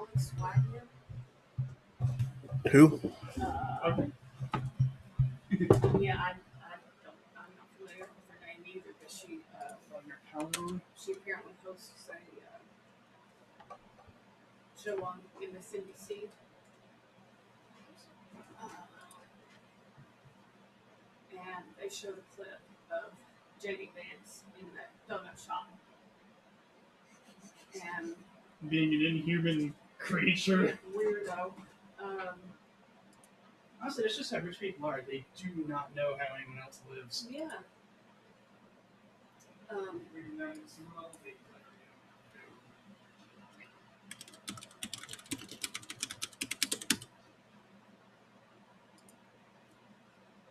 Alex Wagner. Who? Okay. Yeah, I'm not familiar with her name either, but she apparently hosts a show on MSNBC. And they showed a clip of J.D. Vance in that donut shop. And Being an inhuman creature. weirdo. Honestly, that's just how rich people are. They do not know how anyone else lives. Yeah.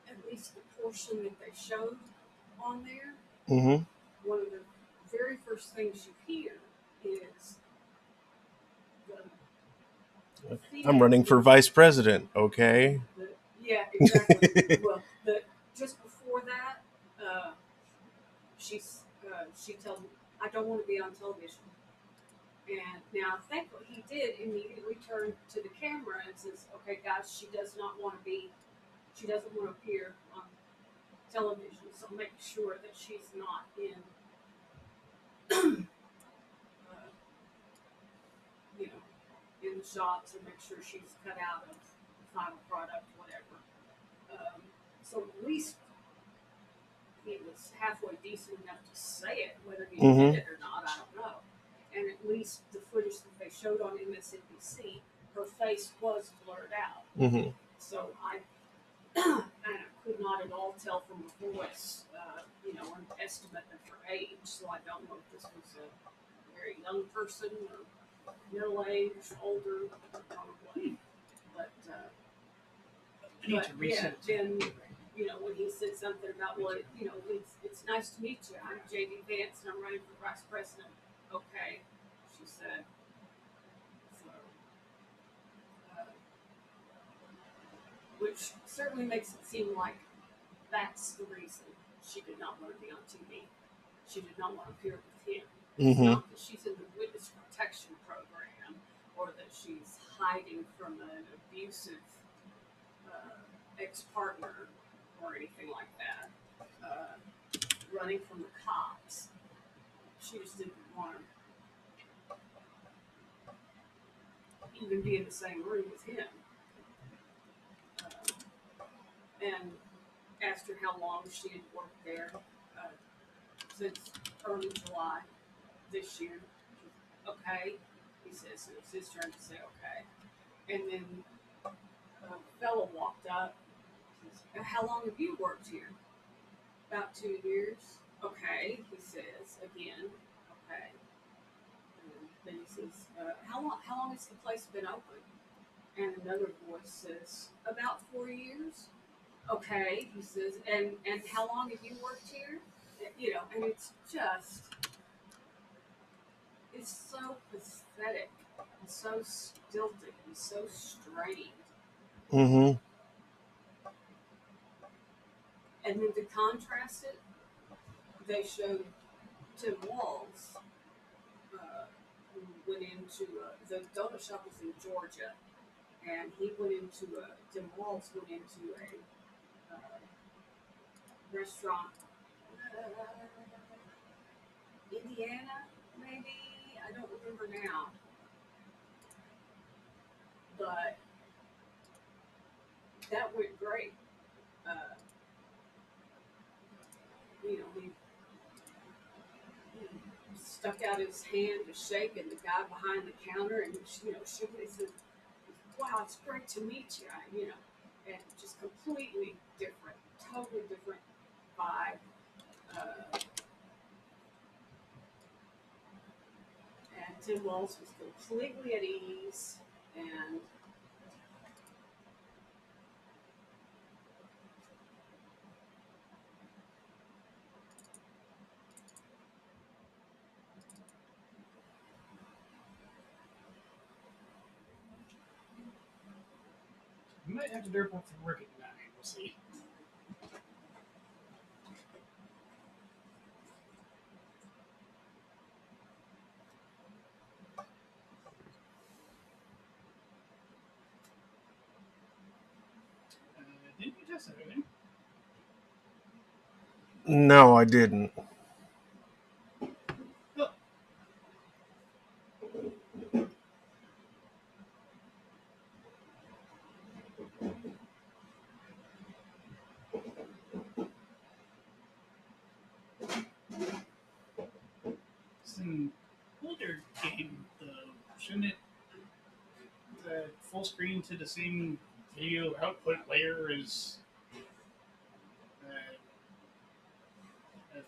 At least the portion that they showed on there, Mm-hmm. one of the very first things you hear is the I'm running for vice president. Okay. yeah, exactly. Well, just before that, she told me, I don't want to be on television. And now I think what he did immediately turned to the camera and says, okay, guys, she doesn't want to appear on television, so make sure that she's not in, in the shots, and make sure she's cut out of the final product, whatever. So at least he was halfway decent enough to say it. Whether he did it or not, I don't know. And at least the footage that they showed on MSNBC, her face was blurred out. Mm-hmm. So I could not at all tell from her voice, an estimate of her age. So I don't know if this was a very young person or middle aged, older, I don't know what. But I need to reset it. then when he said something about it's nice to meet you. I'm J.D. Vance and I'm running for vice president. Okay, she said. So, which certainly makes it seem like that's the reason she did not want to be on TV. She did not want to appear with him. It's not that she's in the witness protection program or that she's hiding from an abusive ex-partner or anything like that. Running from the cops. She just didn't want to even be in the same room with him. And asked her how long she had worked there since early July this year. Okay, he says, so it's his turn to say okay. And then a fellow walked up. Says, how long have you worked here? About 2 years. Okay, he says again. Okay. And then he says, how long has the place been open? And another voice says, about 4 years. Okay, he says, and how long have you worked here? And it's so pathetic, and so stilted, and so strained. Mm-hmm. And then to contrast it, they showed Tim Walz, who went into the donut shop was in Georgia, and Tim Walz went into a restaurant, Indiana, maybe, I don't remember now, but that went great. He stuck out his hand to shake, and the guy behind the counter, and shook it and said, "Wow, it's great to meet you." And just completely different, totally different vibe. And Tim Walz was completely at ease, and You might have to derp up from work at 9. We'll see. Yes, I think. No, I didn't. Oh. It's an older game, though. Shouldn't it full screen to the same video output layer as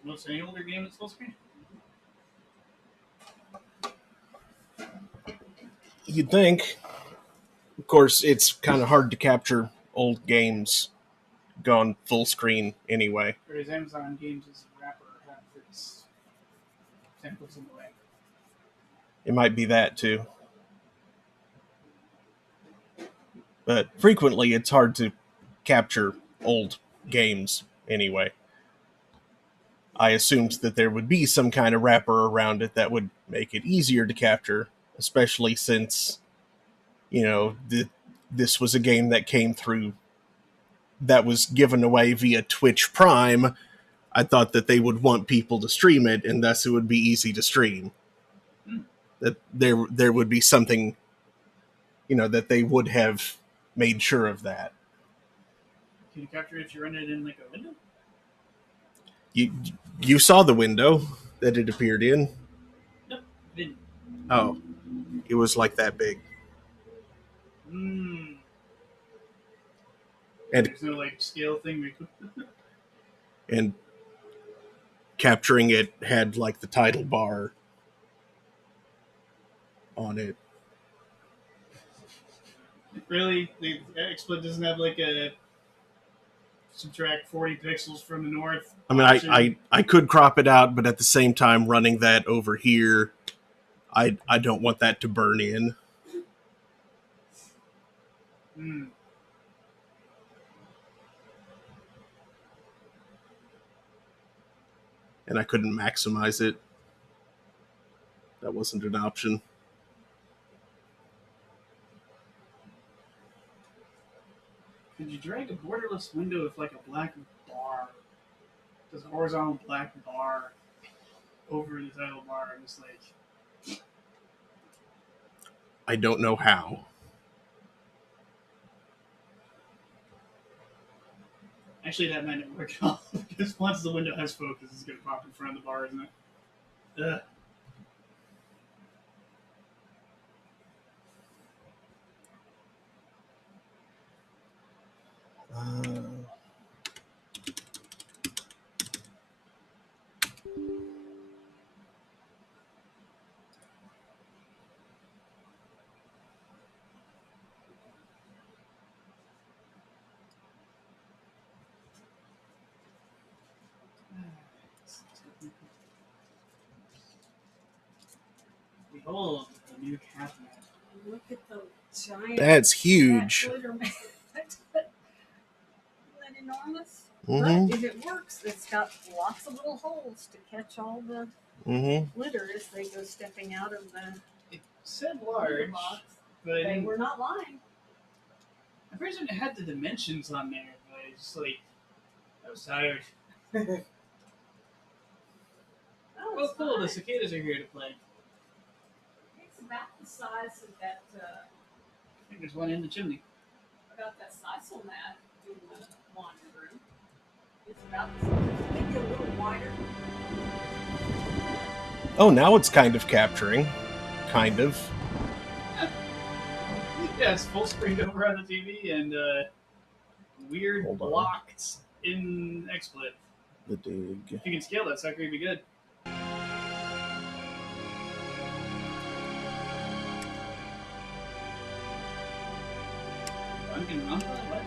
most any older game that's full screen? You'd think. Of course, it's kind of hard to capture old games gone full screen anyway. Or does Amazon Games as a wrapper have its templates in the way? It might be that too. But frequently, it's hard to capture old games anyway. I assumed that there would be some kind of wrapper around it that would make it easier to capture, especially since, this was a game that came through, that was given away via Twitch Prime. I thought that they would want people to stream it, and thus it would be easy to stream. That there would be something, that they would have made sure of that. Can you capture it if you run it in like a window? You saw the window that it appeared in. No, I didn't. Oh, it was like that big. Hmm. And There's no like scale thing. and capturing it had like the title bar on it. Really, the XSplit doesn't have like a subtract 40 pixels from the north. I mean, I could crop it out, but at the same time, running that over here, I don't want that to burn in. Hmm. And I couldn't maximize it. That wasn't an option. Could you drag a borderless window with like a black bar? Just a horizontal black bar over the title bar and just like. I don't know how. Actually, that might not work out because once the window has focus, it's going to pop in front of the bar, isn't it? Ugh. Behold, the new cabinet. Look at the giant. That's huge. Glitter mat. Isn't that enormous? Mm-hmm. But if it works, it's got lots of little holes to catch all the Mm-hmm. glitter as they go stepping out of the It said glitter large, box. but I They didn't. were not lying. At first, when it had the dimensions on there, but I just like. I was tired. Oh, Oh, it's cool, the nice. cicadas are here to play. It's about the size of that, I think there's one in the chimney. about that sisal mat in the laundry room. It's about the size, maybe a little wider. Oh, now it's kind of capturing. Kind of. Yeah, it's full screen over on the TV and weird Hold on. blocked in XSplit. The dig. If you can scale that sucker, you'd be good. I'm getting on what?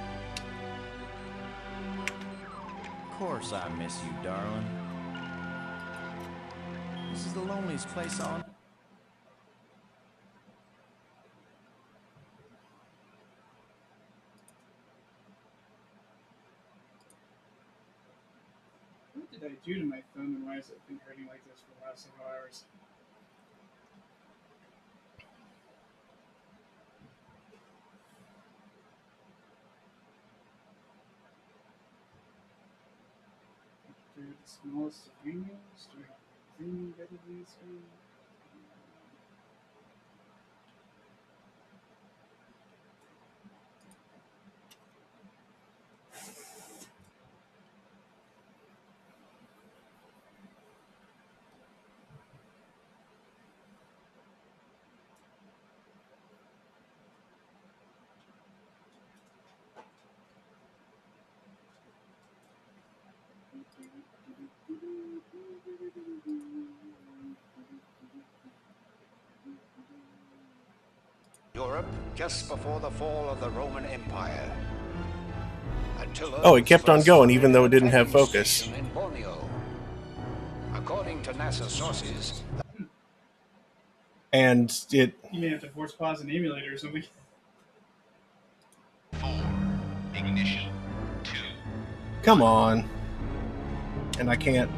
Of course I miss you, darling. This is the loneliest place on. What did I do to my thumb and why has it been hurting like this for the last several hours? Smallest surroundings. Do we have zoom better than this one? Europe just before the fall of the Roman Empire. Oh, it kept on going even though it didn't have focus. In Borneo. According to NASA sources, And it... You may have to force pause an emulator or something. 4. Ignition. 2. Come on. And I can't...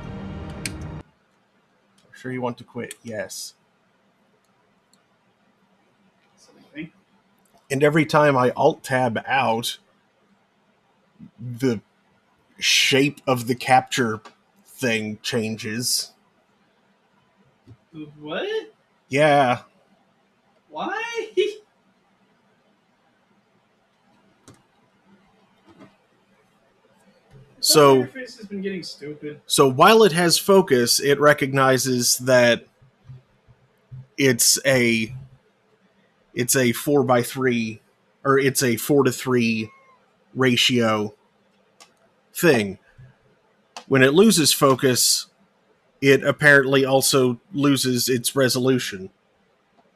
I'm sure you want to quit. Yes. Something. And every time I Alt-Tab out, the shape of the capture thing changes. What? Yeah. Why? So, The interface has been getting stupid. so while it has focus, it recognizes that it's a 4:3, or it's a 4:3 ratio thing. When it loses focus, it apparently also loses its resolution.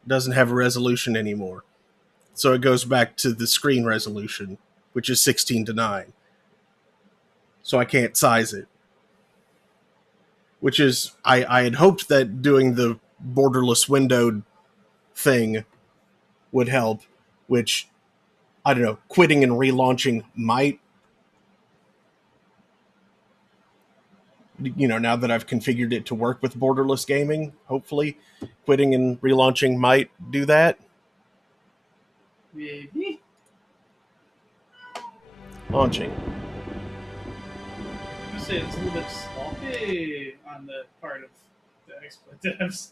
It doesn't have a resolution anymore. So it goes back to the screen resolution, which is 16:9. So I can't size it. Which is, I had hoped that doing the borderless windowed thing would help, which, I don't know, quitting and relaunching might. You know, now that I've configured it to work with borderless gaming, hopefully, quitting and relaunching might do that. Maybe. Launching. I would say it's a little bit sloppy on the part of the exploit devs.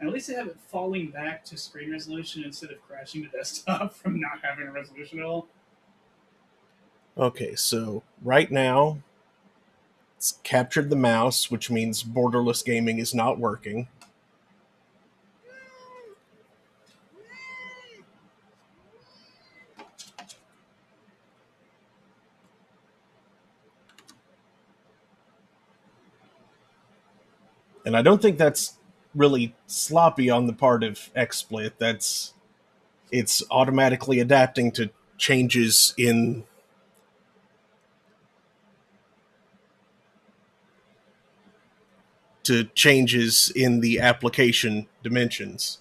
At least they have it falling back to screen resolution instead of crashing the desktop from not having a resolution at all. Okay, so right now, it's captured the mouse, which means borderless gaming is not working. And I don't think that's really sloppy on the part of XSplit. It's automatically adapting to changes in the application dimensions.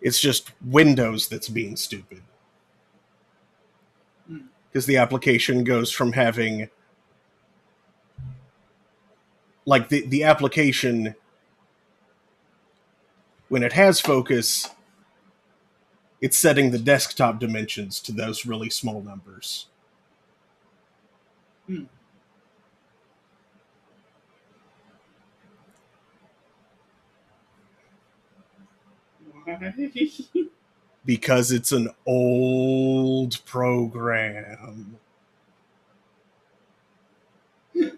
It's just Windows that's being stupid. Because the application goes from having, like, the application, when it has focus, it's setting the desktop dimensions to those really small numbers. Why? Because it's an old program. If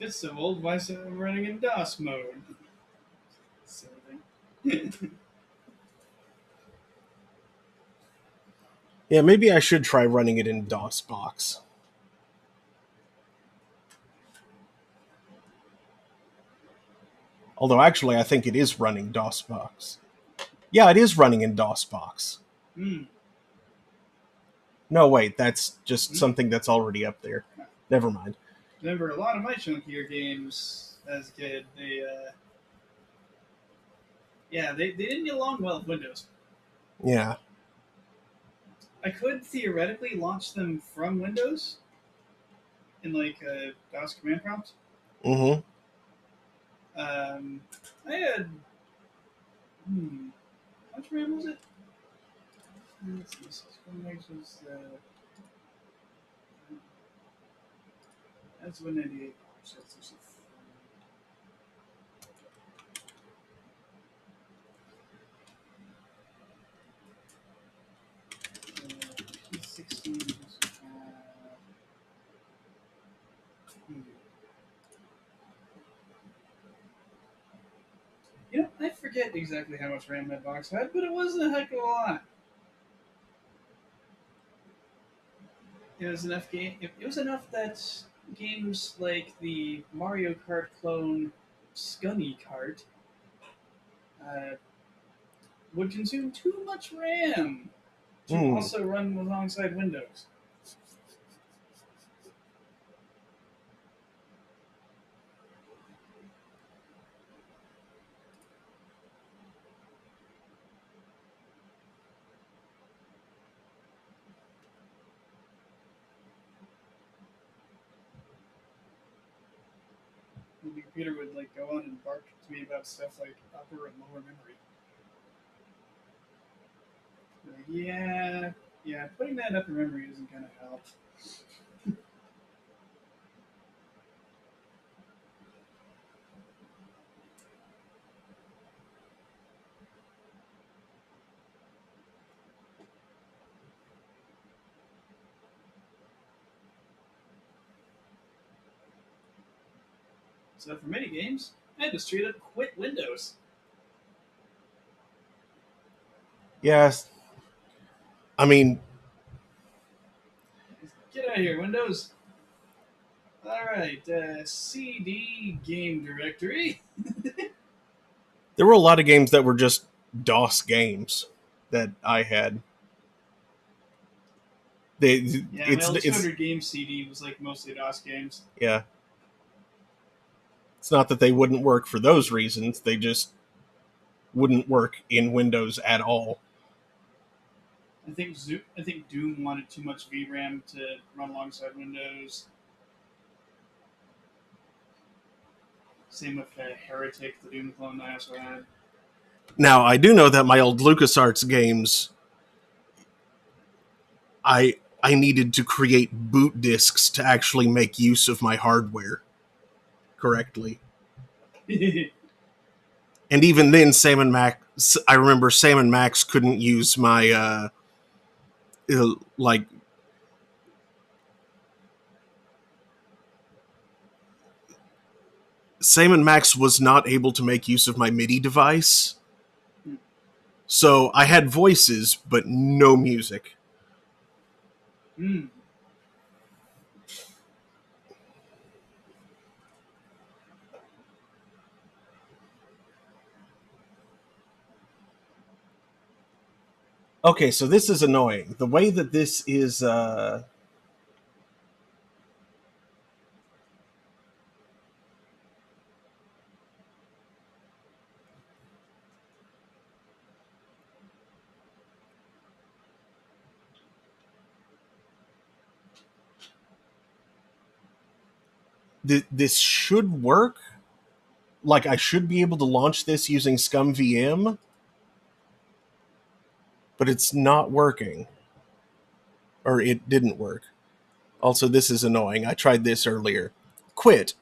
it's so old, why is it running in DOS mode? Silly thing. Yeah, maybe I should try running it in DOSBox. Although, actually, I think it is running DOSBox. Yeah, it is running in DOSBox. No, wait, that's just something that's already up there. Never mind. Remember, a lot of my chunkier games as a kid, they didn't get along well with Windows. Yeah. I could theoretically launch them from Windows in like a DOS command prompt, Mm-hmm. I had. How much RAM was it? Let's see. 6 was. That's 198. So that's just P16. I forget exactly how much RAM that box had, but it wasn't a heck of a lot. It was enough game. It was enough that games like the Mario Kart clone Scummy Kart uh, would consume too much RAM to also run alongside Windows. The computer would like go on and bark to me about stuff like upper and lower memory. Like, yeah, putting that upper memory isn't going to help. So for many games, I had to straight up quit Windows. Yes. I mean, Get out of here, Windows. Alright, CD game directory. there were a lot of games that were just DOS games that I had. Yeah, my old 200 game CD was like mostly DOS games. Yeah. It's not that they wouldn't work for those reasons, they just wouldn't work in Windows at all. I think Doom wanted too much VRAM to run alongside Windows. Same with Heretic, the Doom clone I also had. Now, I do know that my old LucasArts games, I needed to create boot disks to actually make use of my hardware correctly. And even then, Sam and Max, I remember Sam and Max couldn't use my, like, Sam and Max was not able to make use of my MIDI device. So I had voices, but no music. Okay, so this is annoying. The way that this is... this should work. Like, I should be able to launch this using ScumVM, but it's not working. Or it didn't work. Also, this is annoying. I tried this earlier. Quit.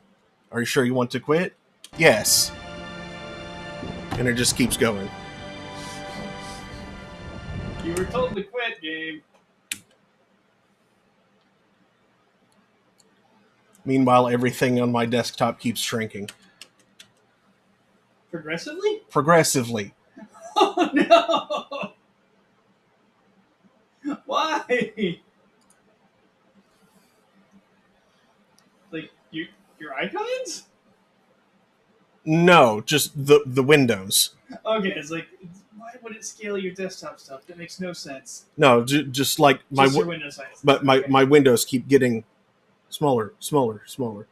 Are you sure you want to quit? Yes. And it just keeps going. You were told to quit, game. Meanwhile, everything on my desktop keeps shrinking. Progressively? Progressively. Oh no! Why? Like your icons? No, just the windows. Okay, it's like, why would it scale your desktop stuff? That makes no sense. No, just like Just your window size. but my windows keep getting smaller, smaller, smaller.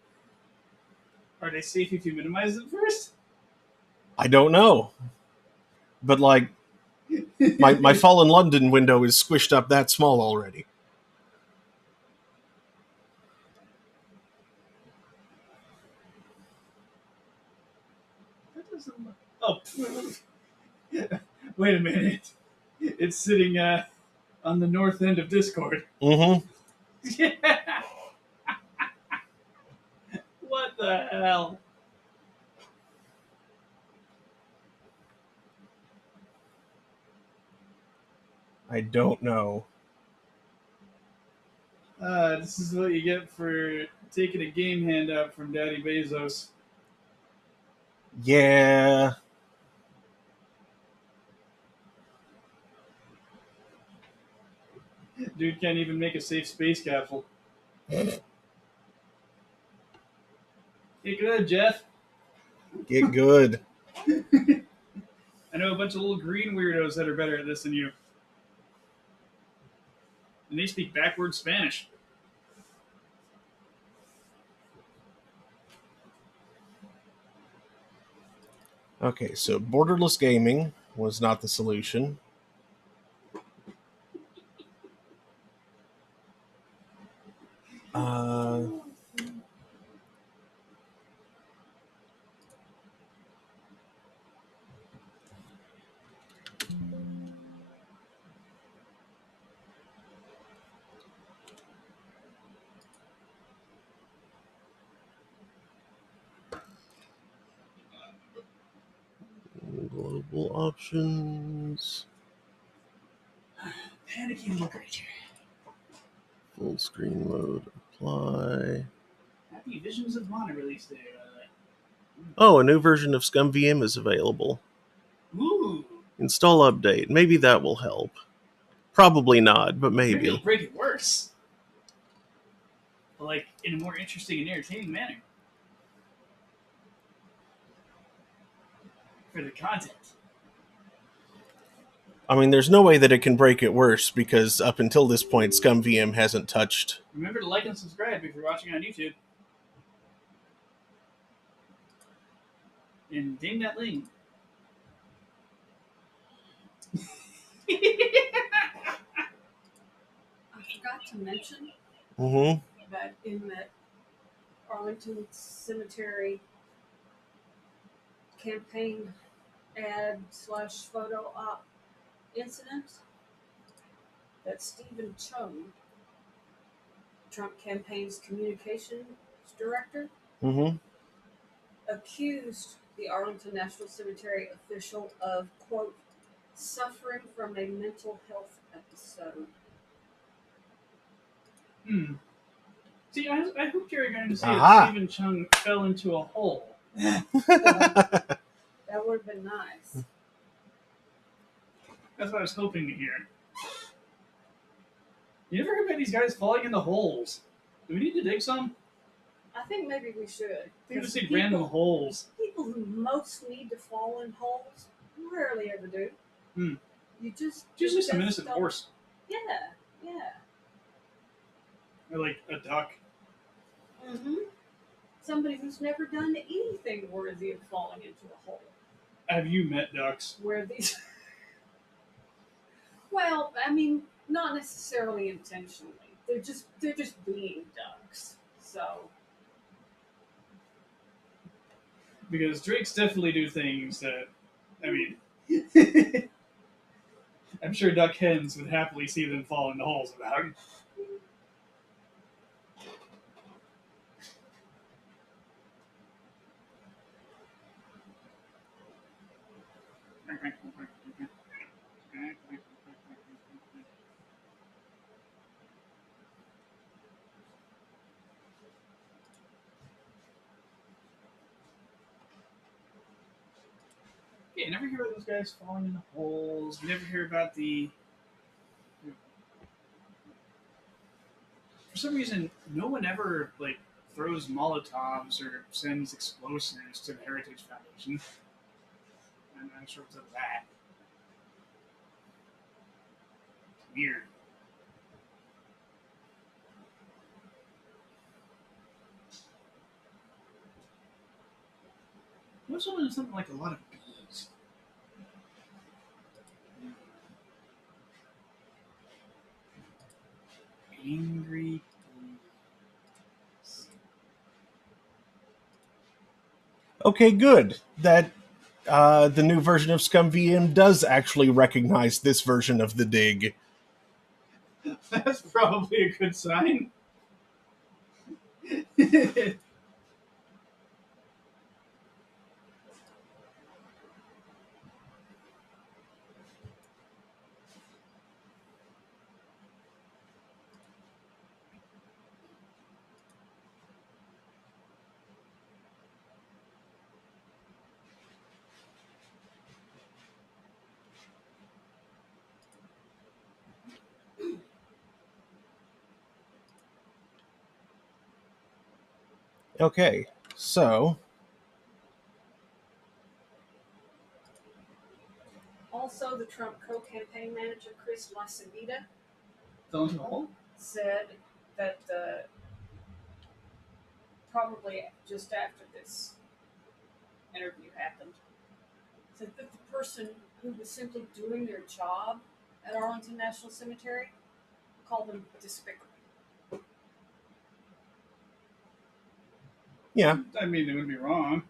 Are they safe if you minimize them first? I don't know. But like my Fallen London window is squished up that small already. Oh, wait a minute. It's sitting on the north end of Discord. Mm-hmm. Yeah. What the hell? I don't know. This is what you get for taking a game handout from Daddy Bezos. Yeah. Dude can't even make a safe space capsule. Get good, Jeff. Get good. I know a bunch of little green weirdos that are better at this than you. And they speak backward Spanish. Okay, so borderless gaming was not the solution. Global options. Panicky little creature. Full screen mode. Apply. Happy Visions of Mana release day, by the way. Oh, a new version of ScumVM is available. Ooh. Install update. Maybe that will help. Probably not, but Maybe it'll maybe. break it worse. But like in a more interesting and entertaining manner. For the content. I mean, there's no way that it can break it worse because up until this point, ScumVM hasn't touched. Remember to like and subscribe if you're watching on YouTube. And ding that link. I forgot to mention Mm-hmm. that in that Arlington Cemetery campaign ad/photo op incident, that Stephen Chung, Trump campaign's communications director, Mm-hmm. accused the Arlington National Cemetery official of, quote, suffering from a mental health episode. See, I hoped you were going to say Aha. that Stephen Chung fell into a hole. That would have been nice. That's what I was hoping to hear. You ever heard about these guys falling into holes? Do we need to dig some? I think maybe we should. I think just 'Cause need random holes. People who most need to fall in holes rarely ever do. You just It's usually some just innocent don't- horse. Yeah, yeah. Or like a duck. Mm-hmm. Somebody who's never done anything worthy of falling into a hole. Have you met ducks? Where these well, I mean, not necessarily intentionally. They're just being ducks. So Because drakes definitely do things that, I mean, I'm sure duck hens would happily see them fall into holes about. Yeah, you never hear about those guys falling into holes. You never hear about the. For some reason, no one ever like throws Molotovs or sends explosives to the Heritage Foundation. I'm not sure what's up with that. It's weird. What's something like a lot of bees? Angry bees. Okay, good. That The new version of Scum VM does actually recognize this version of the dig. That's probably a good sign. Okay, so Also, the Trump co-campaign manager, Chris Lasavita, Don't you all? said that probably just after this interview happened, said that the person who was simply doing their job at Arlington National Cemetery called them despicable. yeah, I mean, it would be wrong.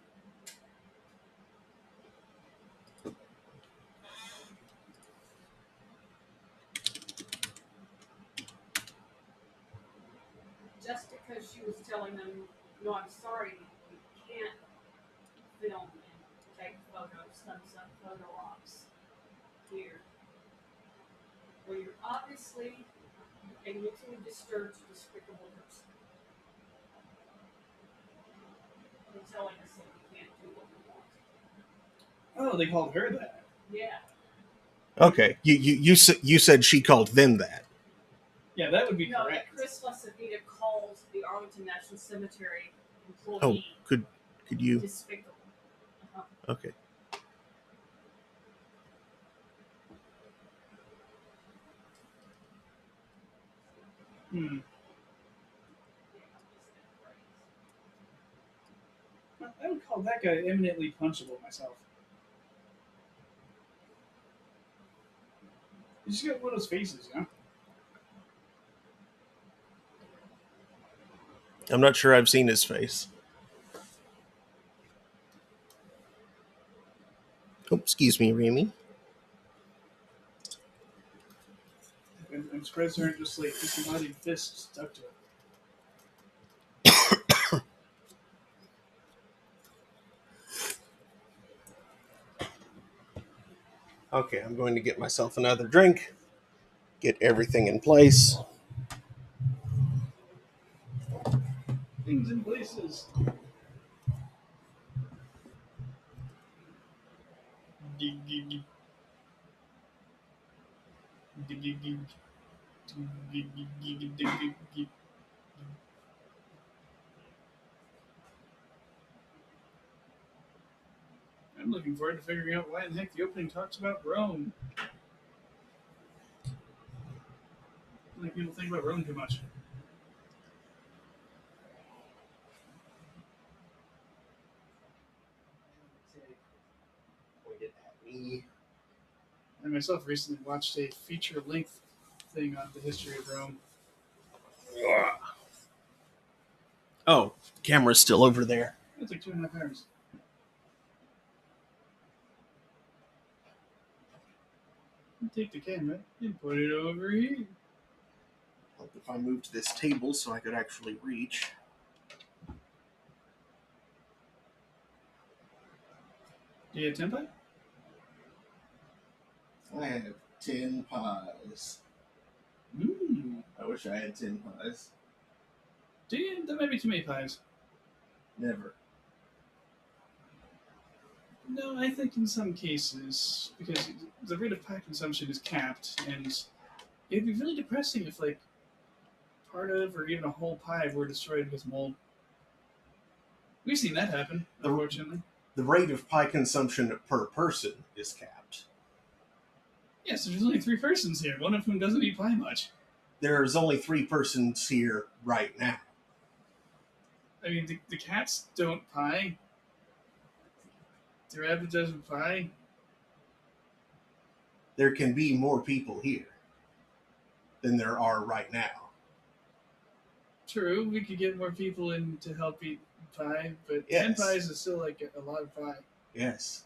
Just because she was telling them, no, I'm sorry, you can't film and take photos, some photo ops here. Well, you're obviously a mentally disturbed, despicable person. They're telling us that we can't do what we want. Oh, they called her that. Yeah. okay. You said she called them that. Yeah, that would be No, correct. Chris Lasavita called the Arlington National Cemetery Oh, employee could you? despicable. Uh-huh. Okay. Hmm. I would call that guy eminently punchable myself. He's just got one of those faces, you know? I'm not sure I've seen his face. Oh, excuse me, Remy. I'm surprised there aren't just like disembodied fists stuck to it. Okay, I'm going to get myself another drink. Get everything in place. Things in places. Dig, dig, dig. Dig, dig, dig. Dig, dig, dig, dig, dig, dig. I'm looking forward to figuring out why in the heck the opening talks about Rome. I think people think about Rome too much. Pointed at me. I myself recently watched a feature-length thing on the history of Rome. Oh, camera's still over there. It's like 2.5 hours. You take the camera and put it over here. Help if I moved this table so I could actually reach. Do you have tempo? I have 10 pies. I wish I had 10 pies. Do you? That might be too many pies. Never. No, I think in some cases, because the rate of pie consumption is capped, and it'd be really depressing if, like, part of or even a whole pie were destroyed because mold. We've seen that happen, unfortunately. The rate of pie consumption per person is capped. Yes, there's only 3 persons here, one of whom doesn't eat pie much. There's only 3 persons here right now. I mean, the cats don't pie. The rabbit doesn't pie. There can be more people here than there are right now. True, we could get more people in to help eat pie, but Yes. 10 pies is still like a lot of pie. Yes.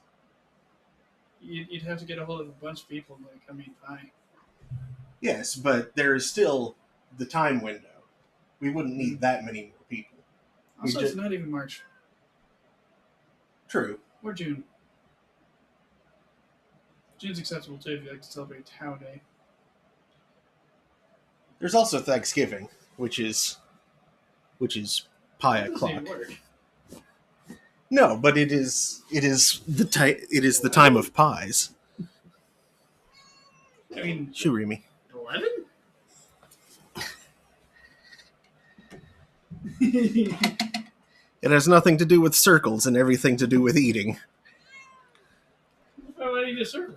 You'd have to get a hold of a bunch of people to come eat pie. Yes, but there is still the time window. We wouldn't need that many more people. Also, it's not even March True. or June. June's acceptable too if you like to celebrate Tau Day. There's also Thanksgiving, which is pie That doesn't o'clock. even work. No, but it is the time of pies. I mean, Shurimi. 11? It has nothing to do with circles and everything to do with eating. Why would you do a circle?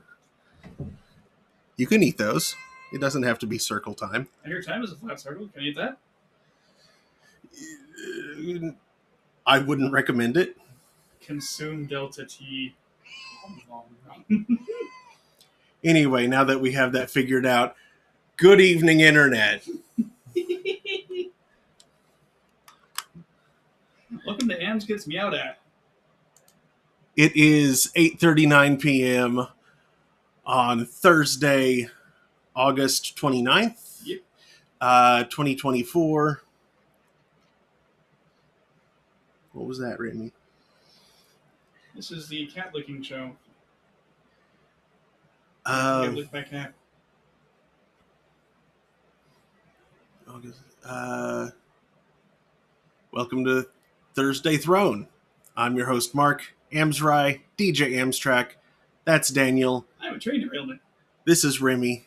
You can eat those. It doesn't have to be circle time. I hear time is a flat circle. Can you eat that? I wouldn't recommend it. Consume delta T. Anyway, now that we have that figured out, good evening, Internet. Welcome to Ams Gets Meowed At. It is 8:39 p.m. on Thursday, August 29th, Yep. 2024. What was that, Remy? This is the cat licking show. Get licked by cat. August, welcome to Thursday Throne. I'm your host, Mark Amsry, DJ Amstrack. That's Daniel. I'm a train derailment. This is Remy.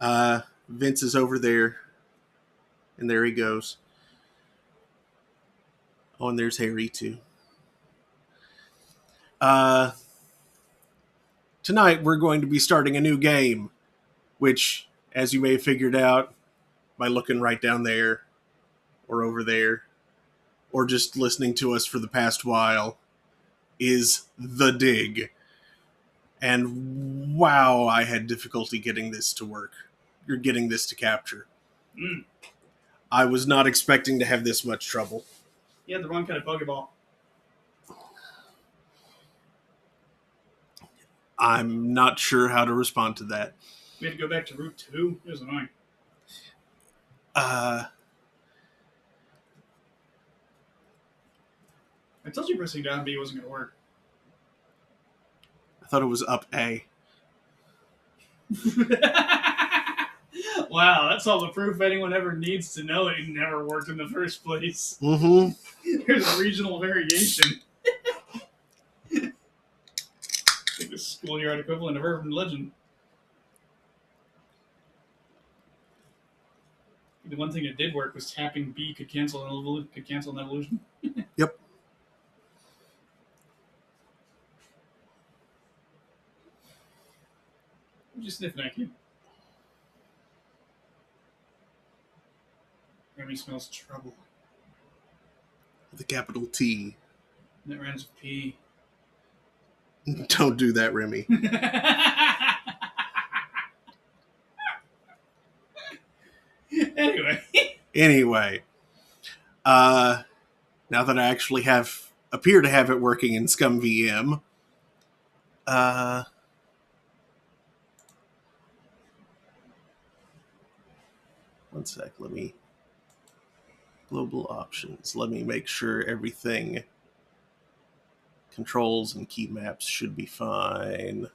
Vince is over there. And there he goes. Oh, and there's Harry, too. Tonight, we're going to be starting a new game, which, as you may have figured out by looking right down there, or over there, or just listening to us for the past while, is The Dig. And wow, I had difficulty getting this to work. Or getting this to capture. I was not expecting to have this much trouble. You had the wrong kind of Pokeball. I'm not sure how to respond to that. We had to go back to Route 2. It was annoying. Uh, I told you pressing down B wasn't going to work. I thought it was up A. Wow, that's all the proof anyone ever needs to know it never worked in the first place. Mm-hmm. There's a regional variation. I think the schoolyard equivalent of urban legend. The one thing that did work was tapping B could cancel an evolution. Yep. I'm just sniffing at you. Remy smells trouble. With a capital T. And it rhymes with P. Don't do that, Remy. Anyway. Now that I actually appear to have it working in Scum VM, one sec, global options. Let me make sure everything, controls and key maps should be fine.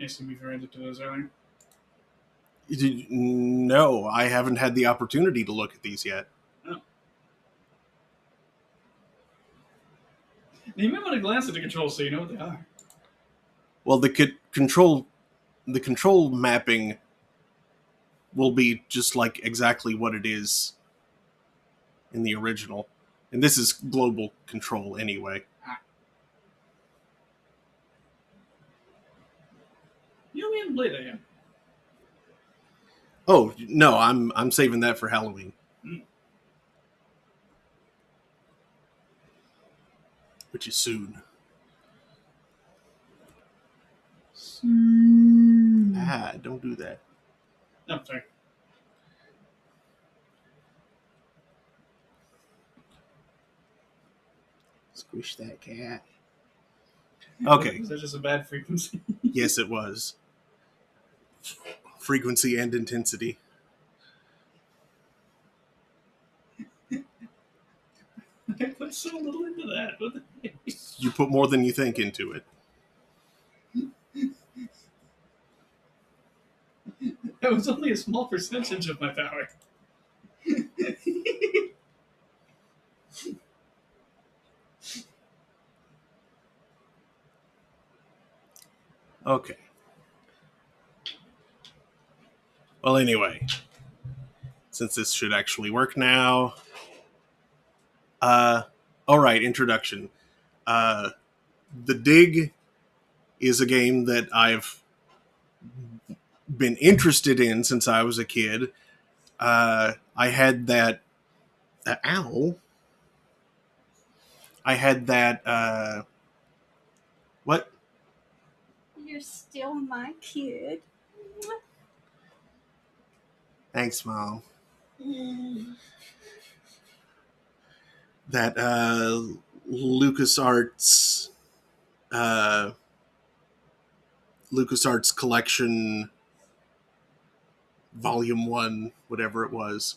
I assume you've rented to those earlier. No, I haven't had the opportunity to look at these yet. Oh. You may want to glance at the controls so you know what they are. Well, the control mapping will be just like exactly what it is in the original. And this is global control anyway. You know we haven't played that yet. Oh, no, I'm saving that for Halloween. Which is soon. Don't do that. I'm sorry. Squish that cat. Okay. Was that just a bad frequency? Yes, it was. Frequency and intensity. I put so little into that. What the heck? You put more than you think into it. That was only a small percentage of my power. Okay. Well, anyway, since this should actually work now. All right, introduction. The Dig is a game that I've been interested in since I was a kid. I had that. Ow. I had that. What? You're still my kid. Thanks, Mom. That LucasArts LucasArts collection Volume 1, whatever it was,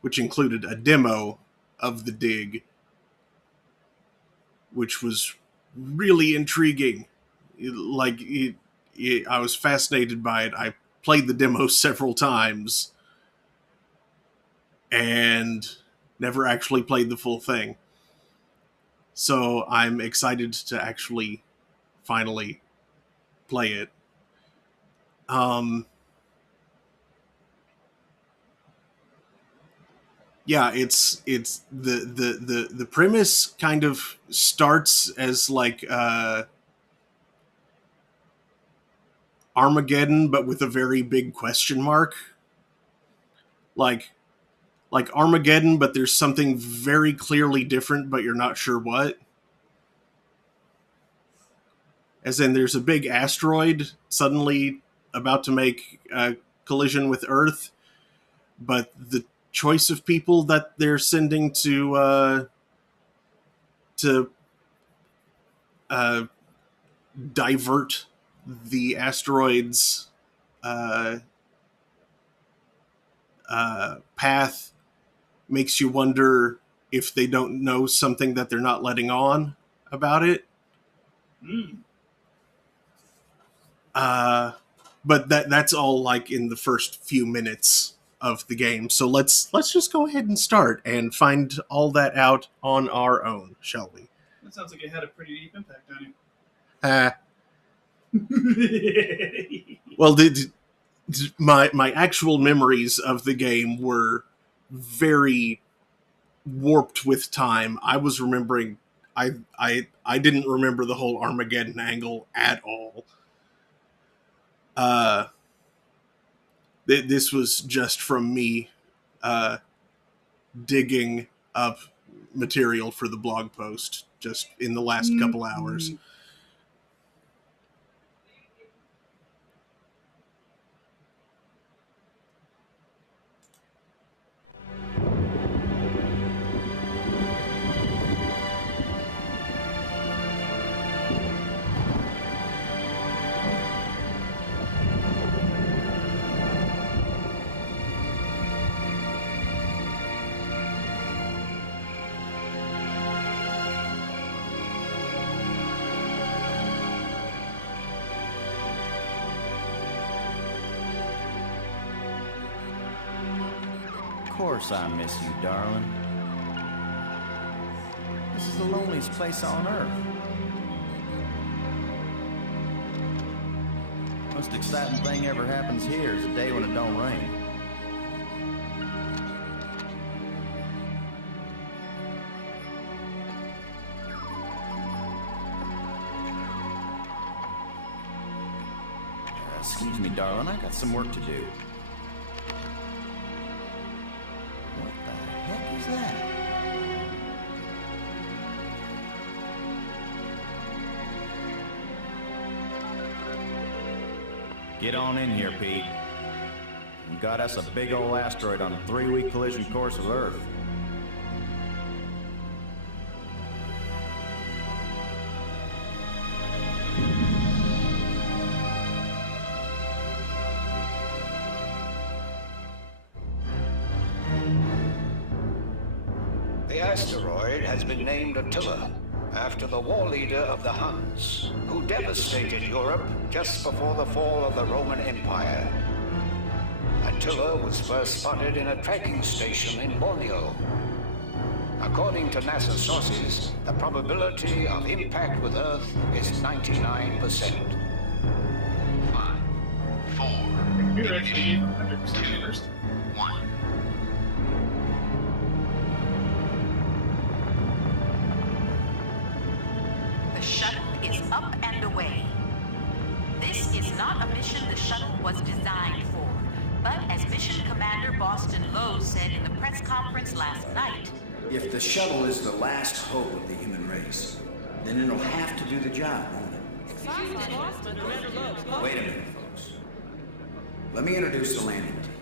which included a demo of the Dig, which was really intriguing. I was fascinated by it. I played the demo several times and never actually played the full thing. So I'm excited to actually finally play it. Yeah, it's the premise kind of starts as like Armageddon, but with a very big question mark. Like Armageddon, but there's something very clearly different, but you're not sure what. As in, there's a big asteroid suddenly about to make a collision with Earth, but the choice of people that they're sending to divert the asteroid's path makes you wonder if they don't know something that they're not letting on about it. But that's all like in the first few minutes of the game. So let's just go ahead and start and find all that out on our own, shall we? That sounds like it had a pretty deep impact on you. Well, my actual memories of the game were very warped with time. I was remembering I didn't remember the whole Armageddon angle at all. This was just from me digging up material for the blog post just in the last couple hours. Of course I miss you, darling. This is the loneliest place on Earth. Most exciting thing ever happens here is a day when it don't rain. Excuse me, darling, I got some work to do. What the heck is that? Get on in here, Pete. We got us a big old asteroid on a 3-week collision course with Earth. The asteroid has been named Attila, after the war leader of the Huns, who devastated Europe just before the fall of the Roman Empire. Attila was first spotted in a tracking station in Borneo. According to NASA sources, the probability of impact with Earth is 99%. 5, 4, Computer actually gave 100% first. 1. The shuttle is up and away. This is not a mission the shuttle was designed for, but as Mission Commander Boston Lowe said in the press conference last night, if the shuttle is the last hope of the human race, then it'll have to do the job, won't it? Wait a minute, folks. Let me introduce the landing team.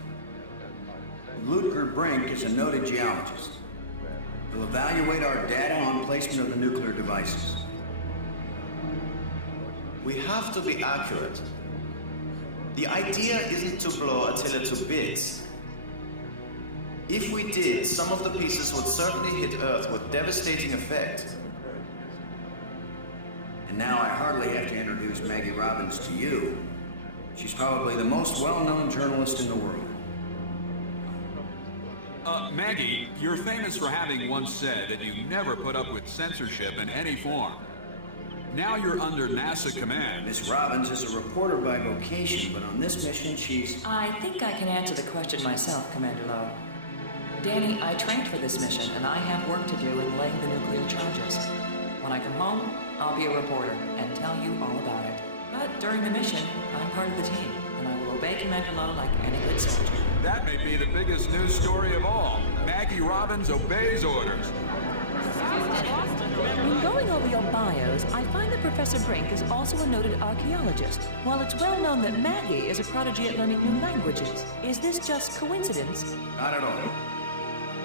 Ludger Brink is a noted geologist. He'll evaluate our data on placement of the nuclear devices. We have to be accurate. The idea isn't to blow Attila to bits. If we did, some of the pieces would certainly hit Earth with devastating effect. And now I hardly have to introduce Maggie Robbins to you. She's probably the most well-known journalist in the world. Maggie, you're famous for having once said that you never put up with censorship in any form. Now you're under NASA command. Miss Robbins is a reporter by vocation, but on this mission she's... I think I can answer the question myself, Commander Lowe. Danny, I trained for this mission, and I have work to do in laying the nuclear charges. When I come home, I'll be a reporter and tell you all about it. But during the mission, I'm part of the team, and I will obey Commander Lowe like any good soldier. That may be the biggest news story of all. Maggie Robbins obeys orders. In going over your bios, I find that Professor Brink is also a noted archaeologist. While it's well known that Maggie is a prodigy at learning new languages, is this just coincidence? Not at all.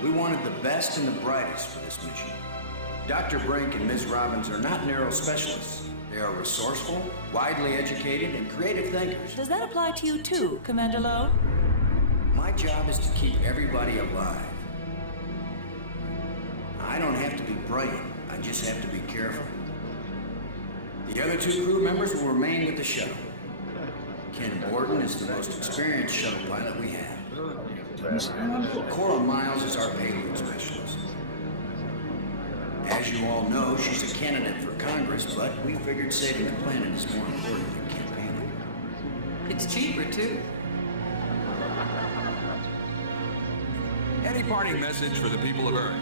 We wanted the best and the brightest for this mission. Dr. Brink and Ms. Robbins are not narrow specialists. They are resourceful, widely educated, and creative thinkers. Does that apply to you too, Commander Lowe? My job is to keep everybody alive. I don't have to be brilliant. I just have to be careful. The other 2 crew members will remain with the shuttle. Ken Borden is the most experienced shuttle pilot we have. Cora Miles is our payload specialist. As you all know, she's a candidate for Congress, but we figured saving the planet is more important than campaigning. It's cheaper too. Any parting message for the people of Earth?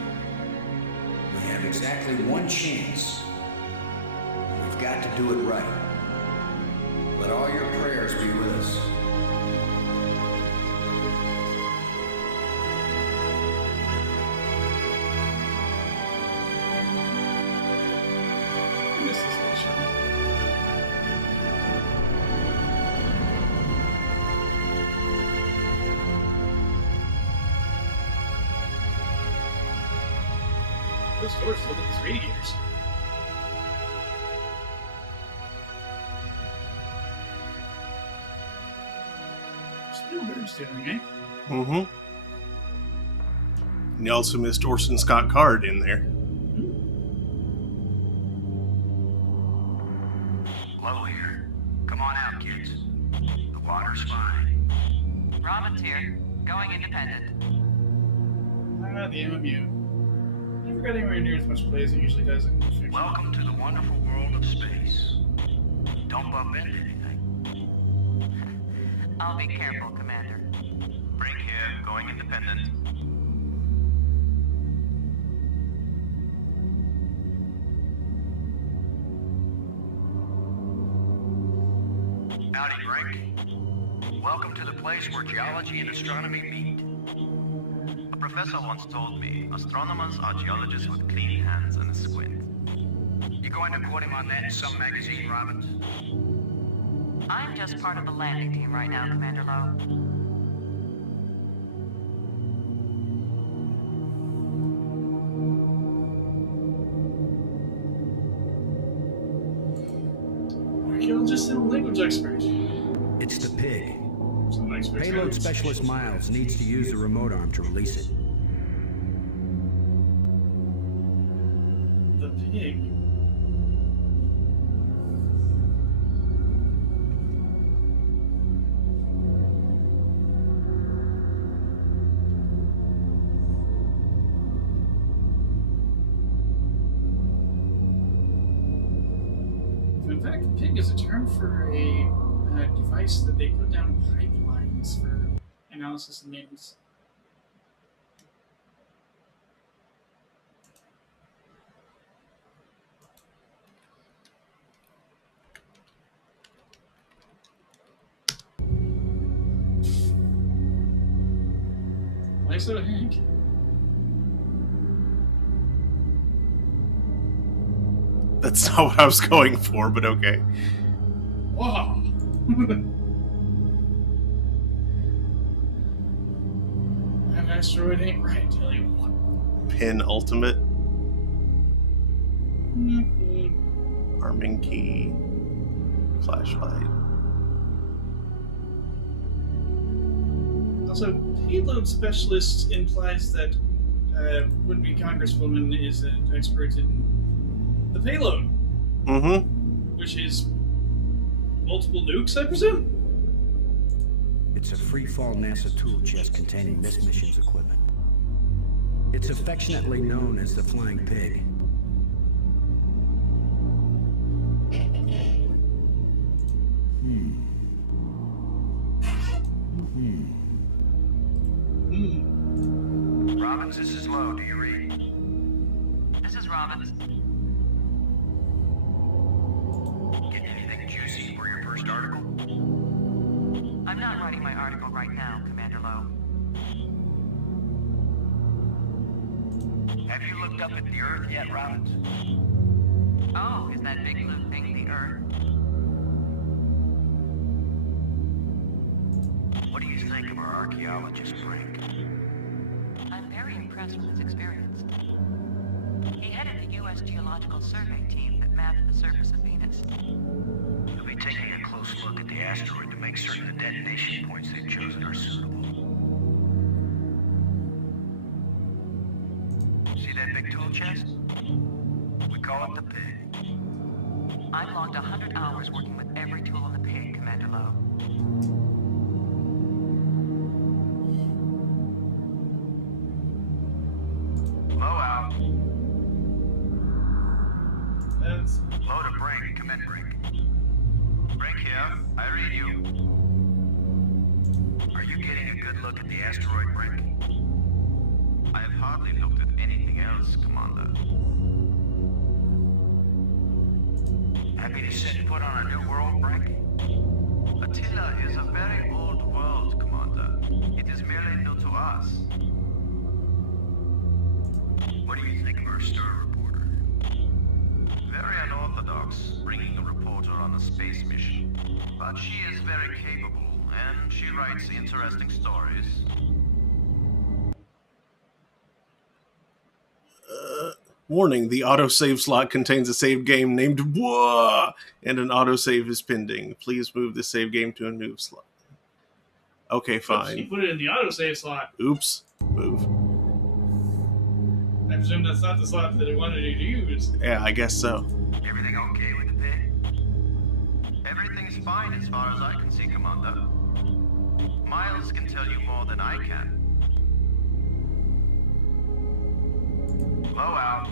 We have exactly one chance. We've got to do it right. Let all your prayers be with us. I miss this little show. Those doors look at these radiators. Spielberg's doing, eh? Mm-hmm. And you also missed Orson Scott Card in there. Low here. Come on out, kids. The water's fine. Robbins here, going independent. Ah, the MMU. Never got anywhere near as much play as it usually does in fiction. Welcome to the wonderful world of space. Don't bump into anything. I'll be careful, Commander. Brink here, going independent. Howdy, Brink. Welcome to the place where geology and astronomy meet. A professor once told me astronomers are geologists with clean hands and a squint. You going to quote him on that in some magazine, Robbins? I'm just part of the landing team right now, Commander Lowe. Archaeologist and language expert. It's the pig. Some experts. Payload Specialist Miles needs to use the remote arm to release it. The pig. In fact, pig is a term for a device that they put down pipelines for analysis and maintenance. Nice little Hank. That's not what I was going for, but okay. Wow. That asteroid ain't right, tell you what. Pin ultimate. Mm-hmm. Arming key. Flashlight. Also, payload specialist implies that would-be Congresswoman is an expert in the payload. Mm-hmm. Which is multiple nukes, I presume? It's a free-fall NASA tool chest containing this mission's equipment. It's affectionately known as the Flying Pig. Robbins, this is Lowe. Do you read? This is Robbins. Getting anything juicy for your first article? I'm not writing my article right now, Commander Lowe. Have you looked up at the Earth yet, Robbins? Oh, is that big blue thing the Earth? What do you think of our archaeologist, Frank? I'm very impressed with his experience. He headed the U.S. Geological Survey team that mapped the surface of Venus. He'll be taking a close look at the asteroid to make certain the detonation points they've chosen are suitable. See that big tool chest? We call it the pig. I've logged 100 hours working with every tool on the pig, Commander Lowe. Low out. That's... Low to Brink. Come in, Brink. Brink here. I read you. Are you getting a good look at the asteroid, Brink? I have hardly looked at anything else, Commander. Happy to set foot on a new world, Brink? Attila is a very old world, Commander. It is merely new to us. What do you think of our star reporter? Very unorthodox, bringing a reporter on a space mission. But she is very capable, and she writes interesting stories. Warning, the autosave slot contains a save game named Whoa! And an autosave is pending. Please move the save game to a new slot. Okay, fine. You put it in the autosave slot. Oops. Move. I presume that's not the slot that it wanted you to use. Yeah, I guess so. Everything okay with the pig? Everything's fine as far as I can see, Commander. Miles can tell you more than I can. Low out.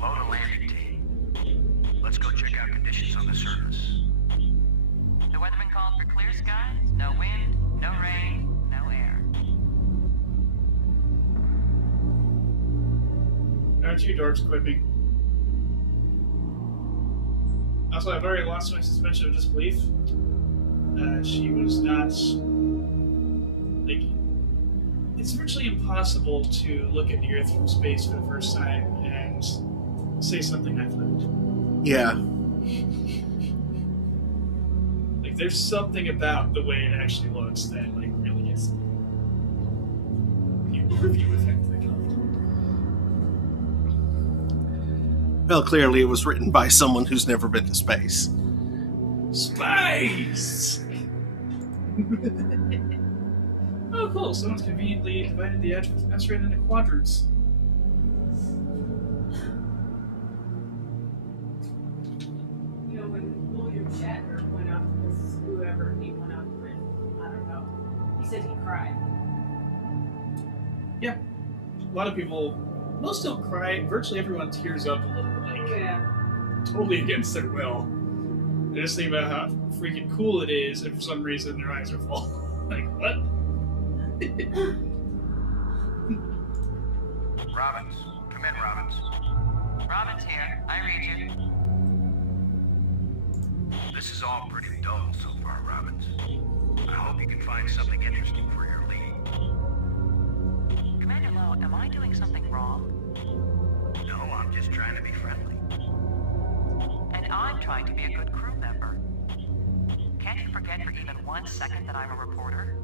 Low to landing team. Let's go check out conditions on the surface. The weatherman called for clear skies, no wind, no rain, no air. Aren't you dorks quipping? Also, I've already lost my suspension of disbelief. She was not like. It's virtually impossible to look at the Earth from space for the first time and say something I've heard. Yeah. Like, there's something about the way it actually looks that like really gets the review effect. Well, clearly it was written by someone who's never been to space. Space! Oh, cool. Someone's conveniently divided the asteroid into quadrants. You know, when William Shatner went up with whoever he went up with, I don't know, he said he cried. Yeah. A lot of people, most don't cry. Virtually everyone tears up a little, like, totally against their will. They just think about how freaking cool it is, and for some reason their eyes are full. Like, what? Robbins. Come in, Robbins. Robin's here. I read you. This is all pretty dull so far, Robbins. I hope you can find something interesting for your lead. Commander Lowe, am I doing something wrong? No, I'm just trying to be friendly. And I'm trying to be a good crew member. Can't you forget for even 1 second that I'm a reporter?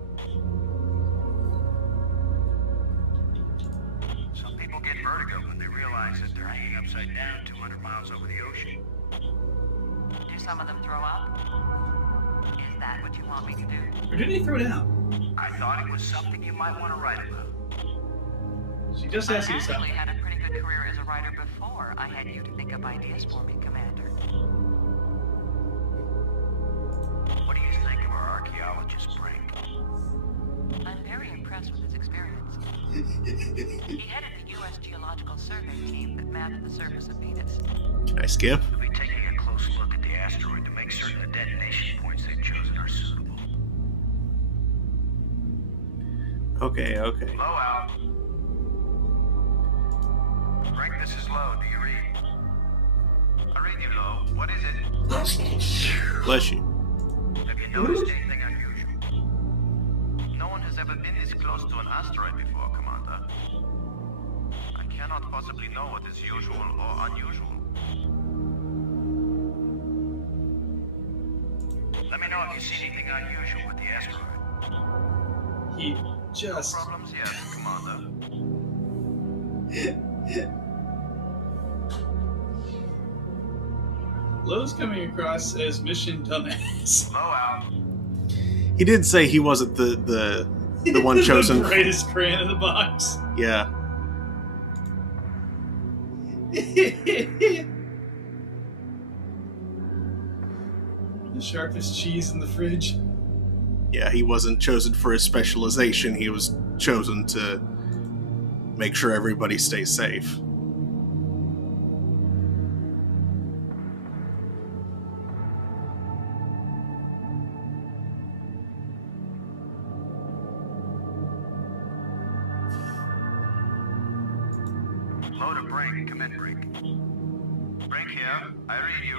Some people get vertigo when they realize that they're hanging upside down 200 miles over the ocean. Do some of them throw up? Is that what you want me to do? Or did he throw down? I thought it was something you might want to write about. She just asked you I something. actually had a pretty good career as a writer before I had you to think up ideas for me, Commander. What do you think of our archaeologist, Brink? I'm very impressed with his experience. He headed the U.S. Geological Survey team that mapped the surface of Venus. Can I skip? We'll be taking a close look at the asteroid to make certain the detonation points they've chosen are suitable. Okay. Low out. Brink, this is Low. Do you read? I read you, Low. What is it? Bless you. Have you noticed anything unusual? No one has ever been this close to an asteroid before, Commander. I cannot possibly know what is usual or unusual. Let me know if you see anything unusual with the asteroid. He just... No problems yet, Commander. Lowe's coming across as mission dumbass. Low out. He did say he wasn't the one chosen. The brightest crayon in the box. Yeah. The sharpest cheese in the fridge. Yeah, he wasn't chosen for his specialization. He was chosen to make sure everybody stays safe. Low to Brink. Come in, Brink. Brink here. I read you.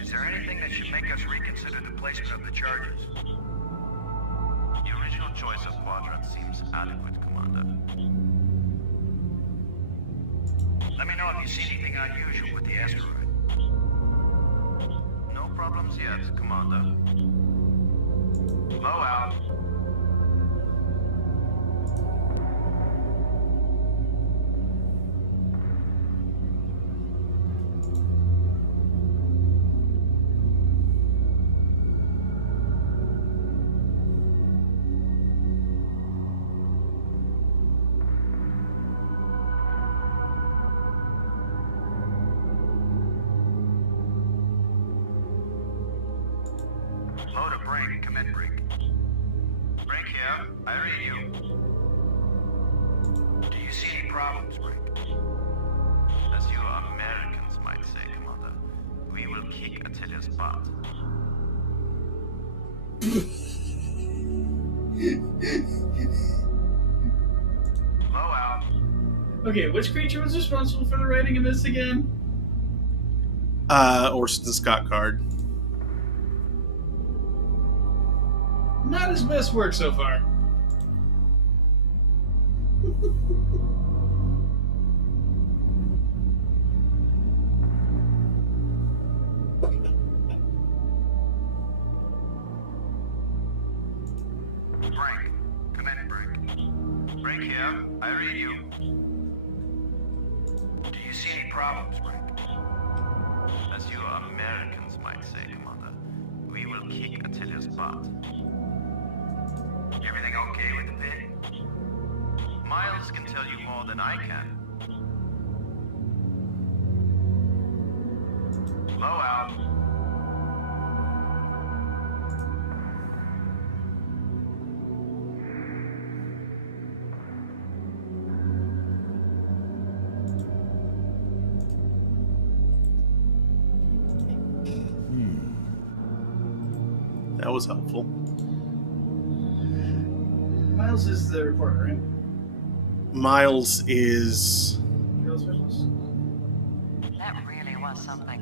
Is there anything that should make us reconsider the placement of the charges? The original choice of quadrant seems adequate, Commander. Let me know if you see anything unusual with the asteroid. No problems yet, Commander. Low out. Low to Brink. Come in, Brink. Brink here. I read you. Do you see any problems, Brink? As you Americans might say, Commander, we will kick Attila's butt. Low out. Okay, which creature was responsible for the writing of this again? Orson Scott Card. Not his best work so far. Frank, come in, Frank. Frank here. I read you. Do you see any problems, Frank? As you Americans might say, Commander, we will kick Attila's butt. Everything okay with the pit? Miles can tell you more than I can. Blow out. That was helpful. Miles is the reporter, right? Miles is... Field specialist? That really was something.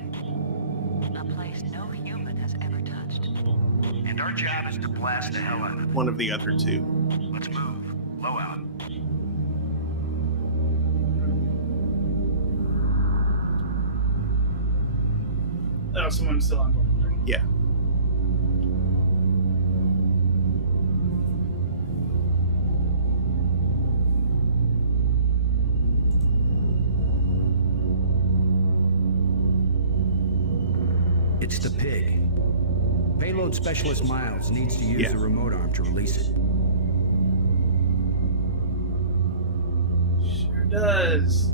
A place no human has ever touched. And our job is to blast the hell out of it. one of the other two. Let's move. Blow out. Oh, someone's still on board. Right? Yeah. It's the pig. Payload specialist Miles needs to use the remote arm to release it. Sure does.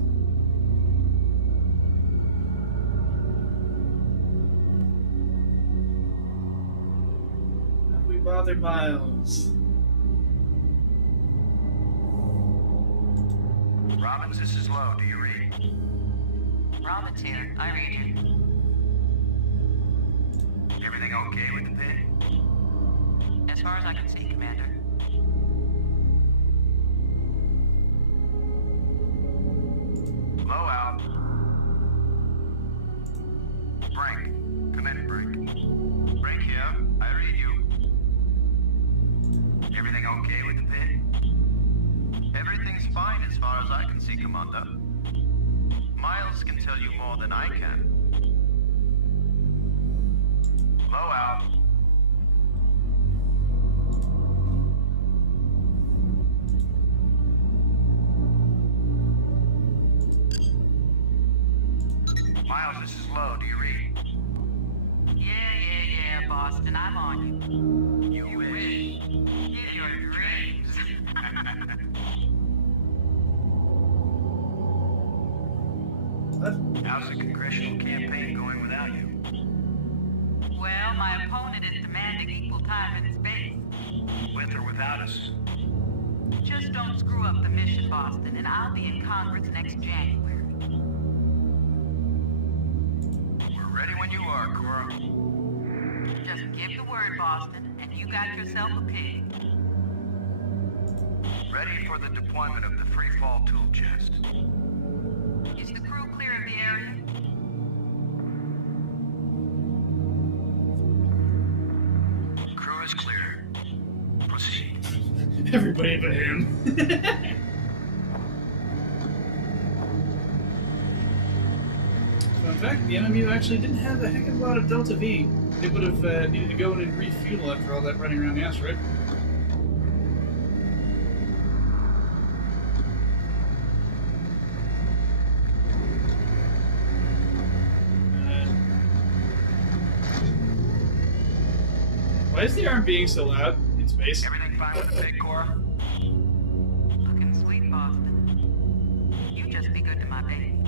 Have we bothered Miles? Robbins, this is Low. Do you read? Robbins here. I read you. Everything okay with the pit? As far as I can see, Commander. Blow out. Frank, come in, Frank. Frank here. I read you. Everything okay with the pit? Everything's fine as far as I can see, Commander. Miles can tell you more than I can. Blow out. Miles, this is Low. Do you read? Yeah, Boston. I'm on you. You wish. In your dreams. How's the congressional campaign going without you? Well, my opponent is demanding equal time and space. With or without us? Just don't screw up the mission, Boston, and I'll be in Congress next January. We're ready when you are, Cora. Just give the word, Boston, and you got yourself a pig. Ready for the deployment of the free fall tool chest. Is the crew clear of the area? Crew is clear. Proceed. Everybody but him. So in fact, the MMU actually didn't have a heck of a lot of Delta V. They would have needed to go in and refuel after all that running around the asteroid. Why is the arm being so loud in space? Everything fine with the pig, Cora? Looking sweet, Boston. You just be good to my baby.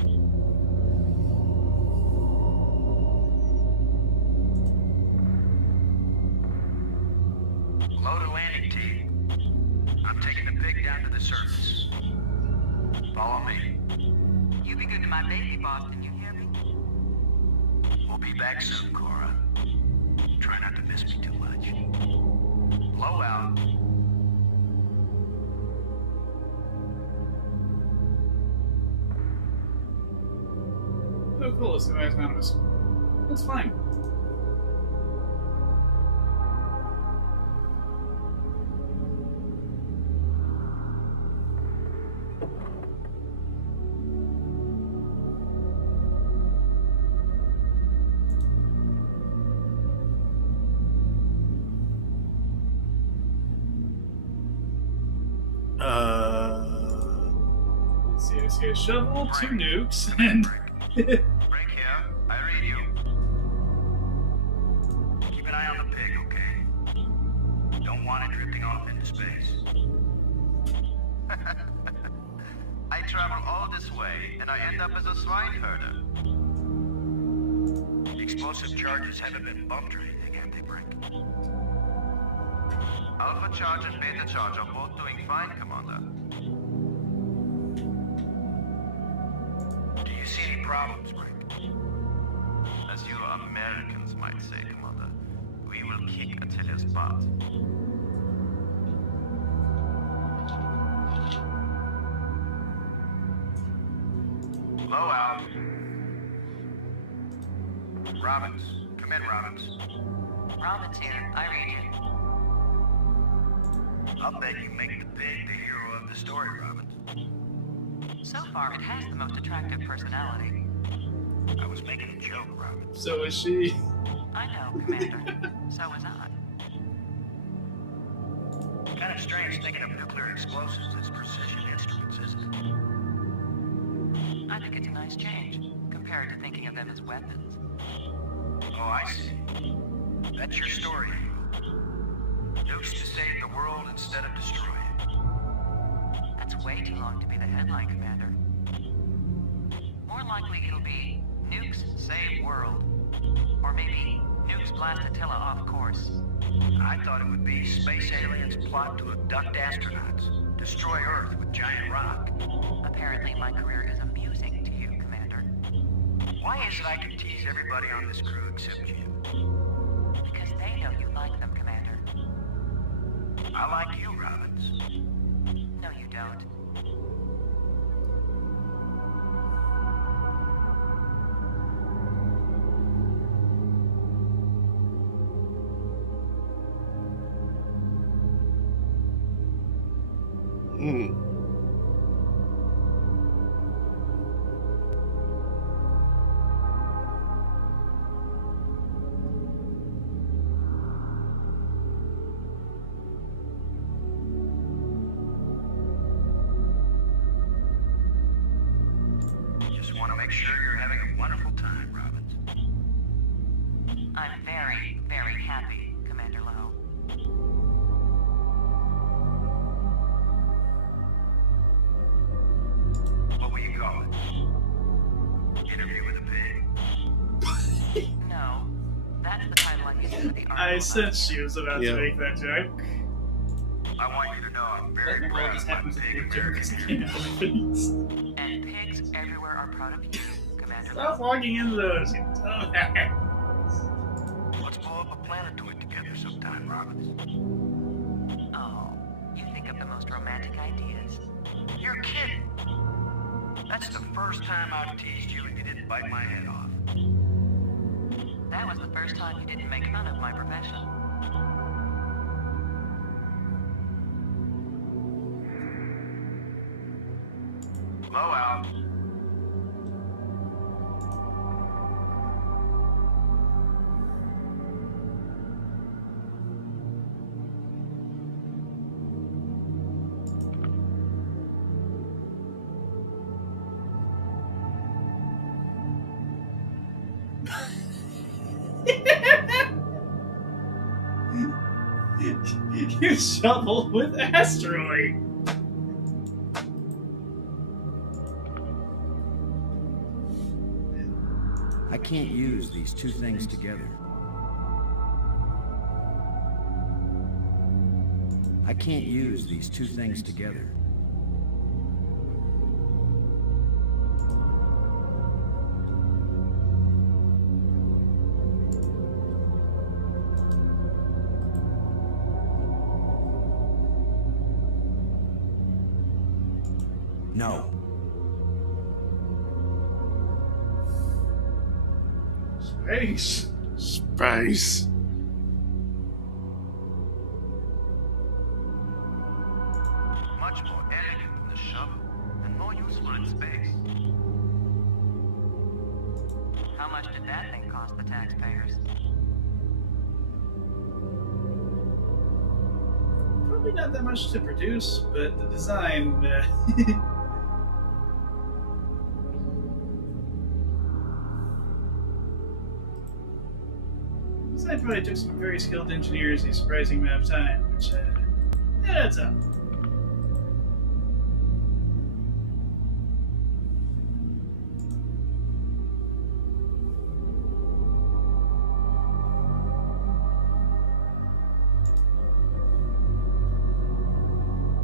Low to landing team. I'm taking the pig down to the surface. Follow me. You be good to my baby, Boston. You hear me? We'll be back soon, Cora. Try not to miss me too much. Blow out. Oh, cool. It's anonymous. That's fine. He's got a shovel, 2 nukes, and... Break here. I read you. Keep an eye on the pig, okay? Don't want it drifting off into space. I travel all this way, and I end up as a swine herder. The explosive charges haven't been bumped or anything, have they, Brink? Alpha charge and beta charge are both doing fine, Commander. Do you see any problems, Brink? As you Americans might say, Commander, we will kick Attila's butt. Low out. Robbins. Come in, Robbins. Robin's here. I read you. I'll bet you make the pig the hero of the story, Robbins. So far, it has the most attractive personality. I was making a joke, Robbins. So is she. I know, Commander. So is I. Kind of strange thinking of nuclear explosives as precision instruments, isn't it? I think it's a nice change, compared to thinking of them as weapons. Oh, I see. That's your story. Nukes to save the world instead of destroy it. That's way too long to be the headline, Commander. More likely it'll be Nukes Save World. Or maybe Nukes blast Attila off course. I thought it would be space aliens plot to abduct astronauts, destroy Earth with giant rock. Apparently my career is amusing to you, Commander. Why is it I can tease everybody on this crew except you? Because they know you like them, Commander. I like you, Robbins. No, you don't. Just want to make sure you're having a wonderful time, Robbins. I'm very, very happy, Commander Lowe. What will you call it? Interview with a pig? No, that's the title I used for the article. I said she was about to make that joke. I want you to know I'm very That proud just of my happens to be pig a joke because American. it came out of the face. And pigs everywhere are proud of you, Commander Stop Lowe. walking into those, you dumbass. Let's blow up a planetoid together sometime, Robbins. Oh, you think of the most romantic ideas. You're kidding. That's the first time I've teased you and you didn't bite my head off. That was the first time you didn't make fun of my profession. Blow out. You shovel with asteroid. I can't use these two things together. I can't use these two things together. No. Space. Space. Much more elegant than the shuttle, and more useful in space. How much did that thing cost the taxpayers? Probably not that much to produce, but the design. probably took some very skilled engineers a surprising amount of time, which adds up.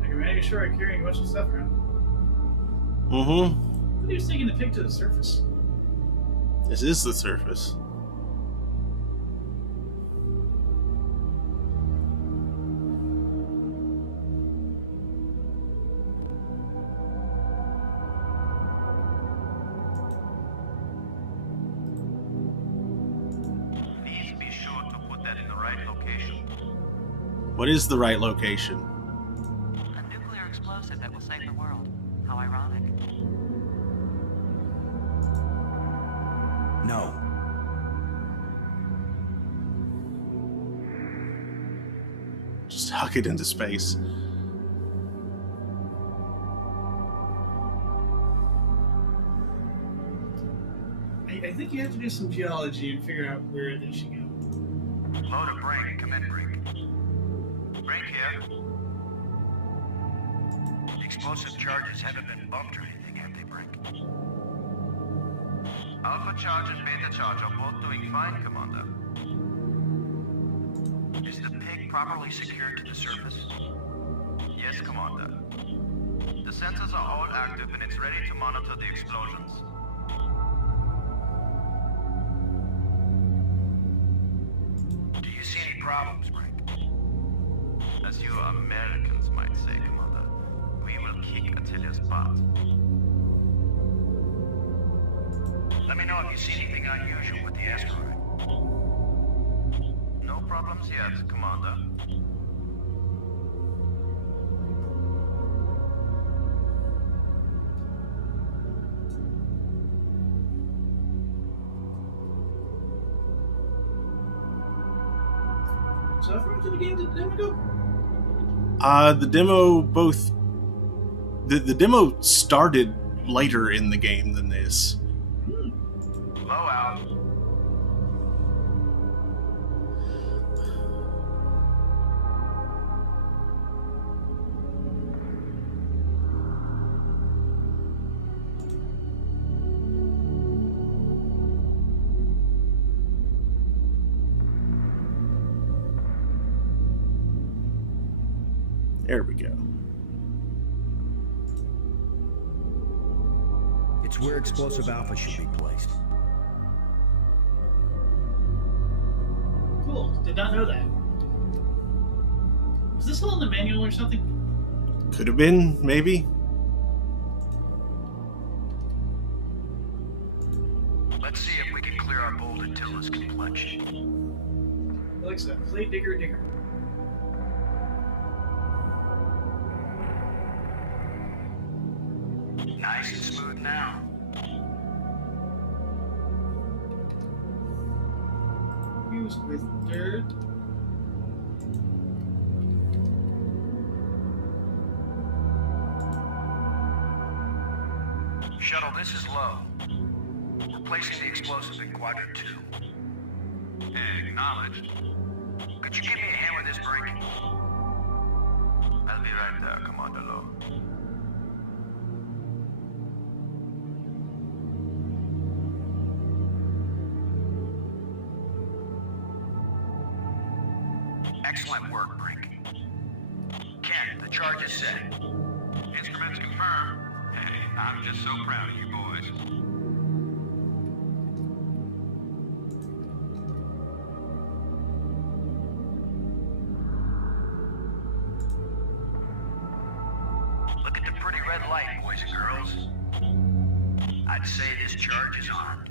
You're making sure I'm carrying a bunch of stuff around. Mm-hmm. What are you taking the pig to the surface? This is the surface. Please be sure to put that in the right location. What is the right location? A nuclear explosive that will save the world. How ironic. No. Just huck it into space. I think you have to do some geology and figure out where they should go. Loader, Brink. Come in, Brink. Brink here. The explosive charges haven't been bumped or anything, have they, Brink? Alpha charge and beta charge are both doing fine, Commander. Is the pig properly secured to the surface? Yes, Commander. The sensors are all active and it's ready to monitor the explosions. Do you see any problems, Brink? As you Americans might say, Commander, we will kick Atelia's butt. Let me know if you see anything unusual with the asteroid. No problems yet, Commander. So how far into the game did the demo go? The demo both... The demo started later in the game than this. Blowout. There we go. It's where explosive alpha should be placed. Cool. Did not know that. Was this all in the manual or something? Could have been, maybe. Let's see if we can clear our bold Attila's complexion. Alexa, play Digger Digger. Nice and smooth now. Used with dirt. Shuttle, this is low. We're placing the explosive in quadrant 2. Acknowledged. Could you give me a hand with this, Brink? I'll be right there, Commander Lowe. Excellent work, Brink. Ken, the charge is set. Instruments confirmed. Hey, I'm just so proud of you boys. Look at the pretty red light, boys and girls. I'd say this charge is armed.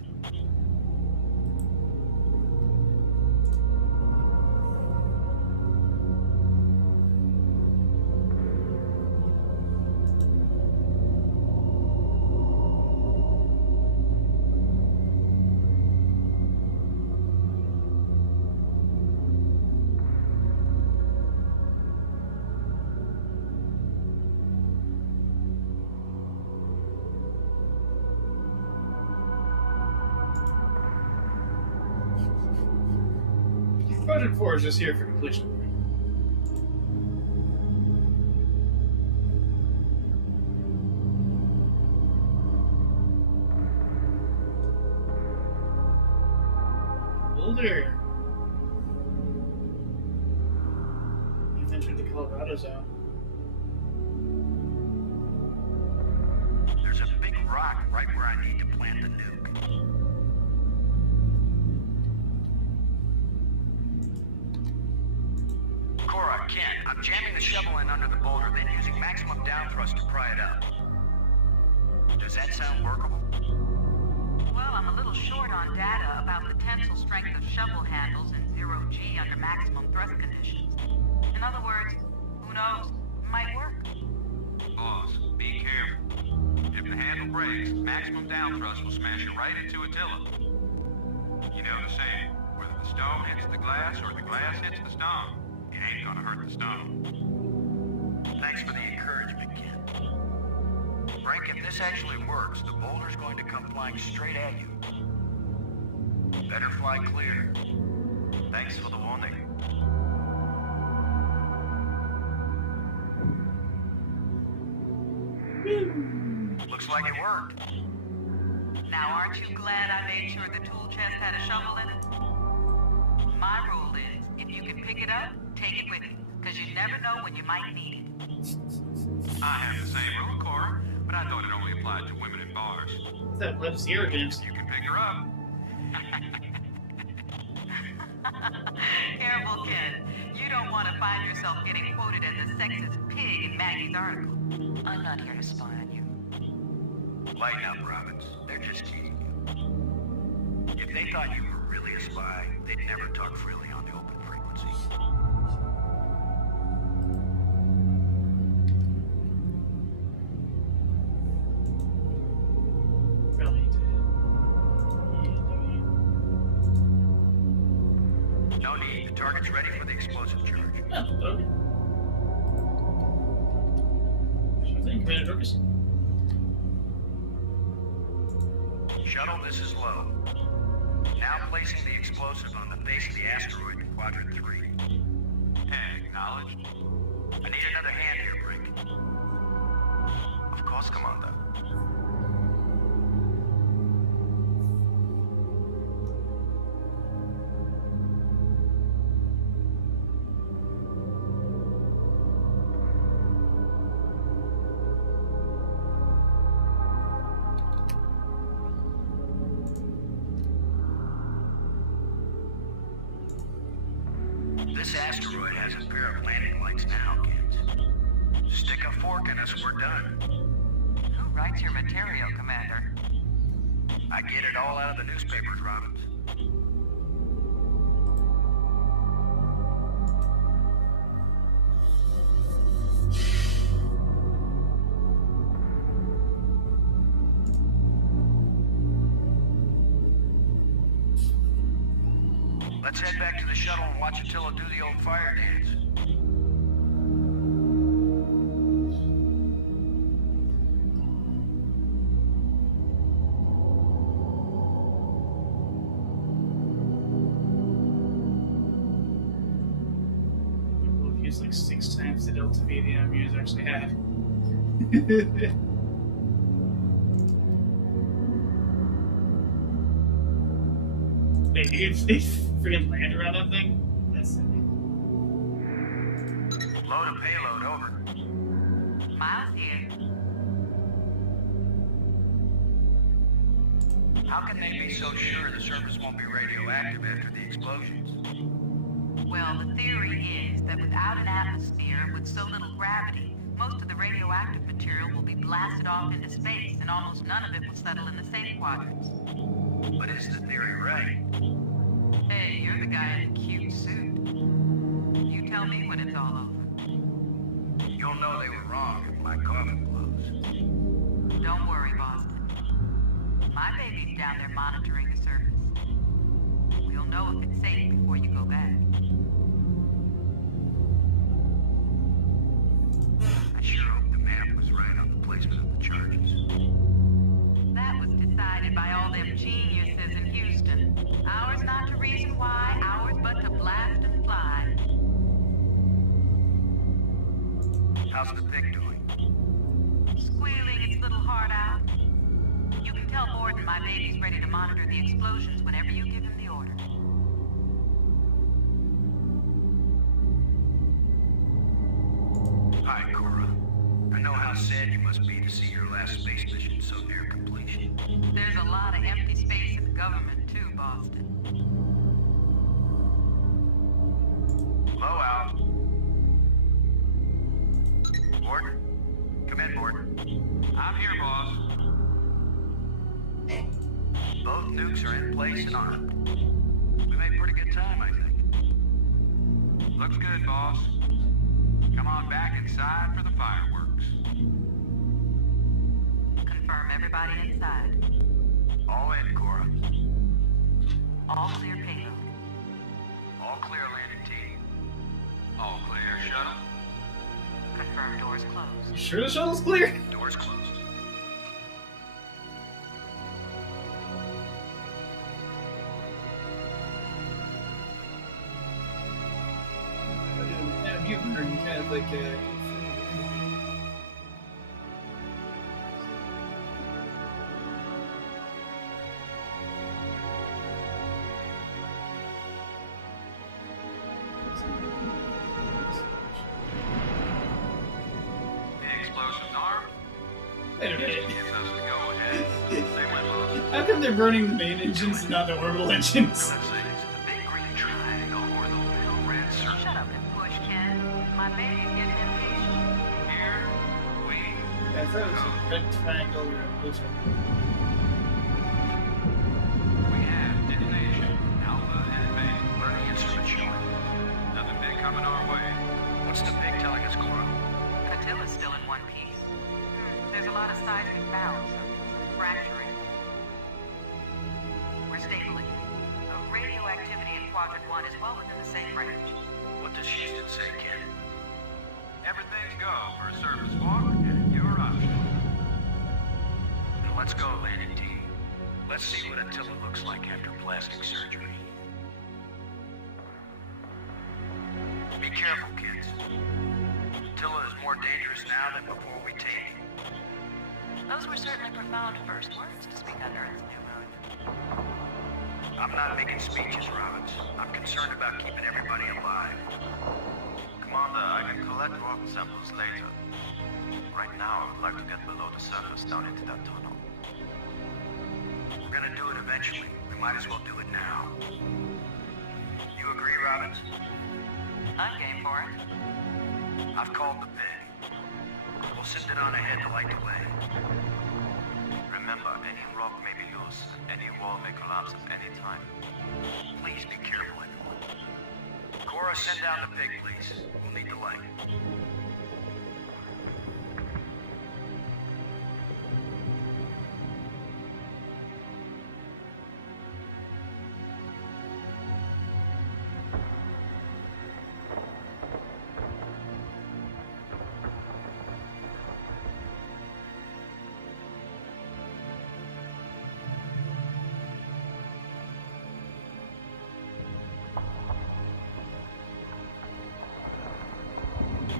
Quadrant 4 is just here for completion. Boulder. You've entered the Colorado zone. There's a big rock right where I need to plant the nuke. Cora, Ken, I'm jamming the shovel in under the boulder, then using maximum down thrust to pry it up. Does that sound workable? Well, I'm a little short on data about the tensile strength of shovel handles in 0G under maximum thrust conditions. In other words, who knows? It might work. Boss, be careful. If the handle breaks, maximum down thrust will smash it right into Attila. You know the saying, whether the stone hits the glass or the glass hits the stone, it ain't gonna hurt the stone. Thanks for the encouragement, Ken. Frank, if this actually works, the boulder's going to come flying straight at you. Better fly clear. Thanks for the warning. Looks like it worked. Now, aren't you glad I made sure the tool chest had a shovel in it? My rule is, if you can pick it up, take it with you, because you never know when you might need it. I have the same rule, Cora, but I thought it only applied to women in bars. That left arrogance. You can pick her up. Careful, kid. You don't want to find yourself getting quoted as a sexist pig in Maggie's article. I'm not here to spy on you. Lighten up, Robbins. They're just teasing you. If they thought you were really a spy, they'd never talk freely on the open frequency. Really? No need. The target's ready for the explosive charge. Oh, okay. Sure thing, Commander Dorcas. Shuttle, this is low. Now placing the explosive on the base of the asteroid in Quadrant 3. Acknowledged. I need another hand here, Brink. Of course, Commander. This asteroid has a pair of landing lights now, Kent. Stick a fork in us, we're done. Who writes your material, Commander? I get it all out of the newspapers, Robbins. Let's head back to the shuttle and watch Attila do the old fire dance. We've used like 6 times the Delta V the MUs actually had. Wait, they freaking land around that thing? That's silly. Load a payload, over. Miles here. How can they be so sure the surface won't be radioactive after the explosions? Well, the theory is that without an atmosphere with so little gravity, most of the radioactive material will be blasted off into space, and almost none of it will settle in the safe quadrants. But is the theory right? Hey, you're the guy in the cute suit. You tell me when it's all over. You'll know they were wrong if my coffin blows. Don't worry, Boston. My baby's down there monitoring the surface. We'll know if it's safe before you go back. I sure hope the map was right on the placement of the charges. That was decided by all them geniuses in Houston. Ours not to reason why, ours but to blast and How's the pig doing? Squealing its little heart out. You can tell Borden my baby's ready to monitor the explosions whenever you give him the order. Hi, Cora. I know how sad you must be to see your last space mission so near completion. There's a lot of empty space in the government too, Boston. Blow out. Borden? Come in, Borden. I'm here, boss. Both nukes are in place and armed. We made pretty good time, I think. Looks good, boss. Come on back inside for the fireworks. Confirm everybody inside. All in, Cora. All clear payload. All clear, landing team. All clear, shuttle. Confirm doors closed. You sure the shuttle's clear? Doors closed. Mute burn, kind of like a... The explosion's armed. Wait a minute. Gives us the go-ahead. Say when, boss. How come they're burning the main engines and not the orbital engines? Let's see. It's the big green triangle or the little red circle. Shut up and push, Ken. My baby's getting impatient. Here we I thought it was a red triangle or a blue circle. We have detonation, Alpha and Beta. Learning instrument showing. Nothing big coming our way. What's the pig telling us, Cora? Attila's still in one piece. There's a lot of seismic bounce, some fracturing. We're stable again. The radioactivity in Quadrant 1 is well within the safe range. What does Houston say, Ken? Everything's go for a surface walk, and you're optional. Then let's go, landing team. Let's see what Attila looks like after plastic surgery. Be careful, kids. Attila is more dangerous now than before we take him. Those were certainly profound first words to speak under its new moon. I'm not making speeches, Roberts. I'm concerned about keeping everybody alive. Commander, I can collect rock samples later. Right now, I would like to get below the surface down into that tunnel. We're gonna do it eventually. We might as well do it now. You agree, Robbins? I'm game for it. I've called the pig. We'll send it on ahead to light the way. Remember, any rock may be loose, and any wall may collapse at any time. Please be careful, everyone. Cora, send down the pig, please. We'll need the light.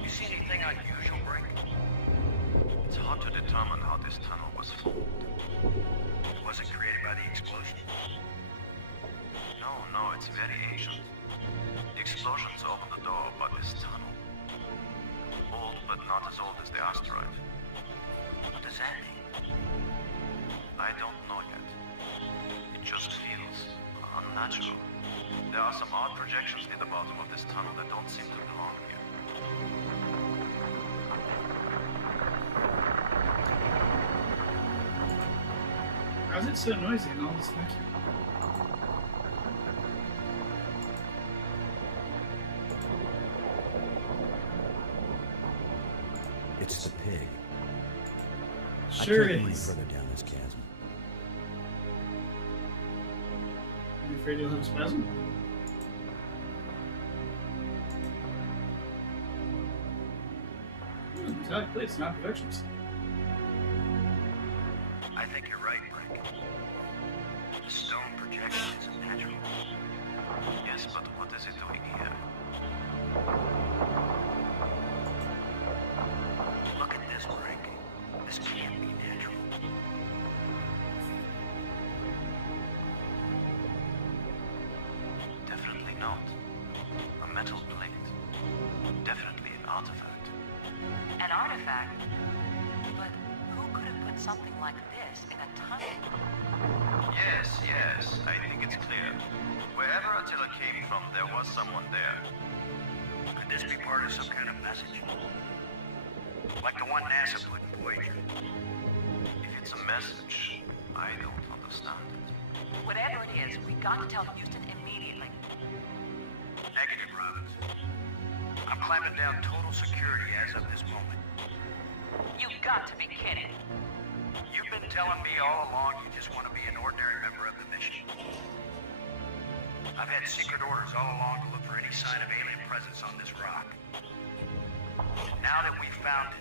You see anything unusual, Brink? It's hard to determine how this tunnel was formed. It wasn't created by the explosion. No, it's very ancient. The explosions opened the door, but this tunnel... Old, but not as old as the asteroid. What does that mean? I don't know yet. It just feels unnatural. There are some odd projections near the bottom of this tunnel that don't seem to belong here. How's it so noisy and all this vacuum? It's the pig. Sure I can't go any is. further down this chasm. You afraid you'll have a spasm? Metallic plates, not projections. I think you're right, Brink. The stone projection isn't natural. Yes, but what is it doing here? artifact. An artifact? But who could have put something like this in a tunnel? Yes, I think it's clear. Wherever Attila came from, there was someone there. Could this be part of some kind of message? Like the one NASA put in Voyager? If it's a message, I don't understand it. Whatever it is, we got to tell Houston immediately. Negative, Robbins. I'm clamping down total security as of this moment. You've got to be kidding. You've been telling me all along you just want to be an ordinary member of the mission. I've had secret orders all along to look for any sign of alien presence on this rock. Now that we've found it,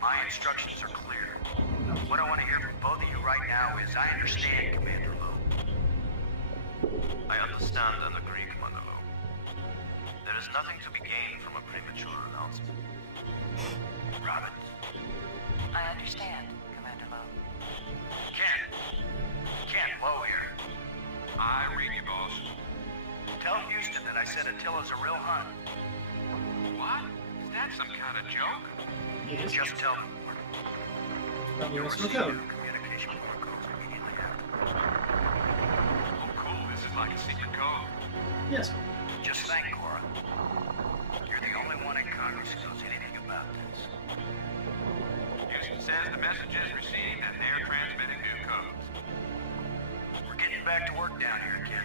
my instructions are clear. What I want to hear from both of you right now is, I understand, Commander Lowe. I understand and agree, Commander Lowe. There is nothing to be gained from a premature announcement. Robbins? I understand, Commander Lowe. Ken, Lowe here. I read you, boss. Tell Houston that I said Attila's a real hunt. What? Is that some kind of joke? Yes. Just tell them. Probably You'll what's the receive code. your communication protocols immediately afterwards. Oh, cool. This is like a secret code. Yes. Just think, Cora. You're the only one in Congress who knows anything about this. Houston says the message is received and they're transmitting new codes. We're getting back to work down here, Ken.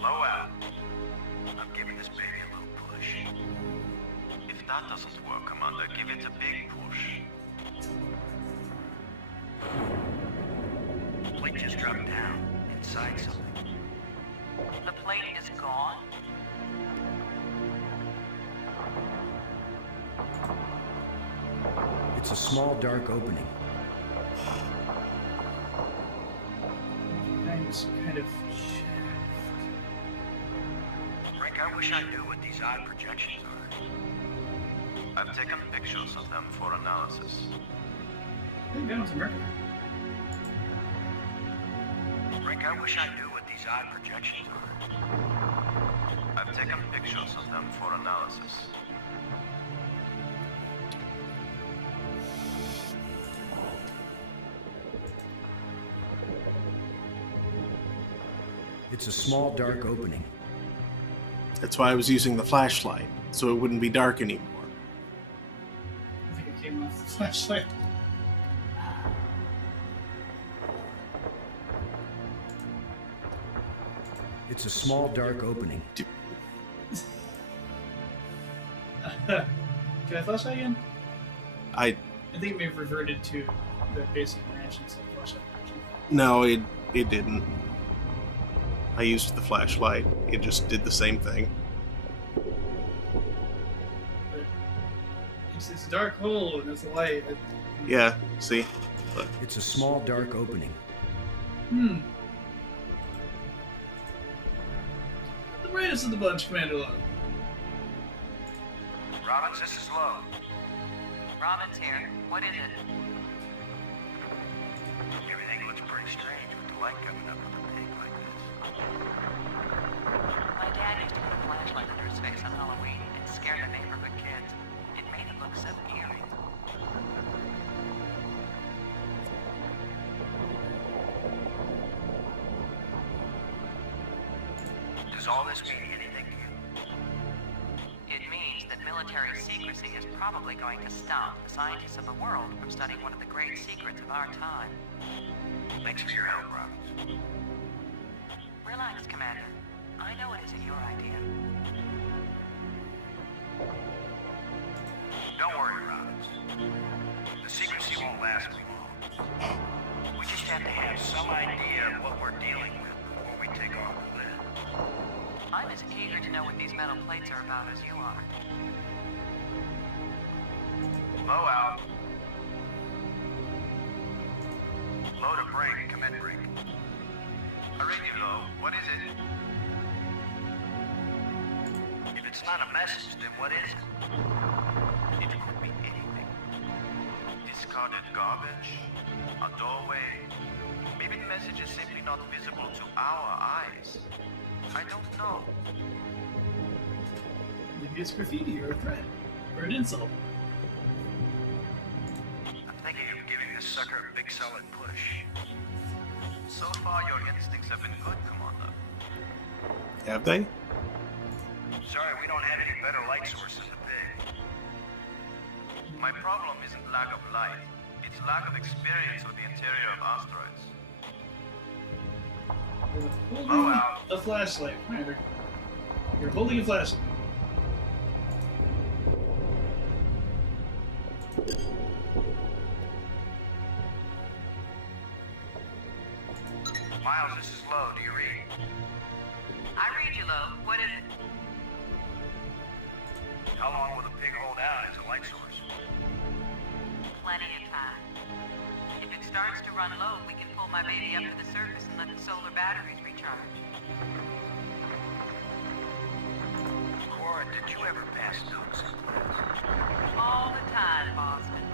Low out. I'm giving this baby a little push. If that doesn't work, Commander, give it a big push. The plate just dropped down inside something. The plate is gone? It's a small, dark opening. Kind of Frank, I wish I knew what these odd projections are. I've taken pictures of them for analysis. I think that one's American. Frank, I wish I knew what these odd projections are. I've taken pictures of them for analysis. It's a small, dark opening. That's why I was using the flashlight, so it wouldn't be dark anymore. I think it came off the flashlight. It's a small, dark opening. Can I flashlight again? I think it may have reverted to the basic ranch instead of flashlight version. No, it didn't. I used the flashlight. It just did the same thing. But it's a dark hole and it's a light. Yeah, see? Look. It's a small, dark opening. The brightest of the bunch, Commander Lowe. Robbins, this is Lowe. Robin's here. What is it? Everything looks pretty strange with the light coming up with a pig like this. My dad used to put a flashlight under his face on Halloween and scare the neighborhood kids. It made it look so eerie. Does all this mean anything to you? It means that military secrecy is probably going to stop the scientists of the world from studying one of the great secrets of our time. Thanks for your help, Robbins. Relax, Commander. I know it isn't your idea. Don't worry, Robbins. The secrecy won't last long. We just have to have some idea of what we're dealing with before we take off the lid. I'm as eager to know what these metal plates are about as you are. Low out. Low to Brink. Come in, Brink. I read you, Lowe. What is it? If it's not a message, then what is it? It could be anything. Discarded garbage, a doorway. Maybe the message is simply not visible to our eyes. I don't know. Maybe it's graffiti or a threat or an insult. I'm thinking of giving this sucker a big solid push. So far, your instincts have been good, Commander. Have they? Sorry, we don't have any better light source than the pig. My problem isn't lack of light. It's lack of experience with the interior of asteroids. You're Blow holding out. a flashlight, Commander. You're holding a flashlight. Miles, this is low. Do you read? I read you, Lo. What is it? How long will the pig hold out as a light source? Plenty of time. If it starts to run low, we can pull my baby up to the surface and let the solar batteries recharge. Cora, did you ever pass notes? All the time, Boston.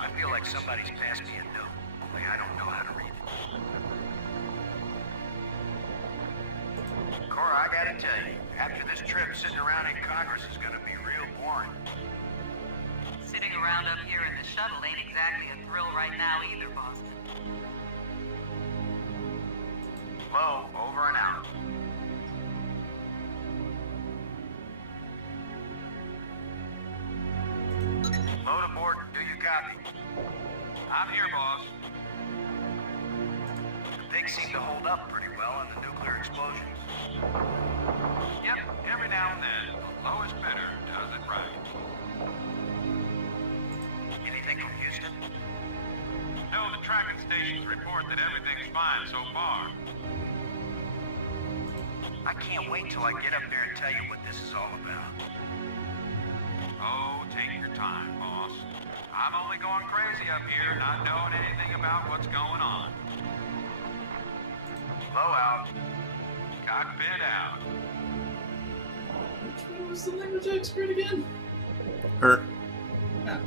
I feel like somebody's passed me a note, only I don't know how to read it. Cora, I gotta tell you, after this trip, sitting around in Congress is gonna be real boring. Sitting around up here in the shuttle ain't exactly a thrill right now either, Boston. Low, over and out. Load aboard, do you copy? I'm here, boss. The pigs seem to hold up pretty well in the nuclear explosions. Yep, every now and then, low is better, does it right. Anything from Houston? No, the tracking stations report that everything's fine so far. I can't wait till I get up there and tell you what this is all about. Oh, take your time, boss. I'm only going crazy up here, not knowing anything about what's going on. Low out. Cockpit out. Which one was the language expert again? Her. Ah.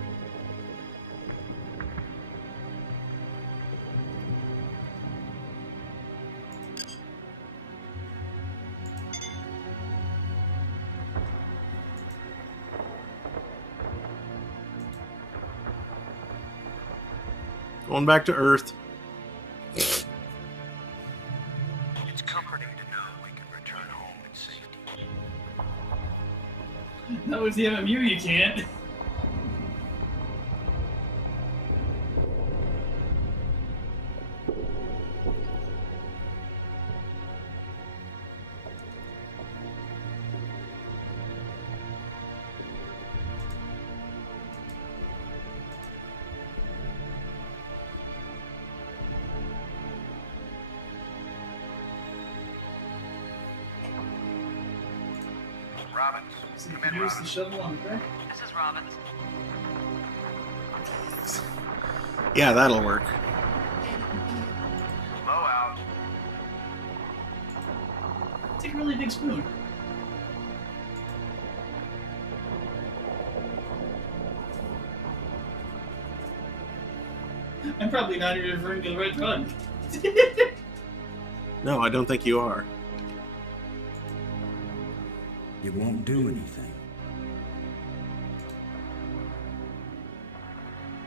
Going back to Earth. It's comforting to know we can return home in safety. Not with the MMU, you can't. Robbins, So you come can in, use the Robbins. shovel on the back. This is Robbins. Yeah, that'll work. Low out. Take a really big spoon. I'm probably not even referring to the right button. No, I don't think you are. It won't do anything.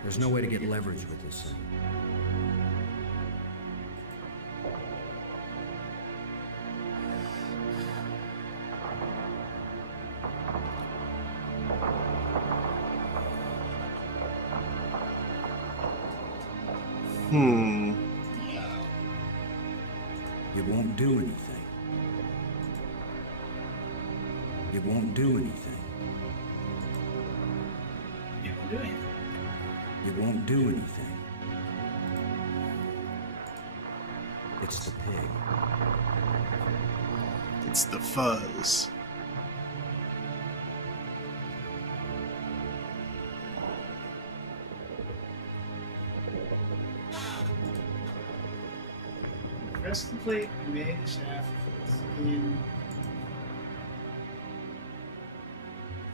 There's no way to get leverage with this thing. It won't do anything. It won't do anything. It won't do anything. It won't do anything. It's the pig. It's the fuzz. Press the plate and made the shaft in.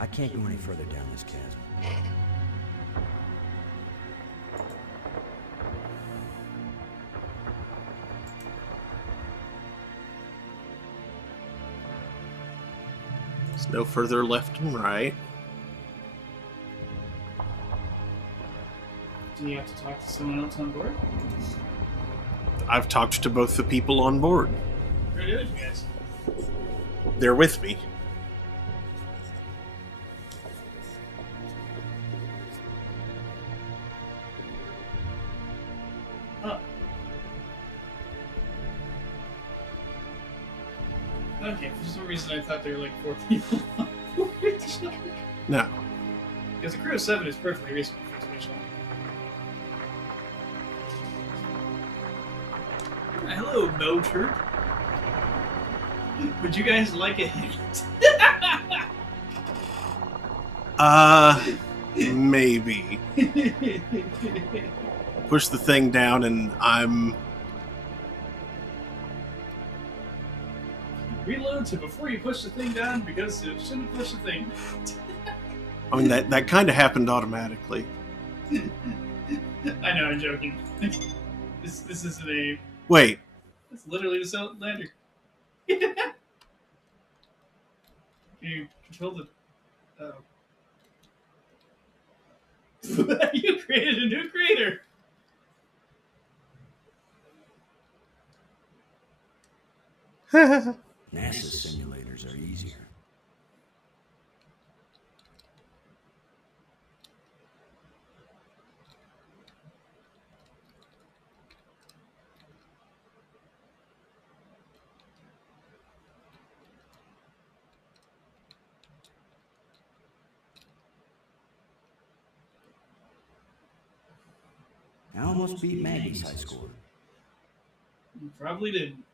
I can't go any further down this chasm. No further left and right. Do you have to talk to someone else on board? I've talked to both the people on board. Where are the other guys? They're with me. Oh. Okay, for some reason I thought there were like 4 people on board. No. Because a crew of 7 is perfectly reasonable for this mission. Hello, no turd. Would you guys like a hint? Maybe. Push the thing down and I'm... Reload to before you push the thing down because you shouldn't push the thing. I mean, that kind of happened automatically. I know, I'm joking. This isn't a... Wait. It's literally the Outlander. You control the... Oh. You created a new creator! NASA simulators are easier. I almost beat Maggie's high score. You probably didn't.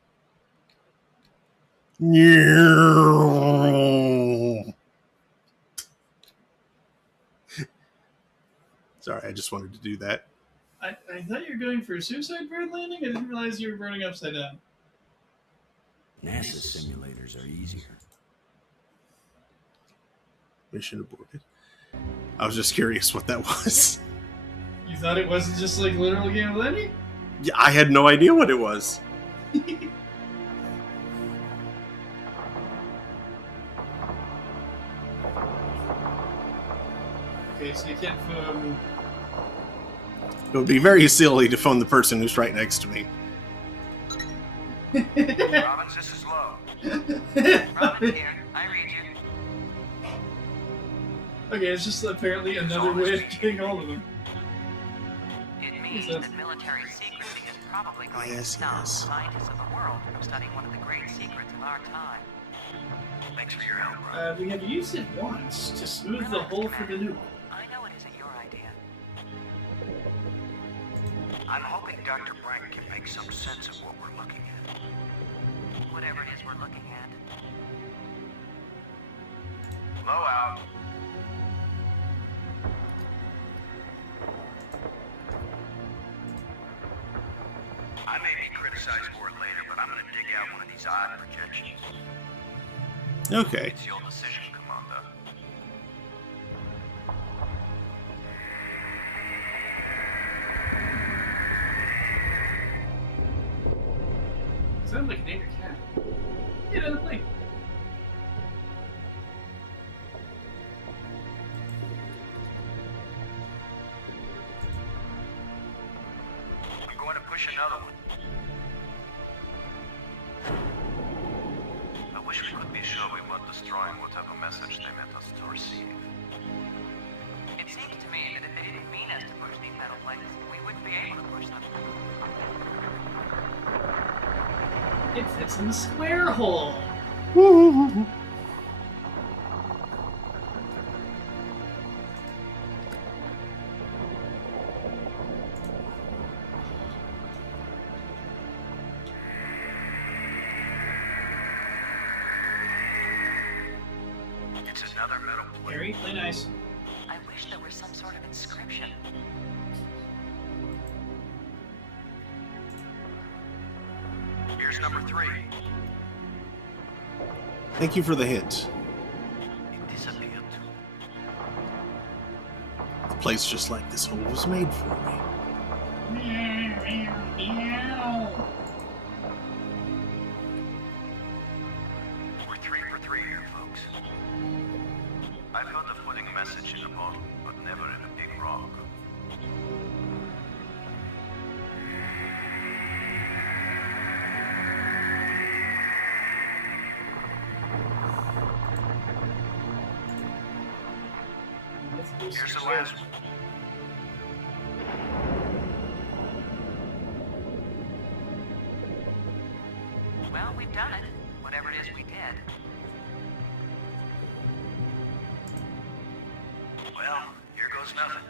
Sorry, I just wanted to do that. I thought you were going for a suicide bird landing? I didn't realize you were burning upside down. NASA simulators are easier. Mission aborted. I was just curious what that was. You thought it wasn't just like literal game of landing? Yeah, I had no idea what it was. Okay, so you can't phone... It would be very silly to phone the person who's right next to me. Robbins, this is Lowe. Robin here. I read you. Okay, it's just apparently another way of getting hold of them. It means that military secrecy is probably going to stop scientists of the world from studying one of the great secrets of our time. Thanks for your help, Rob. We have used it once to smooth the hole for the nuke. I know it isn't your idea. I'm hoping Dr. Brank can make some sense of what we're looking at. Whatever it is we're looking at. Low out. I may be criticized for it later, but I'm going to dig out one of these odd projections. Okay. It's your decision, Commander. Sounds like an angry cat. Get on the plane. I'm going to push another one. I wish we could be sure we weren't destroying whatever message they meant us to receive. It seems to me that if they didn't mean us to push these metal plates, we wouldn't be able to push them. It fits in the square hole. It's another metal plate. Very play nice. I wish there were some sort of inscription. Here's number 3. Thank you for the hint. It disappeared too. The place just like this hole was made for me. We're 3 for 3 here, folks. message in a bottle, but never in a big rock. Here's the last one. Well, we've done it. Whatever it is we did. Well, here goes nothing.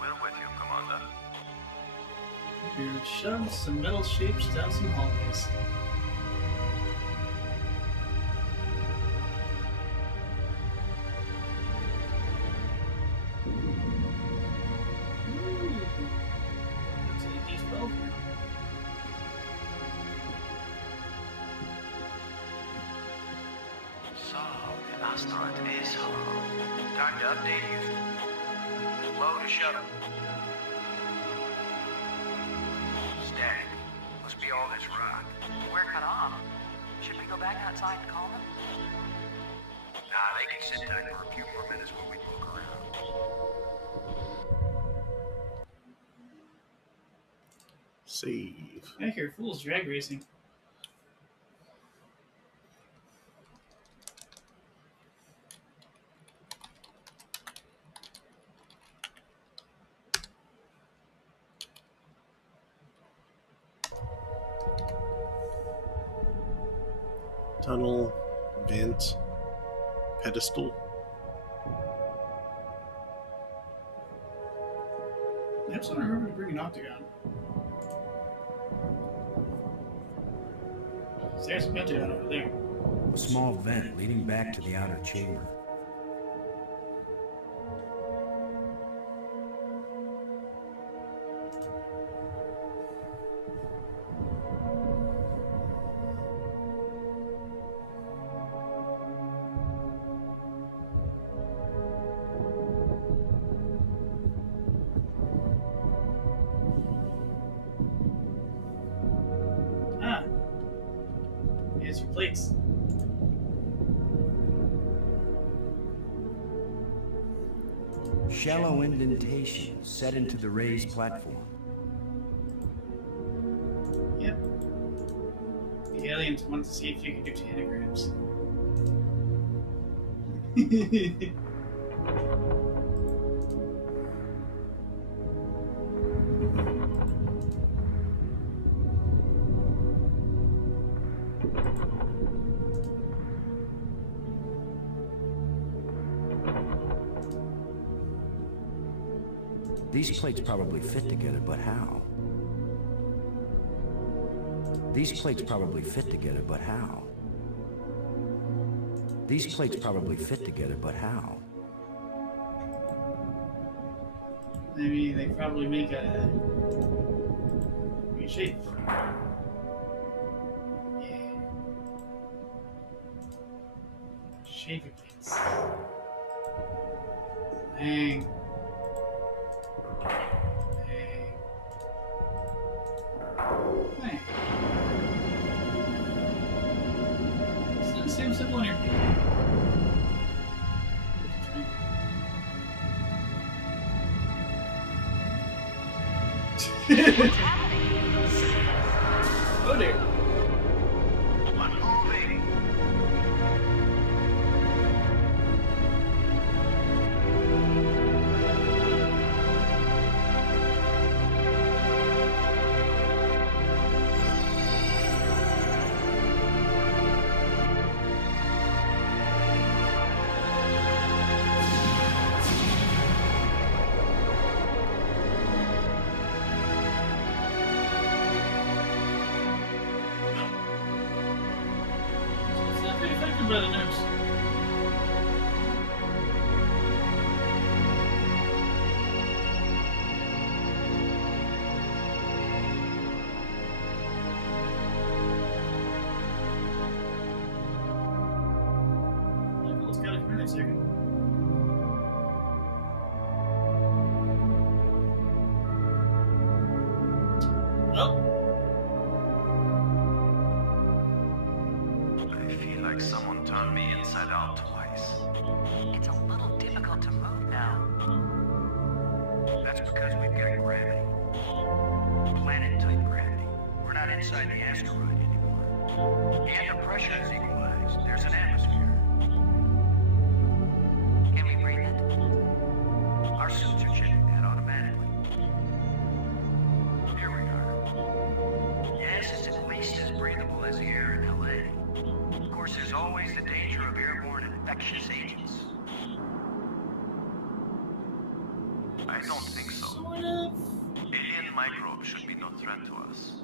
We're with you, Commander. You shoved some metal shapes down some hallways. So, the asteroid is hollow. Time to update Houston. Load a shuttle. Static. Must be all this rock. We're cut off. Should we go back outside and call them? Nah, they can sit tight for a few more minutes while we poke around. Save. I hear fools drag racing. Tunnel, vent, pedestal. I just want to remember to bring an octagon. There's a pentagon over there. A small vent leading back to the outer chamber. Ah. Here's your plates. Shallow indentation set into the raised platform. Yep. The aliens wanted to see if you could do tanagrams. These plates probably fit together, but how? These plates probably fit together, but how? These plates probably fit together, but how? Maybe they probably make a weird shape. Yeah. Shape your plates. Dang. Hey. This doesn't seem simple in here. Oh dear. Unmoving. It's not very affected by the nukes. Michael's got to come in a second. Well, I feel like someone turned me because we've got gravity. Planet-type gravity. We're not inside the asteroid anymore. And the pressure is equalized. There's an atmosphere. Can we breathe it? Our suits are checking that automatically. Here we are. Yes, it's at least as breathable as the air in LA. Of course, there's always the danger of airborne infectious agents. I don't think so. Alien microbes should be no threat to us.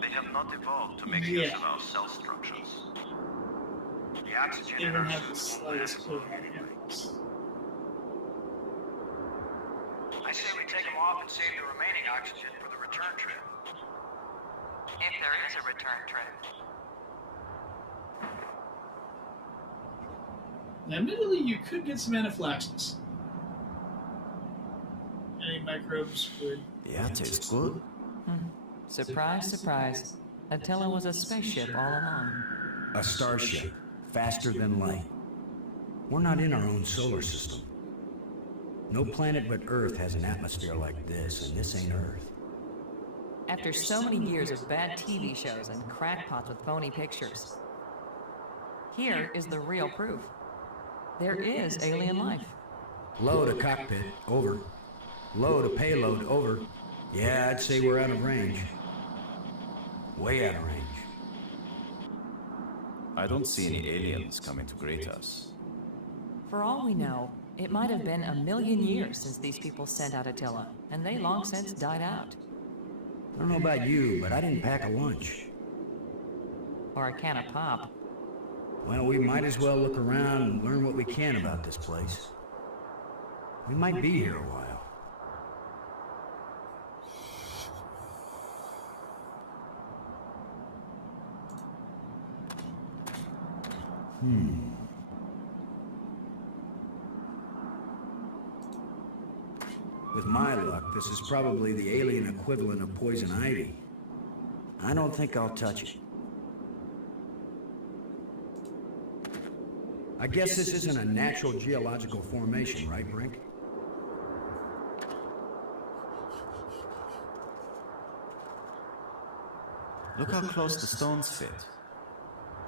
They have not evolved to make use of our cell structures. The oxygen They in don't our have the suits won't slightest last clue long how to anyway. do this. I say we take them off and save the remaining oxygen for the return trip. If there is a return trip. Now, admittedly, you could get some anaphylaxis. Any microbes would. Yeah, tastes good. Surprise, surprise. Attila was a spaceship all along. A starship, faster than light. We're not in our own solar system. No planet but Earth has an atmosphere like this, and this ain't Earth. After so many years of bad TV shows and crackpots with phony pictures, here is the real proof. There is alien life. Load a cockpit, over. Load a payload, over. Yeah, I'd say we're out of range. Way out of range. I don't see any aliens coming to greet us. For all we know, it might have been 1,000,000 years since these people sent out Attila, and they long since died out. I don't know about you, but I didn't pack a lunch. Or a can of pop. Well, we might as well look around and learn what we can about this place. We might be here a while. With my luck, this is probably the alien equivalent of poison ivy. I don't think I'll touch it. I guess this isn't a natural geological formation, right, Brink? Look how close the stones fit.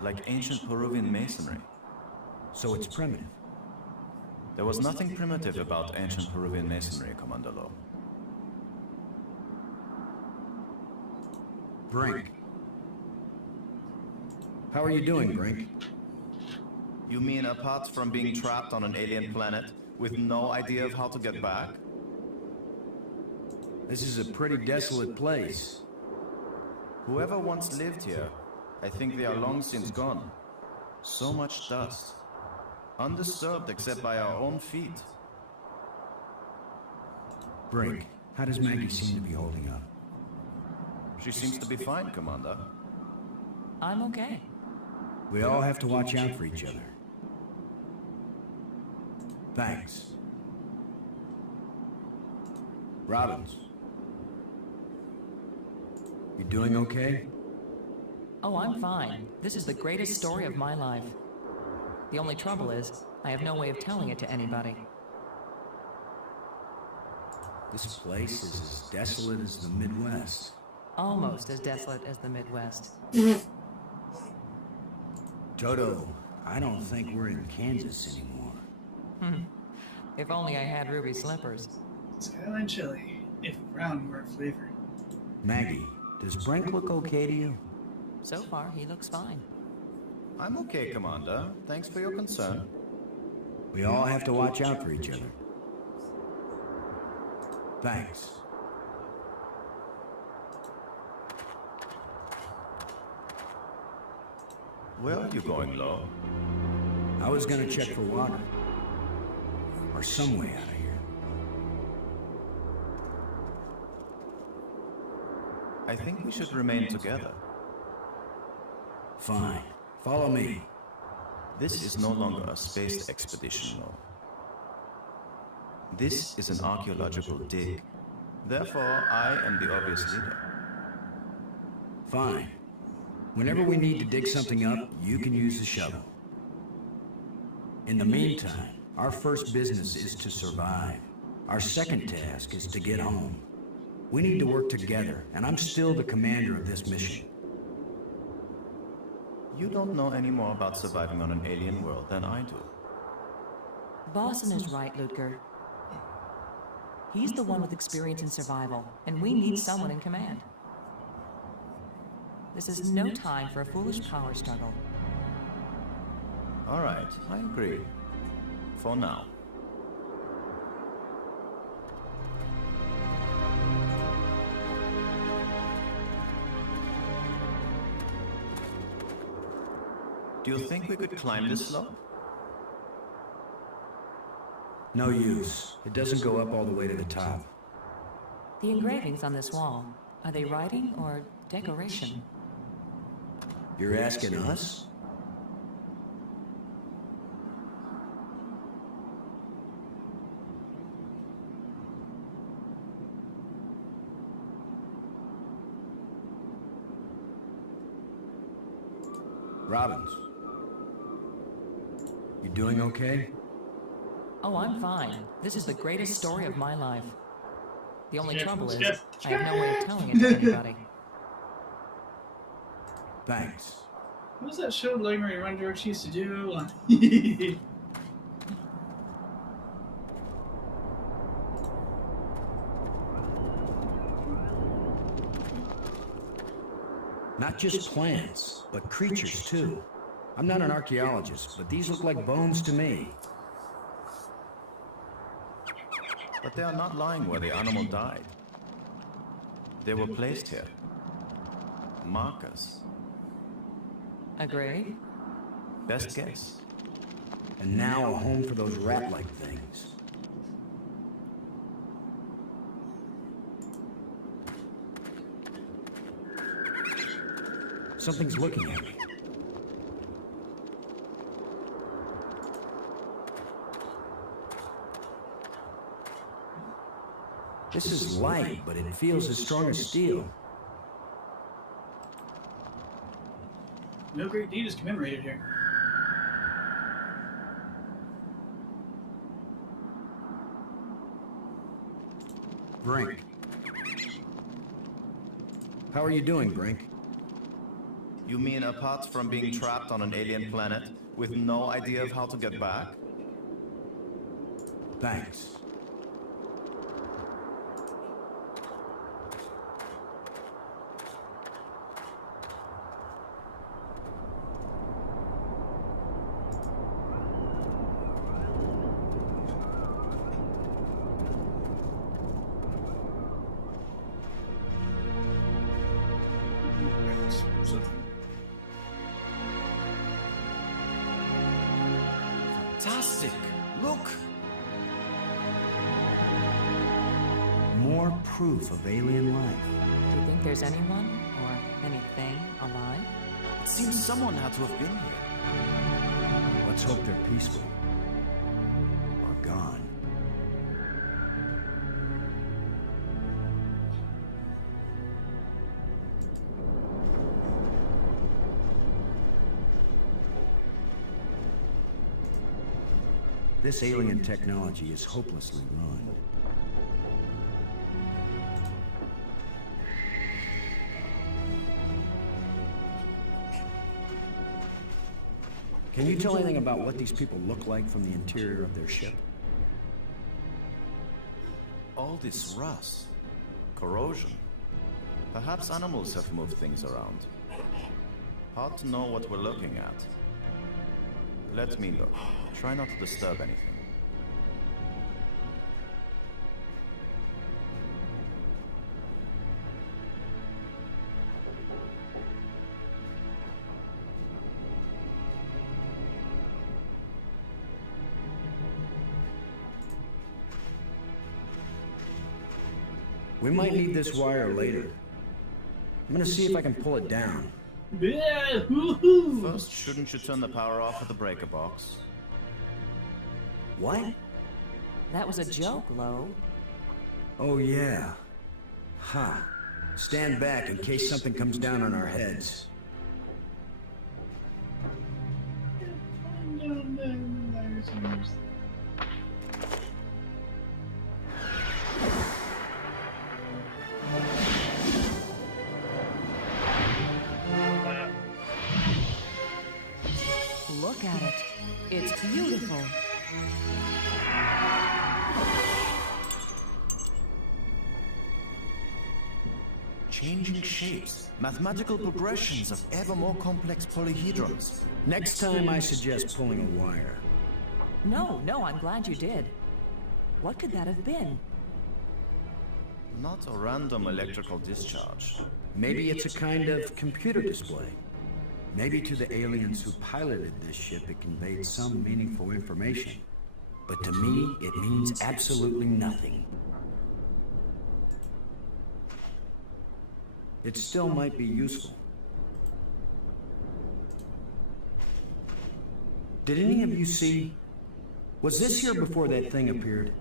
Like ancient Peruvian masonry. So it's primitive. There was nothing primitive about ancient Peruvian masonry, Commander Lowe. Brink. How are you doing, Brink? You mean apart from being trapped on an alien planet with no idea of how to get back? This is a pretty desolate place. Whoever once lived here, I think they are long since gone. So much dust. Undisturbed except by our own feet. Brink, how does Maggie seem to be holding up? She seems to be fine, Commander. I'm okay. We all have to watch out for each other. Thanks. Robbins. You doing okay? Oh, I'm fine. This is the greatest story of my life. The only trouble is, I have no way of telling it to anybody. This place is as desolate as the Midwest. Almost as desolate as the Midwest. Toto, I don't think we're in Kansas anymore. If only I had ruby slippers. Skyline chili, if brown were a flavor. Maggie, does Brink look okay to you? So far, he looks fine. I'm okay, Commander. Thanks for your concern. We all have to watch out for each other. Thanks. Where are you going, Lowe? I was gonna check for water. Or some way out of here. I think we should remain together. Fine. Follow me. This is no longer a space expedition, Lowe. This is an archaeological dig. Therefore, I am the obvious leader. Fine. Whenever we need to dig something up, you can use the shovel. In the meantime, our first business is to survive. Our second task is to get home. We need to work together, and I'm still the commander of this mission. You don't know any more about surviving on an alien world than I do. Boston is right, Ludger. He's the one with experience in survival, and we need someone in command. This is no time for a foolish power struggle. All right, I agree. For now. Do you think we could climb this slope? No use. It doesn't go up all the way to the top. The engravings on this wall, are they writing or decoration? You're asking us? Robbins. You doing okay? Oh, I'm fine. This is the greatest story of my life. The only trouble is, I have no way of telling it to anybody. Thanks. What was that show like where Run George used to do? Not just plants, but creatures too. I'm not an archaeologist, but these look like bones to me. But they are not lying where the animal died. They were placed here. Markers. Agree? Best guess. And now a home for those rat-like things. Something's looking at me. This is light, but it feels as strong as steel. No great deed is commemorated here. Brink. How are you doing, Brink? You mean apart from being trapped on an alien planet with no idea of how to get back? Thanks. Fantastic! Look! More proof of alien life. Do you think there's anyone or anything alive? It seems someone had to have been here. Let's hope they're peaceful. Or gone. This alien technology is hopelessly ruined. Can you tell anything about what these people look like from the interior of their ship? All this rust, corrosion. Perhaps animals have moved things around. Hard to know what we're looking at. Let me look. Try not to disturb anything. We might need this wire later. I'm gonna see if I can pull it down. Yeah, woohoo! First, shouldn't you turn the power off at the breaker box? What? That was a joke, Lo. Oh yeah. Ha. Stand back in case something comes down on our heads. It's beautiful. Changing shapes, mathematical progressions of ever more complex polyhedrons. Next time I suggest pulling a wire. No, I'm glad you did. What could that have been? Not a random electrical discharge. Maybe it's a kind of computer display. Maybe to the aliens who piloted this ship it conveyed some meaningful information. But to me, it means absolutely nothing. It still might be useful. Did any of you see? Was this here before that thing appeared?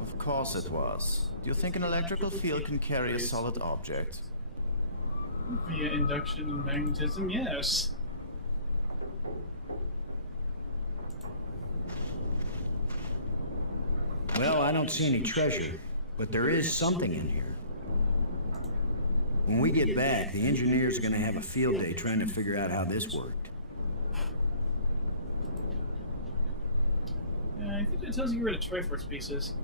Of course it was. Do you think an electrical field can carry a solid object? Via induction and magnetism, yes. Well, I don't see any treasure, but there is something in here. When we get back, the engineers are going to have a field day trying to figure out how this worked. Yeah, I think it tells you where the Triforce piece is.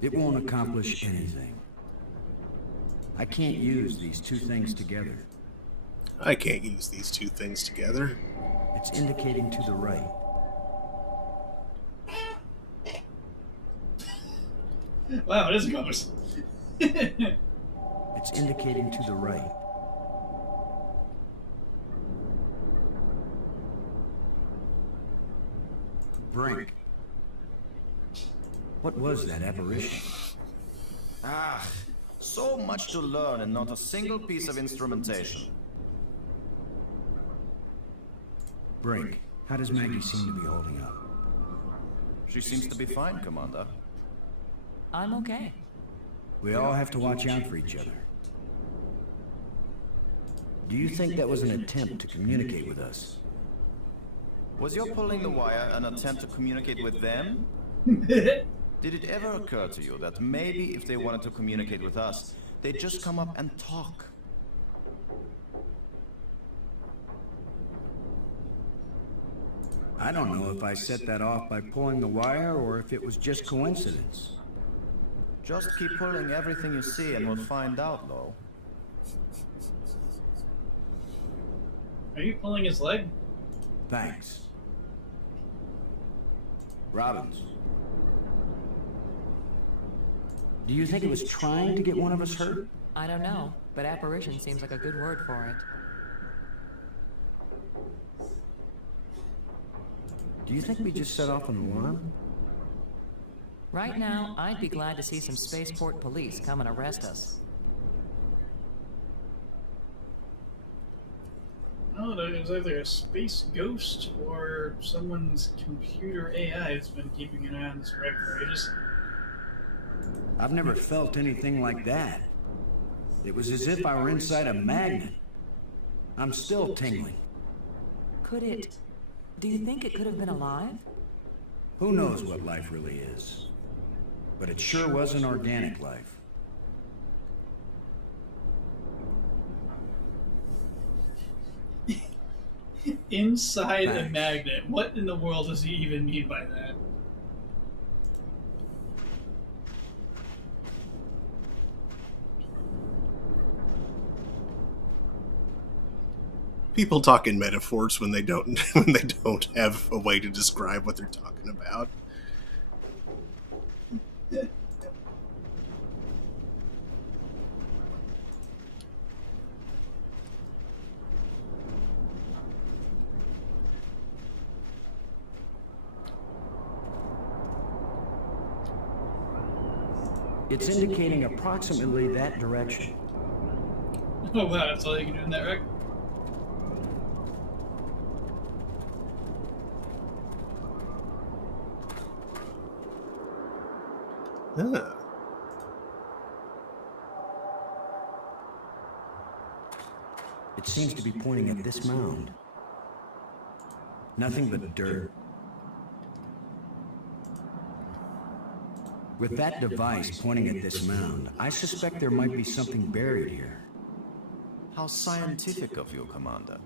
It won't accomplish anything. I can't use these two things together. I can't use these two things together. It's indicating to the right. Wow, it is a compass. It's indicating to the right. Brink. What was that apparition? Ah, so much to learn and not a single piece of instrumentation. Brink, how does Maggie seem to be holding up? She seems to be fine, Commander. I'm okay. We all have to watch out for each other. Do you think that was an attempt to communicate with us? Was your pulling the wire an attempt to communicate with them? Did it ever occur to you that maybe if they wanted to communicate with us, they'd just come up and talk? I don't know if I set that off by pulling the wire or if it was just coincidence. Just keep pulling everything you see and we'll find out, Lo. Are you pulling his leg? Thanks. Robbins. Do you think it was trying to get one of us hurt? I don't know, but apparition seems like a good word for it. Do you think we just set off an alarm? Right now, I'd be glad to see some spaceport police come and arrest us. Oh, there's either a space ghost or someone's computer AI that's been keeping an eye on this wreck for ages. I've never felt anything like that. It was as if I were inside a magnet. I'm still tingling. Could it... Do you think it could have been alive? Who knows what life really is? But it sure was an organic life. Inside a magnet. What in the world does he even mean by that? People talk in metaphors when they don't have a way to describe what they're talking about. It's indicating approximately that direction. Oh wow, that's all you can do in that wreck? Huh. It seems to be pointing at this mound. Nothing but dirt. With that device pointing at this mound, I suspect there might be something buried here. How scientific of you, Commander.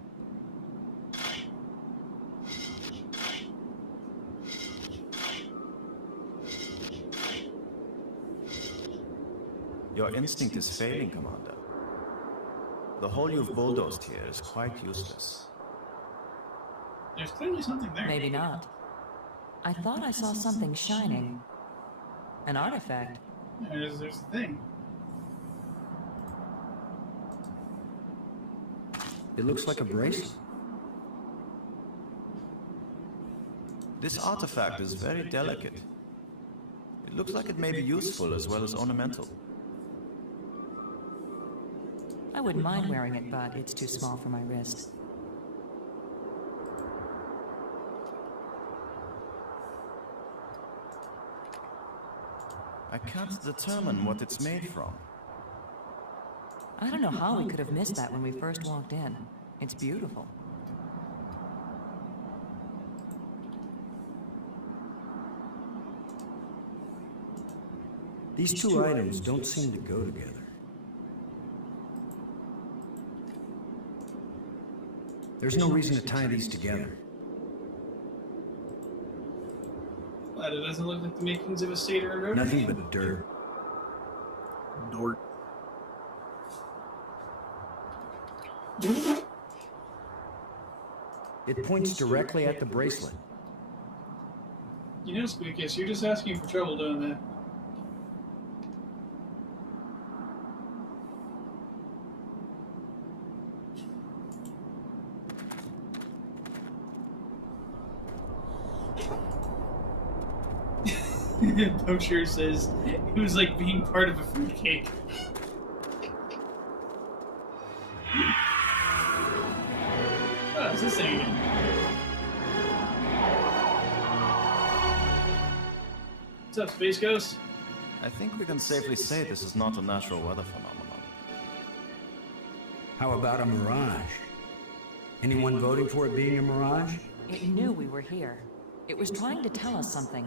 Your instinct is failing, Commander. The hole you've bulldozed here is quite useless. There's clearly something there. Maybe not. I thought I saw something shining. An artifact. There's the thing. It looks like a bracelet. This artifact is very delicate. It looks like it may be useful as well as ornamental. I wouldn't mind wearing it, but it's too small for my wrist. I can't determine what it's made from. I don't know how we could have missed that when we first walked in. It's beautiful. These two items don't seem to go together. There's no reason to tie these together. But it doesn't look like the makings of a state or a road. Nothing but dirt. Dort. It points directly at the bracelet. You know, Squeakus, you're just asking for trouble doing that. Poacher says it was like being part of a fruitcake. Oh, it's this thing again. What's up, Space Ghost? I think we can safely say this is not a natural weather phenomenon. How about a mirage? Anyone voting for it being a mirage? It knew we were here. It was trying to tell us something.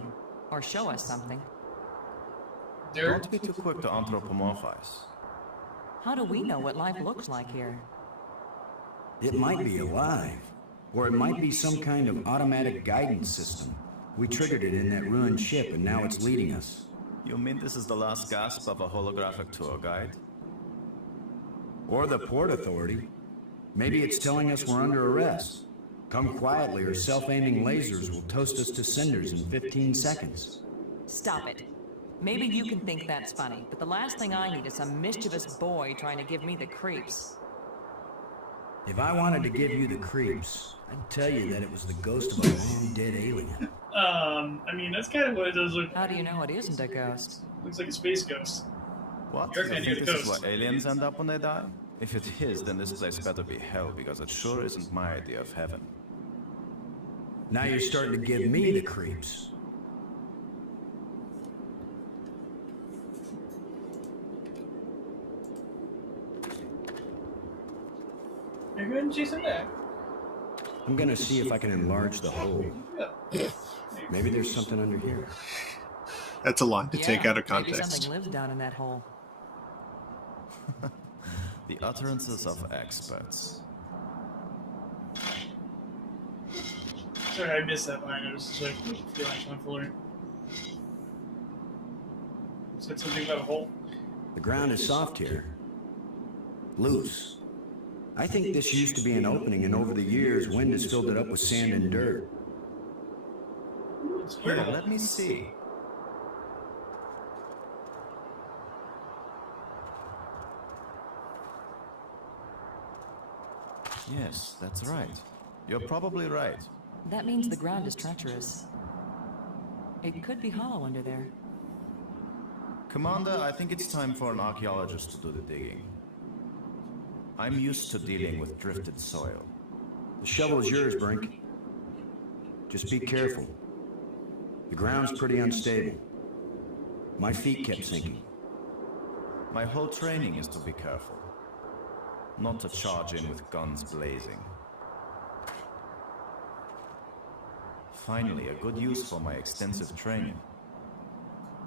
Or show us something. Don't be too quick to anthropomorphize. How do we know what life looks like here? It might be alive. Or it might be some kind of automatic guidance system. We triggered it in that ruined ship and now it's leading us. You mean this is the last gasp of a holographic tour guide? Or the Port Authority. Maybe it's telling us we're under arrest. Come quietly or self-aiming lasers will toast us to cinders in 15 seconds. Stop it. Maybe you can think that's funny, but the last thing I need is some mischievous boy trying to give me the creeps. If I wanted to give you the creeps, I'd tell you that it was the ghost of a long-dead alien. I mean, that's kind of what it does look like. How do you know it isn't a ghost? Looks like a space ghost. What? You're You kind think of this is ghost. where aliens end up when they die? If it is, then this place better be hell, because it sure isn't my idea of heaven. Now you're starting to give me the creeps. You're going to chase him back. I'm gonna see if I can enlarge the hole. Maybe there's something under here. That's a lot to take out of Maybe context. something lives down in that hole. The utterances of experts. Sorry, I missed that line. I was just like, feeling tomfoolery. Said something about a hole. The ground is soft here. Loose. I think this used to be an opening, and over the years, wind has filled it up with sand and dirt. Here, let me see. Yes, that's right. You're probably right. That means the ground is treacherous. It could be hollow under there. Commander, I think it's time for an archaeologist to do the digging. I'm used to dealing with drifted soil. The shovel is yours, Brink. Just be careful. The ground's pretty unstable. My feet kept sinking. My whole training is to be careful. Not to charge in with guns blazing. Finally, a good use for my extensive training.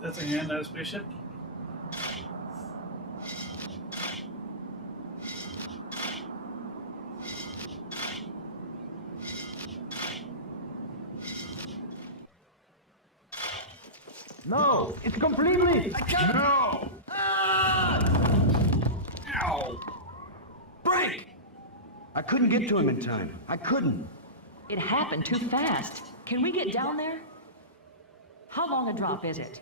That's a hand, not a spaceship. No, it's completely. I can't. No! Ow! Break! I couldn't get to him in time. I couldn't. It happened too fast. Can we get down there? How long a drop is it?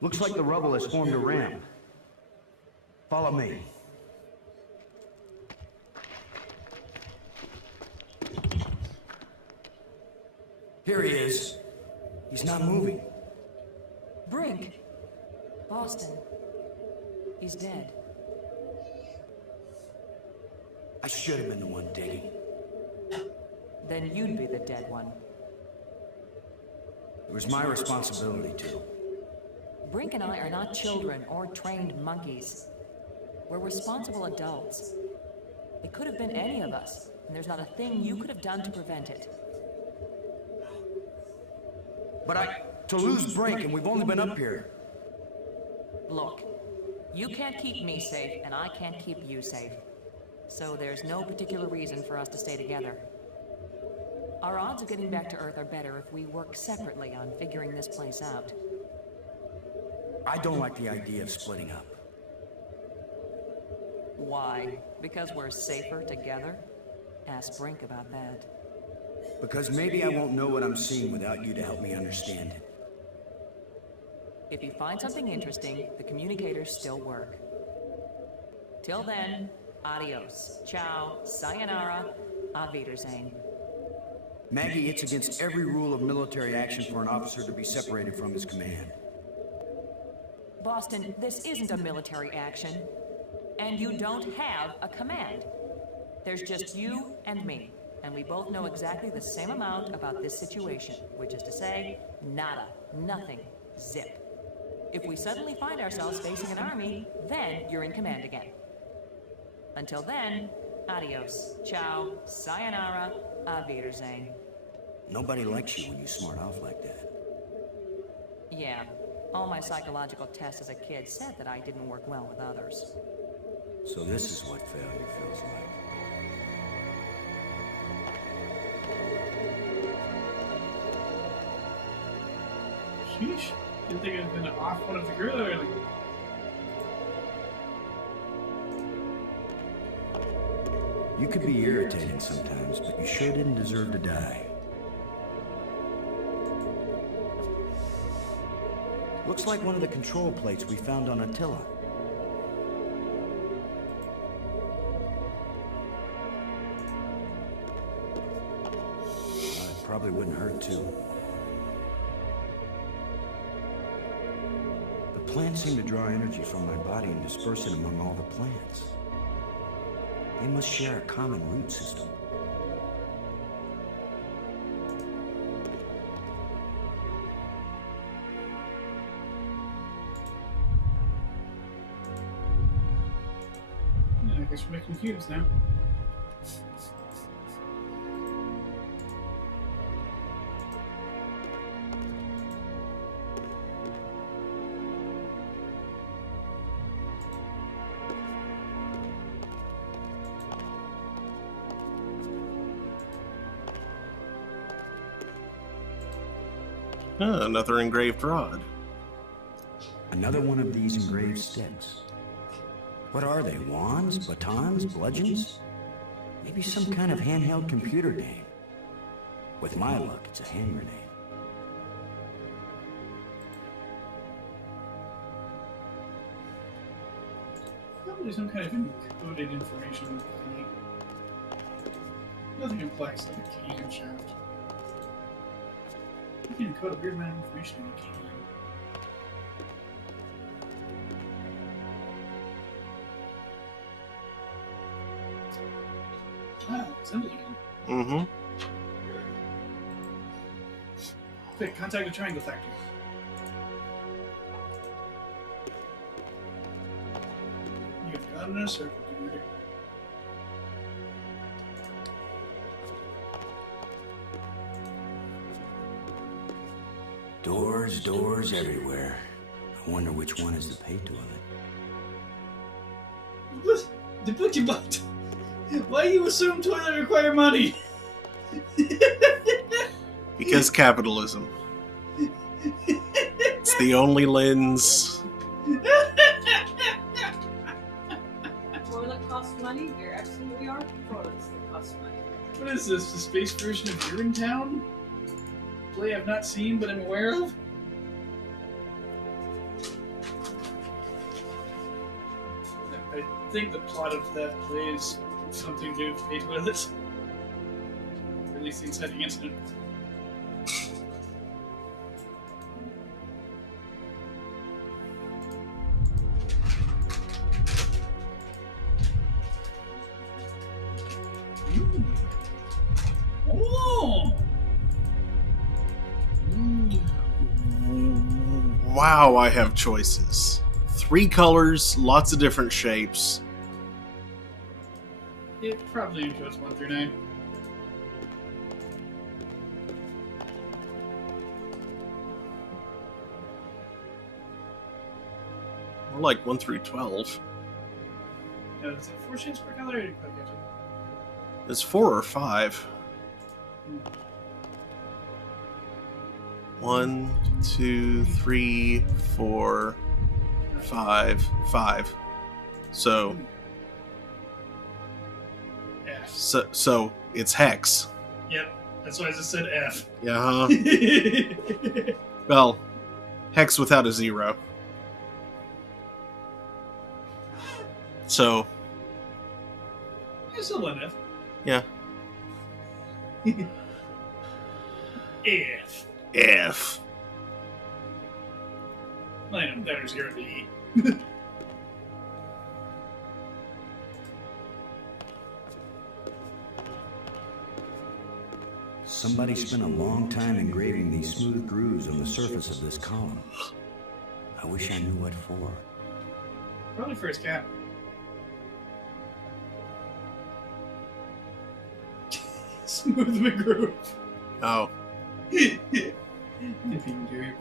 Looks like the rubble has formed a ramp. Follow me. Here he is. He's not moving. Brink. Boston. He's dead. I should have been the one digging. Then you'd be the dead one. It was my responsibility too. Brink and I are not children or trained monkeys. We're responsible adults. It could have been any of us, and there's not a thing you could have done to prevent it. But to lose Brink, and we've only been up here. Look, you can't keep me safe, and I can't keep you safe. So there's no particular reason for us to stay together. Our odds of getting back to Earth are better if we work separately on figuring this place out. I don't like the idea of splitting up. Why? Because we're safer together? Ask Brink about that. Because maybe I won't know what I'm seeing without you to help me understand it. If you find something interesting, the communicators still work. Till then, adios, ciao, sayonara, auf Wiedersehen. Maggie, it's against every rule of military action for an officer to be separated from his command. Boston, this isn't a military action. And you don't have a command. There's just you and me. And we both know exactly the same amount about this situation, which is to say, nada, nothing, zip. If we suddenly find ourselves facing an army, then you're in command again. Until then, adios, ciao, sayonara, auf Wiedersehen. Nobody likes you when you smart off like that. Yeah, all my psychological tests as a kid said that I didn't work well with others. So this is what failure feels like. Sheesh. Didn't think it was gonna off one of the crew there. You could be irritating sometimes, but you sure didn't deserve to die. Looks like one of the control plates we found on Attila. It probably wouldn't hurt to. The plants seem to draw energy from my body and disperse it among all the plants. They must share a common root system. Yeah, I guess we're making cubes now. Another engraved rod. Another one of these engraved sticks. What are they? Wands? Batons? Bludgeons? Maybe some kind of handheld computer game. With my luck, it's a hand grenade. Probably some kind of encoded information thingy. Nothing complex like a camshaft. You can encode a weird amount of information in a can. Ah, assembly again. Mm-hmm. Quick, contact the triangle factory. You've got a circle computer. Door doors everywhere. I wonder which one is the pay toilet. What? Duplicate. Why do you assume toilet require money? Because capitalism. It's the only lens. Toilet costs money? There absolutely are toilets that cost money. What is this? The space version of Urinetown? Play I've not seen but I'm aware of? I think the plot of that play is something to do with pay toilets. Or at least the inciting incident. Oh! Wow, I have choices. 3 colors, lots of different shapes. It probably goes 1 through 9. More like 1 through 12. Is it 4 shades per color? I didn't quite get it. It's 4 or 5. 1, 2, 3, 4, 5. 5. So F. So it's hex. Yep, that's why I just said F. Yeah. Well, hex without a 0. So It's still one F. yeah. F. F. I know, there's here to E. Somebody spent a long time engraving these smooth grooves on the surface of this column. I wish I knew what for. Probably for his cat. Smooth McGroove. Oh. Nipping group.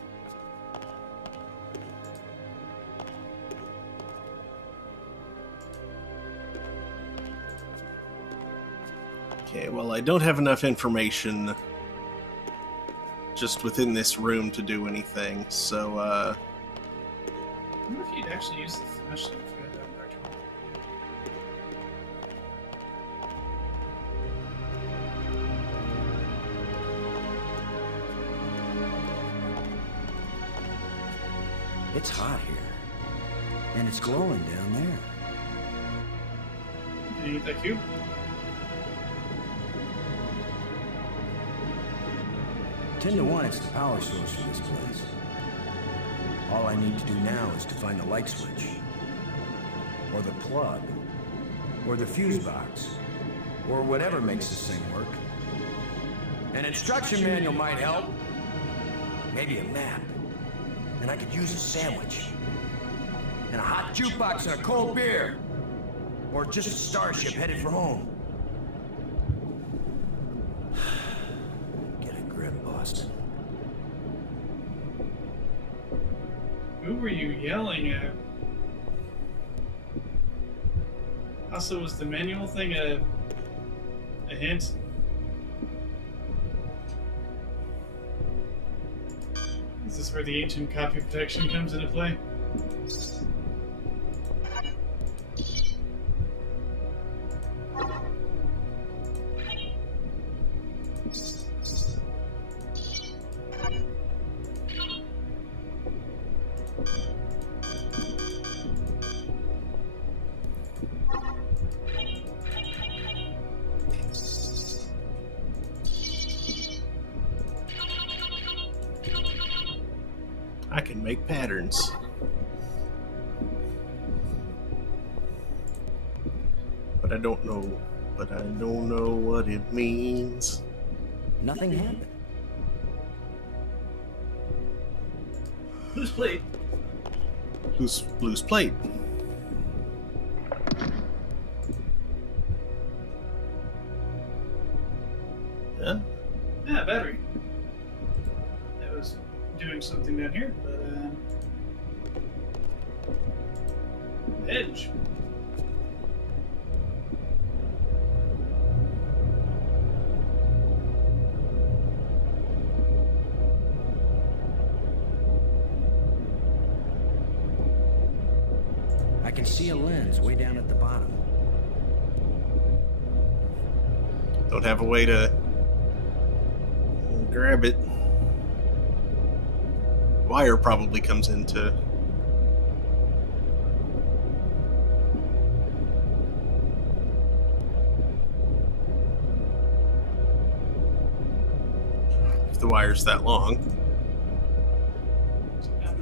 Okay, well, I don't have enough information just within this room to do anything, so, I wonder if you'd actually use the flashlight if you had that dark hole. It's hot here. And it's glowing down there. Can you get that cube? 10 to 1, it's the power source for this place. All I need to do now is to find the light switch. Or the plug. Or the fuse box. Or whatever makes this thing work. An instruction manual might help. Maybe a map. And I could use a sandwich. And a hot jukebox and a cold beer. Or just a starship headed for home. Get a grip, Boston. Who were you yelling at? Also, was the manual thing a hint? Is this where the ancient copy protection comes into play? I can make patterns. But I don't know what it means. Nothing happened. Who's played? Blue's plate. Yeah? Yeah, battery. That was doing something is way down at the bottom. Don't have a way to grab it. Wire probably comes into... If the wire's that long.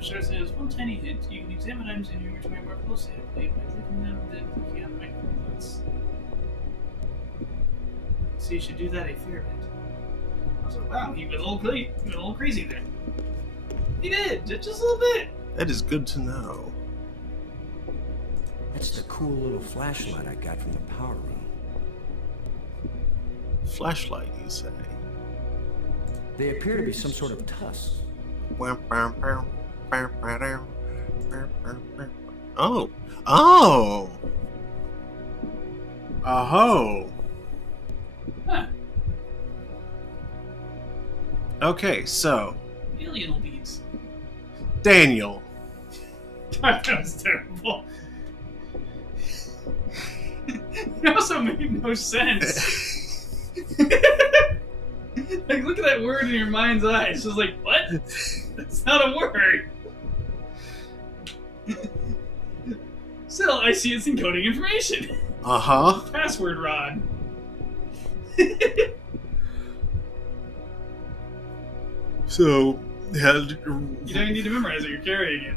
Sure says one tiny hint. You can examine items in your inventory more closely. By clicking them, then clicking on the microphones. So you should do that a fair bit. I was like, wow, he went a little crazy there. He did, just a little bit. That is good to know. That's the cool little flashlight I got from the power room. Flashlight, you say? They appear to be some sort of tusks. Oh. Oh! Oh. Huh. Okay, so... Alien beads. Daniel. God, that was terrible. It also made no sense. Like, look at that word in your mind's eye. It's just like, what? That's not a word. Still, I see it's encoding information. Uh-huh. Password rod. So... You don't even need to memorize it, you're carrying it.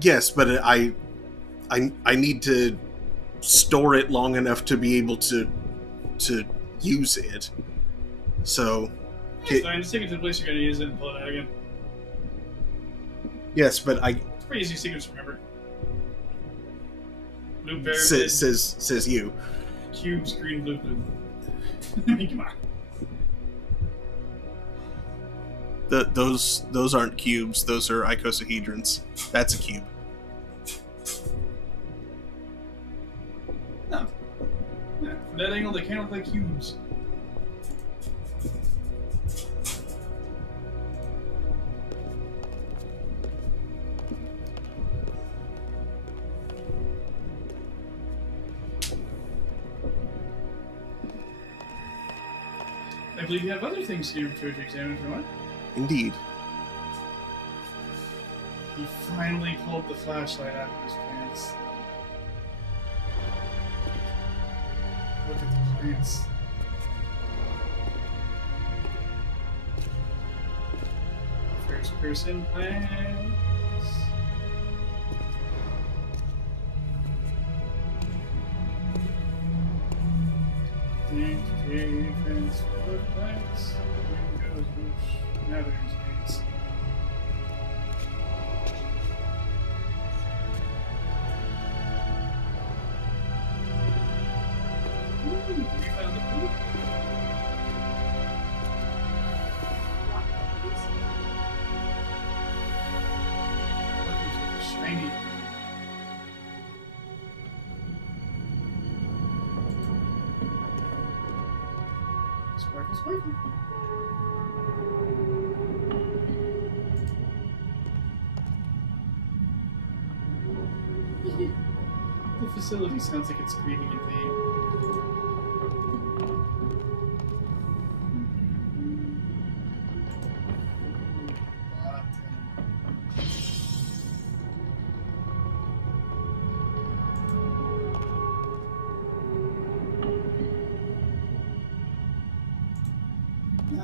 Yes, but I need to store it long enough to be able to use it. So... It's fine, just take it to the place you're going to use it and pull it out again. Yes, but It's pretty easy secrets to remember. Blue bear. Says you. Cubes, green, blue, blue. I mean, come on. Those aren't cubes. Those are icosahedrons. That's a cube. No. Yeah, from that angle, they can't look like cubes. I believe you have other things to do to examine if you want. Indeed. He finally pulled the flashlight out of his pants. Look at the plants. First person plants. Defense footlights, windows, bush, now there's gates. Ooh, we found the poop. Looking for the shiny. Sparkle, sparkle. The facility sounds like it's screaming in pain.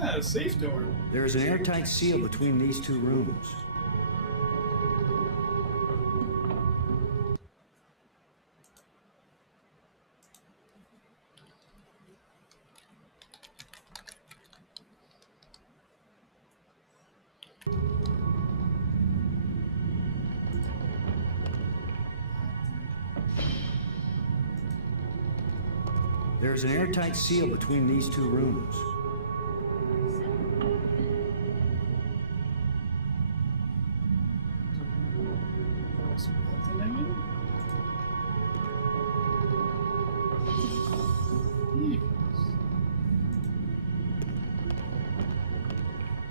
Ah, a safe door. There is an airtight seal between these two rooms. There is an airtight seal between these two rooms.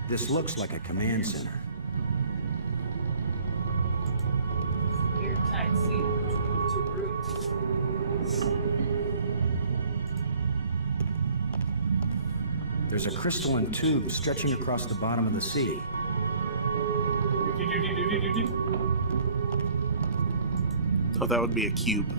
This looks like a command center. Airtight seal between two There's a crystalline tube stretching across the bottom of the sea. Oh, that would be a cube.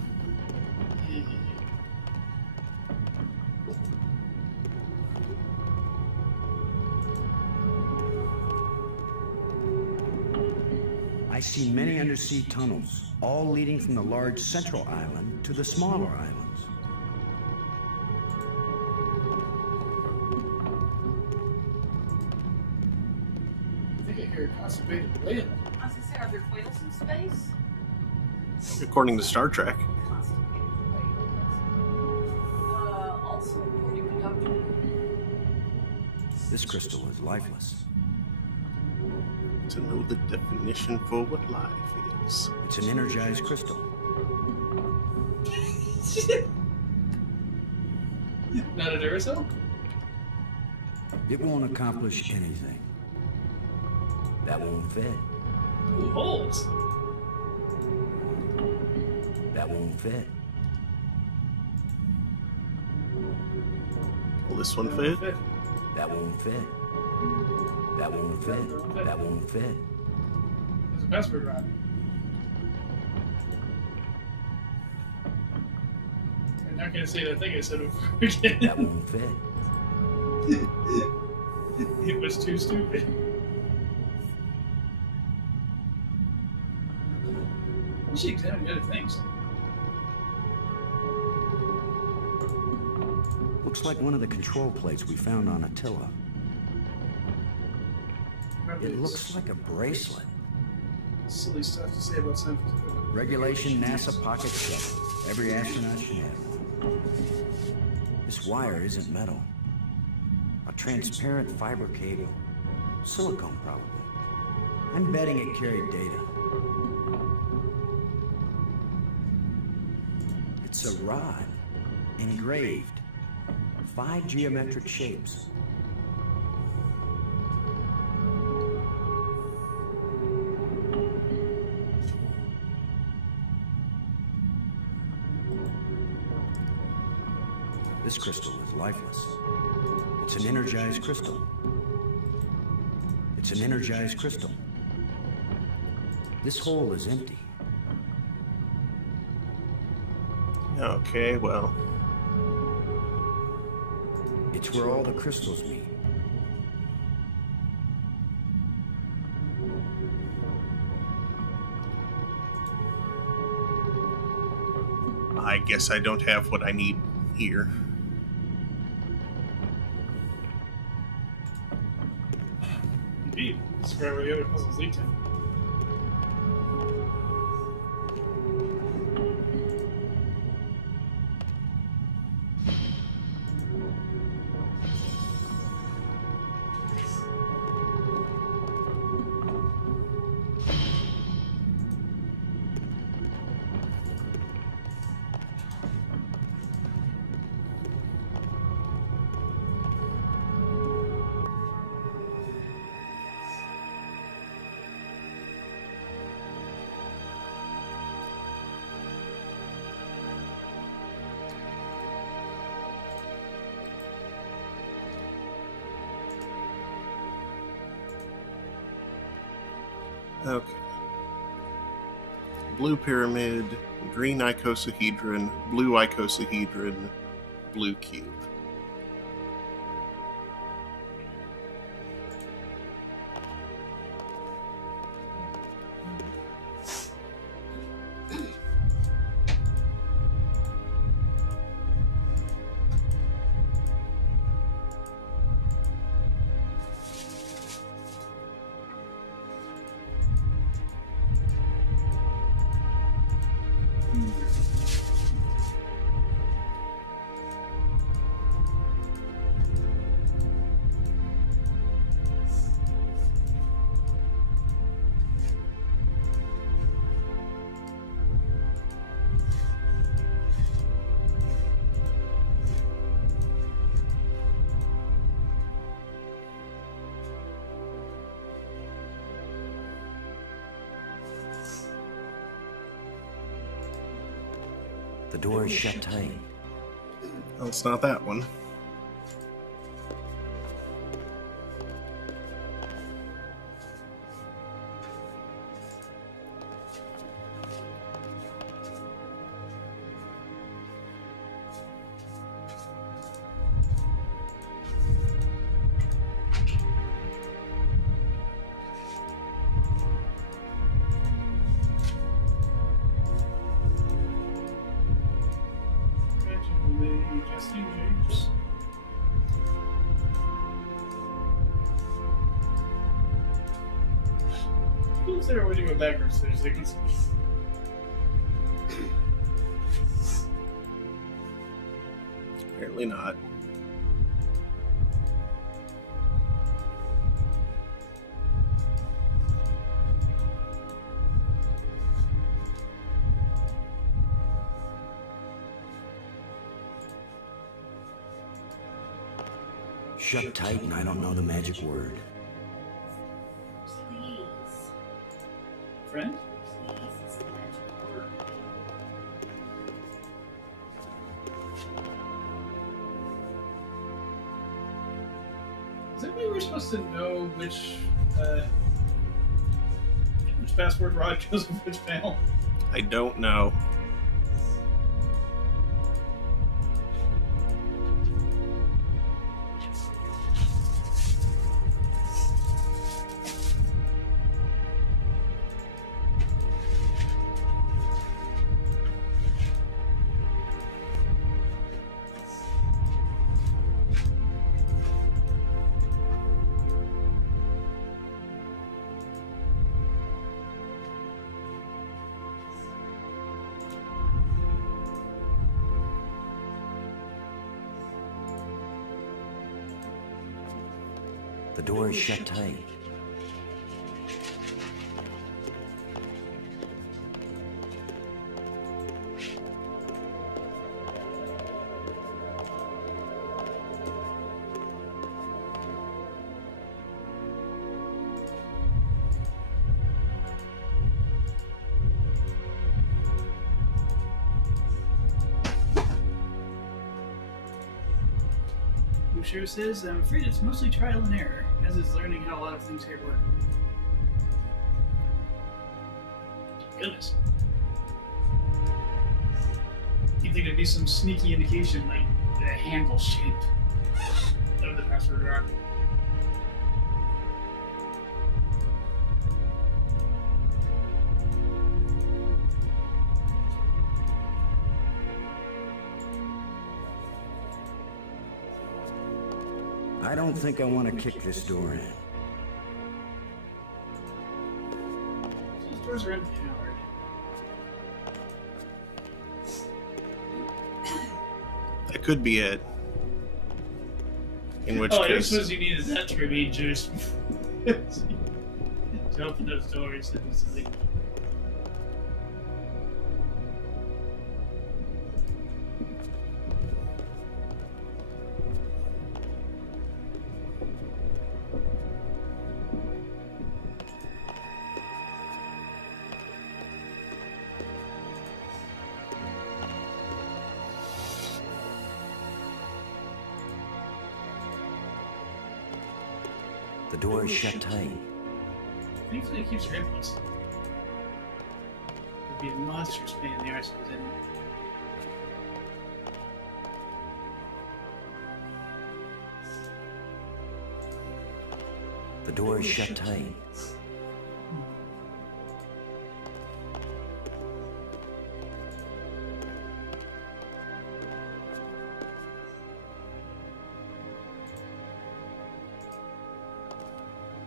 I see many undersea tunnels, all leading from the large central island to the smaller islands. I think I hear a constipated whale. I was gonna say, are there whales in space? According to Star Trek. Also, according to Dr. This crystal is lifeless. To know the definition for what life is. It's an energized crystal. Not a Duracell? It won't accomplish anything. That won't fit. Ooh, holes. That won't fit. Will this one fit? That won't fit. That won't fit. That won't fit. There's a password rod. I'm not gonna say that thing I said before again. That won't fit. It was too stupid. We should examine the other things. Looks like one of the control plates we found on Attila. It looks like a bracelet. Silly stuff to say about science. Regulation NASA Pocket 7. Every astronaut should have one. This wire isn't metal. A transparent fiber cable. Silicone, probably. I'm betting it carried data. It's a rod. Engraved. 5 geometric shapes. This crystal is lifeless. It's an energized crystal. It's an energized crystal. This hole is empty. Okay, well. It's where all the crystals meet. I guess I don't have what I need here. Indeed. This is where the other puzzles lead to. Okay. Blue pyramid, green icosahedron, blue icosahedron, blue cube. The door is shut tight. Oh, it's not that one. Adjusting shapes. People say we're going to go backwards, so they can see. Apparently not. Shut tight and I don't know the magic word. Please. Friend? Please, it's a magic word. Is that maybe we're supposed to know which password rod goes with which panel? I don't know. The door is shut tight. Sure says, I'm afraid it's mostly trial and error, as is learning how a lot of things here work. Goodness. You'd think there'd be some sneaky indication, like the handle shape of the password rock. I don't think I want to kick this door in. These doors are empty now, right? That could be it. In which I case, suppose you needed that to be juice to open those doors. That was silly. The door is shut tight. Thankfully, it keeps your inputs. It'd be a monstrous pain in the arse if it didn't. The door is shut tight.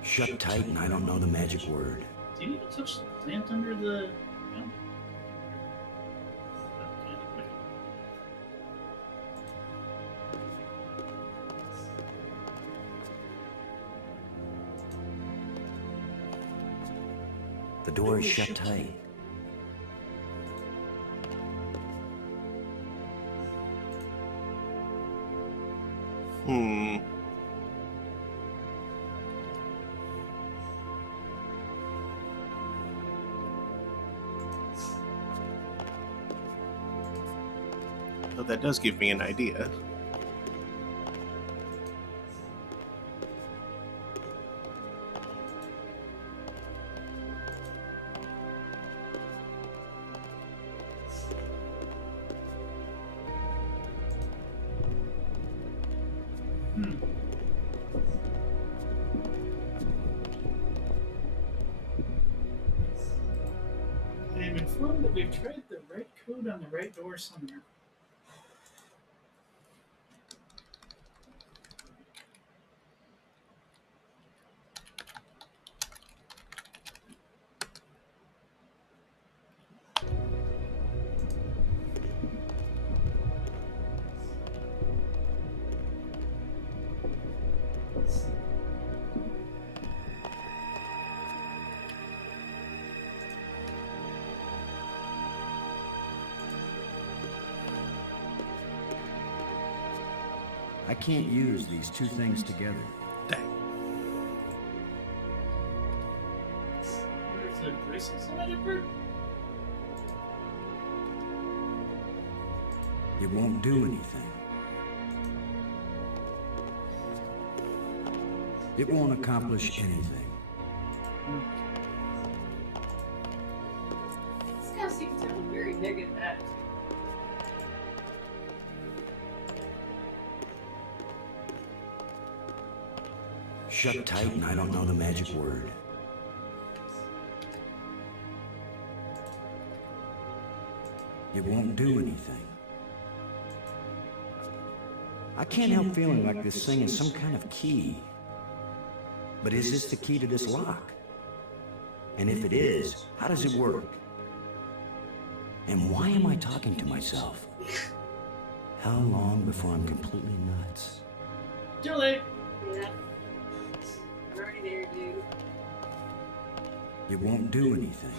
Shut tight and I don't know the magic word. Do you need to touch the plant under the... No? Okay. The door is shut tight. Well, that does give me an idea. I am informed that we've tried the right code on the right door somewhere. I can't use these two things together. Dang. Wonder if the bracelets are magic word? It won't do anything. It won't accomplish anything. This guy seems to have a very negative attitude. Shut tight and I don't know the magic word. It won't do anything. I can't help feeling like this thing is some kind of key. But is this the key to this lock? And if it is, how does it work? And why am I talking to myself? How long before I'm completely nuts? Too late. Yeah. You're already there, dude. It won't do anything.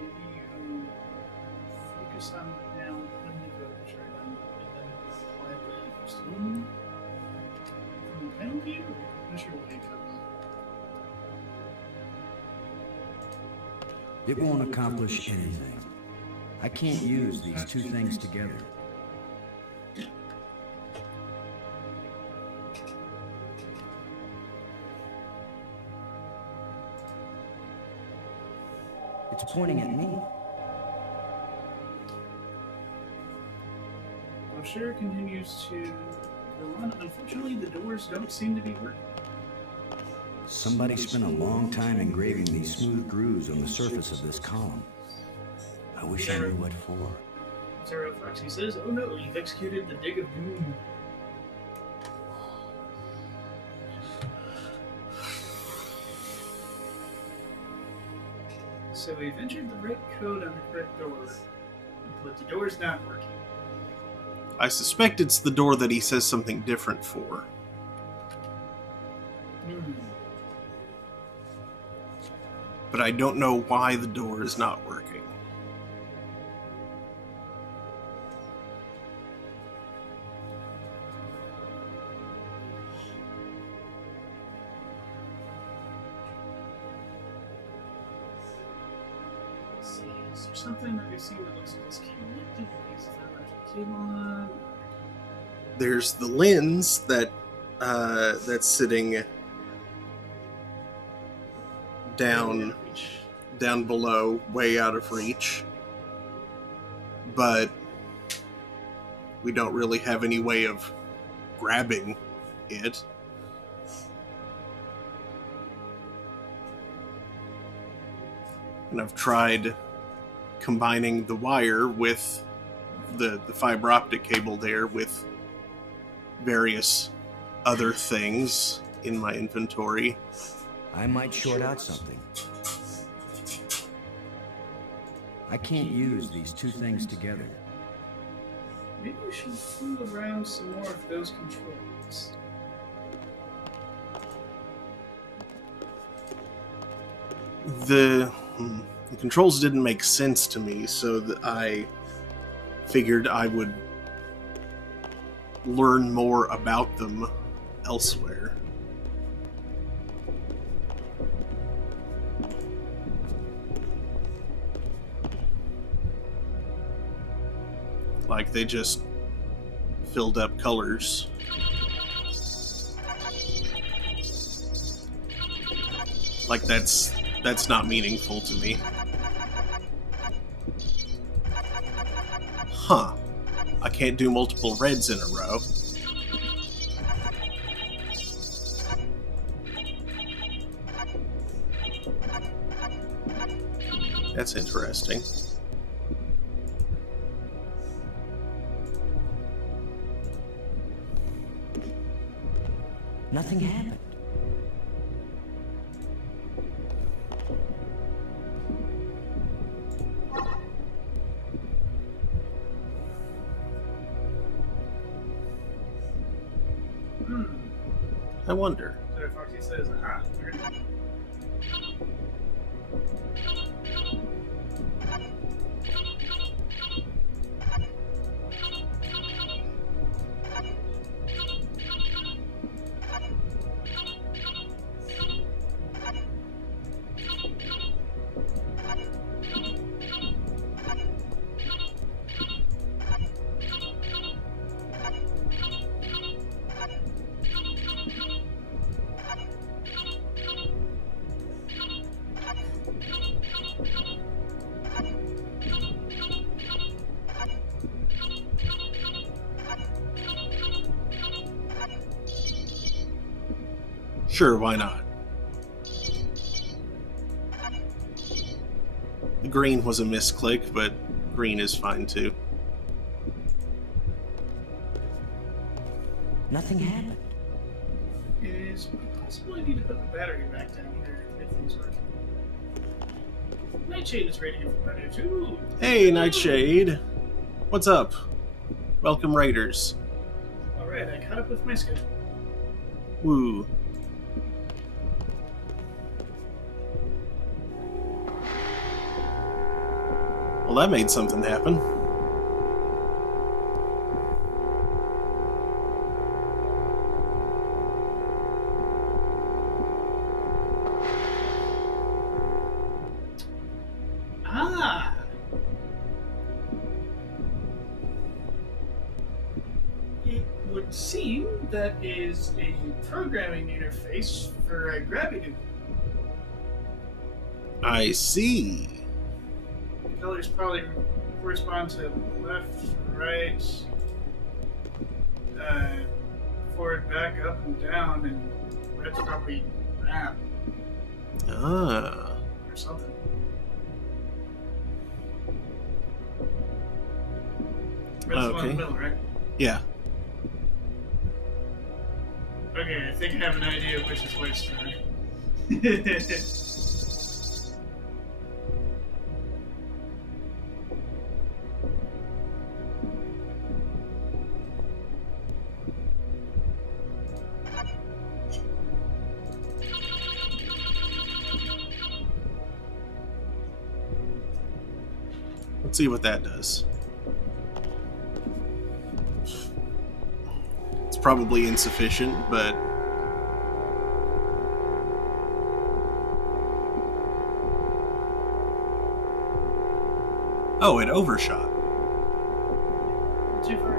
Maybe you focus on now when the village are done, and then quietly first from the panel view? I'm not sure what you could. It won't accomplish anything. I can't use these two things together. It's pointing at me. I'm sure it continues to go on. Unfortunately, the doors don't seem to be working. Somebody spent a long time engraving these smooth grooves on the surface of this column. I wish I knew what for. Zero Foxy says, "Oh no, you've executed the dig of doom." So we've entered the right code on the correct door, but the door's not working. I suspect it's the door that he says something different for. But I don't know why the door is not working. Let's see, is there something that we see that looks disconnected? Is there a cable on? There's the lens that's sitting down below, way out of reach. But we don't really have any way of grabbing it. And I've tried combining the wire with the fiber optic cable there with various other things in my inventory. I might short out something. I can't use these two things together. Maybe we should fool around some more of those controls. The controls didn't make sense to me, so that I figured I would learn more about them elsewhere. Like they just filled up colors. Like that's not meaningful to me. Huh. I can't do multiple reds in a row. That's interesting. Nothing happened. I wonder. So Foxy says, aha. Sure, why not? The green was a misclick, but green is fine too. Nothing happened. Is possible I need to put the battery back down here to make things work. Nightshade is ready for battery too. Hey, Nightshade. What's up? Welcome, Raiders. Alright, I caught up with my schedule. Woo. Well, that made something happen. Ah! It would seem that is a programming interface for a grabby dude. I see. The colors probably correspond to left, right, forward, back, up, and down, and red's probably map Ah. or something. Red's the one in the middle, right? Yeah. Okay, I think I have an idea of which is which now. Let's see what that does. It's probably insufficient, but... Oh, it overshot. Too far.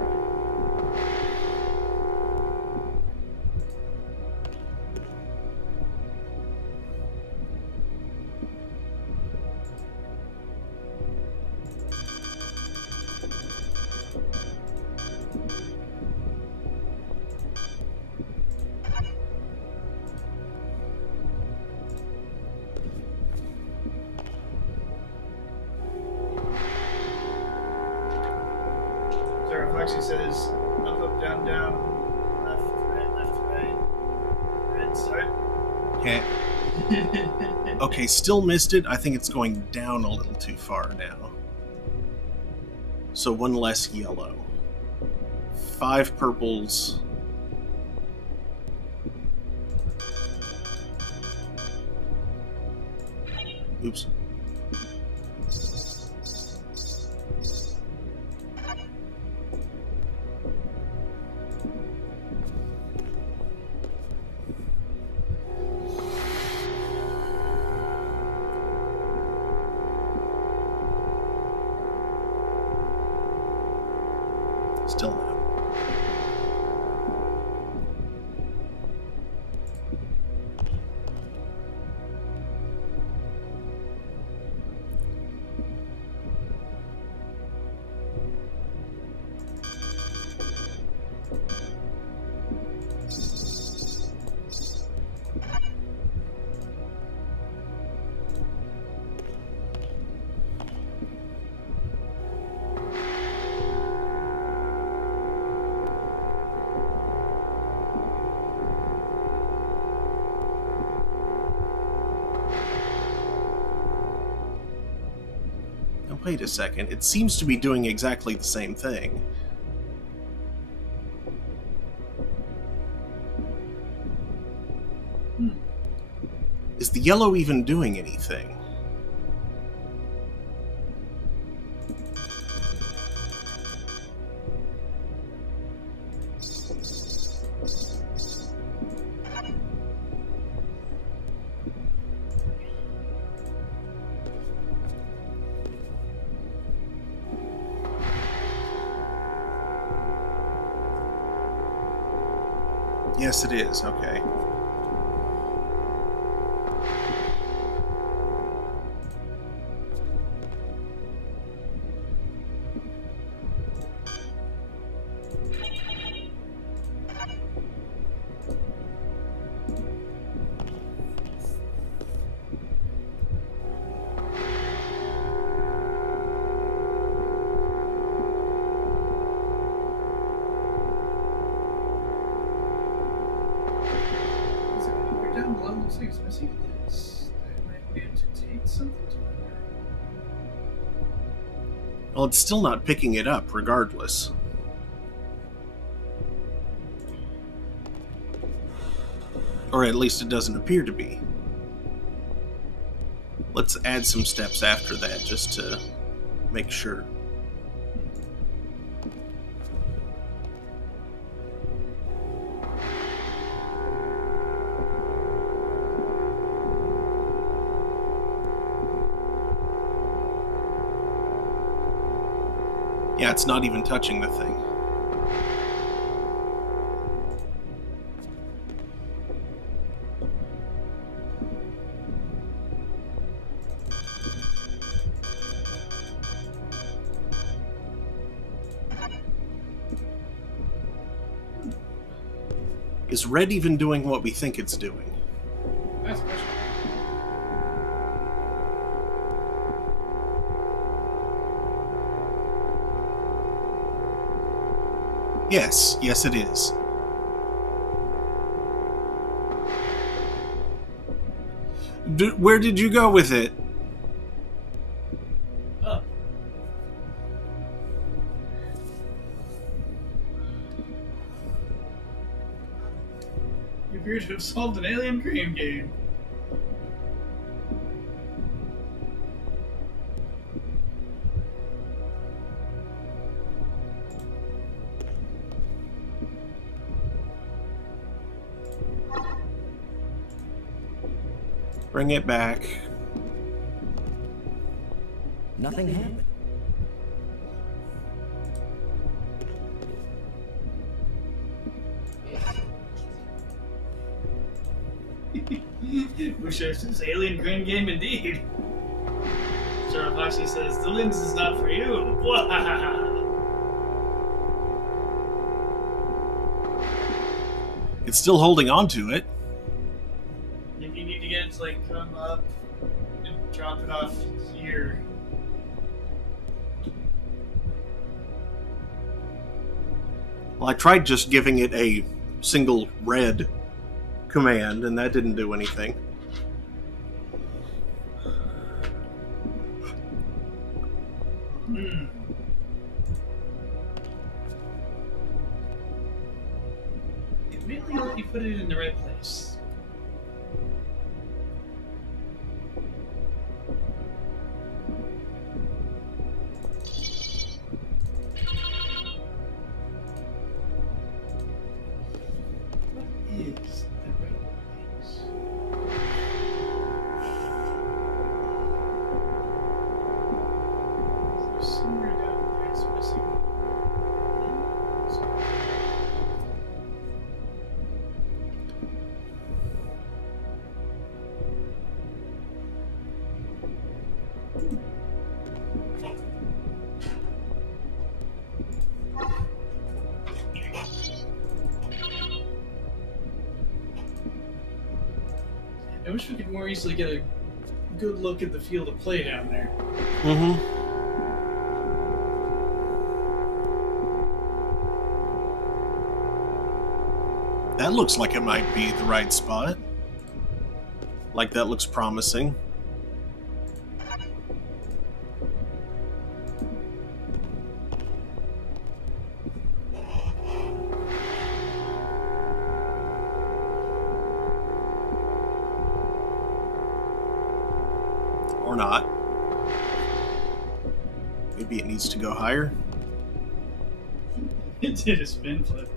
Foxy says up, up, down, down, left, right, red, start. Okay. Okay, still missed it. I think it's going down a little too far now. So one less yellow. 5 purples. Oops. Still no. wait a second. It seems to be doing exactly the same thing. Is the yellow even doing anything? Yes, it is. Okay. Down below looks like it's missing this. I might be able to take something to it. Well, it's still not picking it up, regardless. Or at least it doesn't appear to be. Let's add some steps after that, just to make sure. Yeah, it's not even touching the thing. Is red even doing what we think it's doing? That's a question. Yes, yes it is. Where did you go with it? Up. You appear to have solved an alien crane game. Bring it back. Nothing happened. Wish I says alien crane game indeed. Sarah Foxy says the lens is not for you. It's still holding on to it. If you need to get it to like come up and drop it off here. Well, I tried just giving it a single red command, and that didn't do anything. It mainly let you put it in the right place. What is the right place? There's somewhere down there it's missing. I wish we could more easily get a good look at the field of play down there. Mm-hmm. That looks like it might be the right spot. Like, that looks promising. Or not. Maybe it needs to go higher. It did a spin flip.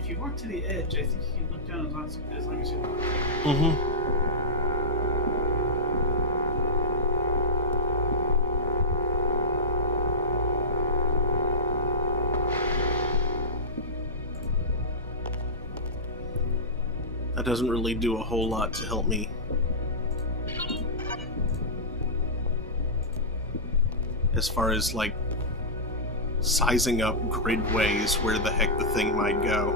If you work to the edge, I think you can look down as long as you want. Mm-hmm. That doesn't really do a whole lot to help me. As far as, like, sizing up gridways where the heck the thing might go.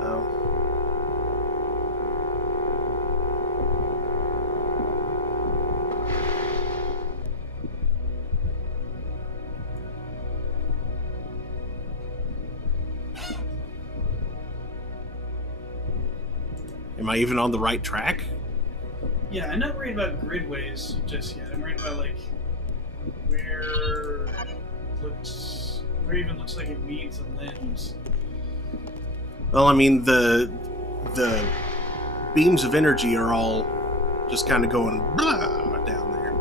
Oh. Am I even on the right track? Yeah, I'm not worried about gridways just yet. I'm worried about, like, where it even looks like it meets a lens. Well, I mean, the beams of energy are all just kind of going blah down there.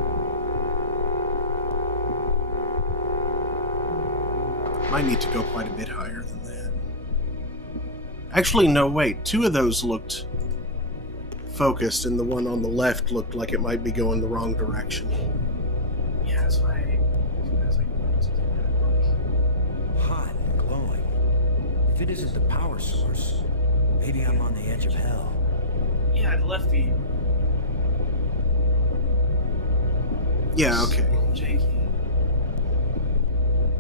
Might need to go quite a bit higher than that. Actually, no, wait. Two of those looked focused, and the one on the left looked like it might be going the wrong direction. Yeah, that's why I was like, Hot and glowing. If it isn't the power source, maybe I'm on the edge of hell. yeah, the left beam. Yeah, okay. Janky.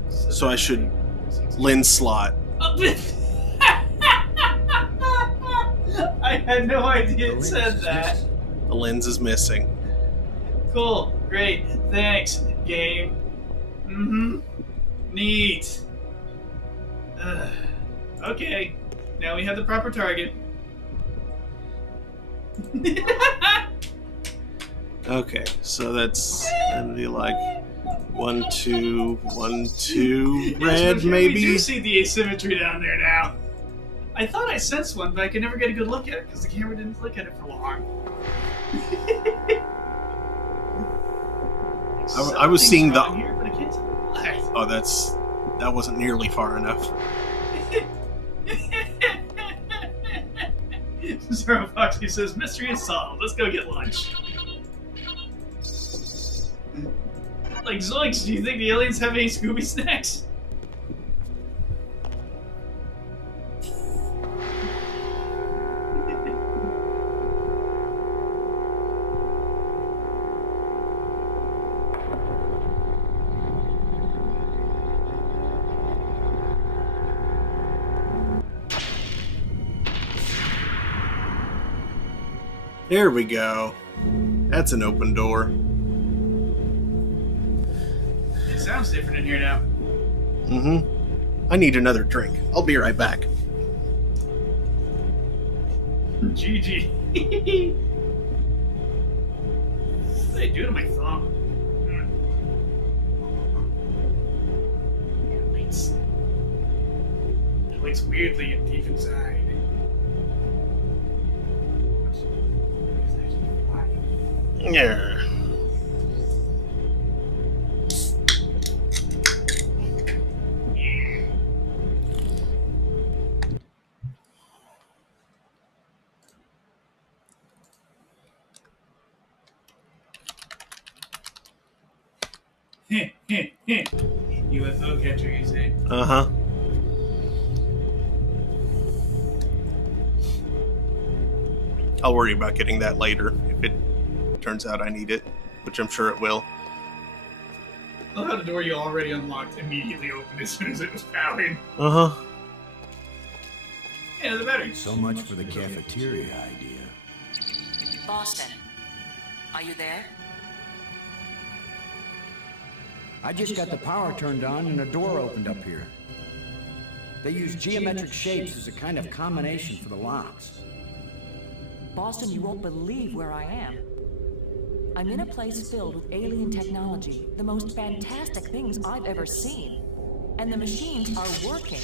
So I should lens slot. I had no idea it said that. The lens is missing. Cool. Great. Thanks, game. Mm-hmm. Neat. Okay. Now we have the proper target. Okay, so that's gonna be like 1, 2, 1, 2, red, maybe? We do see the asymmetry down there now. I thought I sensed one, but I could never get a good look at it because the camera didn't look at it for long. I was seeing the... Here, but I can't tell what. Oh, that wasn't nearly far enough. Zero Foxy says, mystery is solved. Let's go get lunch. Like, Zoinks, do you think the aliens have any Scooby snacks? There we go. That's an open door. It sounds different in here now. Mm-hmm. I need another drink. I'll be right back. GG. What did I do to my thumb? It links weirdly and deep inside. Yeah. UFO catcher, you say? Uh-huh. I'll worry about getting that later if it turns out I need it, which I'm sure it will. I love how the door you already unlocked immediately opened as soon as it was powering. Uh-huh. Yeah, the better. So much for the cafeteria idea. Boston, are you there? I just got the power turned on and a door opened up here. They use geometric shapes as a kind of combination for the locks. Boston, you won't believe where I am. I'm in a place filled with alien technology, the most fantastic things I've ever seen. And the machines are working.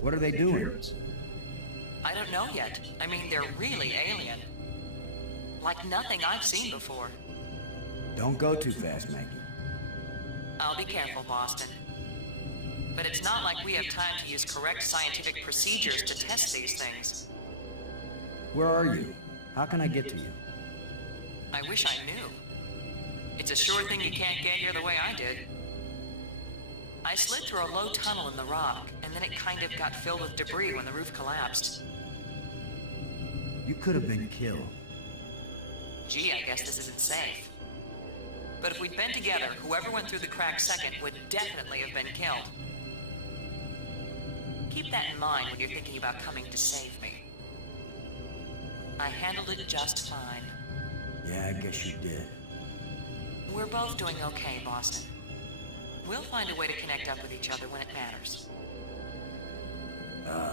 What are they doing? I don't know yet. I mean, they're really alien. Like nothing I've seen before. Don't go too fast, Maggie. I'll be careful, Boston. But it's not like we have time to use correct scientific procedures to test these things. Where are you? How can I get to you? I wish I knew. It's a sure thing you can't get here the way I did. I slid through a low tunnel in the rock, and then it kind of got filled with debris when the roof collapsed. You could have been killed. Gee, I guess this isn't safe. But if we'd been together, whoever went through the crack second would definitely have been killed. Keep that in mind when you're thinking about coming to save me. I handled it just fine. Yeah, I guess you did. We're both doing okay, Boston. We'll find a way to connect up with each other when it matters.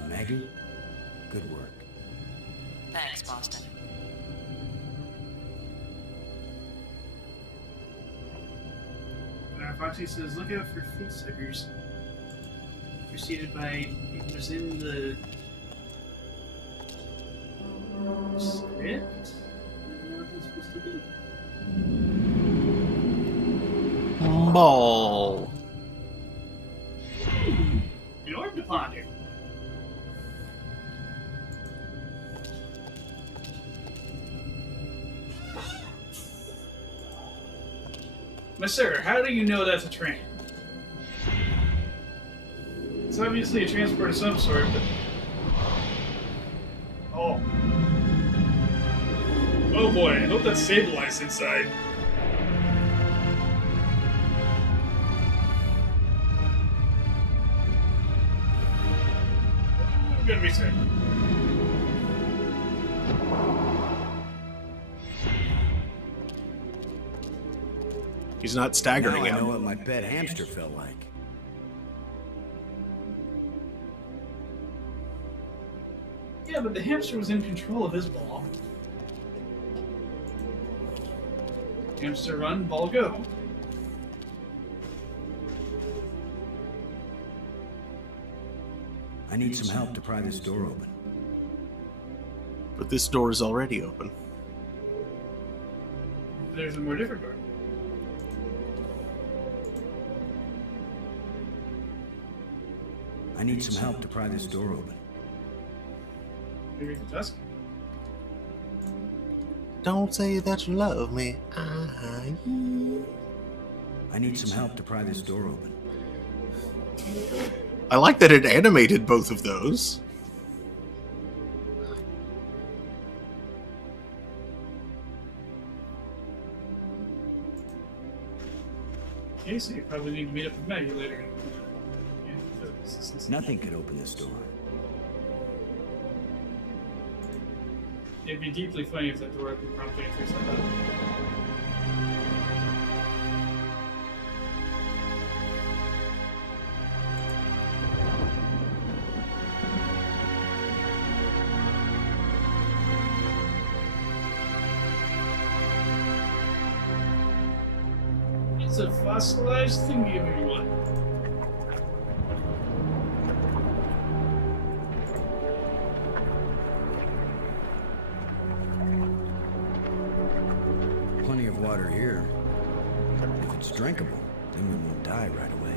Maggie? Good work. Thanks, Boston. Foxy says, look out for feet-suckers. Preceded by, it was in the script? What was it supposed to be? Ball. An orb to ponder. But sir, how do you know that's a train? It's obviously a transport of some sort, but... Oh. Oh boy, I hope that's stabilized inside. I'm gonna be safe. He's not staggering now I him. know what my pet hamster felt like. Yeah, but the hamster was in control of his ball. Hamster run, ball go. I need some help to pry this door open. But this door is already open. There's a more different door. I need some help to pry this door open. Maybe the desk. Don't say that you love me. I need some help to pry this door open. I like that it animated both of those. Okay, so you probably need to meet up with Maggie later. Nothing could open this door. It'd be deeply funny if that door opened promptly and fixed that up. It's a fossilized thingy, everyone. Plenty of water here. If it's drinkable, then we won't die right away.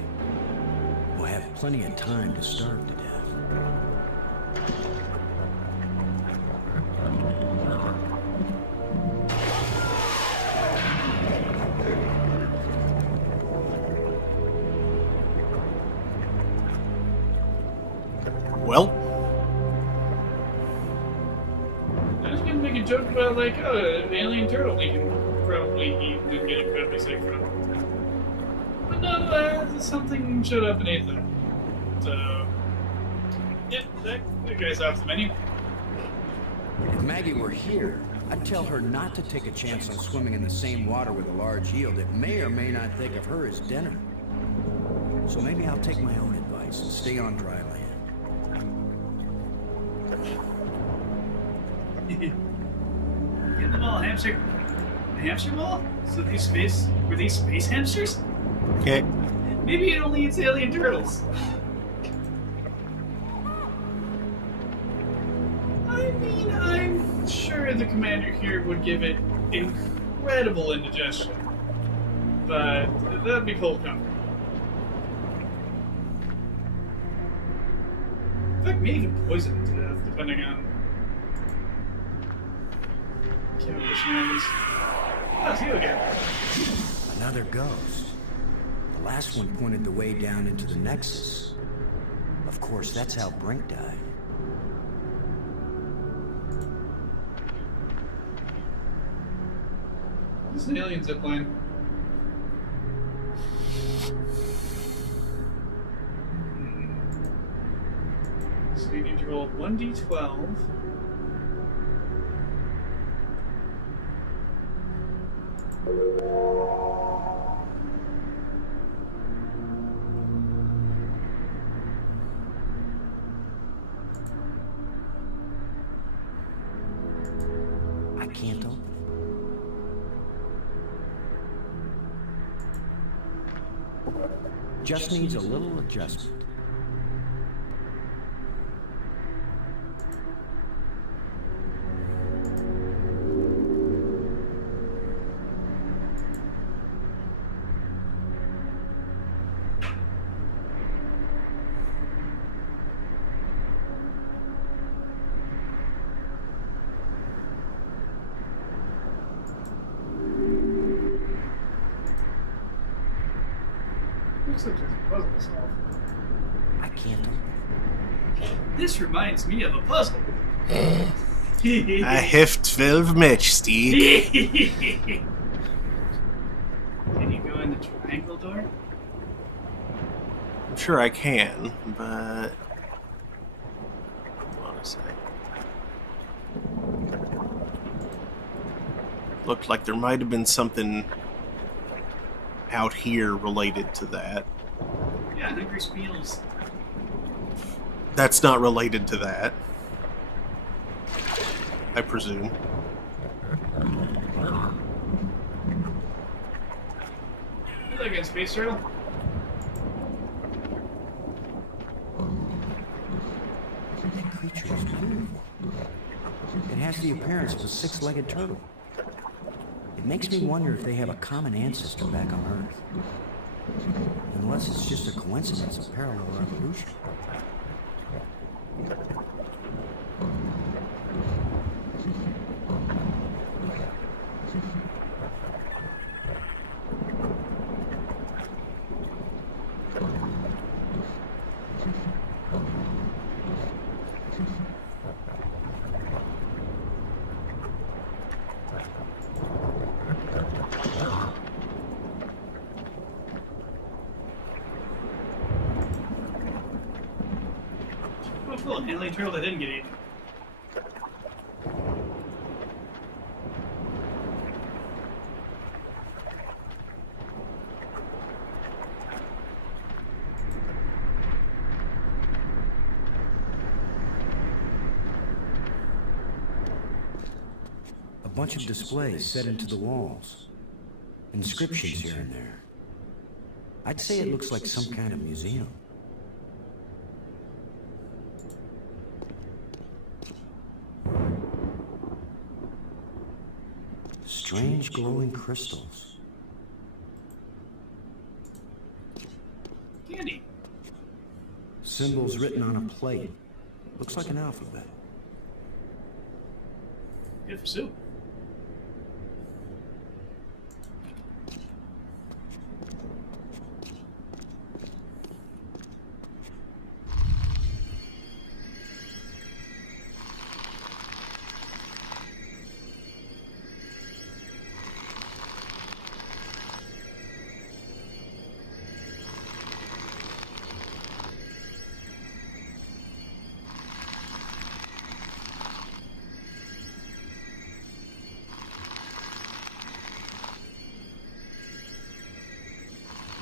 We'll have plenty of time to starve to death. I was getting joke about, like, an alien turtle we can probably eat and get incredibly sick from. But no, something showed up and ate that. So, yeah, that guy's off the menu. If Maggie were here, I'd tell her not to take a chance on swimming in the same water with a large eel that may or may not think of her as dinner. So maybe I'll take my own advice and stay on dry land. Get them all, hamster. Hamster ball? So were these space hamsters? Okay. Maybe it only eats alien turtles. I mean, I'm sure the commander here would give it incredible indigestion. But that'd be cold comfort. In fact, may even poison it to death, depending on chemical shenanigans. Oh, it's you again. Another ghost. The last one pointed the way down into the Nexus. Of course, that's how Brink died. This is an alien zipline. So you need to roll 1d12. I can't open. Just needs a little adjustment. Looks like there's a puzzle to solve. I can't open. This reminds me of a puzzle. I have 12 matchsticks. Can you go in the triangle door? I'm sure I can, but hold on a sec. Looked like there might have been something out here related to that. Yeah, Hungry Spiels. That's not related to that, I presume. You look at Space Turtle. That creature is beautiful. It has the appearance of a six-legged turtle. It makes me wonder if they have a common ancestor back on Earth. Unless it's just a coincidence of parallel evolution. Oh, cool. An alien turtle that didn't get eaten. A bunch of displays set into the walls. Inscriptions here and there. I'd say it looks like some kind of museum. Strange glowing crystals. Candy. Symbols written on a plate. Looks like an alphabet. Good for soup.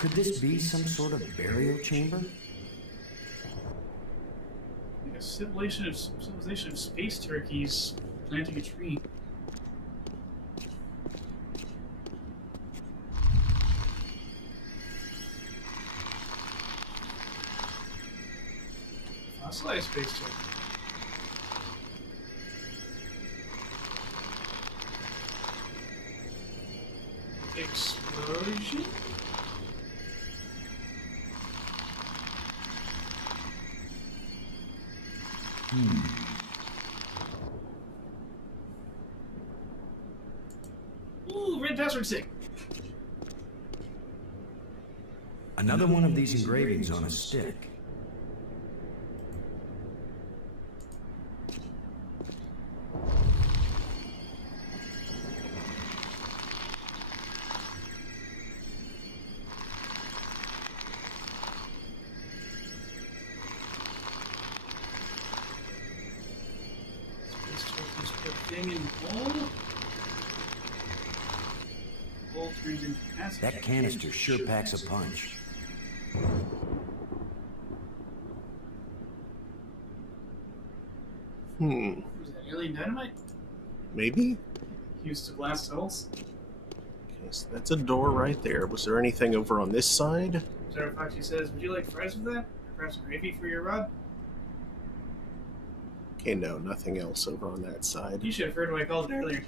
Could this be some sort of burial chamber? Like a civilization of space turkeys planting a tree. Fossilized space turkey. Explosion? Ooh, red password stick. Another one of these engravings on a stick. Space turkeys put thing in bowl. Bowl turns into acid. That canister sure packs a punch. Was that alien dynamite? Maybe? Used to blast holes? Yes, that's a door right there. Was there anything over on this side? Sarah Foxy says, would you like fries with that? Or perhaps gravy for your rod? Okay, no, nothing else over on that side. You should have heard what I called it earlier.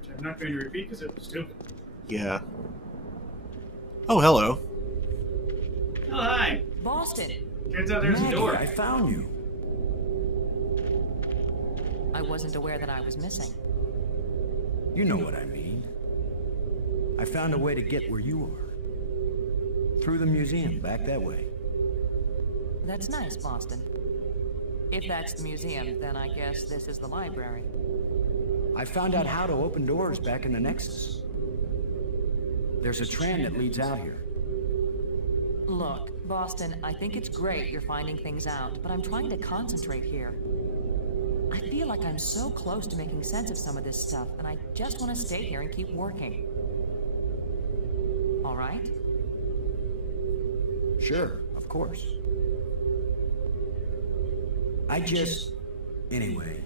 Which I'm not going to repeat because it was stupid. Yeah. Oh, hello. Oh, hi! Boston! Turns out there's a Maggie, door. I found you. I wasn't aware that I was missing. You know what I mean. I found a way to get where you are. Through the museum, back that way. That's nice, Boston. If that's the museum, then I guess this is the library. I found out how to open doors back in the Nexus. There's a tram that leads out here. Look, Boston, I think it's great you're finding things out, but I'm trying to concentrate here. I feel like I'm so close to making sense of some of this stuff, and I just want to stay here and keep working. All right? Sure, of course. Anyway,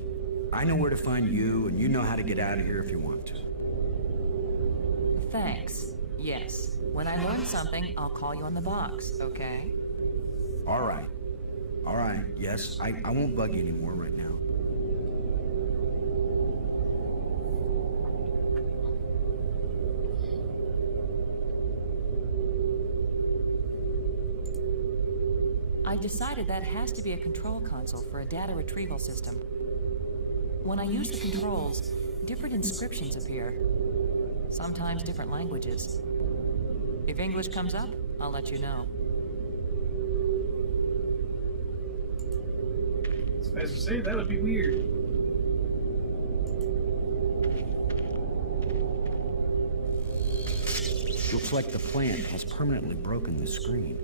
I know where to find you, and you know how to get out of here if you want to. Thanks. Yes. When I learn something, I'll call you on the box, okay? All right. All right, yes, I won't bug you anymore right now. I've decided that has to be a control console for a data retrieval system. When I use the controls, different inscriptions appear. Sometimes different languages. If English comes up, I'll let you know. As I say, that would be weird. Looks like the plant has permanently broken the screen.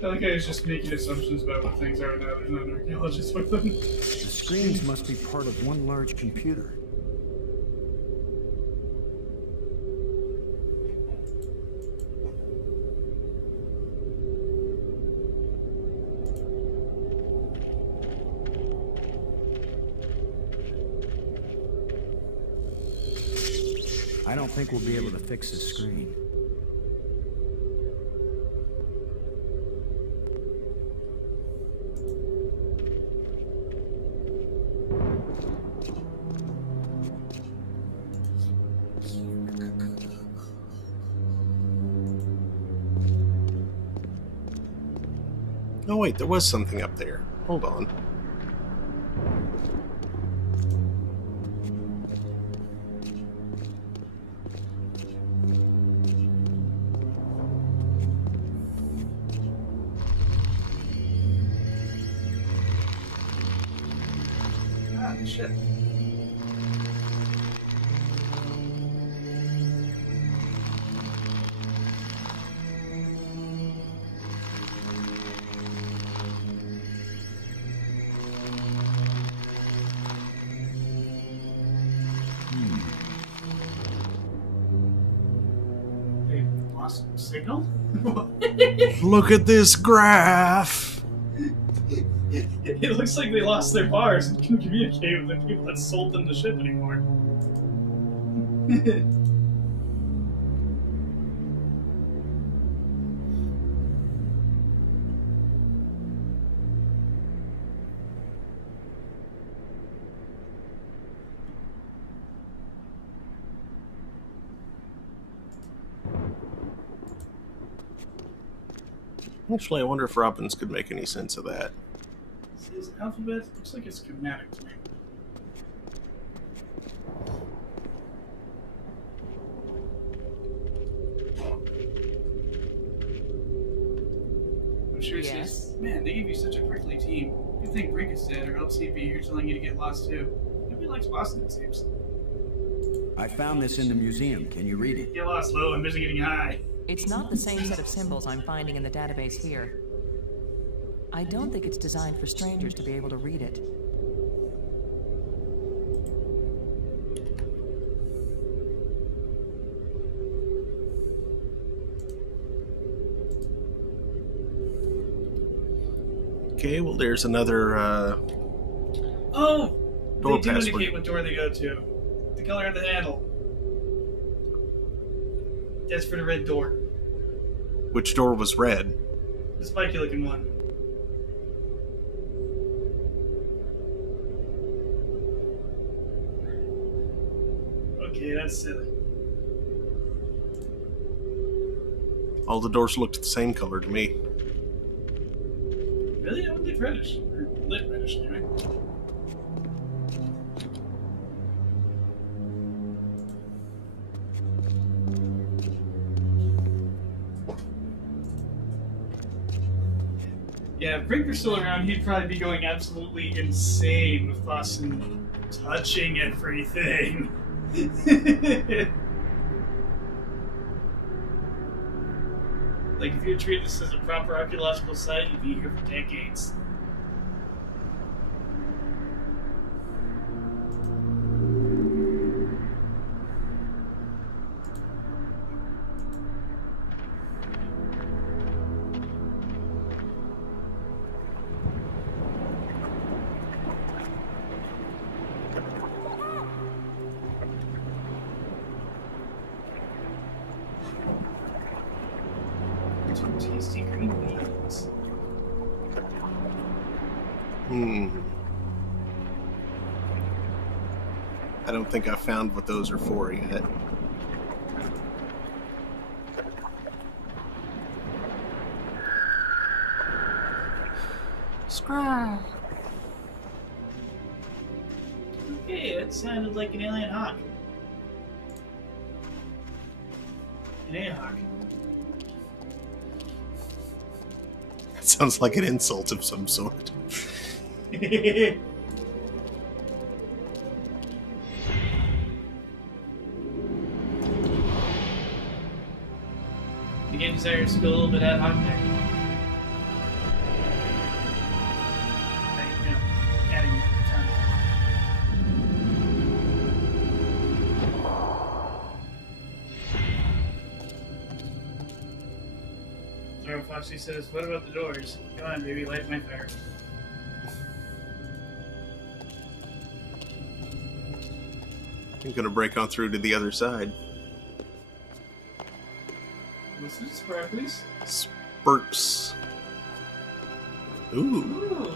I like I was just making assumptions about what things are now. There's not an archaeologist with them. The screens must be part of one large computer. I don't think we'll be able to fix this screen. Oh wait, there was something up there. Hold on. Ah, shit. lost signal? Look at this graph. It looks like they lost their bars and couldn't communicate with the people that sold them the ship anymore. Actually, I wonder if Robbins could make any sense of that. This alphabet looks like it's schematic to me. I'm sure it says, man, they gave you such a prickly team. Good thing Brink is dead, or else he'd be here telling you to get lost too. Nobody likes Boston, it seems. I found this in the museum. Can you read it? Get lost, low. I'm busy getting high. It's not the same set of symbols I'm finding in the database here. I don't think it's designed for strangers to be able to read it. Okay, well, there's another Oh! door They do password. indicate what door they go to. The color of the handle. That's for the red door. Which door was red? The spiky looking one. Okay, that's silly. All the doors looked the same color to me. Really? I wouldn't reddish. Or lit reddish, anyway. Yeah, if Brink were still around, he'd probably be going absolutely insane with us and touching everything. Like, if you treat this as a proper archaeological site, you'd be here for decades. Some tasty green beans. I don't think I've found what those are for yet. Scrawl. Okay, that sounded like an alien hawk. An A-hawk. That sounds like an insult of some sort. The game desires to go a little bit ad hoc there. You know, adding time. Zoro Foxy says, what about the doors? Come on, baby, light my fire. I'm gonna break on through to the other side. This is sparklies. Spurps. Ooh. Ooh.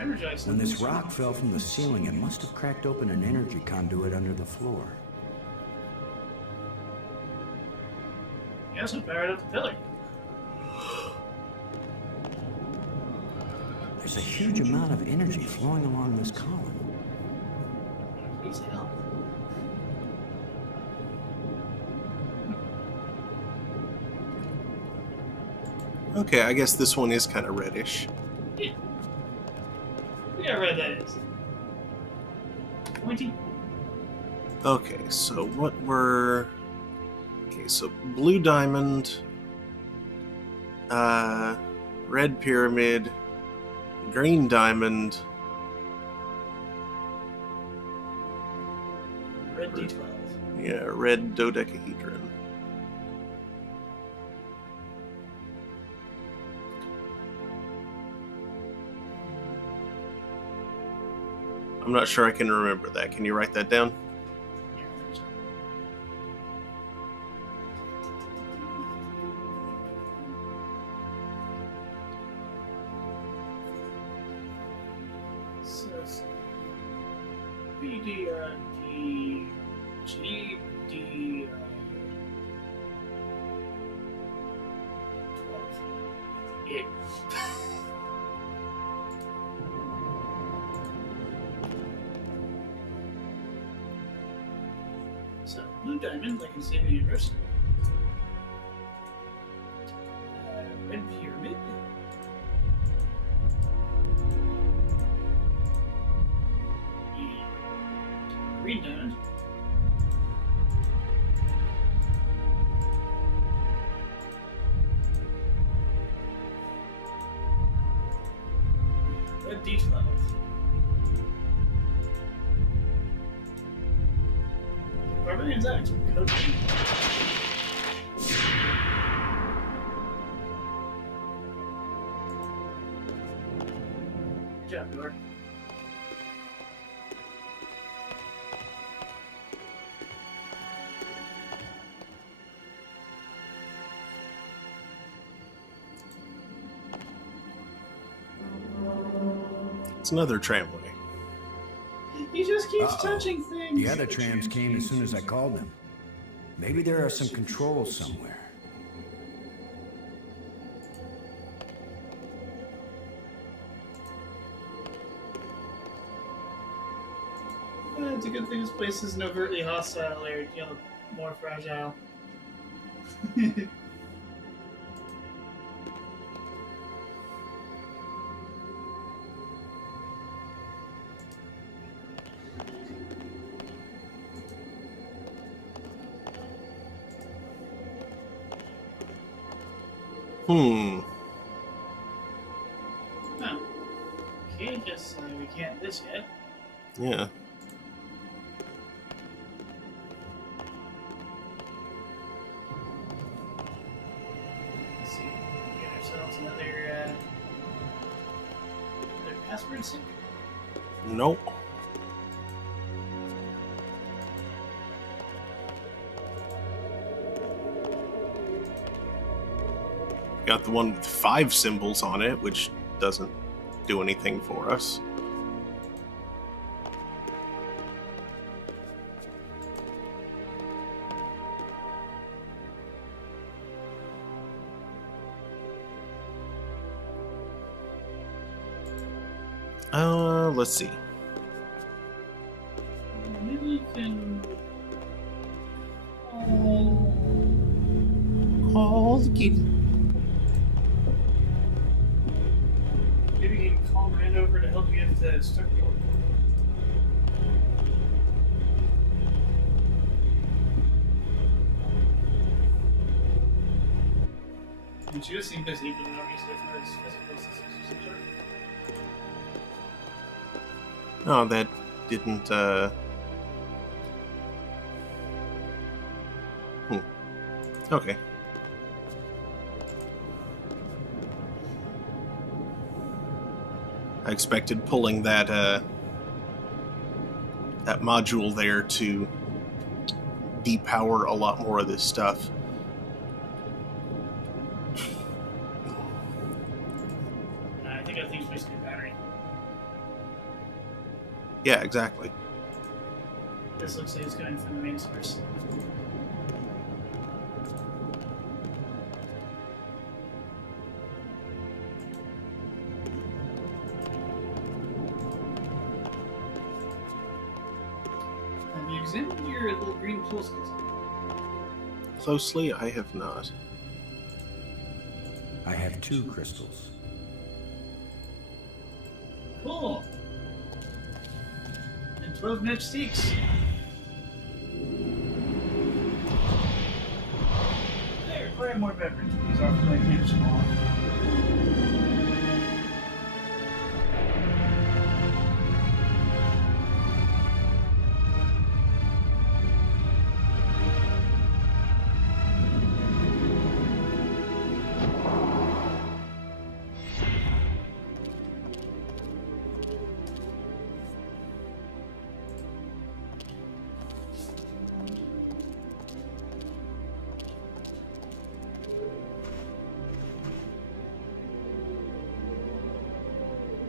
Energized. When this rock fell from the ceiling, it must have cracked open an energy conduit under the floor. You also powered up the pillar. There's a huge amount of energy flowing along this column. Please help. Okay, I guess this one is kind of reddish. Yeah. Look how red that is. Pointy. Okay, so what were... Okay, so blue diamond, red pyramid, green diamond, Red D12. yeah, red dodecahedron. I'm not sure I can remember that. Can you write that down? So, BDRD GD 12. Yeah. So, Blue Diamond, like in Steven Universe. Red Pyramid. Green Diamond. Red D12. Barbarian's Axe. Code green. Good job, Dor. It's another tramway. He just keeps Uh-oh. touching things. The other trams came as soon as I called them. Maybe there are some controls somewhere. It's a good thing this place isn't overtly hostile or, more fragile. Hmm. Huh. Okay, guess we can't this yet. Yeah. Let's see. Get ourselves another password sync. Nope. Got the one with 5 symbols on it, which doesn't do anything for us. Let's see. Maybe you can. Oh, the kid. Maybe you can call Rand over to help you get the start the order. And she does seem busy, but not easy for his physical assistance of some sort. Oh, that didn't, Okay. I expected pulling that, that module there to depower a lot more of this stuff. I think that thing's basically a battery. Yeah, exactly. This looks like it's going from the main source. Have you examined your little green toolkit? Closely, I have not. I have 2 crystals. Cool. And 12 matchsticks. They require more beverage. These are playing hands small.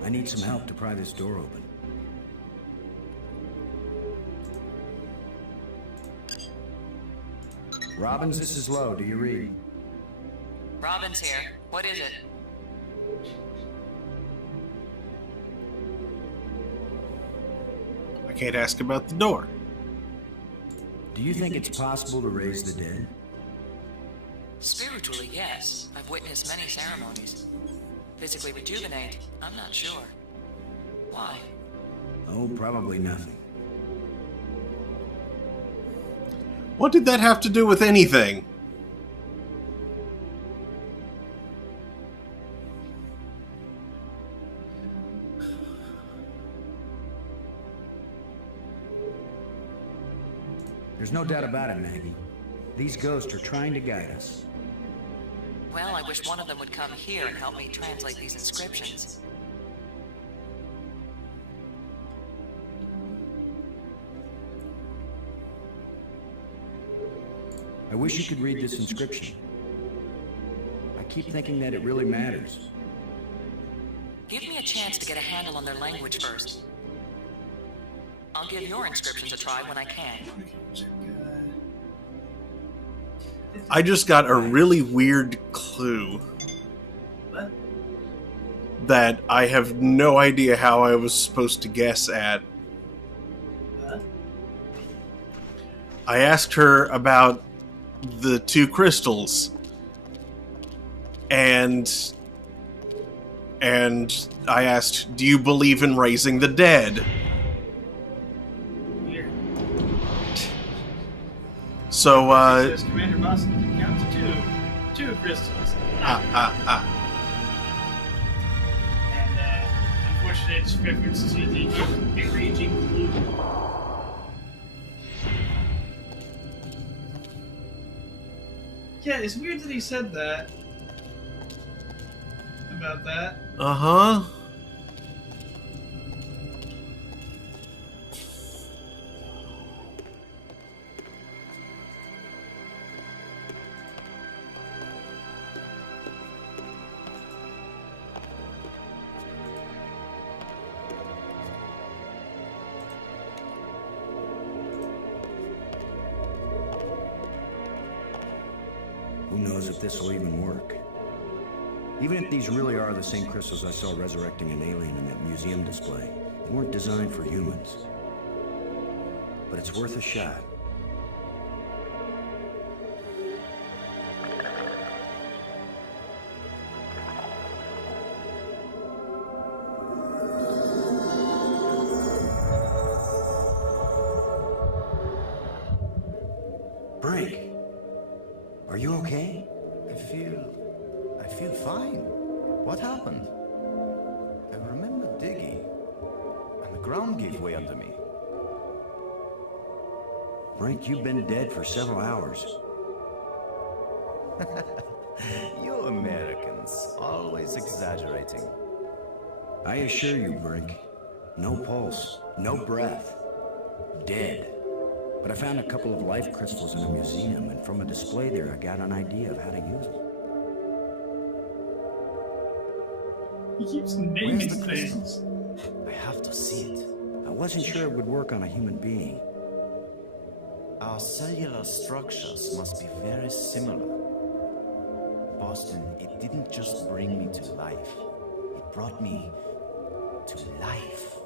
I need some help to pry this door open. Robbins, this is Lowe. Do you read? Robin's here. What is it? I can't ask about the door. Do you think it's possible to raise the dead? Spiritually, yes. I've witnessed many ceremonies. Physically rejuvenate, I'm not sure. Why? Oh, probably nothing. What did that have to do with anything? There's no doubt about it, Maggie. These ghosts are trying to guide us. Well, I wish one of them would come here and help me translate these inscriptions. I wish you could read this inscription. I keep thinking that it really matters. Give me a chance to get a handle on their language first. I'll give your inscriptions a try when I can. I just got a really weird clue. What? That I have no idea how I was supposed to guess at. Huh? I asked her about the two crystals. And I asked, "Do you believe in raising the dead?" Weird. So, Says Commander Boston can count to two crystals. And unfortunately, it's reference to the raging blue. Yeah, it's weird that he said that. About that. Uh-huh. Who knows if this will even work? Even if these really are the same crystals I saw resurrecting an alien in that museum display, they weren't designed for humans. But it's worth a shot. Brink, are you okay? I feel fine. What happened? I remember digging, and the ground gave way under me. Brink, you've been dead for several hours. You Americans, always exaggerating. I assure you, Brink, no pulse, no breath. Dead. But I found a couple of life crystals in a museum, and from a display there, I got an idea of how to use them. He keeps naming Where's the things. I have to see it. I wasn't sure it would work on a human being. Our cellular structures must be very similar. Boston, it didn't just bring me to life. It brought me to life.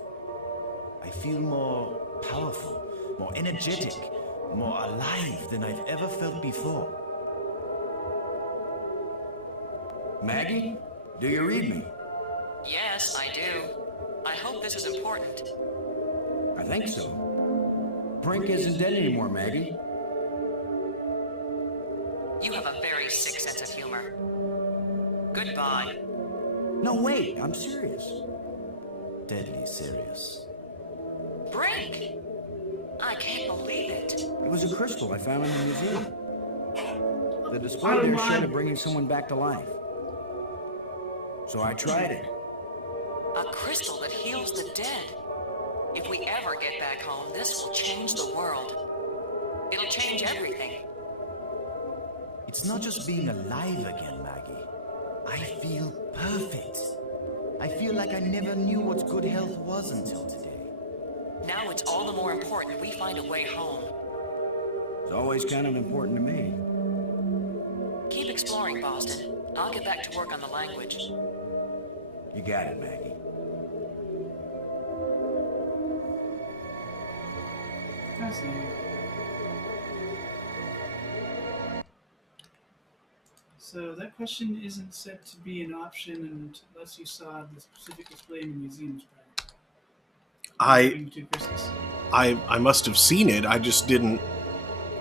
I feel more powerful, more energetic, more alive than I've ever felt before. Maggie, do you read me? Yes, I do. I hope this is important. I think so. Brink isn't dead anymore, Maggie. You have a very sick sense of humor. Goodbye. No, wait, I'm serious. Deadly serious. Brink! I can't believe it. It was a crystal I found in the museum. The display there showed it bringing someone back to life. So I tried it. A crystal that heals the dead. If we ever get back home, this will change the world. It'll change everything. It's not just being alive again, Maggie. I feel perfect. I feel like I never knew what good health was until today. Now it's all the more important we find a way home. It's always kind of important to me. Keep exploring, Boston. I'll get back to work on the language. You got it, Maggie. Fascinating. So that question isn't set to be an option unless you saw the specific display in the museum's prior. I must have seen it. I just didn't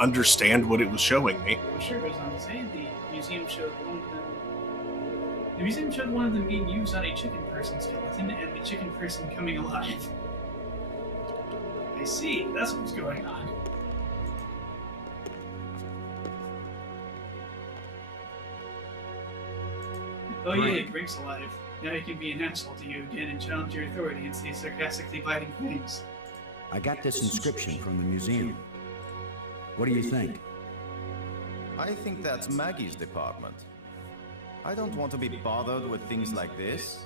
understand what it was showing me. I'm sure it goes on to say the museum showed one of them. The museum showed one of them being used on a chicken person skeleton, and the chicken person coming alive. I see. That's what's going on. Oh yeah, Brink's alive. Now he can be an asshole to you again and challenge your authority and say sarcastically biting things. I got this inscription from the museum. What do you think? I think that's Maggie's department. I don't want to be bothered with things like this.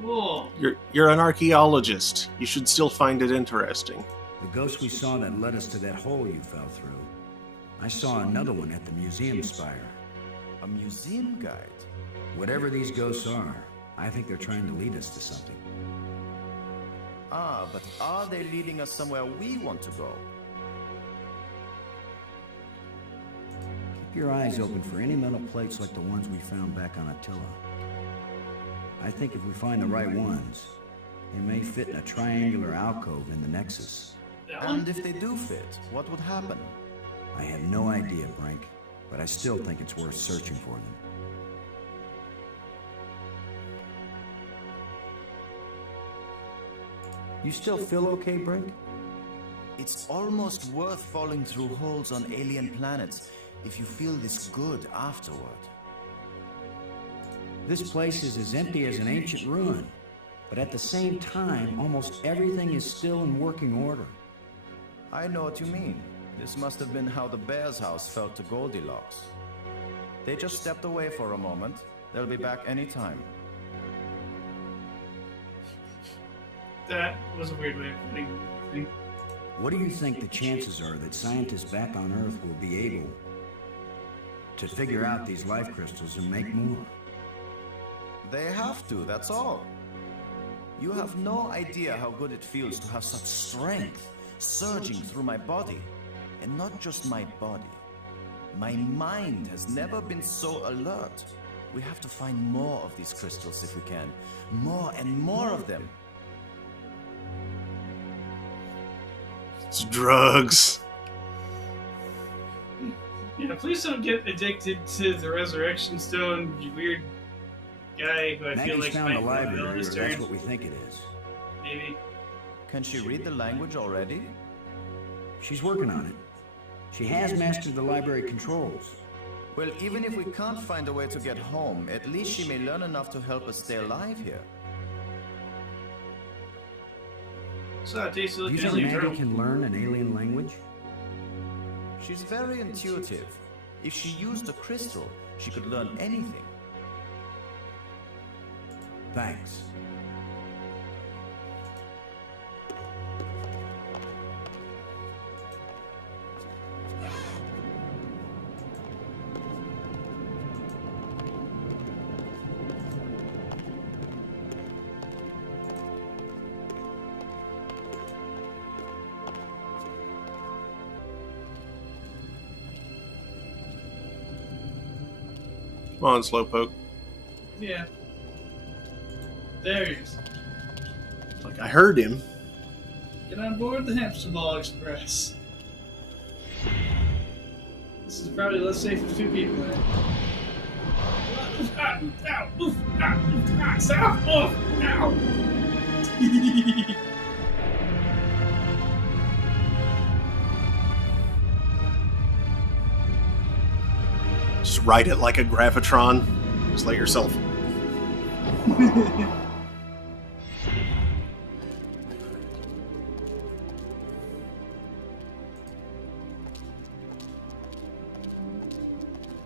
Cool. You're an archaeologist. You should still find it interesting. The ghost we saw that led us to that hole you fell through. I saw another one at the museum spire. A museum guide? Whatever these ghosts are, I think they're trying to lead us to something. Ah, but are they leading us somewhere we want to go? Keep your eyes open for any metal plates like the ones we found back on Attila. I think if we find the right ones, they may fit in a triangular alcove in the Nexus. And if they do fit, what would happen? I have no idea, Brink, but I still think it's worth searching for them. You still feel okay, Brink? It's almost worth falling through holes on alien planets if you feel this good afterward. This place is as empty as an ancient ruin, but at the same time, almost everything is still in working order. I know what you mean. This must have been how the bear's house felt to Goldilocks. They just stepped away for a moment. They'll be back anytime. That was a weird way of putting it. What do you think the chances are that scientists back on Earth will be able to figure out these life crystals and make more? They have to, that's all. You have no idea how good it feels to have such strength surging through my body. And not just my body. My mind has never been so alert. We have to find more of these crystals if we can. More and more of them. It's drugs. Yeah, please don't get addicted to the Resurrection Stone, you weird guy who I feel like found the might library, or this that's turn. what we think it is. Maybe. Can she read the language already? She's working on it. She has mastered the library controls. Well, even if we can't find a way to get home, at least she may learn enough to help us stay alive here. So it tastes Do like you an think alien Maggie turtle. can learn an alien language? She's very intuitive. If she used a crystal, she could learn anything. Thanks. Come on, Slowpoke. Yeah. There he is. Like, I heard him. Get on board the Hamster Ball Express. This is probably less safe for two people in it. Just ride it like a gravitron. Just let yourself.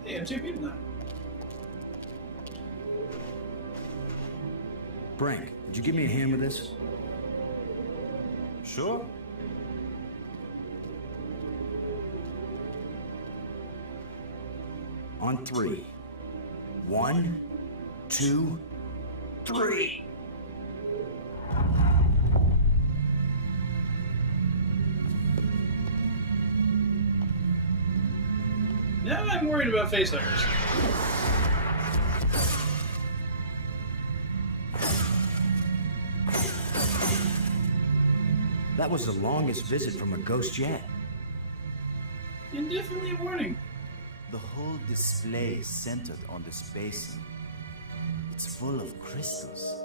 Hey, I'm two people now. Brink, would you give me a hand with this? Sure. On 3. 1, 2, 3. Now I'm worried about facehuggers. That was the longest visit from a ghost jet. And definitely a warning. The whole display is centered on this basin. It's full of crystals.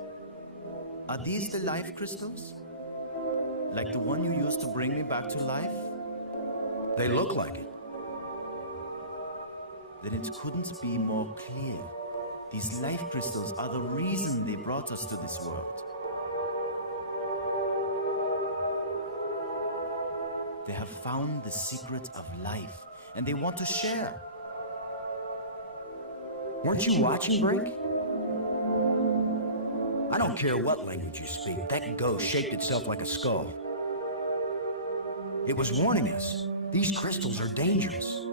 Are these the life crystals? Like the one you used to bring me back to life? They look like it. Then it couldn't be more clear. These life crystals are the reason they brought us to this world. They have found the secret of life, and they want to share. Weren't you watching, Brink? I don't care what language you speak. That ghost shaped itself like a skull. It was warning us. These crystals are dangerous.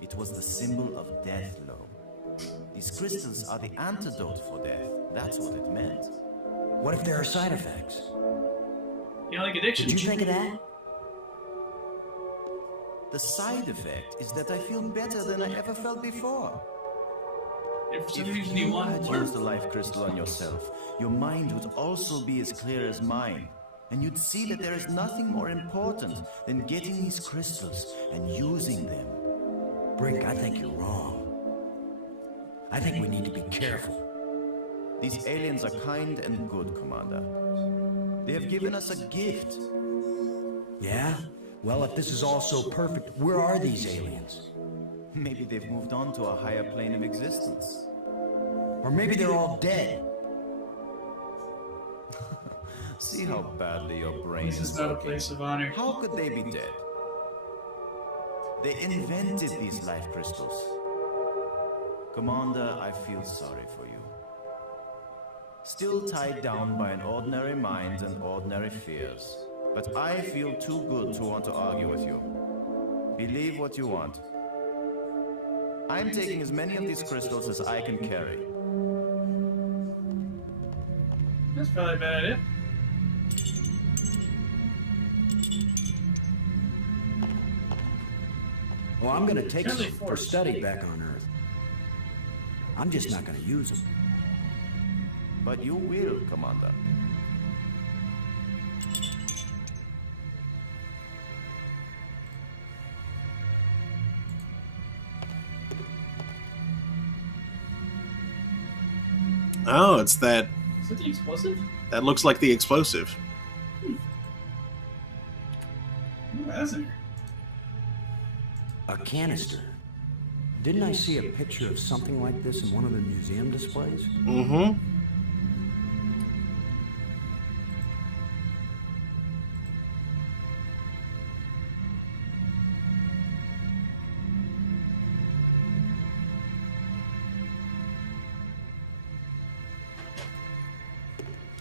It was the symbol of death, Lo. These crystals are the antidote for death. That's what it meant. What if there are side effects? Yeah, like addiction. Did you think of that? The side effect is that I feel better than I ever felt before. If for some If reason you you want had more, used the life crystal on yourself, your mind would also be as clear as mine. And you'd see that there is nothing more important than getting these crystals and using them. Brink, I think you're wrong. I think we need to be careful. These aliens are kind and good, Commander. They have given us a gift. Yeah? Well, if this is all so perfect, where are these aliens? Maybe they've moved on to a higher plane of existence. Or maybe they're all dead. See how badly your brain this is not a place of honor. How could they be dead? They invented these life crystals. Commander, I feel sorry for you. Still tied down by an ordinary mind and ordinary fears. But I feel too good to want to argue with you. Believe what you want. I'm taking as many of these crystals as I can carry. That's probably a bad idea. Well, I'm gonna take some for study back on Earth. I'm just not gonna use them. But you will, Commander. Oh, it's that. Is it the explosive? That looks like the explosive. Ooh, that's it. A canister. Didn't I see a picture of something like this in one of the museum displays? Mm-hmm.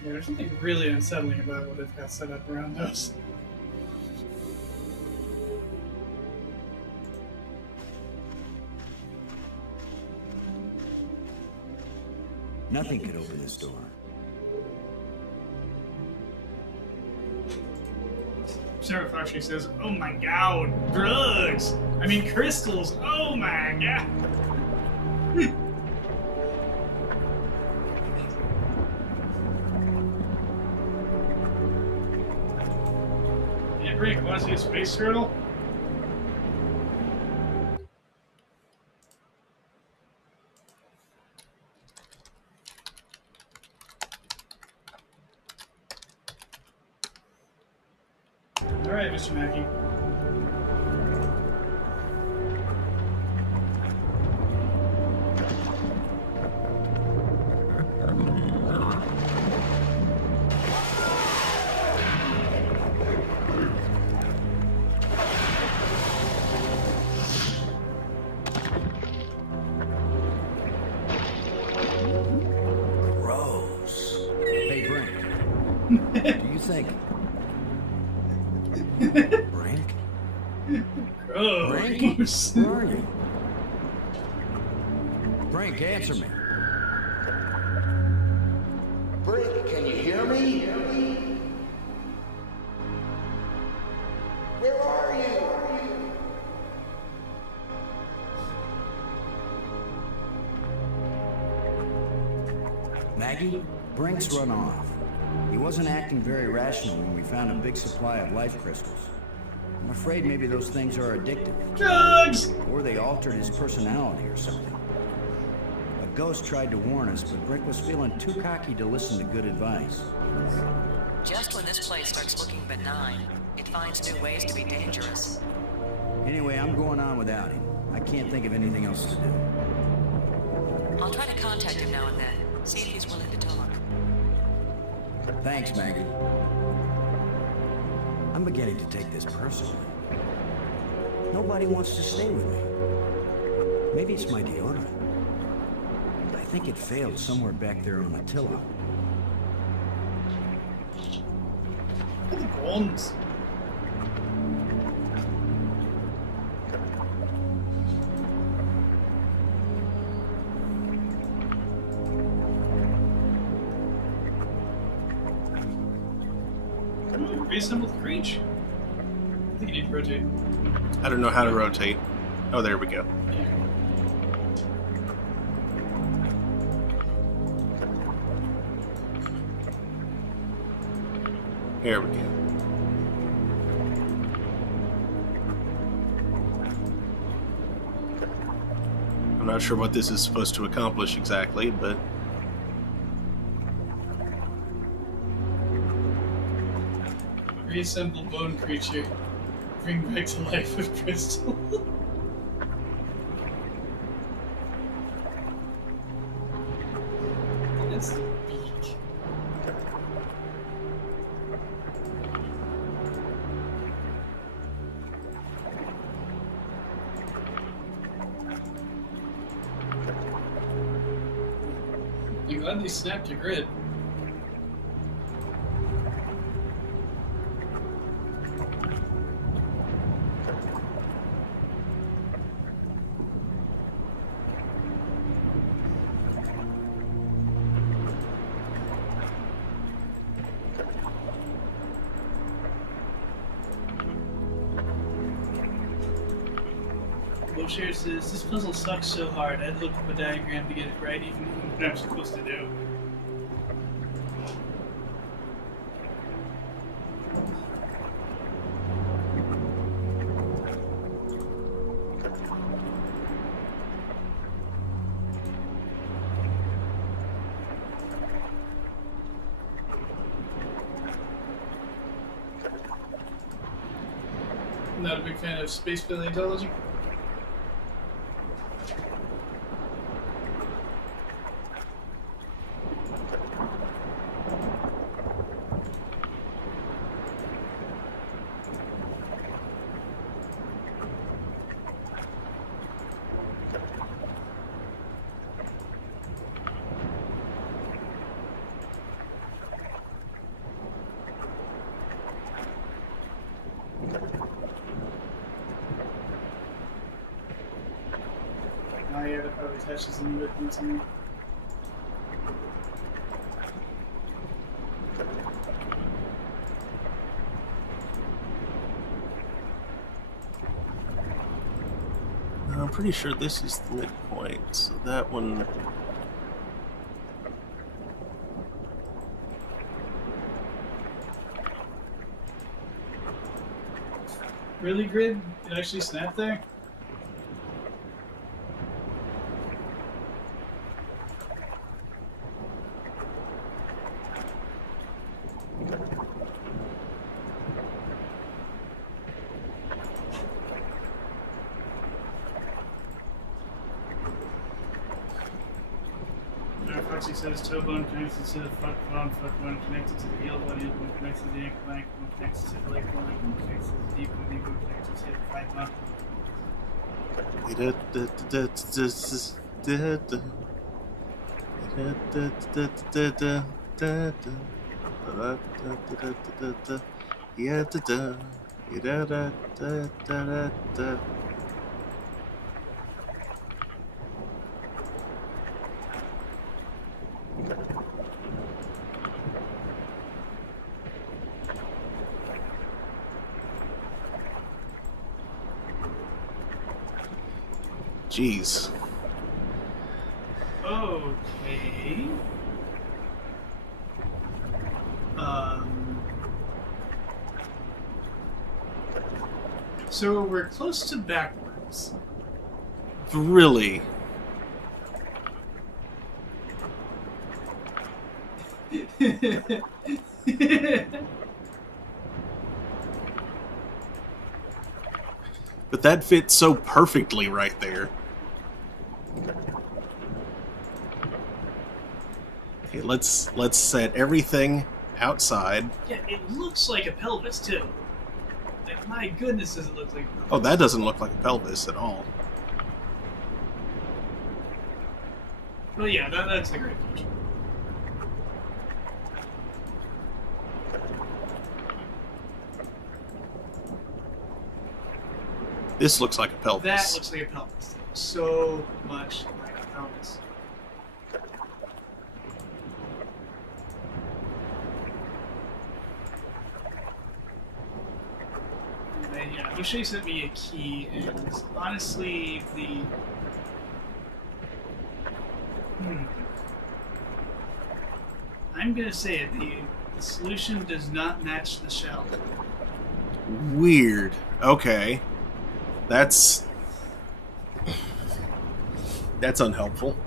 Yeah, there's something really unsettling about what they've got set up around those. Nothing could open this door. Sheriff actually says, "Oh my god, drugs! I mean crystals! Oh my god!" Yeah, Rick, want to see a space turtle? All right, Mr. Mackey. Brink? Brink? Gross. Where are you? Brink, answer me. Brink, can you hear me? Where are you? Maggie? Brink's run off. He wasn't acting very rational when we found a big supply of life crystals. I'm afraid maybe those things are addictive. Drugs! Or they altered his personality or something. A ghost tried to warn us, but Brink was feeling too cocky to listen to good advice. Just when this place starts looking benign, it finds new ways to be dangerous. Anyway, I'm going on without him. I can't think of anything else to do. I'll try to contact him now and then, see if he's willing to talk. Thanks, Maggie. I'm beginning to take this personally. Nobody wants to stay with me. Maybe it's my deodorant. I think it failed somewhere back there on Attila. The bones. Reasonable creature. I think you need to rotate. I don't know how to rotate. Oh, there we go. Here we go. I'm not sure what this is supposed to accomplish exactly, but Reassemble bone creature. Bring back to life with crystal. It's the beak. I'm glad they snapped your grid. Share says, this puzzle sucks so hard, I'd look up a diagram to get it right, even if what I'm supposed to do. Not a big fan of space paleontology. Oh yeah, that probably touches them with me too. I'm pretty sure this is the midpoint, so that one... Really, Grid? It actually snapped there? Foxy says toe bone connected to the foot bone connected to the heel bone connected to the ankle bone connected to the leg bone connected to the deep bone connected to the thigh Yeah, da da. Da da da da da. Jeez. Okay. So we're close to backwards. Really? But that fits so perfectly right there. Okay, let's set everything outside. Yeah, it looks like a pelvis too. Like, my goodness, does it look like a pelvis? Oh, that doesn't look like a pelvis at all. Well, yeah, that's a great picture. This looks like a pelvis. That looks like a pelvis. So much like a pelvis. And then, yeah, O'Shea sent me a key, and honestly, I'm gonna say it, the solution does not match the shell. Weird. Okay. That's unhelpful.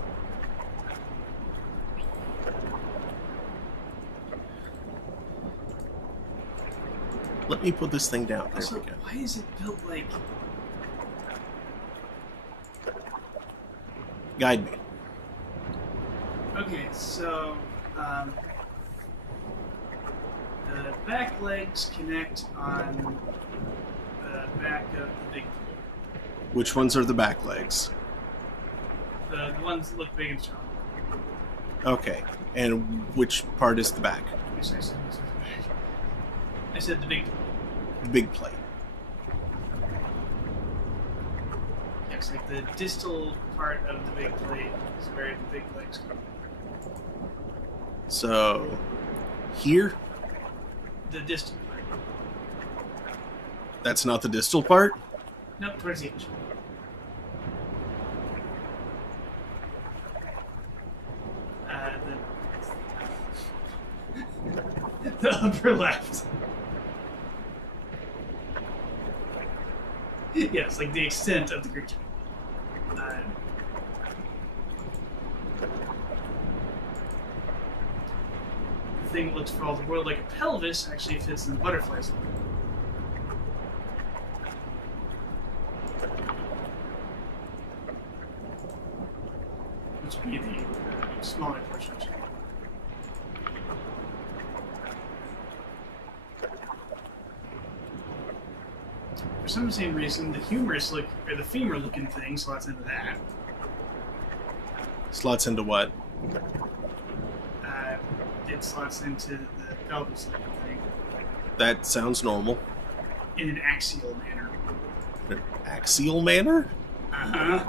Let me put this thing down. There Also, we go. why is it built like... Guide me. Okay, so the back legs connect on the back of the big tool. Which ones are the back legs? The ones that look big and strong. Okay. And which part is the back? I said the big tool. The big plate. Yeah, it's like the distal part of the big plate is where the big legs come. So, here? The distal part. That's not the distal part? Nope, towards the edge. The upper left. Yes, like the extent of the creature. The thing that looks for all the world like a pelvis actually fits in the butterfly's leg. Which would be the smaller portion. For some same reason, the humerus look or the femur looking thing slots into that. Slots into what? It slots into the pelvis looking thing. That sounds normal. In an axial manner. An axial manner? Uh-huh.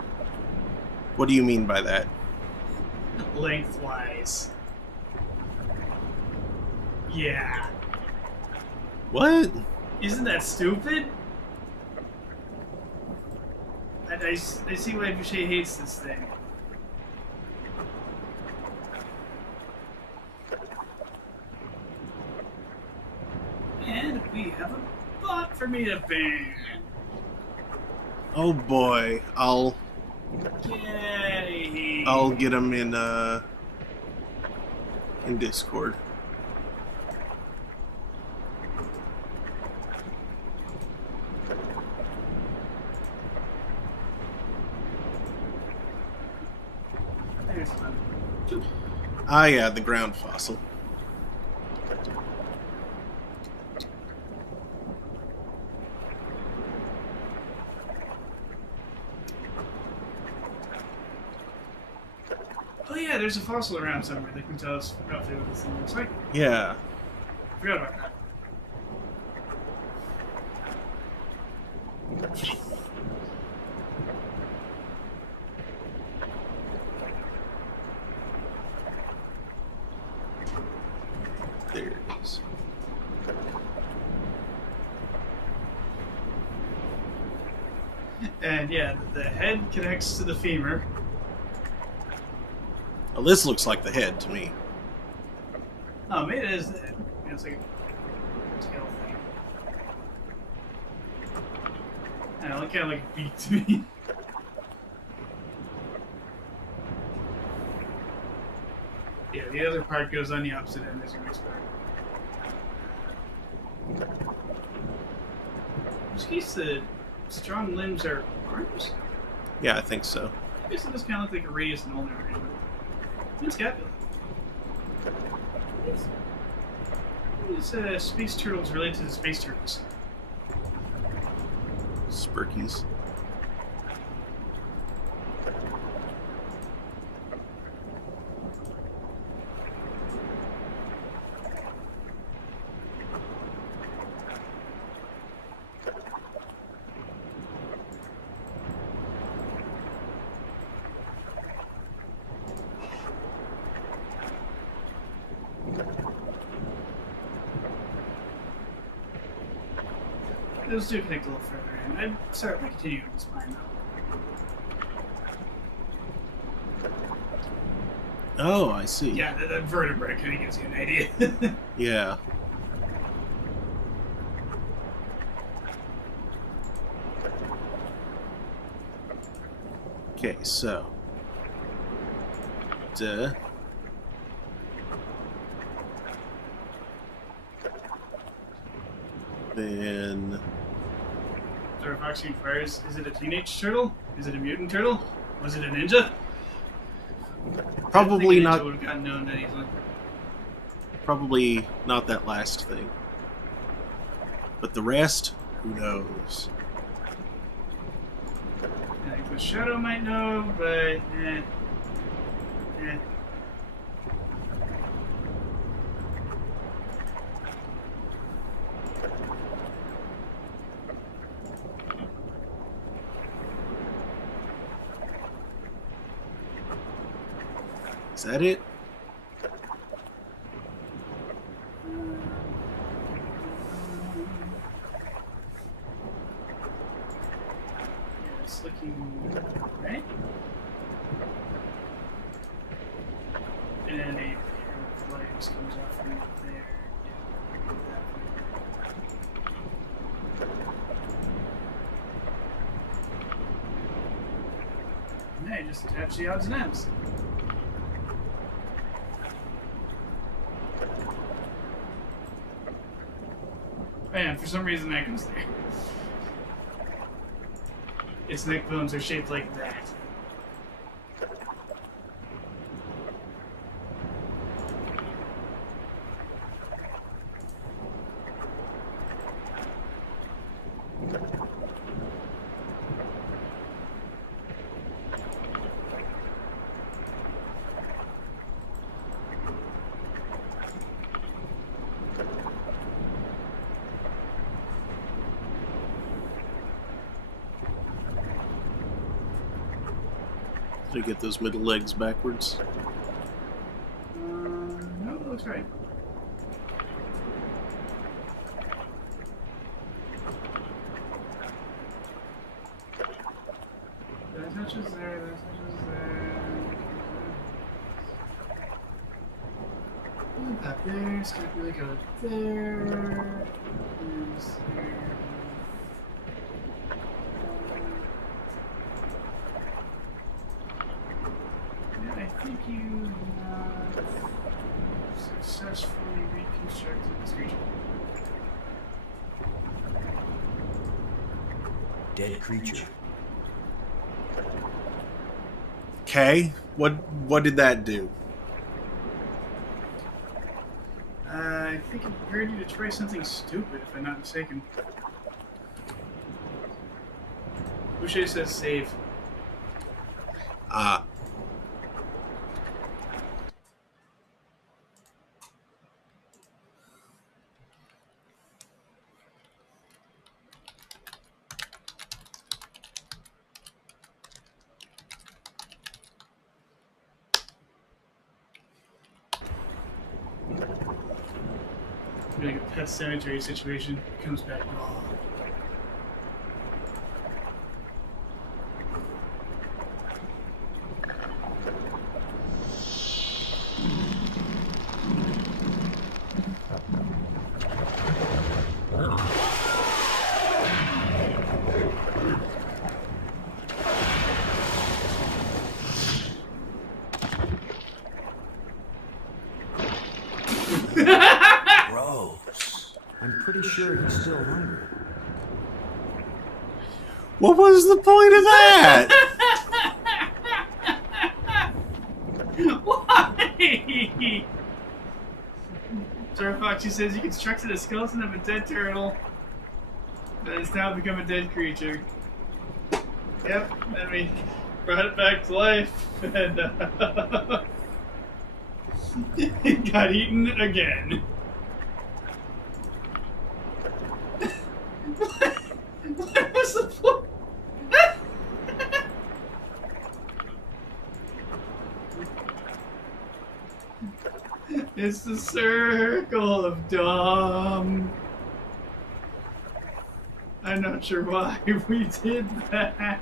What do you mean by that? Lengthwise. Yeah. What? Isn't that stupid? I see why Boucher hates this thing. And we have a bot for me to ban. Oh boy, I'll Yay. get him in Discord. There's one. Ah, yeah, the ground fossil. Oh yeah, there's a fossil around somewhere that can tell us roughly what this thing looks like. Yeah. Forgot about that. And yeah, the head connects to the femur. Well, this looks like the head to me. No, maybe it is the head. Yeah, it's like a tail thing. I don't know, it kind of like a beak to me. Yeah, the other part goes on the opposite end as you expect. In this case, the strong limbs are arms? Yeah, I think so. I guess it does kind of look like a radius and ulnar arrangement. And scapula. These space turtles related to the space turtles. Spurkies. Those do connect a little further in. I'd start by continuing with the spine, though. Oh, I see. Yeah, that vertebra kind of gives you an idea. Yeah. Okay, so. Duh. Then. Star Fox inquires, is it a teenage turtle? Is it a mutant turtle? Was it a ninja? Probably I think a ninja not. would have gotten known that easily. Probably not that last thing. But the rest, who knows? I think the Shadow might know, but eh. Is that it? Yeah, it's looking right. And then a pair of legs comes off from there. And then just attach the odds and ends. Man, for some reason that goes there. Its neck bones are shaped like that. Did I get those middle legs backwards? No, that looks right. That touches there, that touches there. And back there, scapula go there. And there. I think you have successfully reconstructed this region. Dead creature. Okay, what did that do? I think it prepared you to try something stupid, if I'm not mistaken. Boucher says save. Ah. Like a pet cemetery situation. It comes back raw. What was the point of that? Why? Sir Foxy says you constructed a skeleton of a dead turtle that has now become a dead creature. Yep, and we brought it back to life, and it got eaten again. What was the point? It's the circle of dumb. I'm not sure why we did that.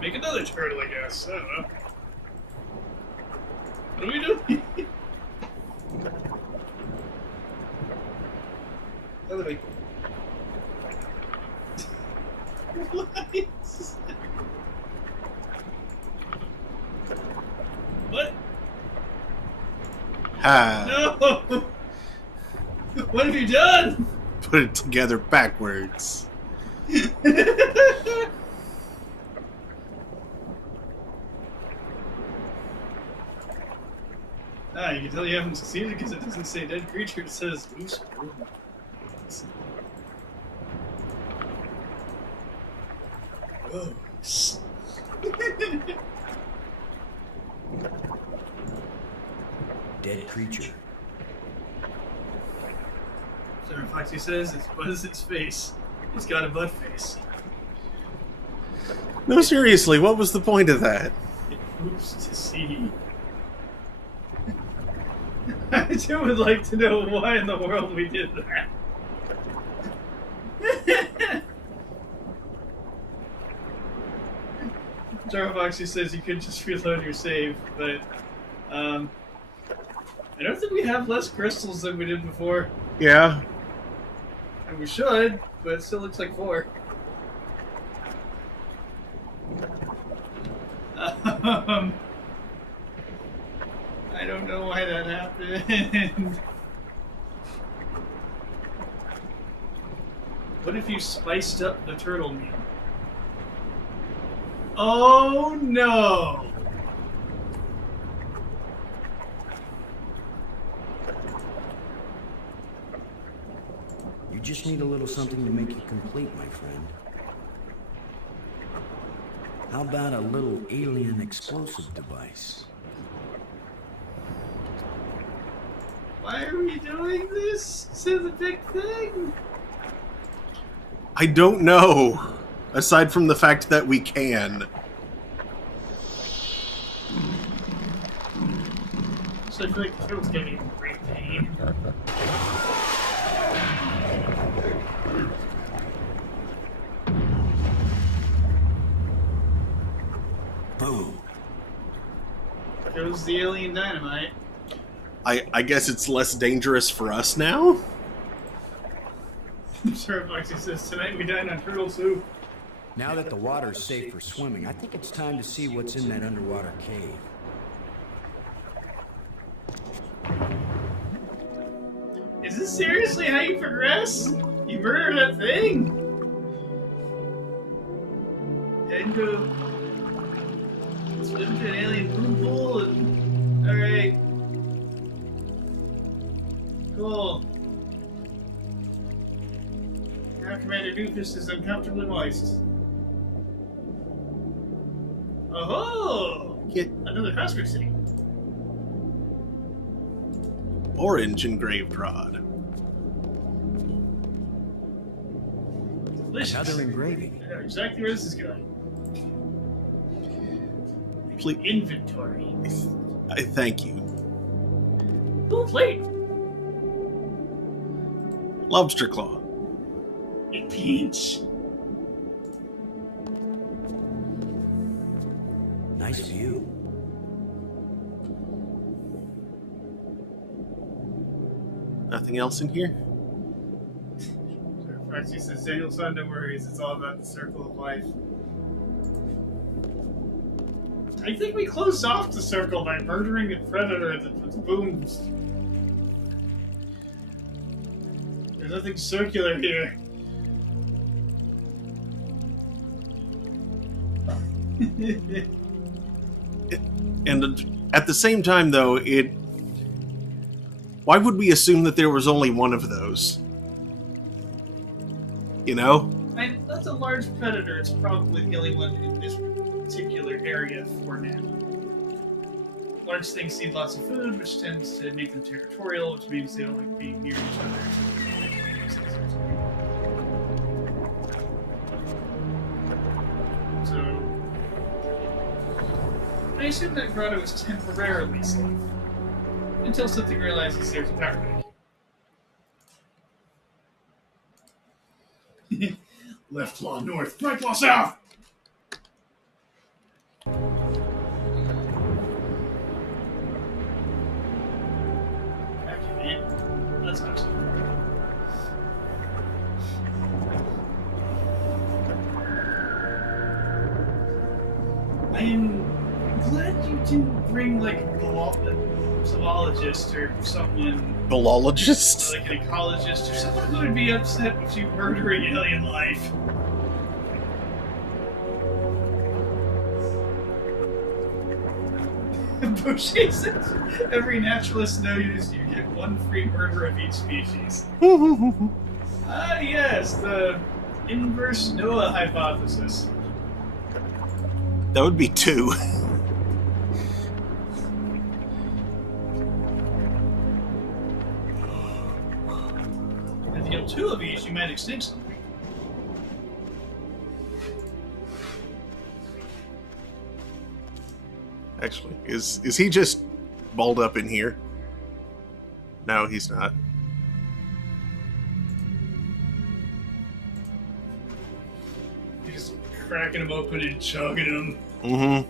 Make another turtle, I guess. I don't know. What are we doing? Other way. What? No! What have you done? Put it together backwards. Ah, you can tell you haven't succeeded because it doesn't say dead creature, it says loose. Gross. Dead creature. Sir Foxy says it's what is its face? It's got a butt face. No, seriously, what was the point of that? It poops to see. I too would like to know why in the world we did that. Sir Foxy says you could just reload your save, but I don't think we have less crystals than we did before. Yeah. And we should, but it still looks like 4. I don't know why that happened. What if you spiced up the turtle meal? Oh no! You just need a little something to make you complete, my friend. How about a little alien explosive device? Why are we doing this? This is a big thing. I don't know. Aside from the fact that we can. So I feel like the turtle's gonna be in great pain. Boom. Goes the alien dynamite. I guess it's less dangerous for us now? Sir Foxy says, tonight we dine on turtle soup. Now that the water's safe for swimming, I think it's time to see what's in that underwater cave. Is this seriously how you progress? You murder that thing? And go swim to an alien poop pool and... Alright. Cool. Now Commander Doofus is uncomfortably moist. Oh! Get another crossword city. orange engraved rod. Delicious. Another engraving. I know exactly where this is going. Please. Inventory. I thank you. Ooh, plate. Lobster claw. It pinch. Nice view. Nothing else in here? Archie says, Daniel son, no worries. It's all about the circle of life. I think we closed off the circle by murdering a predator that booms. There's nothing circular here. And at the same time, though, why would we assume that there was only one of those? You know? That's a large predator. It's probably the only one in this particular area for now. Large things need lots of food, which tends to make them territorial, which means they don't like being near each other. So, I assume that grotto is temporarily safe. Until something realizes there's a power bank. Left claw north, right claw south! Okay, that's awesome. I am glad you didn't bring, like, a zoologist or someone... Philologist? Like an ecologist or someone who would be upset with you murdering alien life. Boucher says, every naturalist knows you get one free murder of each species. Ah, yes, the inverse Noah hypothesis. That would be 2. If you kill 2 of each, you might extinct something. Actually, is he just balled up in here? No, he's not. He's cracking them open and chugging them. Mm-hmm.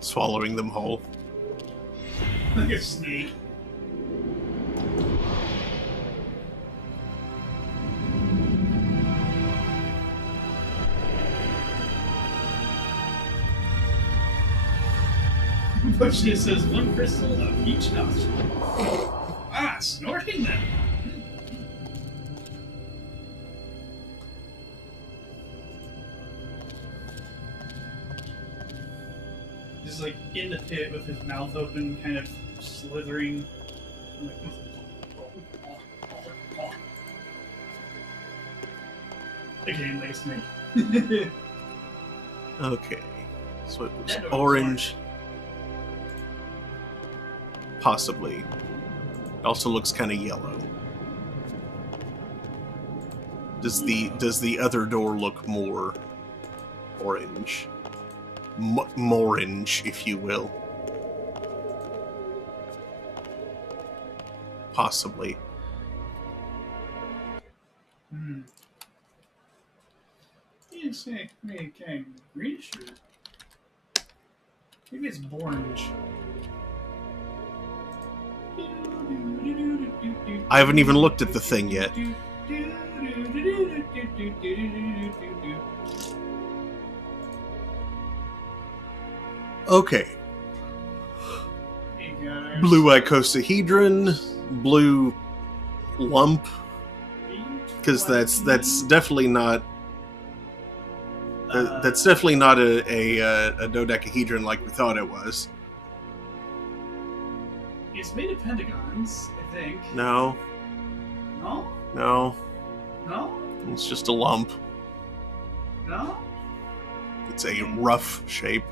Swallowing them whole. Like a snake. Boucher says 1 crystal of each nostril. Ah, snorting them. He's like in the pit with his mouth open, kind of slithering. Again, like a snake. Okay. So it was orange. Possibly. It also looks kind of yellow. Does the other door look more orange? Morange, if you will. Possibly. It's maybe kind of greenish or maybe it's orange. I haven't even looked at the thing yet. Okay. Blue icosahedron, blue lump, because that's definitely not a dodecahedron like we thought it was. It's made of pentagons, I think. No. No? No. No? It's just a lump. No? It's a rough shape.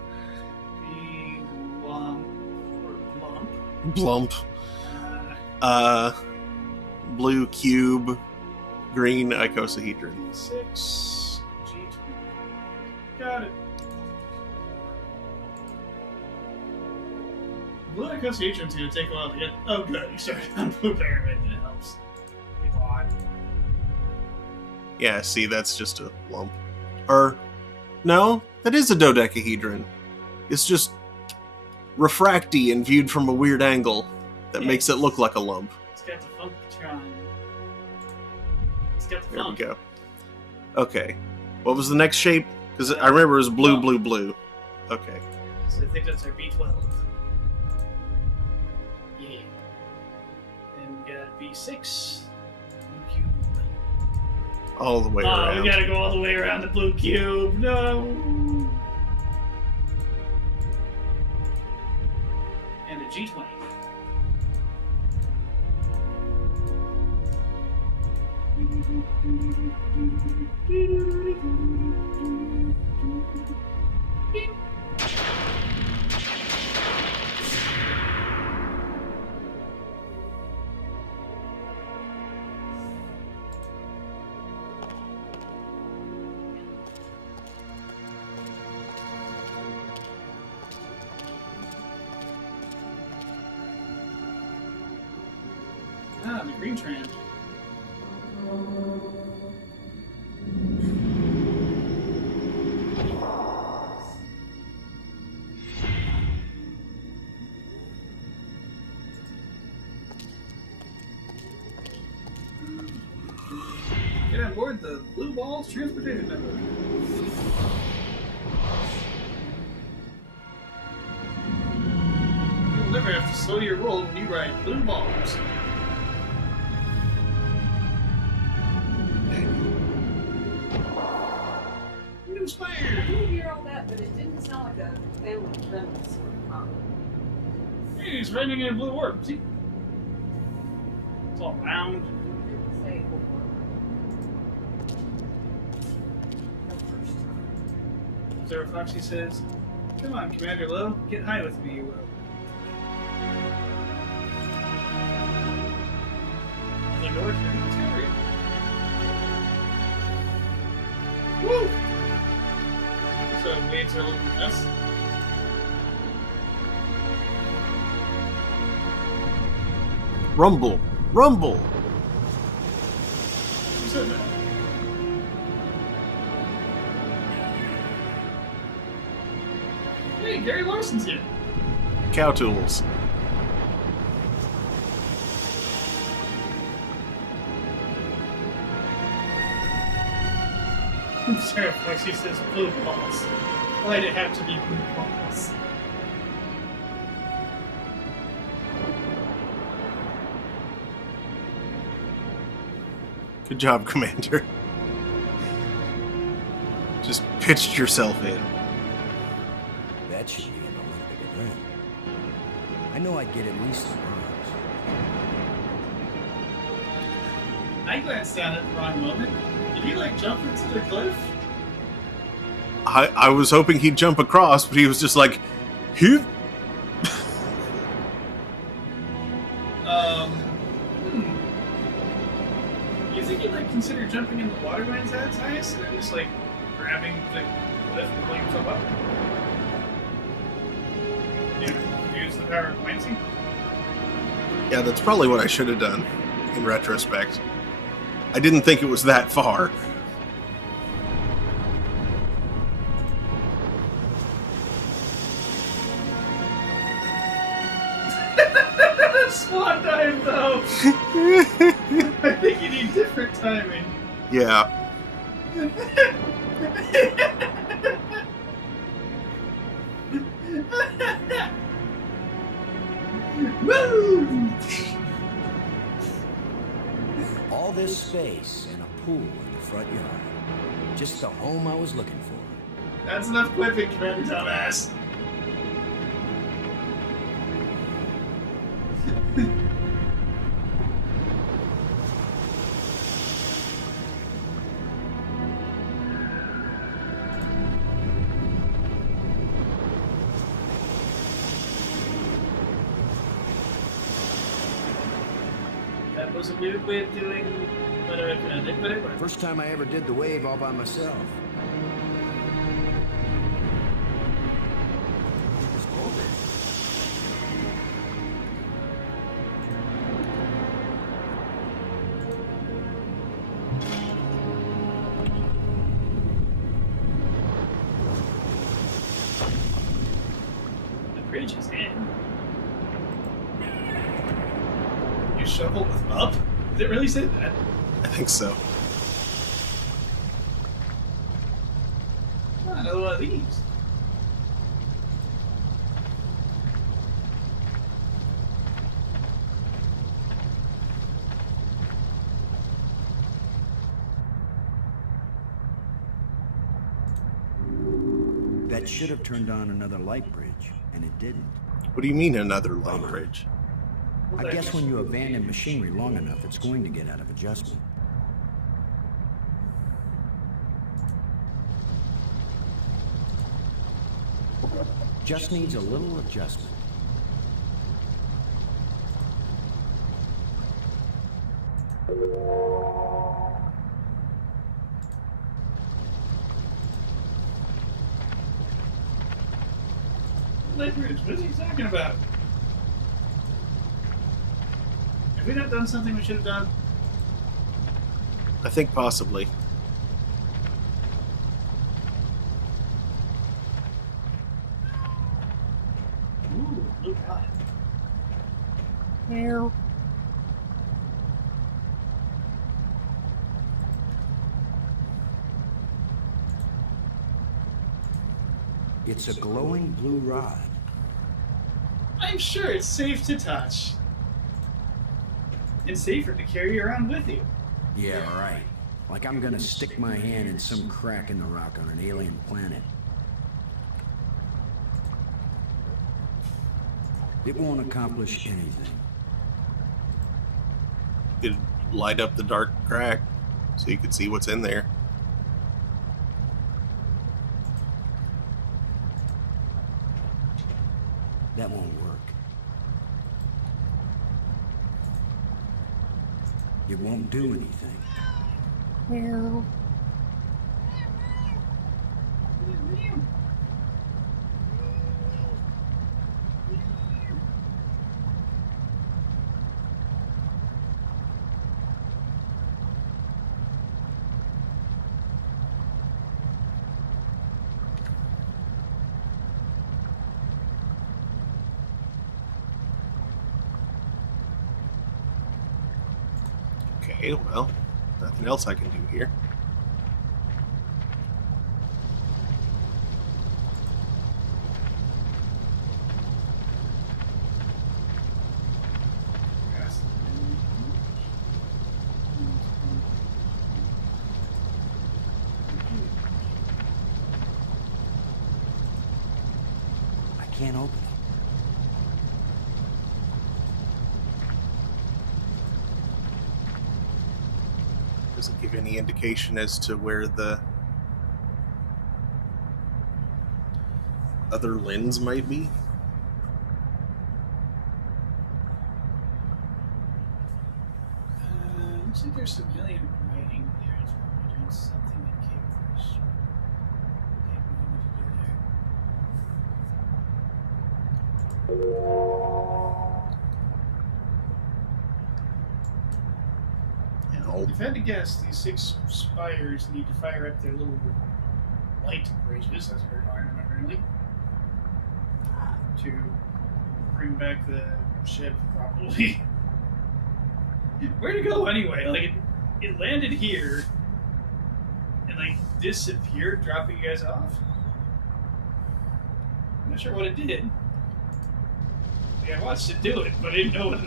Blump. Blue cube, green icosahedron. 6 G20. Got it. Blue Negotiation's gonna take a while to get. Oh, good. You started on Blue Pyramid. That helps. Be odd. Yeah, see, that's just a lump. Or, no, that is a dodecahedron. It's just refracty and viewed from a weird angle that makes it look like a lump. It's got the Funkatron. It's got the There funk. we go. Okay. What was the next shape? Because I remember it was blue, blue, blue. Okay. So I think that's our B12. Yeah. Then we got B6. Blue cube. All the way around. Oh, we gotta go all the way around the blue cube. No. And a G20. Ah, the green tram. Get on board the Blue Balls Transportation Network. You'll never have to slow your roll when you ride Blue Balls. Inspired! You hear all that, but it didn't sound like a family-friendly sort of comment. Hey, he's riding in a blue orb. See? It's all round. Didn't say what word. The first time. Zero Foxy says, "Come on, Commander Lowe, get high with me, you will." The North Military. Woo! So, waves are looking at us. Rumble! Rumble! Who said that? Hey, Gary Larson's here. Cow tools. Sarah Foxy says blue balls. Why'd it have to be blue balls? Good job, Commander. Just pitched yourself in. That should be an Olympic event. I know I'd get at least some bronze. I glanced down at the wrong moment. Did he like jump into the cliff? I was hoping he'd jump across, but he was just like, "Phew." You think he'd like consider jumping in the water when it's at its highest and then just like grabbing the cliff and pulling himself up? Use the power of buoyancy? Yeah, that's probably what I should have done, in retrospect. I didn't think it was that far. Swan dive though! I think you need different timing. Yeah. Woo! All this space and a pool in the front yard. Just the home I was looking for. That's enough quipping, Commander Dumbass. That was a weird way of doing what I recommended, but it worked. First time I ever did the wave all by myself. It was golden. The bridge is in. You shovel with up? Did it really say that? I think so. Oh, another one of these. That should have turned on another light bridge, and it didn't. What do you mean another light bridge? I guess when you abandon machinery long enough, it's going to get out of adjustment. Just needs a little adjustment. Light bridge, what is he talking about? Have we not done something we should have done? I think possibly. Ooh, look at Meow. It's a glowing blue rod. I'm sure it's safe to touch. And safer to carry around with you. Yeah, right. Like I'm gonna stick my hand in some crack in the rock on an alien planet. It won't accomplish anything. Could light up the dark crack so you could see what's in there. That won't work. It won't do anything. Meow. Okay, well, nothing else I can do here. I can't open it. Doesn't give any indication as to where the other lens might be. Looks like there's some alien writing there. It's probably doing something in Cape Fish. Okay, we need to do there. No. If I had to guess, these 6 spires need to fire up their little light bridges, as we're calling them apparently, to bring back the ship, probably. Where'd it go anyway? Like, it landed here and, like, disappeared, dropping you guys off? I'm not sure what it did. Like, I watched it do it, but I didn't know what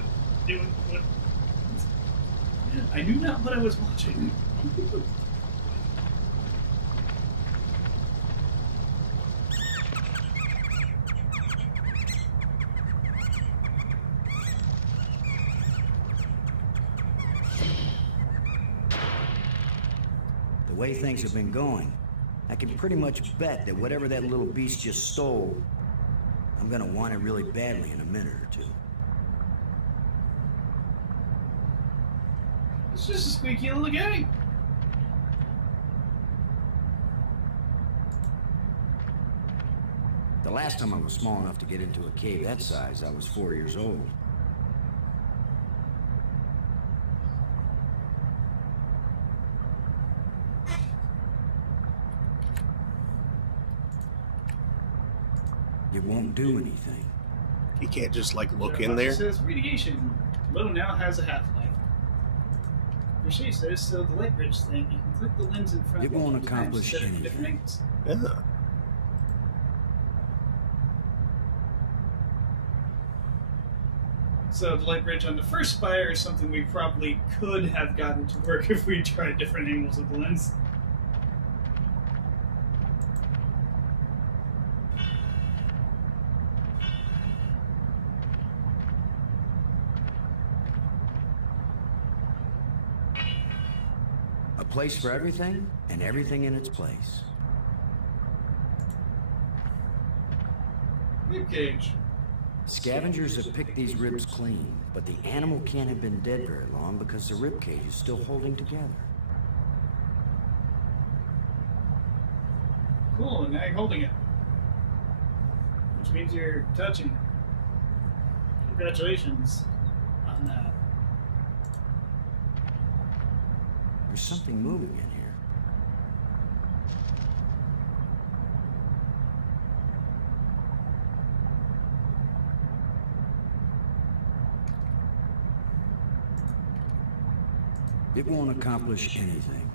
I knew not what I was watching. The way things have been going, I can pretty much bet that whatever that little beast just stole, I'm gonna want it really badly in a minute or two. It's just a squeaky little gang. The last time I was small enough to get into a cave that size, I was 4 years old. It won't do anything. You can't just like look So in it there. says radiation low now has a half-life. Richer says so the light bridge thing. You can click the lens in front. It won't multiple times accomplish to set it in different anything. angles. Yeah. So the light bridge on the first spire is something we probably could have gotten to work if we tried different angles of the lens. A place for everything, and everything in its place. Ribcage. Scavengers have picked these ribs clean, but the animal can't have been dead very long because the ribcage is still holding together. Cool, and now you're holding it. Which means you're touching it. Congratulations on that. There's something moving in here. It won't accomplish anything.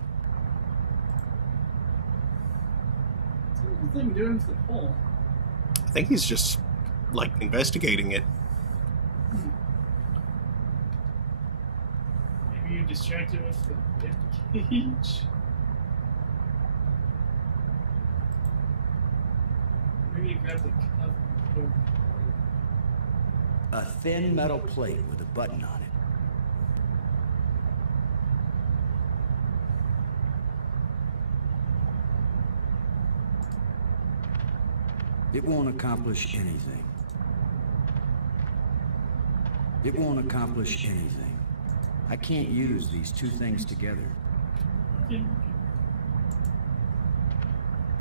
What's the thing doing with the pole? I think he's just like investigating it. Maybe you distracted with the ribcage? Maybe you grab the cover. A thin metal plate with a button on it. It won't accomplish anything. It won't accomplish anything. I can't use these two things together. It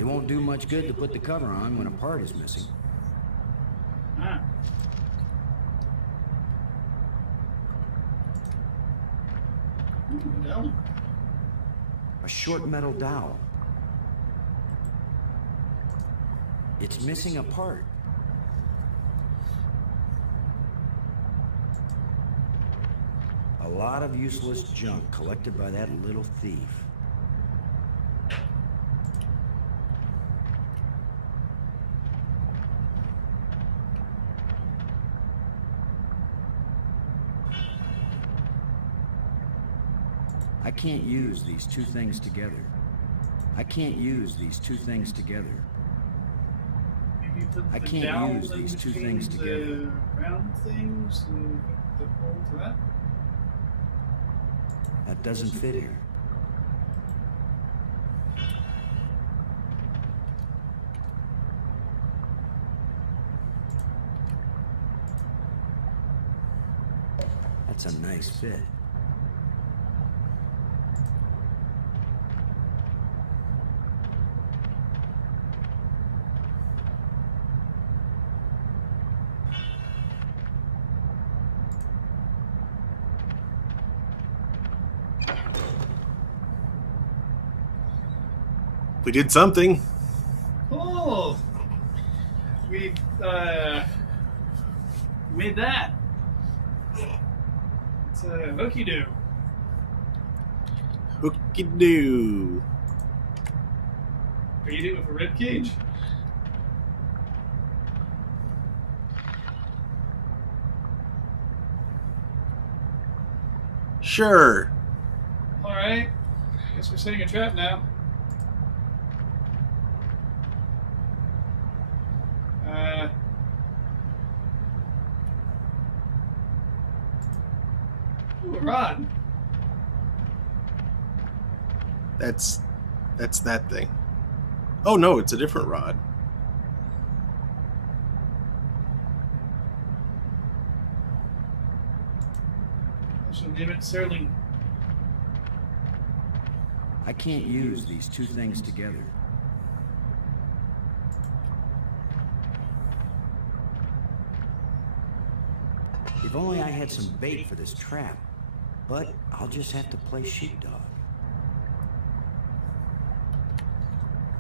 won't do much good to put the cover on when a part is missing. Ah. Ooh, A short metal dowel. It's missing a part. A lot of useless junk collected by that little thief. I can't use these two things together. I can't use these two things together. I can't use these two things together. Round things and the hole to that. That doesn't fit here. That's a nice fit. We did something. Cool. We made that. It's a hooky doo. Hooky doo. Beat it with a rib cage. Sure. All right. Guess we're setting a trap now. Ooh, a rod. That's that thing. Oh no, it's a different rod. I shall name it Serling. I can't use these two things together. If only I had some bait for this trap. But I'll just have to play sheepdog.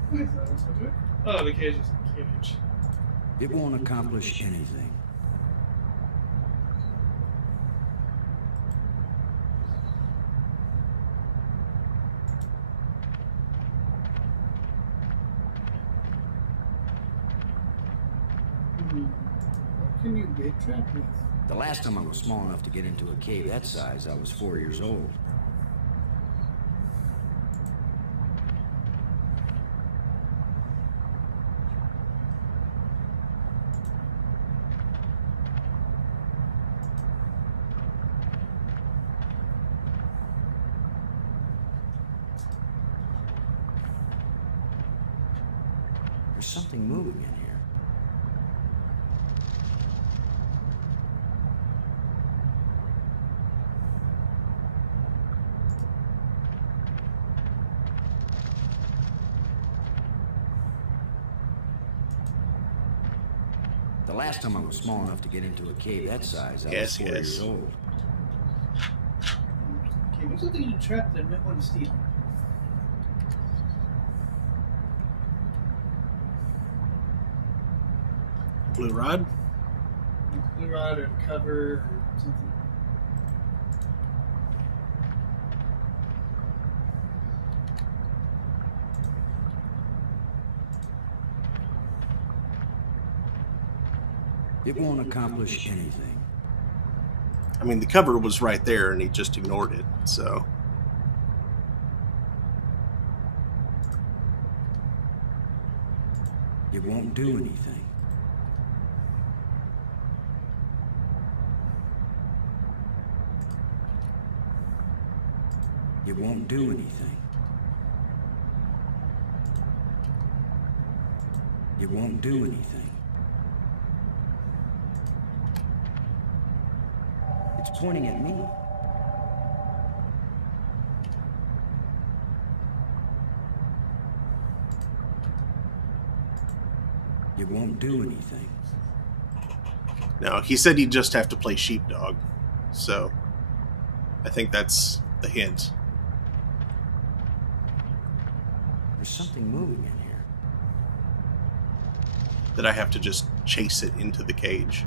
What is that? What's that do? Oh, the cage is a cage. It won't accomplish anything. What can you get trapped with? The last time I was small enough to get into a cave that size, I was 4 years old. There's something moving in here. The last time I was small enough to get into a cave that size, I was 4 years old. Okay, what's something in a trap that I might want to steal? Blue rod? Blue rod or cover or something. It won't accomplish anything. I mean, the cover was right there, and he just ignored it, so... It won't do anything. It won't do anything. It won't do anything. It's pointing at me. It won't do anything. No, he said he'd just have to play sheepdog. So, I think that's the hint. There's something moving in here. That I have to just chase it into the cage.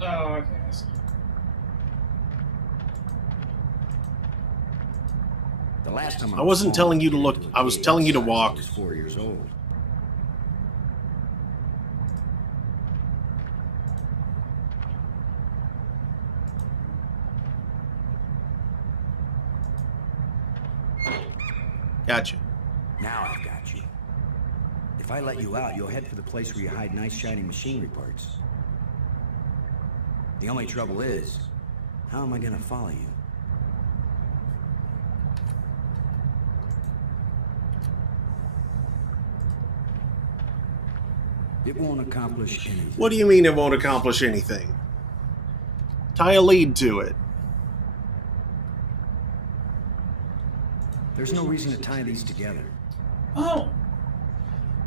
Oh, okay, I see. The last time I wasn't telling you to look, I was telling you to walk. I was 4 years old. Gotcha. Now I've got you. If I let you out, you'll head for the place where you hide nice shiny machinery parts. The only trouble is, how am I gonna follow you? It won't accomplish anything. What do you mean it won't accomplish anything? Tie a lead to it. There's no reason to tie these together. Oh!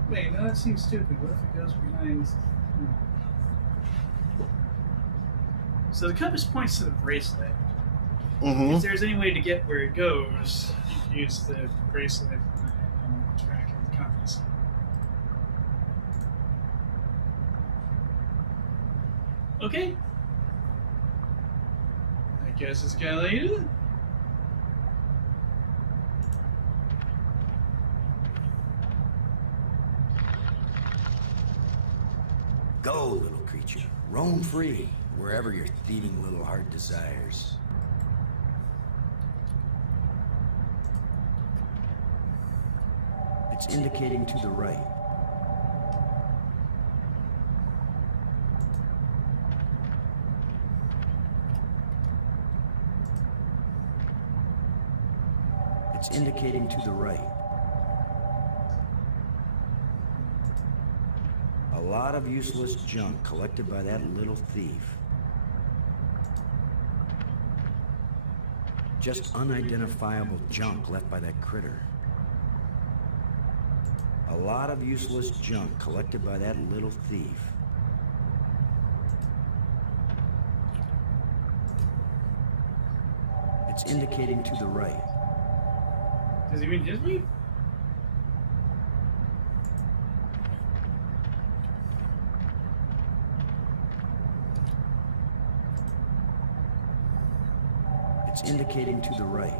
Wait, no, that seems stupid. What if it goes behind... So the compass points to the bracelet. Mm-hmm. If there's any way to get where it goes, you can use the bracelet and track the compass. Okay. I guess it's kind of like you do it. Go, little creature. Roam free, wherever your thieving little heart desires. It's indicating to the right. It's indicating to the right. A lot of useless junk collected by that little thief. Just unidentifiable junk left by that critter. A lot of useless junk collected by that little thief. It's indicating to the right. Does he mean his meat? It's indicating to the right.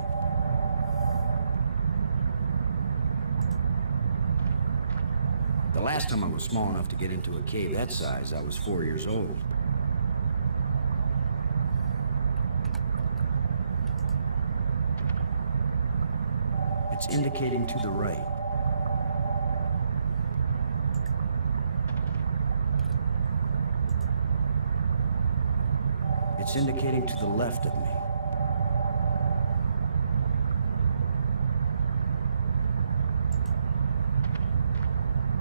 The last time I was small enough to get into a cave that size, I was 4 years old. It's indicating to the right. It's indicating to the left of me.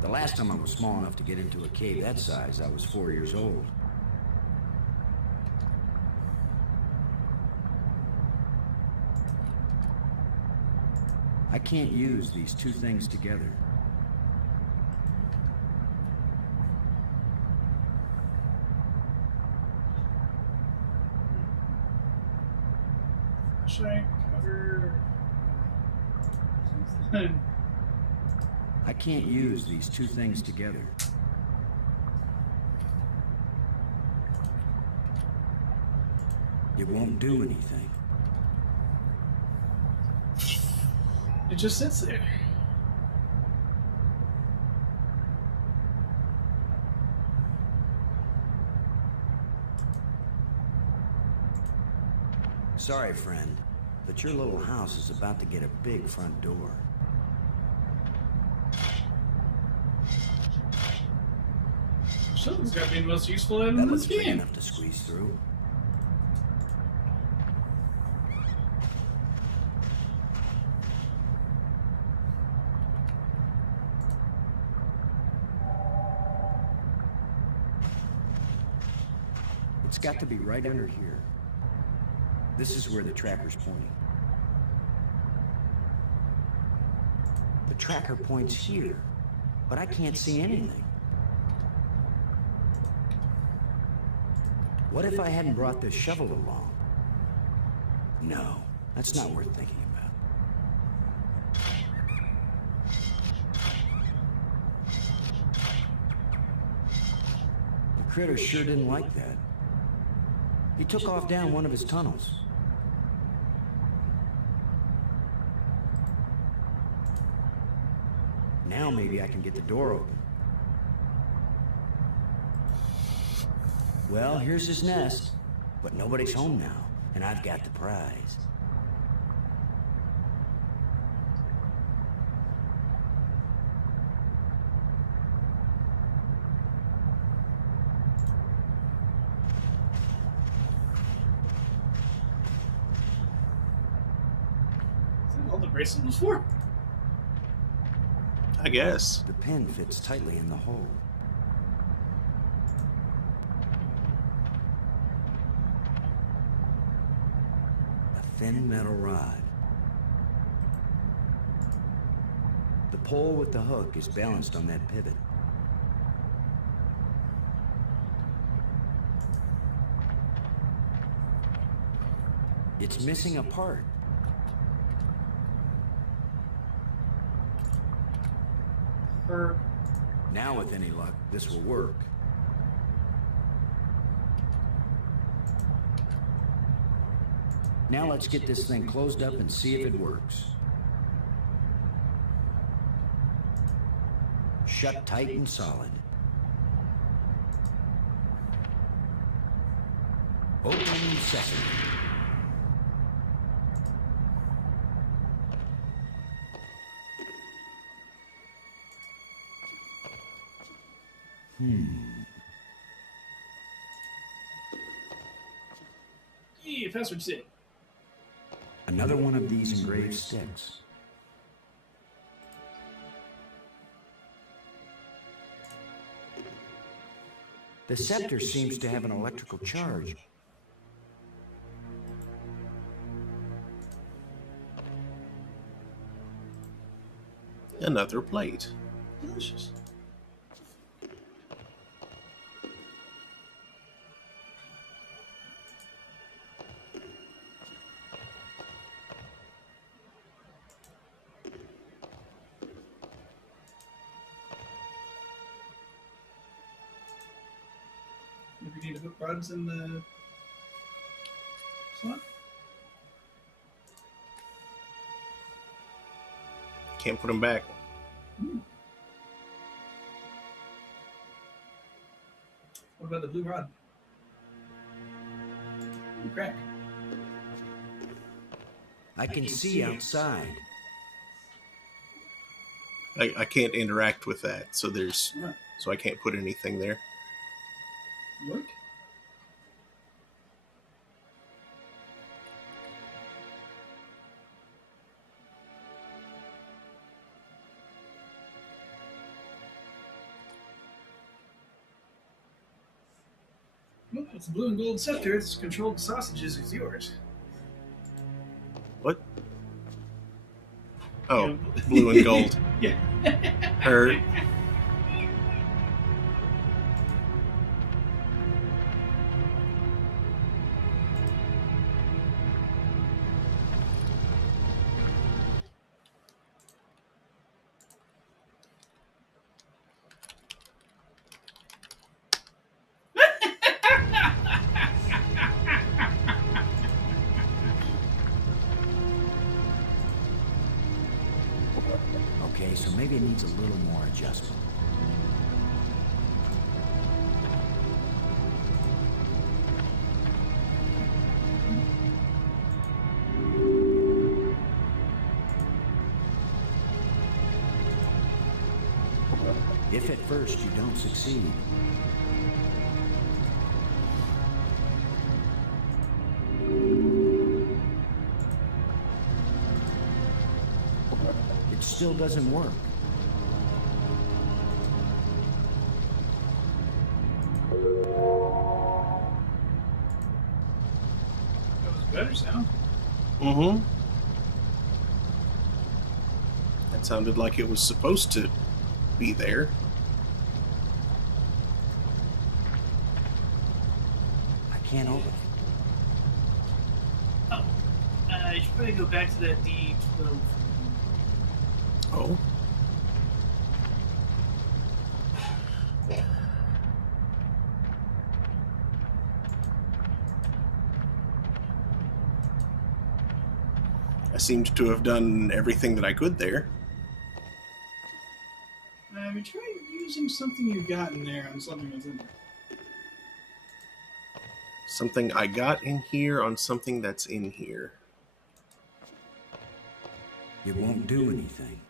The last time I was small enough to get into a cave that size, I was 4 years old. I can't use these two things together. Flashlight, cover... something. I can't use these two things together. It won't do anything. It just sits there. Sorry, friend, but your little house is about to get a big front door. Shovel's got to be the most useful item That in this looks big game. enough to squeeze through. It's got to be right under here. This is where the tracker's pointing. The tracker points here, but I can't see anything. What if I hadn't brought this shovel along? No, that's not worth thinking about. The critter sure didn't like that. He took off down one of his tunnels. Now maybe I can get the door open. Well, here's his nest, but nobody's home now, and I've got the prize. Is that all the bracelet was for? I guess. The pin fits tightly in the hole. A thin metal rod. The pole with the hook is balanced on that pivot. It's missing a part. Now, with any luck, this will work. Now let's get this thing closed up and see if it works. Shut tight and solid. Open sesame. Yeah, password set. Another one of these engraved sticks. The scepter seems to have an electrical charge. Another plate. Delicious. We need to put rods in the slot. Can't put them back. What about the blue rod? Crack. I can see outside. I can't interact with that, so so I can't put anything there. Look. Look, it's a blue and gold scepter. It's controlled sausages is yours. What? Oh, blue and gold. Yeah. Heard. Okay, so maybe it needs a little more adjustment. If at first you don't succeed, it still doesn't work. That was better sound. Mm-hmm. That sounded like it was supposed to be there. I can't open it. Oh, you should probably go back to that D12. Oh. I seemed to have done everything that I could there. We tried using something you got in there on something that's in there. Something I got in here on something that's in here. It won't do anything.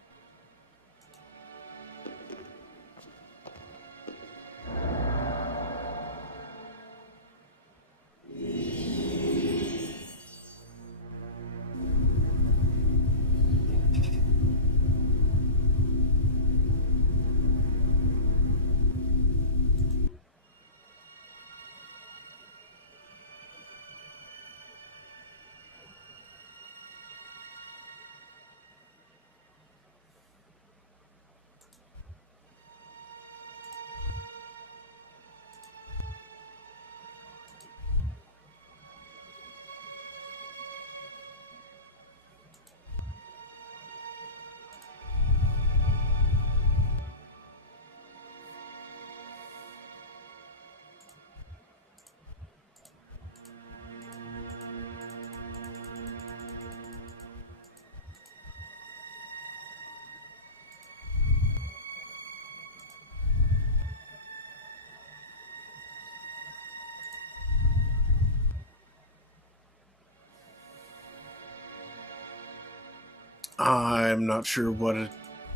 I'm not sure what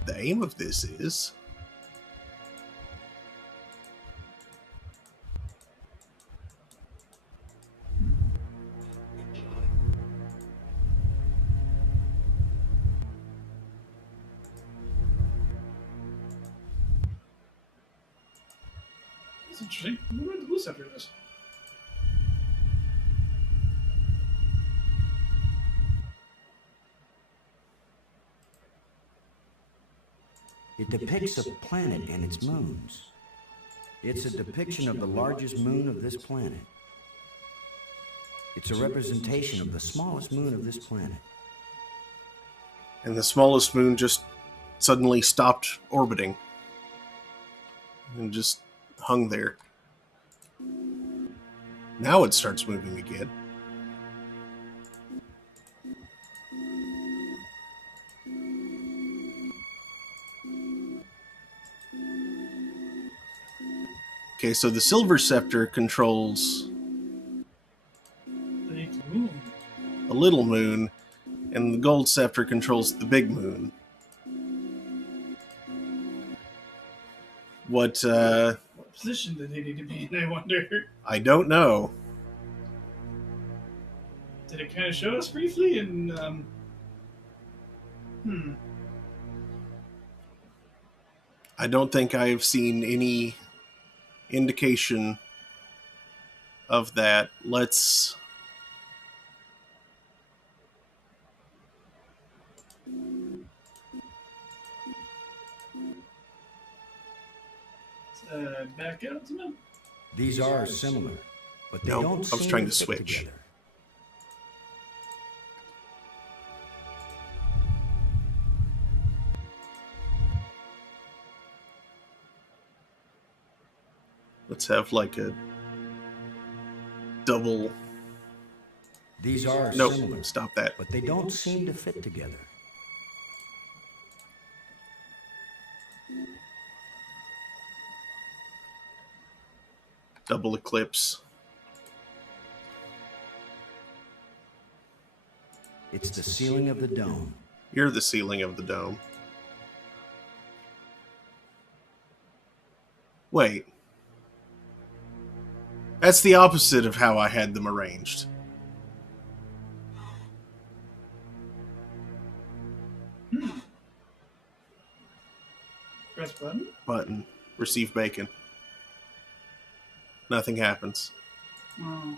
the aim of this is. That's interesting. I wonder what the blue scepter is. It depicts a planet and its moons. It's a depiction of the largest moon of this planet. It's a representation of the smallest moon of this planet. And the smallest moon just suddenly stopped orbiting. And just hung there. Now it starts moving again. Okay, so the Silver Scepter controls The moon. the little moon, and the Gold Scepter controls the big moon. What position did they need to be in, I wonder? I don't know. Did it kind of show us briefly? And I don't think I've seen any indication of that. Let's back out to them. These are similar, but they No, don't I was seem trying to fit switch. together. Let's have like a double. These are Nope, similar, stop that. but they don't seem to fit together. Double eclipse. It's the ceiling of the dome. You're the ceiling of the dome. Wait. That's the opposite of how I had them arranged. Press button. Button. Receive bacon. Nothing happens. Oh.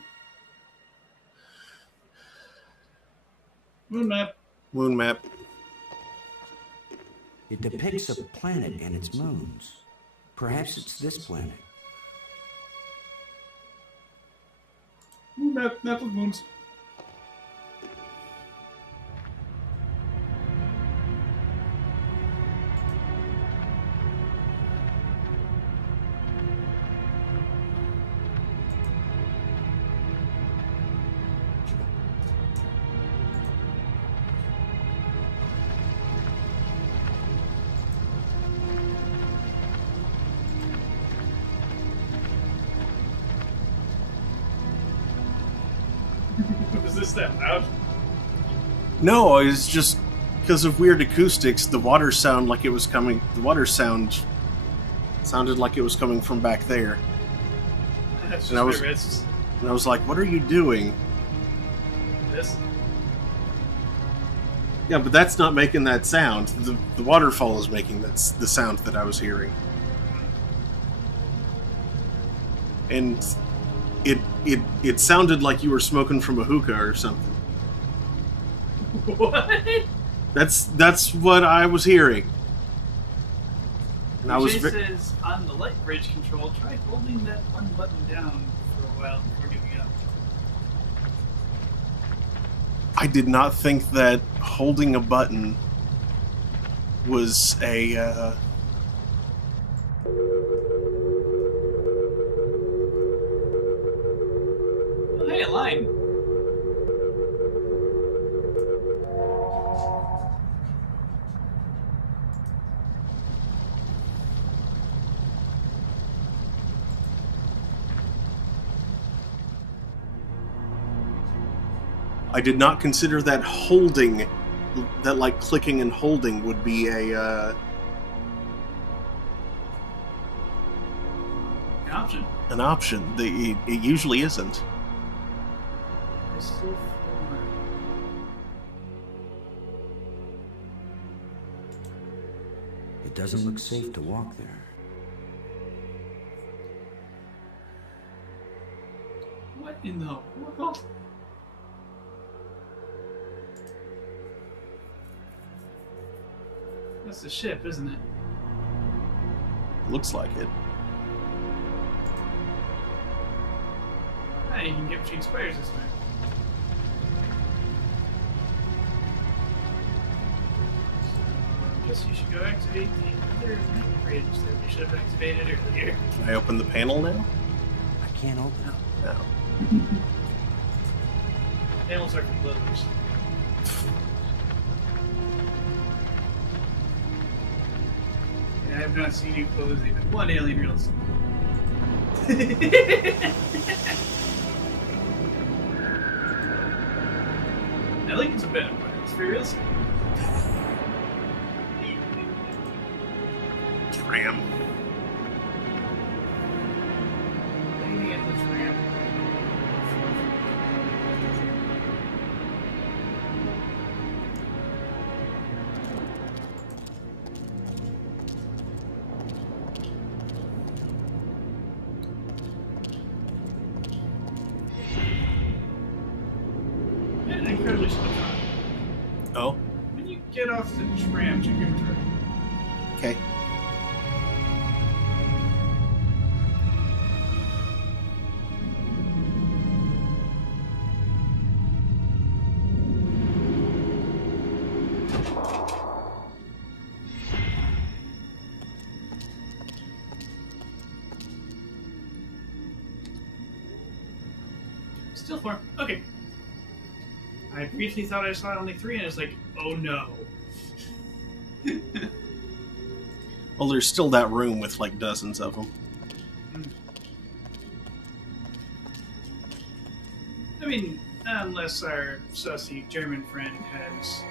Moon map. Moon map. It depicts a planet and its moons. Perhaps it's this planet. Moon map. Map of moons. Was this that loud? No, it's just because of weird acoustics. The water sound like it was coming. The water sounded like it was coming from back there. That's just And I was- my wrists. And I was like, "What are you doing?" This. Yeah, but that's not making that sound. The waterfall is making the sound that I was hearing. And it sounded like you were smoking from a hookah or something. What? That's what I was hearing. And I was says on the light bridge control, try holding that one button down for a while before giving up. I did not think that holding a button was a Oh, hey, a line. I did not consider that holding, that like clicking and holding would be a An option. an option. It usually isn't. Crystal floor. It doesn't look safe to walk there. What in the world? That's the ship, isn't it? Looks like it. Ah, you can get between squares this way. I guess you should go activate the other night bridge that we should have activated earlier. Can I open the panel now? I can't open it. No. Nails are for losers. And I have not seen you close even one alien real estate. I think it's a bit of fun. It's for real estate. Tram. Lady in the tram. And incredibly slow. Oh, When you get off the tram, check your turn. okay. Still 4. Okay. I briefly thought I saw only 3, and it's like, oh no. Well, there's still that room with like dozens of them. I mean, unless our sussy German friend has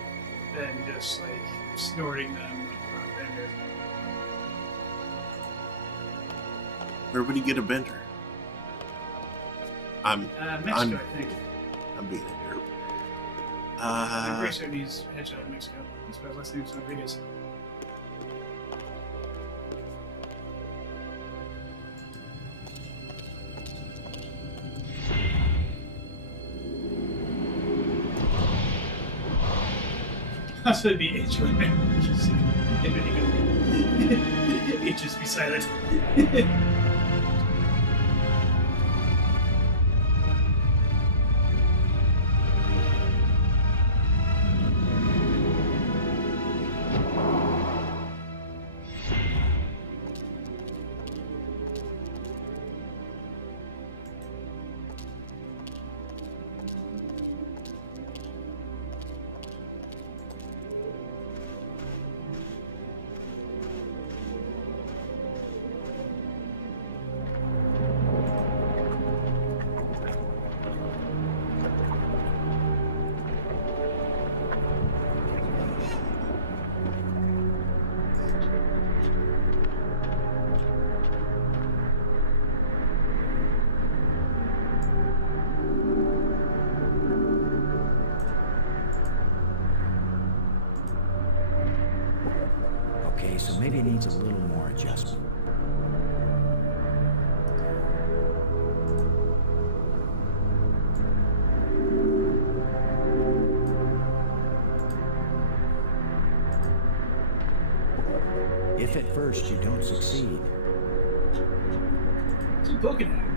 been just like snorting them on a bender. Where would he get a bender? Mexico, I think. I'm being a derp. I'm pretty certain he's headshot in Mexico. That's why his last name's Rodriguez. Also, it'd be H with me. H just be silent. Okay, so maybe it needs a little more adjustment. If at first you don't succeed, Keep poking at him.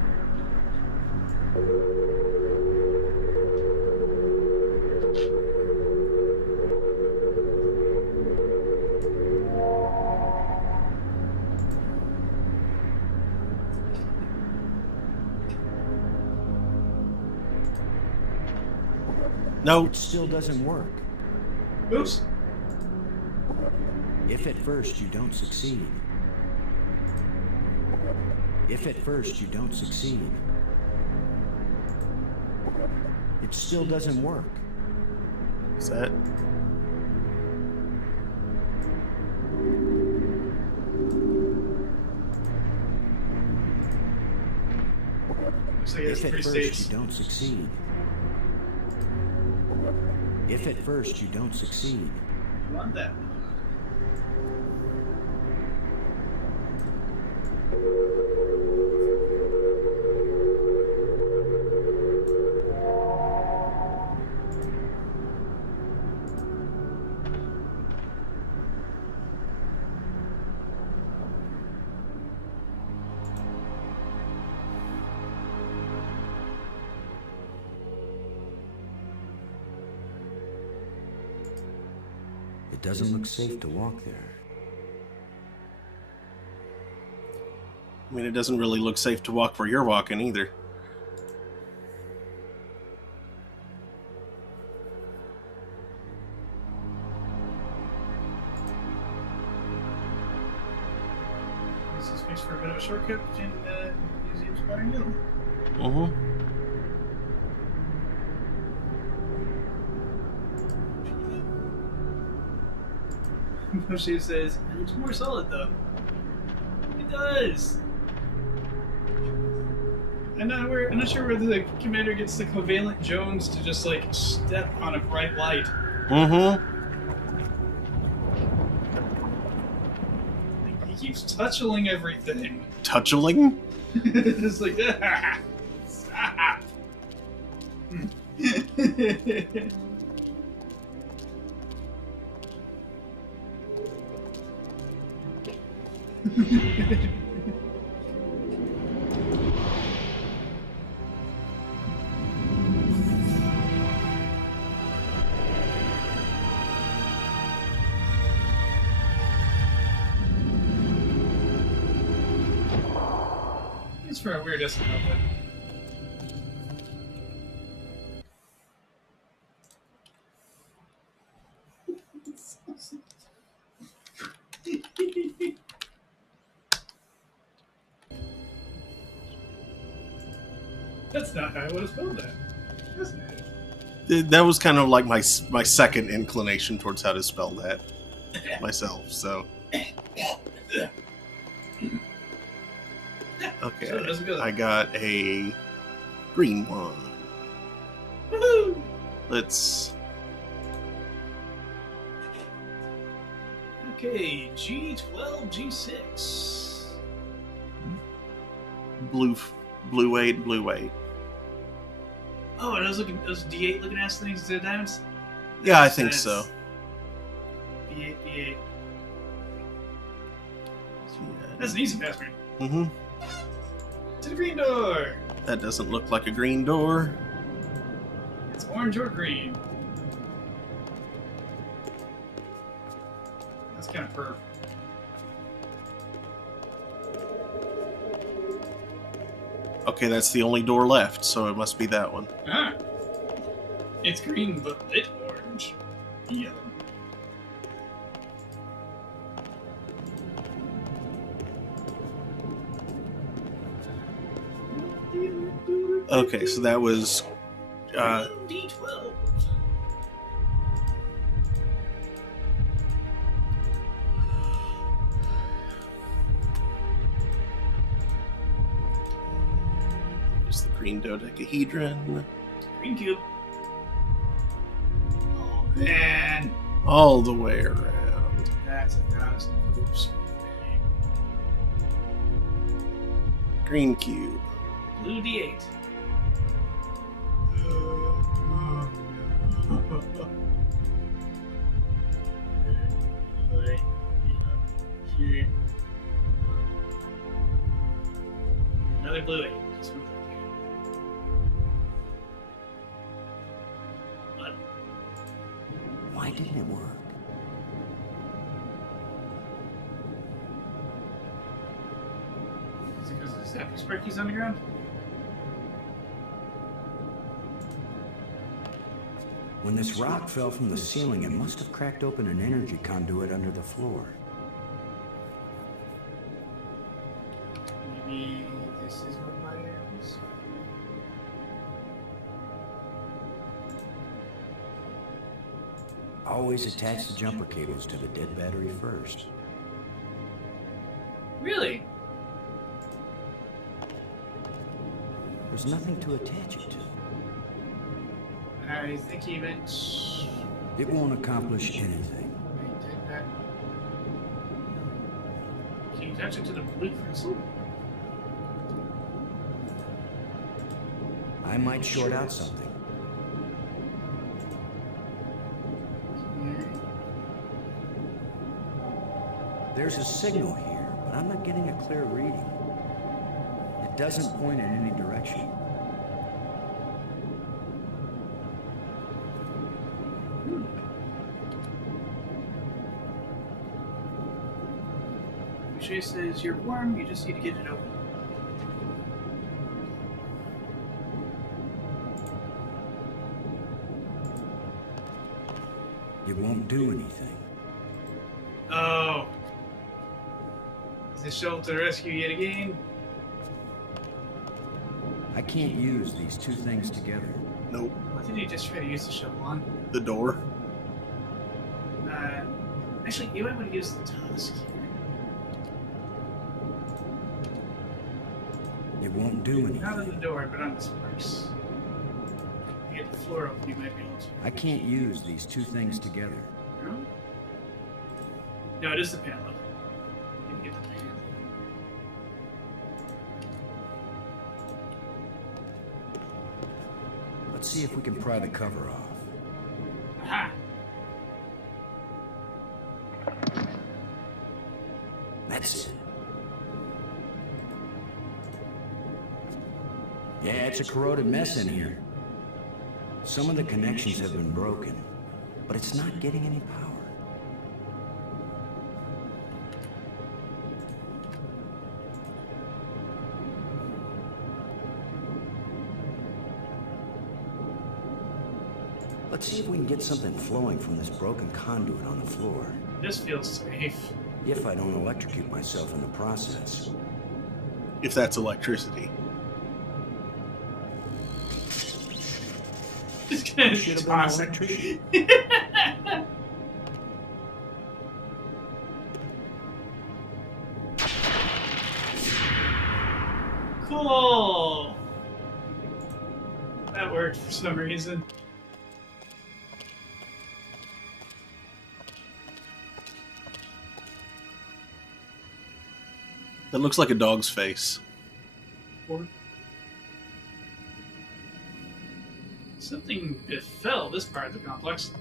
No. It still doesn't work. Oops. If at first you don't succeed. If at first you don't succeed. It still doesn't work. Is that? Looks like If it's at 3 first states. you don't succeed. If at first you don't succeed. You want that? It doesn't look safe to walk there. I mean, it doesn't really look safe to walk where you're walking either. This makes for a bit of a shortcut between museums of Iron Hill. She says, it looks more solid though. It does. I'm not sure whether the commander gets the covalent Jones to just like step on a bright light. He keeps touching everything. Touching? Just like stop. It's for a weird estimate, but that's not how I would have spelled that. Isn't it? That was kind of like my second inclination towards how to spell that myself. So okay, So I got a green one. Woohoo! Let's. Okay, G12, G6. Blue 8. Oh, are those D8 looking ass things instead of diamonds? Yeah, I think so. B8, B8. That's an easy password. To the green door. That doesn't look like a green door. It's orange or green. That's kind of perp. Okay, that's the only door left, so it must be that one. Ah. It's green but lit orange. Yellow. Okay, so that was D12. There's the green dodecahedron. Green cube. Oh man. All the way around. That's 1,000 poops. Green cube. Blue D8. Another blue 8. Just move that here. What? Why didn't it work? Is it because of the snappy sparkies on the ground? When this rock fell from the ceiling, it must have cracked open an energy conduit under the floor. Maybe this is what my is. Always attach the jumper cables to the dead battery first. Really? There's nothing to attach it to. I think he meant... It won't accomplish anything. Can you attach it to the blue crystal? I might short out something. There's a signal here, but I'm not getting a clear reading. It doesn't point in any direction. She says you're warm, you just need to get it open. It won't do anything. Oh. the shovel to the rescue yet again. I can't use these two things together. Nope. What did you just try to use the shovel on? The door. Actually, you might want to use the tusk here. It won't do anything. Not on the door, but on the sparks. You get the floor open, you might be able to. I can't use these two things together. No? No, it is the panel. You can get the panel. Let's see if we can pry the cover off. Aha! That's it. Yeah, it's a corroded mess in here. Some of the connections have been broken, but it's not getting any power. Let's see if we can get something flowing from this broken conduit on the floor. This feels safe. If I don't electrocute myself in the process. If that's electricity. Just gonna Should have been toss an it. electrician. Cool. That worked for some reason. That looks like a dog's face. Or something befell this part of the complex.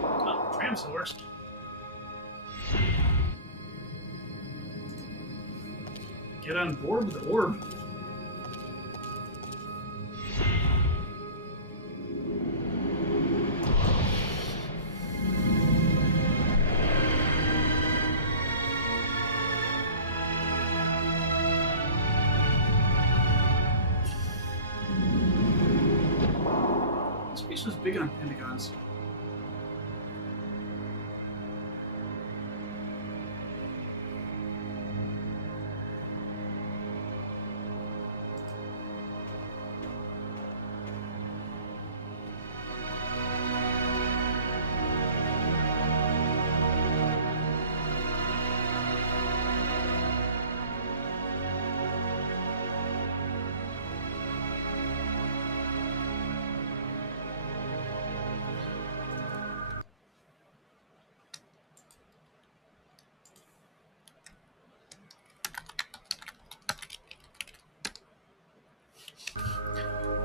Oh, tram still works. Get on board with the orb. This piece was big on pentagons.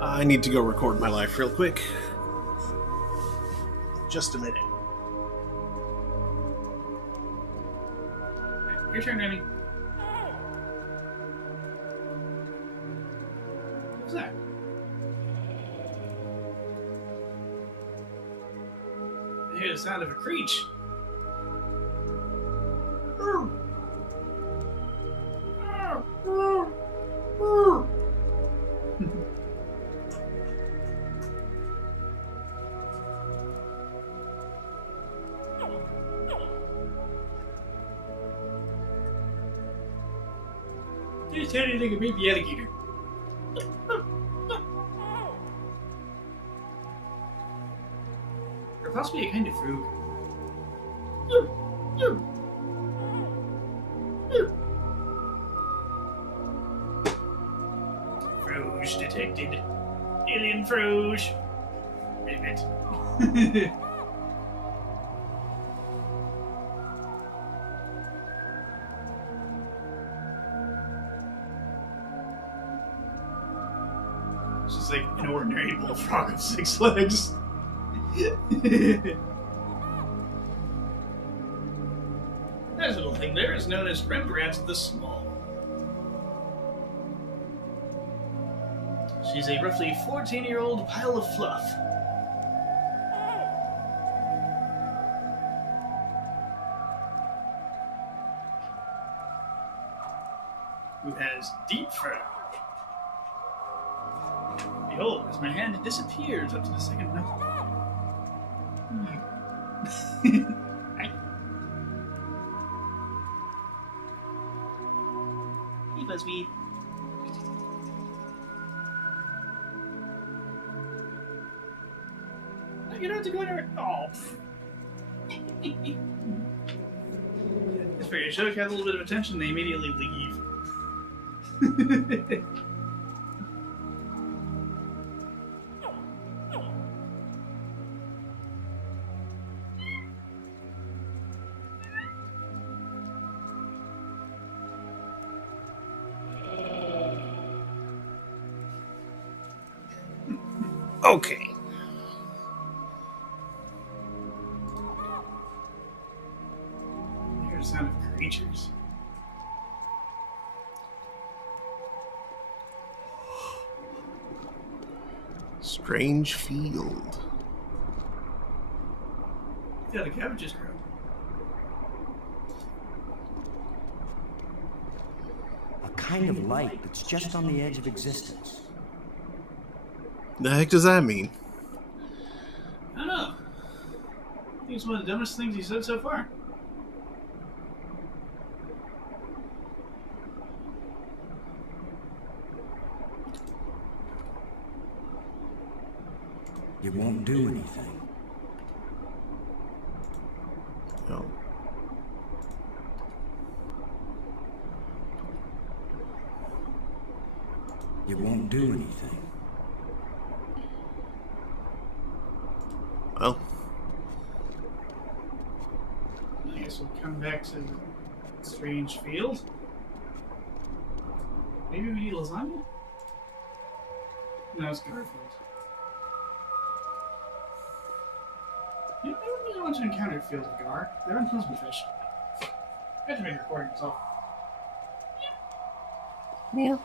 I need to go record my life real quick. Just a minute. Your turn, Danny. What was that? I hear the sound of a creech. Just anything to beat the alligator. Or possibly a kind of frog. Froge detected. Alien Froge. Ribbit. She's like an ordinary bullfrog with 6 legs. That little thing there is known as Rembrandt the Small. She's a roughly 14-year-old pile of fluff. who has deep fur. Behold, as my hand disappears up to the second note. Hey, Buzzweed. No, you don't have to go anywhere. Oh. It's fair. You should have had a little bit of attention. They immediately leave. Okay. I hear the sound of creatures. Strange field. Yeah, the cabbages grow. A kind of light that's just on the edge of existence. The heck does that mean? I don't know. I think it's one of the dumbest things he said so far. It won't do anything. No. It won't do anything. Well, I guess we'll come back to the strange field. Maybe we need lasagna? No, it's Garfield. I don't really want to encounter Field of Gar. They're unpleasant fish. I have to make a recording myself. Yeah.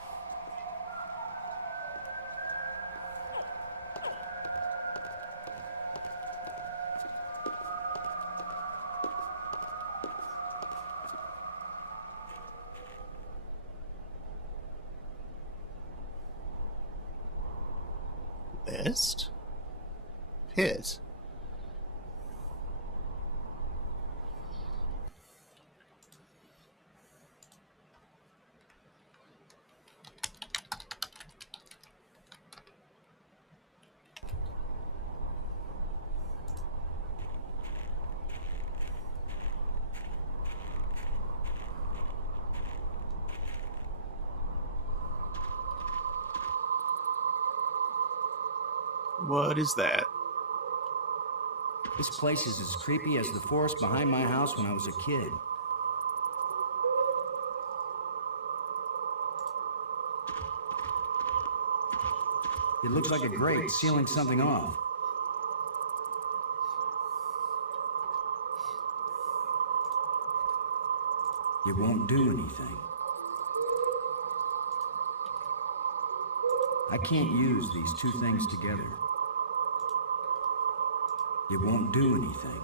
Nest? Pit? What is that? This place is as creepy as the forest behind my house when I was a kid. It looks like a grate sealing something off. It won't do anything. I can't use these two things together. It won't do anything.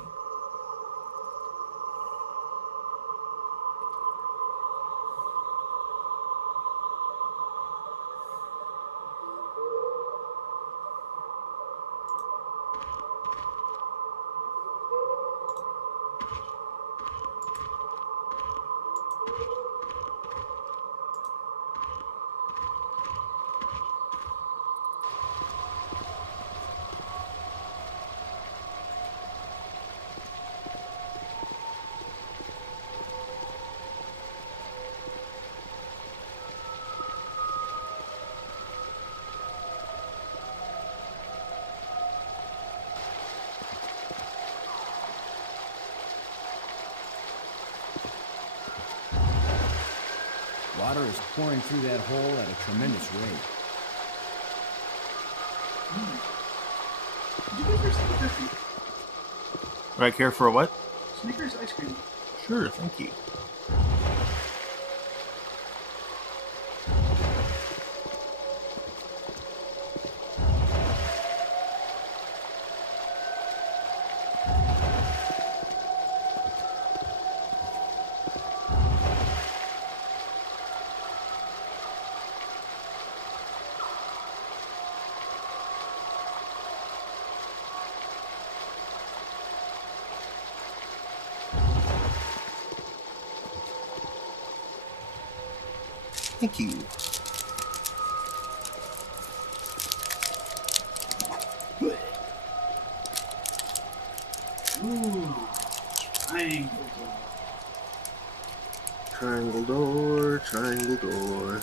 Water is pouring through that hole at a tremendous rate. Did you go for Snickers? Do I care for a what? Snickers ice cream. Sure, thank you. Thank you. Ooh, triangle door. Triangle door, triangle door.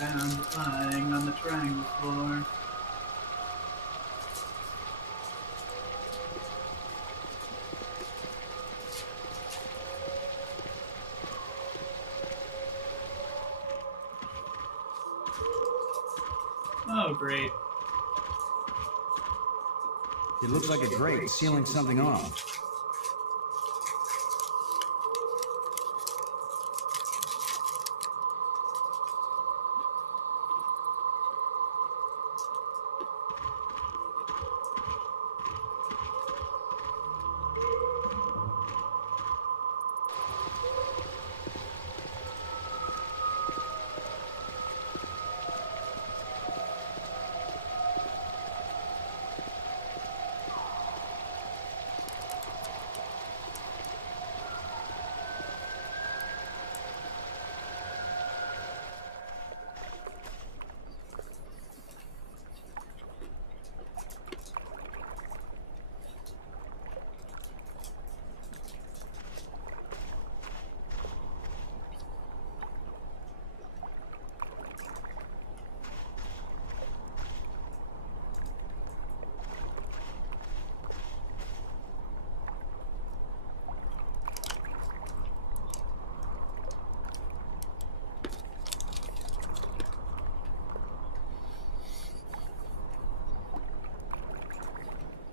Found it lying on the triangle floor. Oh, great. It looks like a grate sealing something off.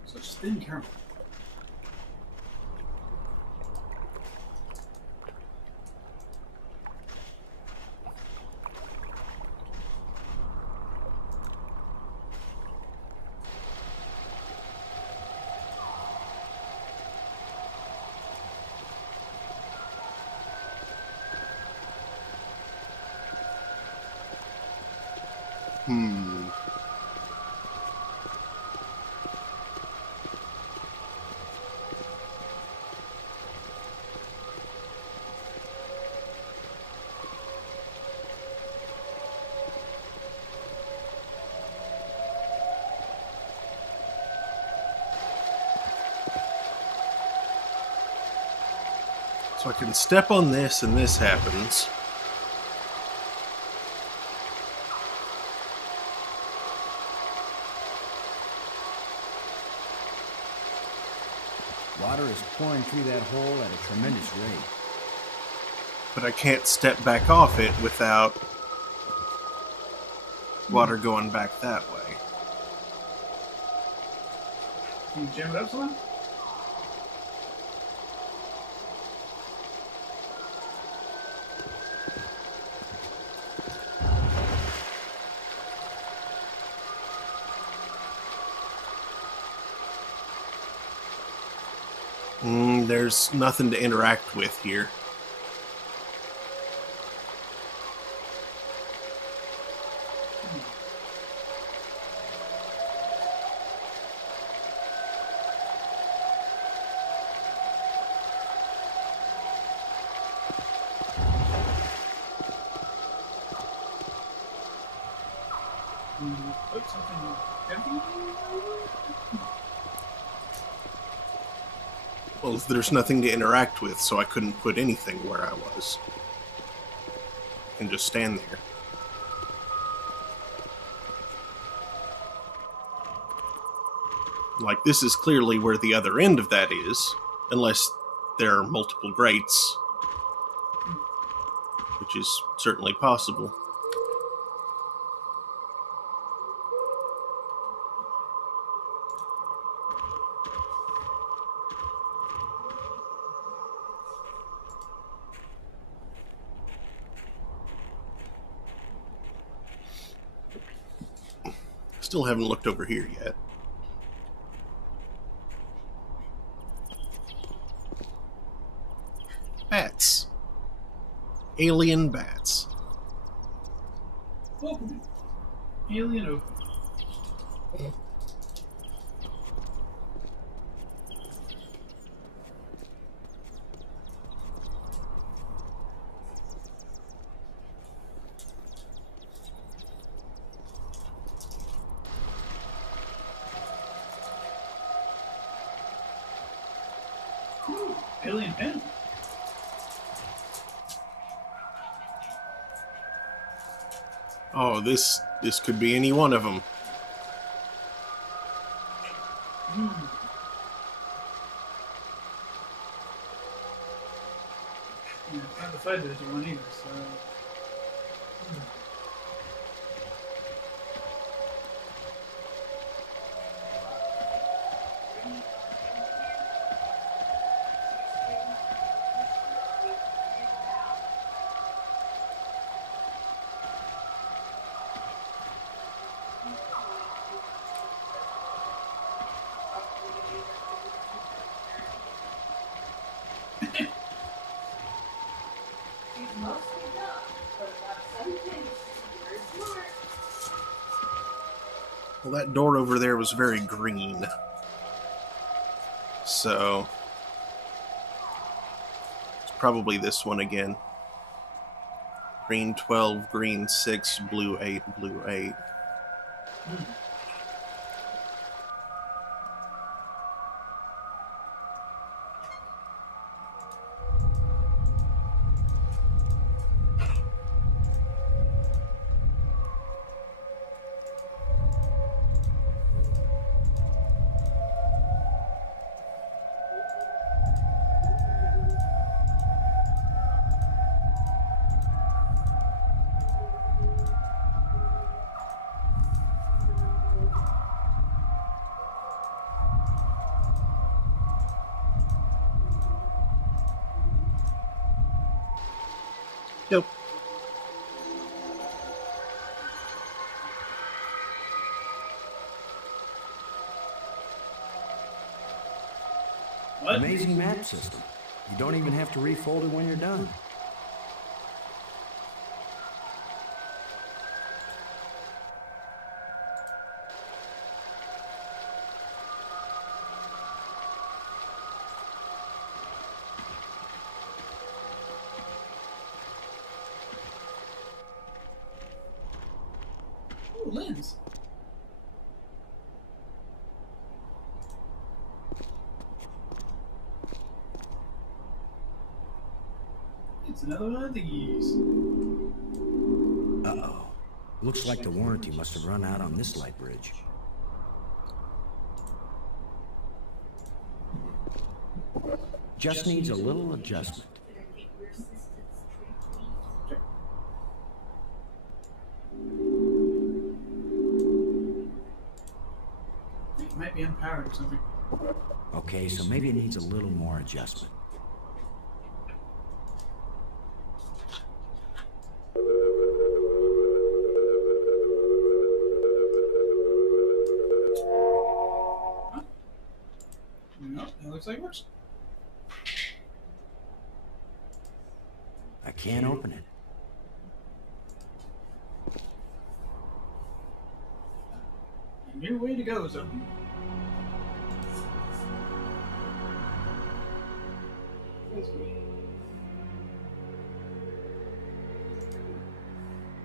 Such thin caramel. Hmm. So I can step on this and this happens. Water is pouring through that hole at a tremendous rate. But I can't step back off it without water going back that way. Can you jam it up some? There's nothing to interact with here. Put something heavy. Well, there's nothing to interact with, so I couldn't put anything where I was. I can just stand there. Like, this is clearly where the other end of that is, unless there are multiple grates, which is certainly possible. Still haven't looked over here yet. Bats. Alien bats. Open. Alien open. Ooh, alien pen. Oh, this could be any one of them. Yeah, it's not the 5-digit one either, so... She's mostly dumb, but about some things she's very smart. Well, that door over there was very green. So, it's probably this one again. Green 12, green 6, blue 8, blue 8. Yep. What? Amazing map system. You don't even have to refold it when you're done. Ooh, lens. It's another one of these. Uh-oh. Looks like the warranty must have run out on this light bridge. Just needs a little adjustment. It might be unpowered or something. Okay, so maybe it needs a little more adjustment. No, that looks like it works. I can't open it. And your way to go is open.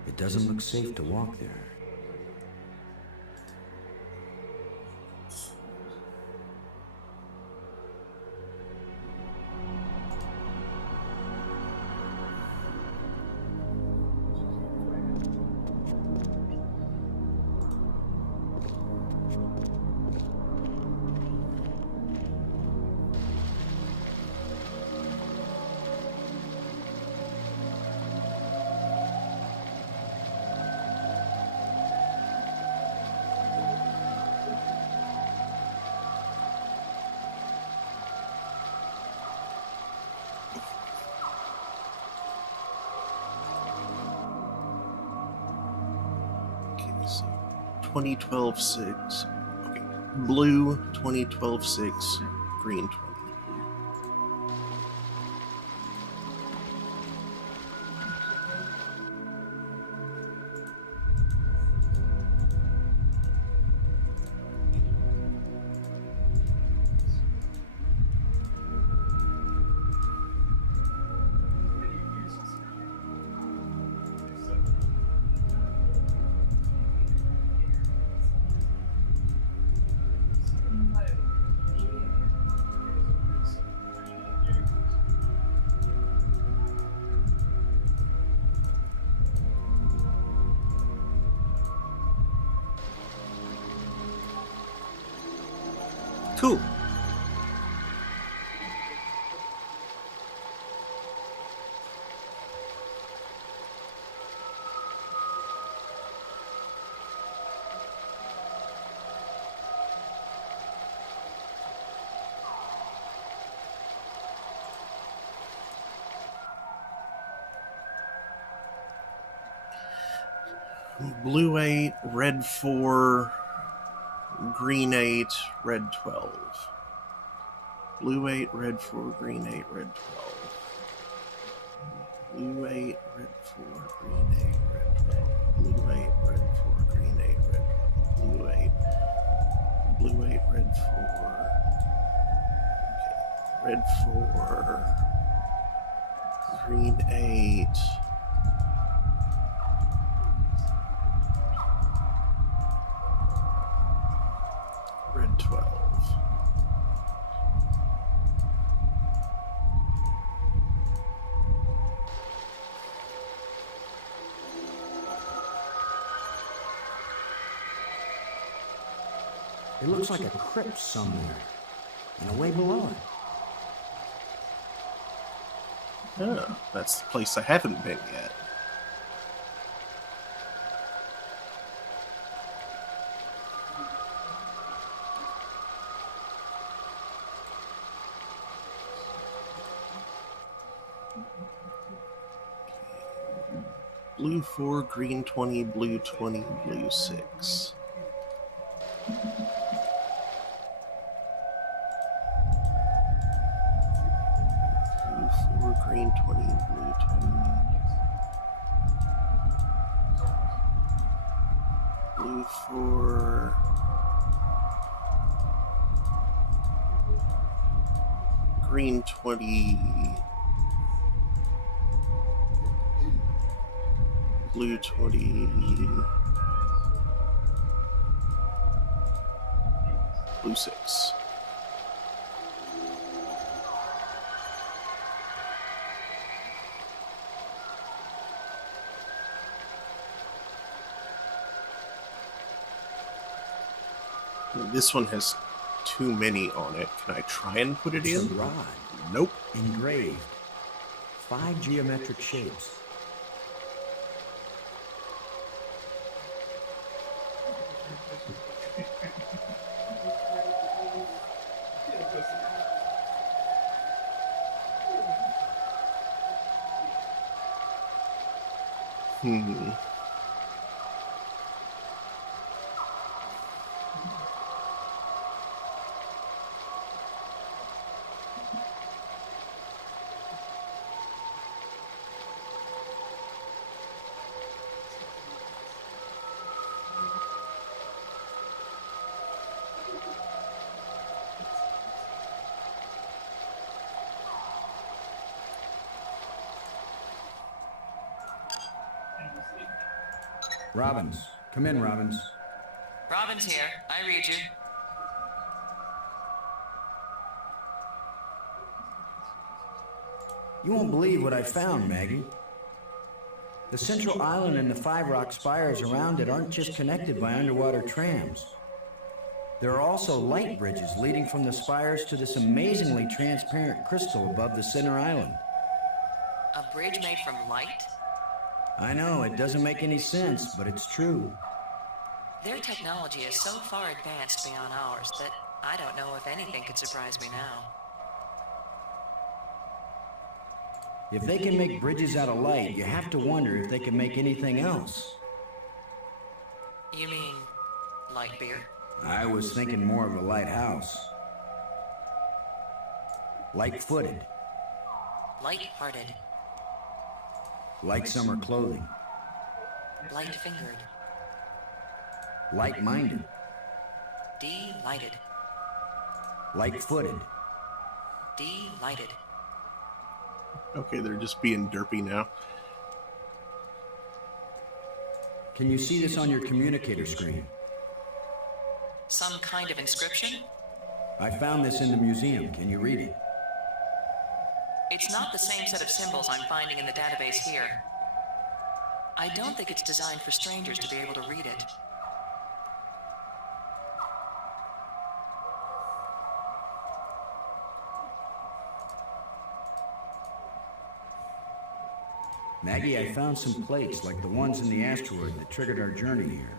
It doesn't look safe to walk there. Okay, so 2012-6. Okay, blue 2012-6, green 20. Cool. Blue 8, red 4, green 8, red 12. Blue 8, red 4, green 8, red 12. Blue 8, red 4, green 8, red 12. Blue 8, red 4, green 8, red 12. Blue 8. Blue 8, red 4. Okay. Red 4. Green 8. Red 12. It looks like a crypt somewhere, and a way below it. Oh, that's the place I haven't been yet. Blue 4, green 20, blue 20, blue 6. Blue 4, green 20, blue 20. Blue 4. Green 20. Blue 20. Blue 6. This one has too many on it. Can I try and put it It's in? a rod. Nope. Engraved. 5 geometric shapes. Hmm. Robbins. Come in, Robbins. Robin's here. I read you. You won't believe what I found, Maggie. The central island and the 5 rock spires around it aren't just connected by underwater trams. There are also light bridges leading from the spires to this amazingly transparent crystal above the center island. A bridge made from light? I know, it doesn't make any sense, but it's true. Their technology is so far advanced beyond ours that I don't know if anything could surprise me now. If they can make bridges out of light, you have to wonder if they can make anything else. You mean light beer? I was thinking more of a lighthouse. Light-footed. Light-hearted. Light summer clothing. Light-fingered. Light-minded. Delighted. Light-footed. Delighted. Okay, they're just being derpy now. Can you see this on your communicator screen? Some kind of inscription? I found this in the museum. Can you read it? It's not the same set of symbols I'm finding in the database here. I don't think it's designed for strangers to be able to read it. Maggie, I found some plates like the ones in the asteroid that triggered our journey here.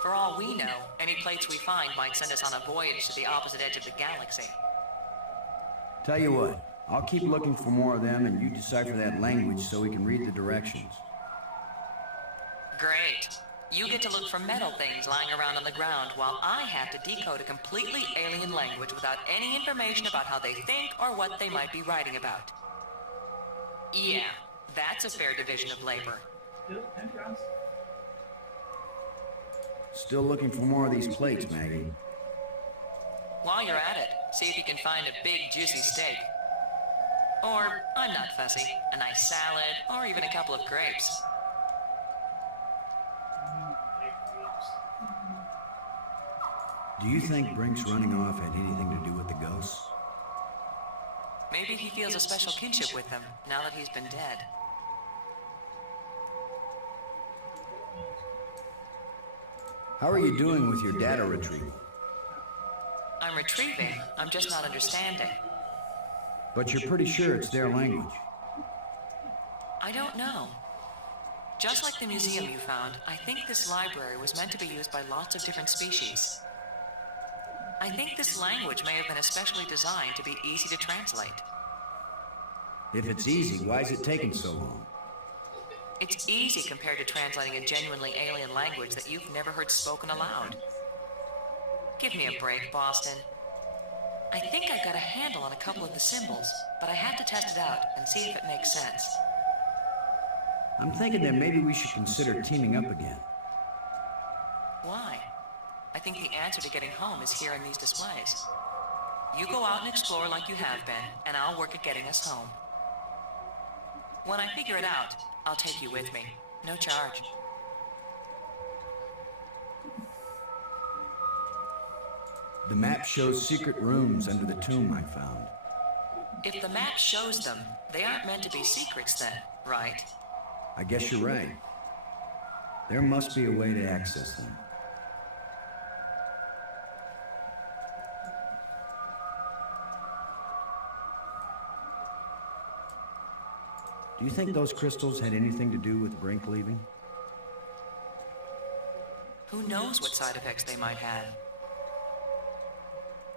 For all we know, any plates we find might send us on a voyage to the opposite edge of the galaxy. Tell you what, I'll keep looking for more of them and you decipher that language so we can read the directions. Great. You get to look for metal things lying around on the ground while I have to decode a completely alien language without any information about how they think or what they might be writing about. Yeah, that's a fair division of labor. Still looking for more of these plates, Maggie. While you're at it, see if you can find a big, juicy steak. Or, I'm not fussy, a nice salad, or even a couple of grapes. Do you think Brink's running off had anything to do with the ghosts? Maybe he feels a special kinship with them, now that he's been dead. How are you doing with your data retrieval? I'm retrieving, I'm just not understanding. But you're pretty sure it's their language. I don't know. Just like the museum you found, I think this library was meant to be used by lots of different species. I think this language may have been especially designed to be easy to translate. If it's easy, why is it taking so long? It's easy compared to translating a genuinely alien language that you've never heard spoken aloud. Give me a break, Boston. I think I got a handle on a couple of the symbols, but I have to test it out and see if it makes sense. I'm thinking that maybe we should consider teaming up again. Why? I think the answer to getting home is here in these displays. You go out and explore like you have been, and I'll work at getting us home. When I figure it out, I'll take you with me. No charge. The map shows secret rooms under the tomb I found. If the map shows them, they aren't meant to be secrets then, right? I guess you're right. There must be a way to access them. Do you think those crystals had anything to do with Brink leaving? Who knows what side effects they might have?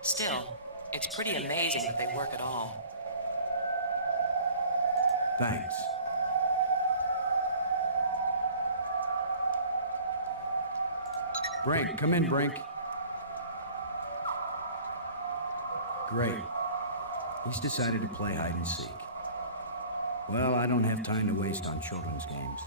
Still, it's pretty amazing that they work at all. Thanks. Brink, come in, Brink. Great. He's decided to play hide and seek. Well, I don't have time to waste on children's games.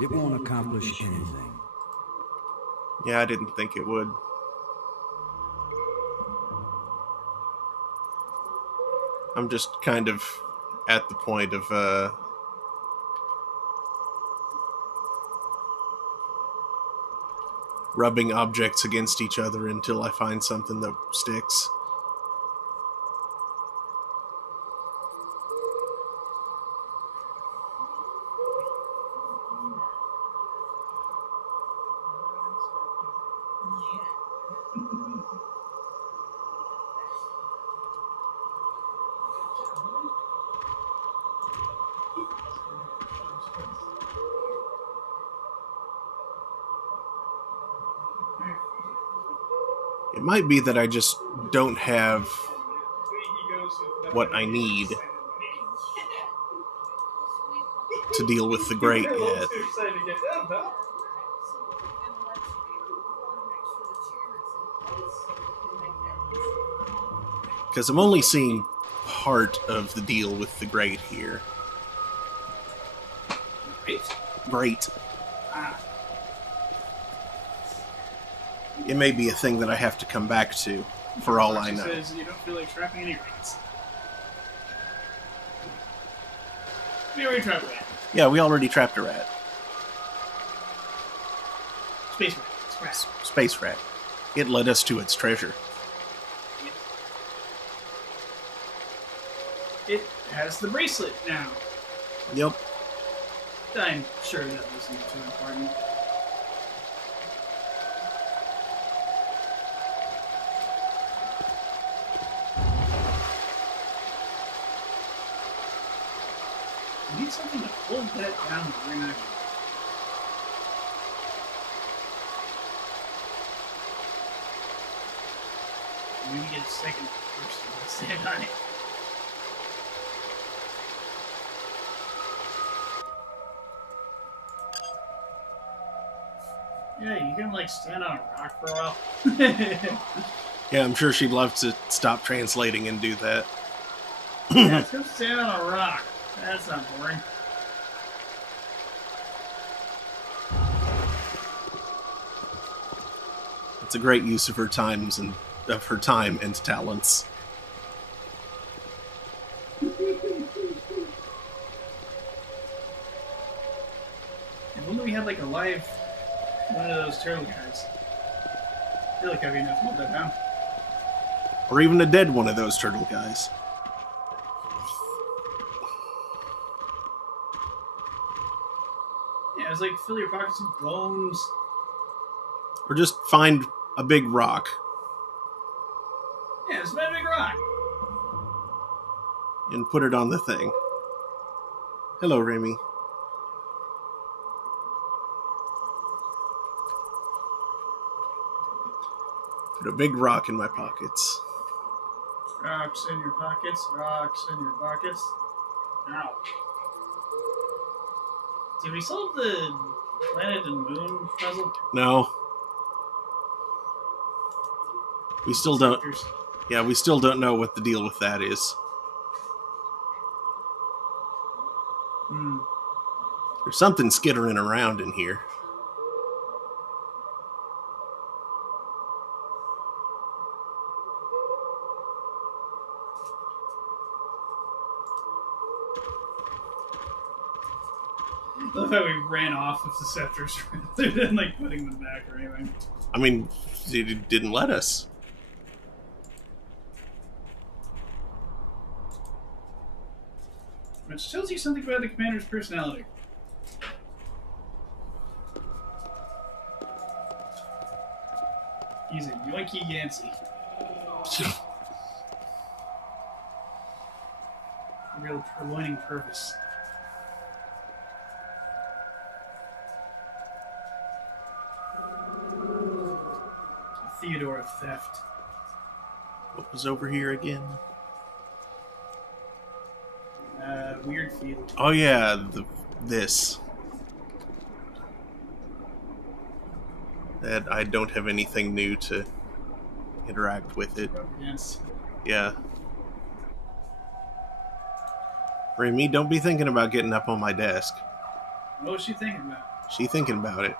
It won't accomplish anything. Yeah, I didn't think it would. I'm just kind of at the point of rubbing objects against each other until I find something that sticks. It might be that I just don't have what I need to deal with the Great yet. Because I'm only seeing part of the deal with the grate here. Great. It may be a thing that I have to come back to, for all I know. Says you don't feel like trapping any rats. We already trapped a rat. Yeah, we already trapped a rat. Space rat. Space rat. It led us to its treasure. It has the bracelet now. Yep. I'm sure that wasn't too important. I need something to hold that down right now. Maybe get a second person to stand on it. Yeah, you can like stand on a rock for a while. Yeah, I'm sure she'd love to stop translating and do that. Yeah, let's go stand on a rock. That's not boring. It's a great use of her time and talents. If only we had like a live one of those turtle guys. I feel like I'd be enough to hold that down. Or even a dead one of those turtle guys. Yeah, it's like fill your pockets with bones. Or just find a big rock. Yeah, it's a big rock. And put it on the thing. Hello, Remy. Put a big rock in my pockets. Rocks in your pockets, rocks in your pockets. Ow. Did we solve the planet and moon puzzle? No. We still don't. Yeah, we still don't know what the deal with that is. There's something skittering around in here. I love how we ran off with the scepters rather than like putting them back or anything. I mean, it didn't let us. Which tells you something about the commander's personality. He's a yoinky Yancey. A real purloining purpose. Theodore of theft. What was over here again? Weird field. Oh yeah, this. That I don't have anything new to interact with it. Yes. Yeah. Remy, don't be thinking about getting up on my desk. What was she thinking about? She thinking about it.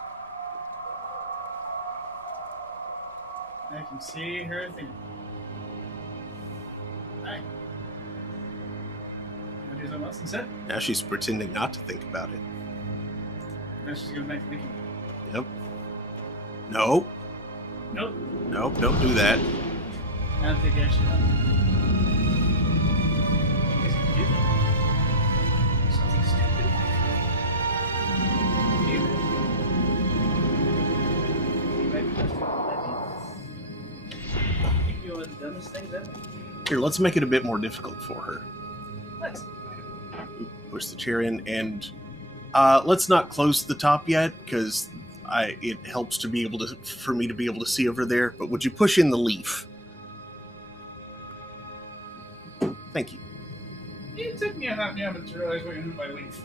I can see her thinking. Hi. Want to do something else instead? Now she's pretending not to think about it. Now she's going back to thinking. Yep. No. Nope. Nope, don't do that. I don't think I should. Something stupid. You know the dumbest thing ever? Here, let's make it a bit more difficult for her. Let's. Push the chair in, and let's not close the top yet, because it helps to be able to for me to be able to see over there. But would you push in the leaf? Thank you. It took me a hot moment to realize what you meant by leaf.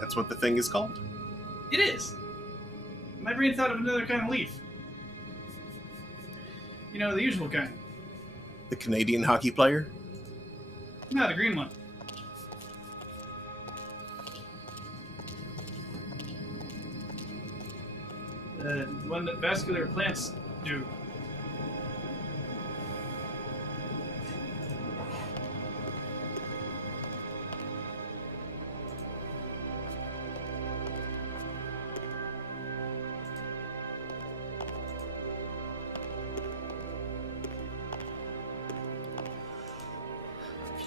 That's what the thing is called? It is. My brain thought of another kind of leaf. You know, the usual kind. The Canadian hockey player? No, the green one. The one that vascular plants do.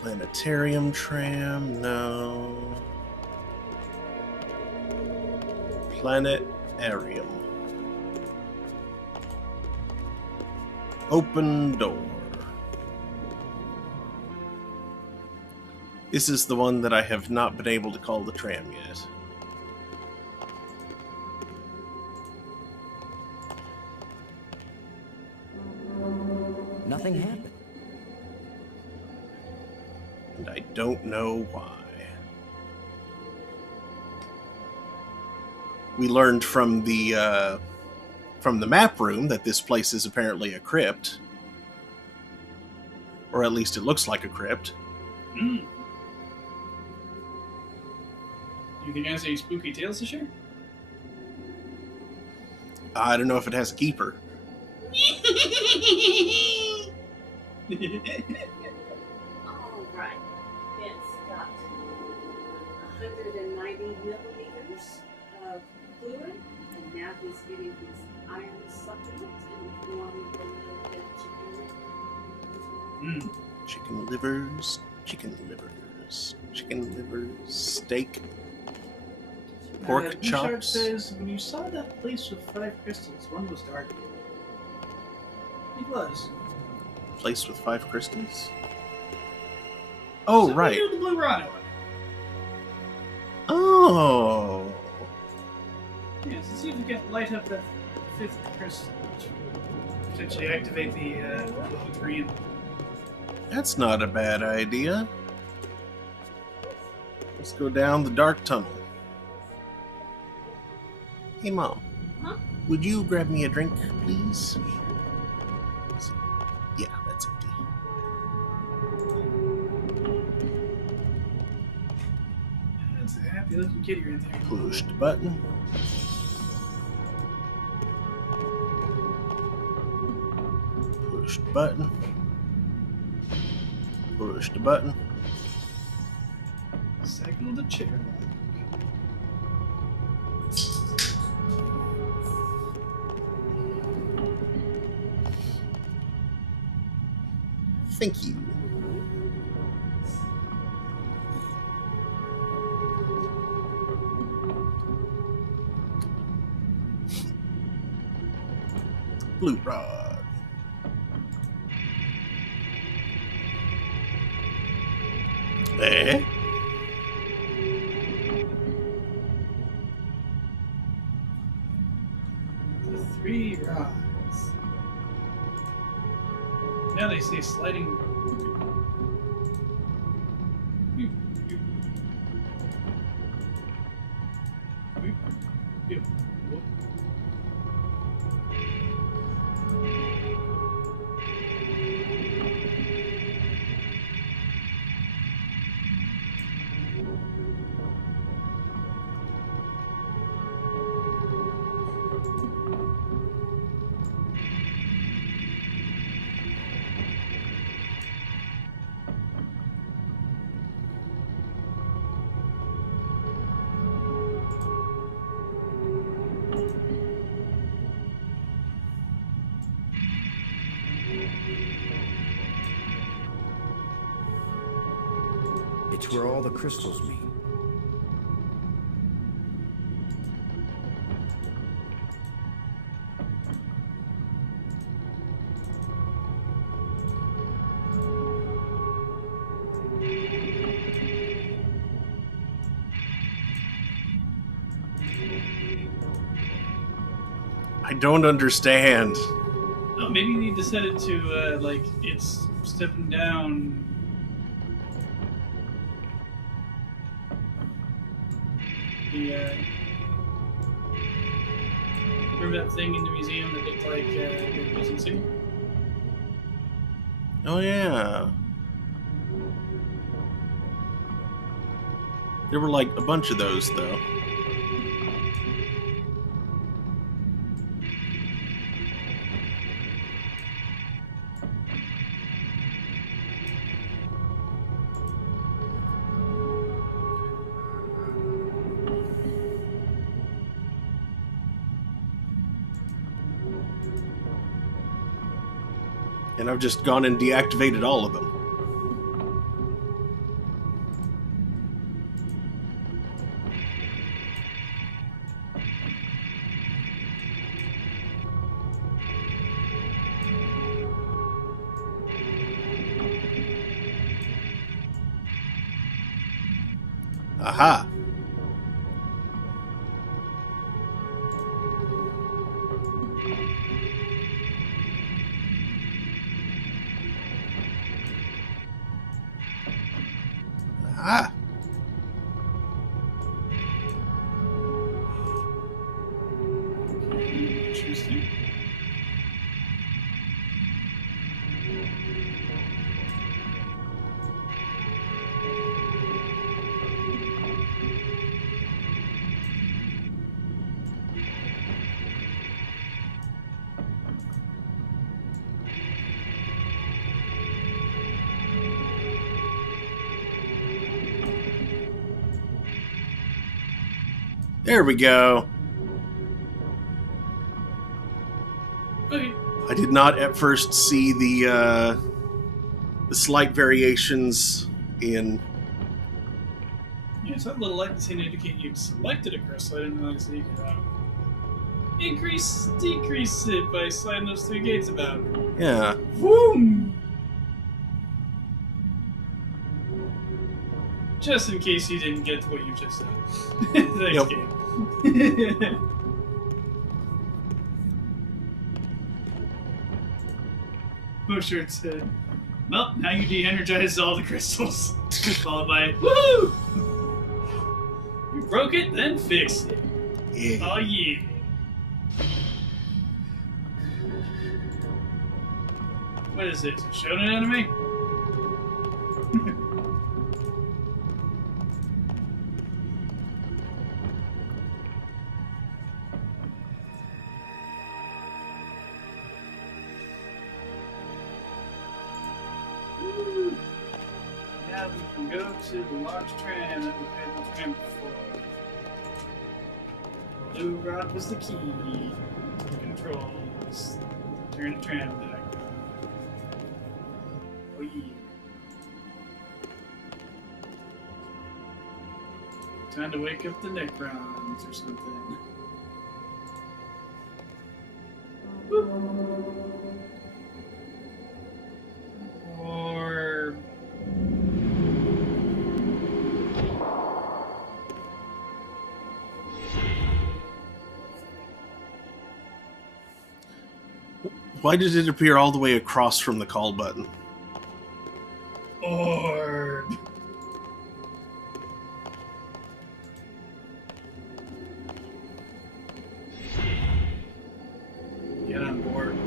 Planetarium tram? No. Planetarium. Open door. This is the one that I have not been able to call the tram yet. Nothing happened. And I don't know why. We learned from the map room that this place is apparently a crypt. Or at least it looks like a crypt. Mm. You think it has any spooky tales to share? I don't know if it has a keeper. Alright. It's got 190 milliliters of fluid, and now he's getting his iron supplement in the form of a little bit of chicken. Chicken livers, chicken livers, chicken livers, steak, pork Sharp chops. says, when you saw that place with 5 crystals, one was dark. It was. Place with 5 crystals? Oh, So right. we do the blue rhino. Oh. Yeah, so see if we can light up that 5th crystal, which will potentially activate the green. That's not a bad idea. Let's go down the dark tunnel. Hey, Mom. Huh? Would you grab me a drink, please? Yeah, that's empty. That's a happy looking kitty right there. Push the button. Push the button. Push the button. Cycle the chair. Thank you. Blue rod. Eh? The 3 rods. Now they say sliding. It's where all the crystals meet. I don't understand. Oh, maybe you need to set it to, like, it's stepping down. The, remember that thing in the museum that looked like the prison signal? Oh, yeah. There were like a bunch of those, though. And I've just gone and deactivated all of them. Aha! Ah! Interesting. There we go. Okay. I did not at first see the slight variations in... Yeah, it's that little light that seemed to indicate you'd selected a crystal. I didn't realize that you could increase, decrease it by sliding those 3 gates about. Yeah. Boom! Just in case you didn't get to what you just said. Thanks, Yep. game. Oh, sure, it said, well, now you de-energized all the crystals. Followed by, woo! You broke it, then fix it. Yeah. Oh, yeah. What is it? A shonen anime? Now we can go to the large tram that we've had the tram before. Blue rod was the key to the controls. Turn the tram back. Oh yeah. Time to wake up the Necrons or something. Or... Why did it appear all the way across from the call button? Orb. Get on board.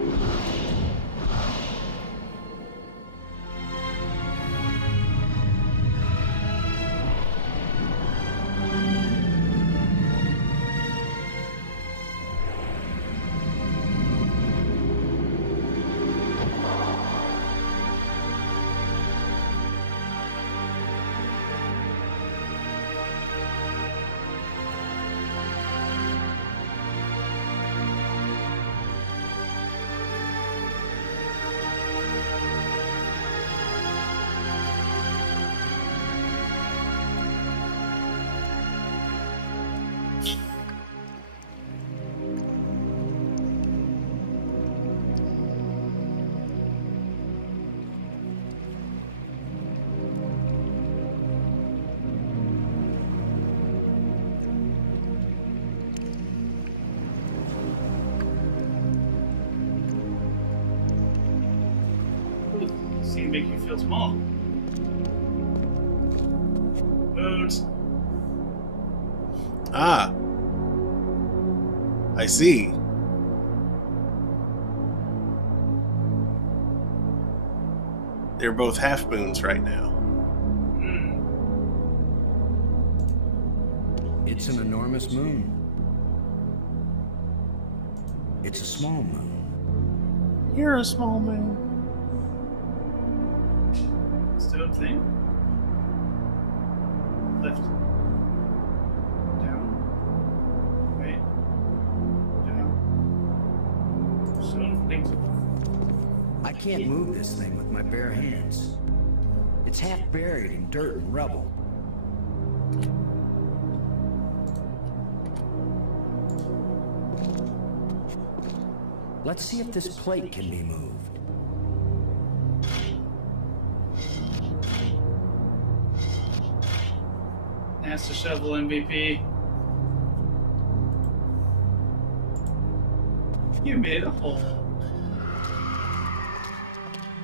Seem to make you feel small. Boots. Ah. I see. they're both half moons right now. It's an enormous moon. It's a small moon. You're a small moon. Stone thing. Left. Down. Right. Down. Stone things. I can't move this thing with my bare hands. It's half buried in dirt and rubble. Let's see if this plate can be moved. NASA Shovel MVP. You made a hole.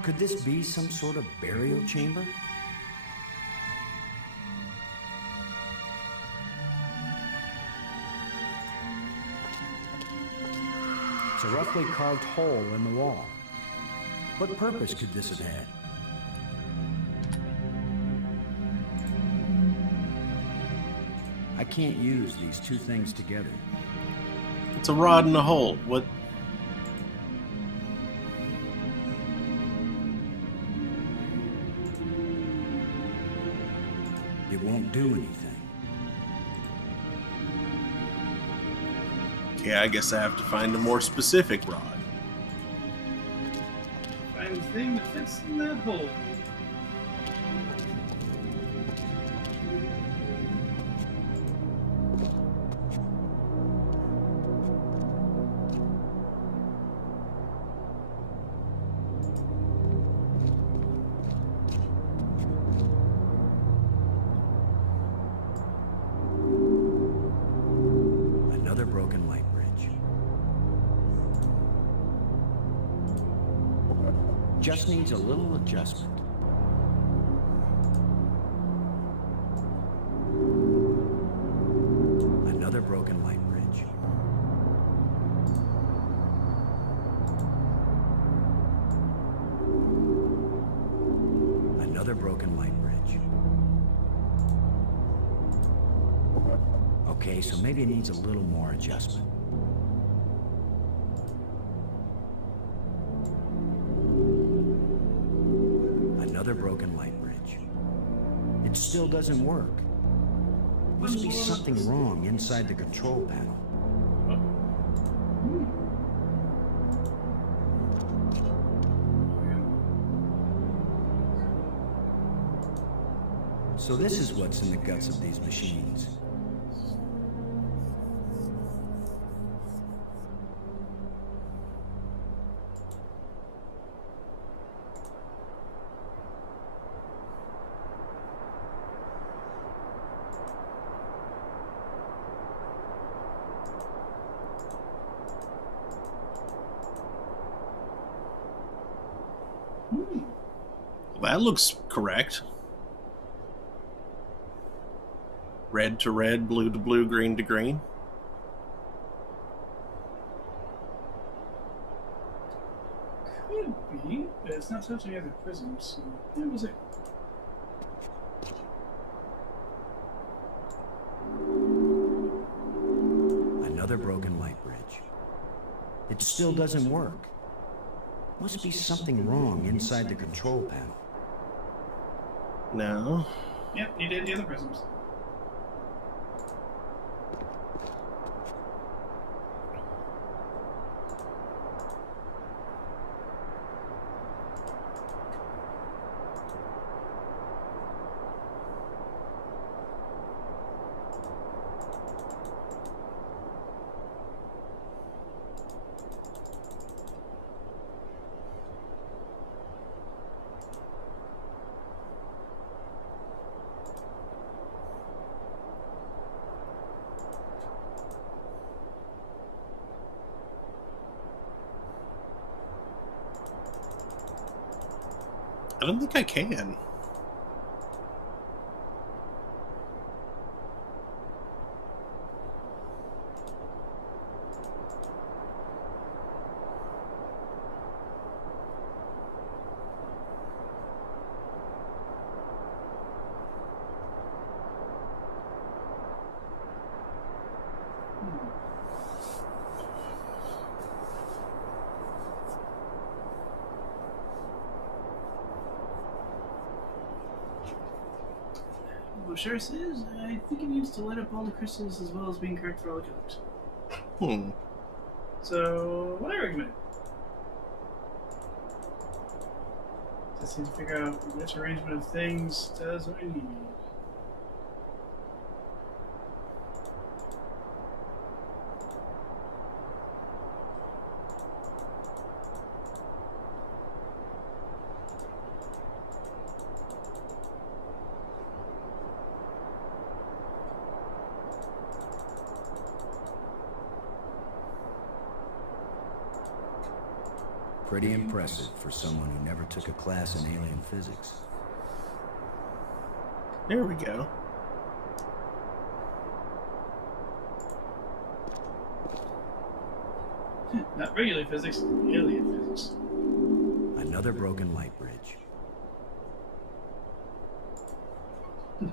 Could this be some sort of burial chamber? It's a roughly carved hole in the wall. What purpose could this have had? I can't use these two things together. It's a rod in a hole. What? It won't do anything. Okay, I guess I have to find a more specific rod. Find the thing that fits in that hole. Another broken light bridge. Just needs a little adjustment. Another broken light bridge. Another broken light bridge. Okay, so maybe it needs a little more adjustment. Another broken light bridge. It still doesn't work. Must be something wrong inside the control panel. So this is what's in the guts of these machines. That looks correct. Red to red, blue to blue, green to green. Could be, but it's not touching other prisms, so that was it. Another broken light bridge. It still doesn't work. Must be something wrong inside the control panel. No. Yep, you did the other prisms. I don't think I can. sure says, I think it needs to light up all the crystals as well as being correct for all the colors. So, what I recommend? Just need to figure out which arrangement of things does what I need. Pretty impressive for someone who never took a class in alien physics. There we go. Not regular physics, alien physics. Another broken light bridge.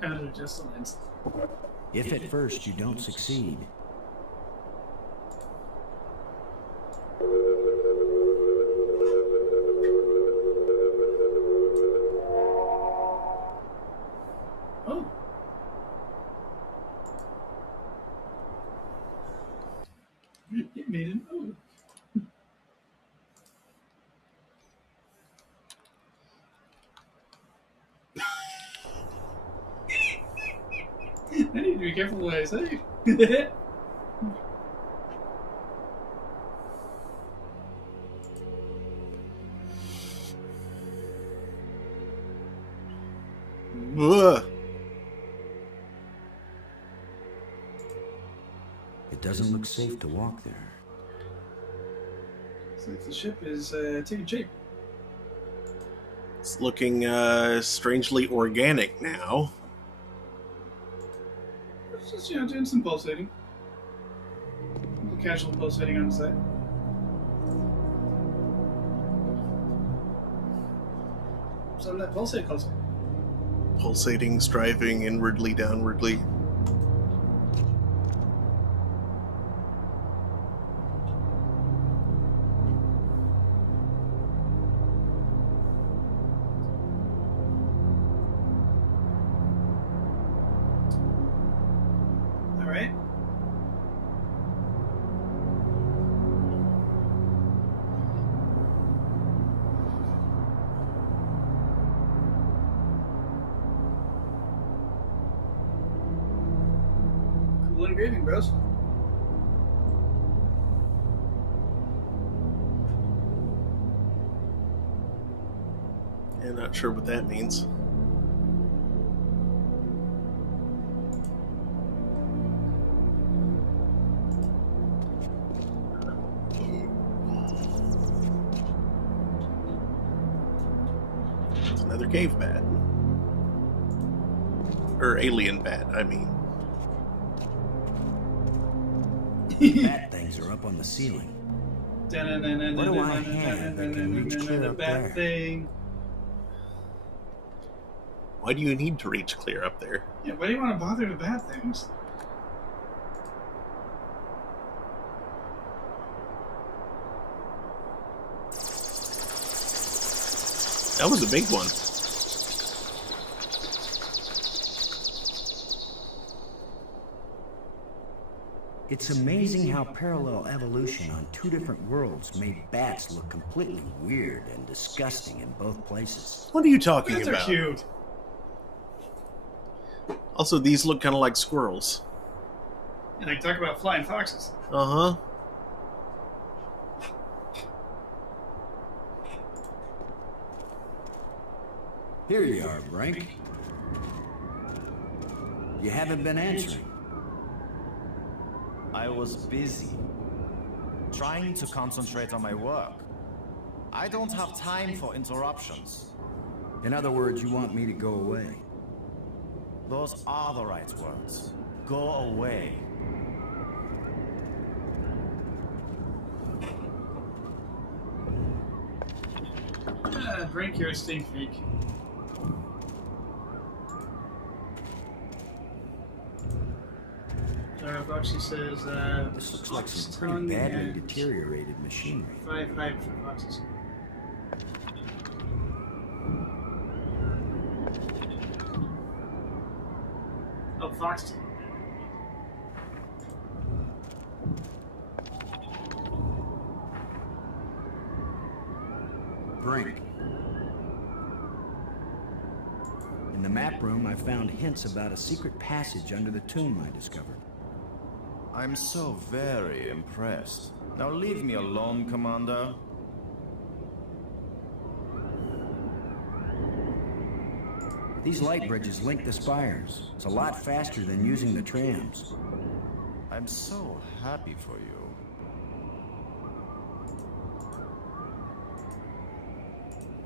How to adjust the lens. If at first you don't succeed, It made an O. I need to be careful what I say. Ugh. it doesn't look safe to walk there. Looks like the ship is taking shape. It's looking strangely organic now. It's just, doing some pulsating. A little casual pulsating on the side. So that pulsate pulsate. Pulsating, striving inwardly, downwardly. Alright. Cool engraving, bros. Yeah, not sure what that means. It's another cave bat. Or alien bat, I mean. Bat things are up on the ceiling. What do I have that can reach clear up Bat there? thing. Why do you need to reach clear up there? Yeah, why do you want to bother to bat things? That was a big one. It's amazing how parallel evolution on two different worlds made bats look completely weird and disgusting in both places. What are you talking Bats are about? cute. Also, these look kind of like squirrels. And like talk about flying foxes. Uh-huh. Here you are, Brink. You haven't been answering. I was busy. Trying to concentrate on my work. I don't have time for interruptions. In other words, you want me to go away. Those are the right words. Go away. Drink your stink freak. Foxy says, This looks like some pretty badly deteriorated machinery. 5 hydrogen foxes. Fox. Brink. In the map room, I found hints about a secret passage under the tomb I discovered. I'm so very impressed. Now leave me alone, Commander. These light bridges link the spires. It's a lot faster than using the trams. I'm so happy for you.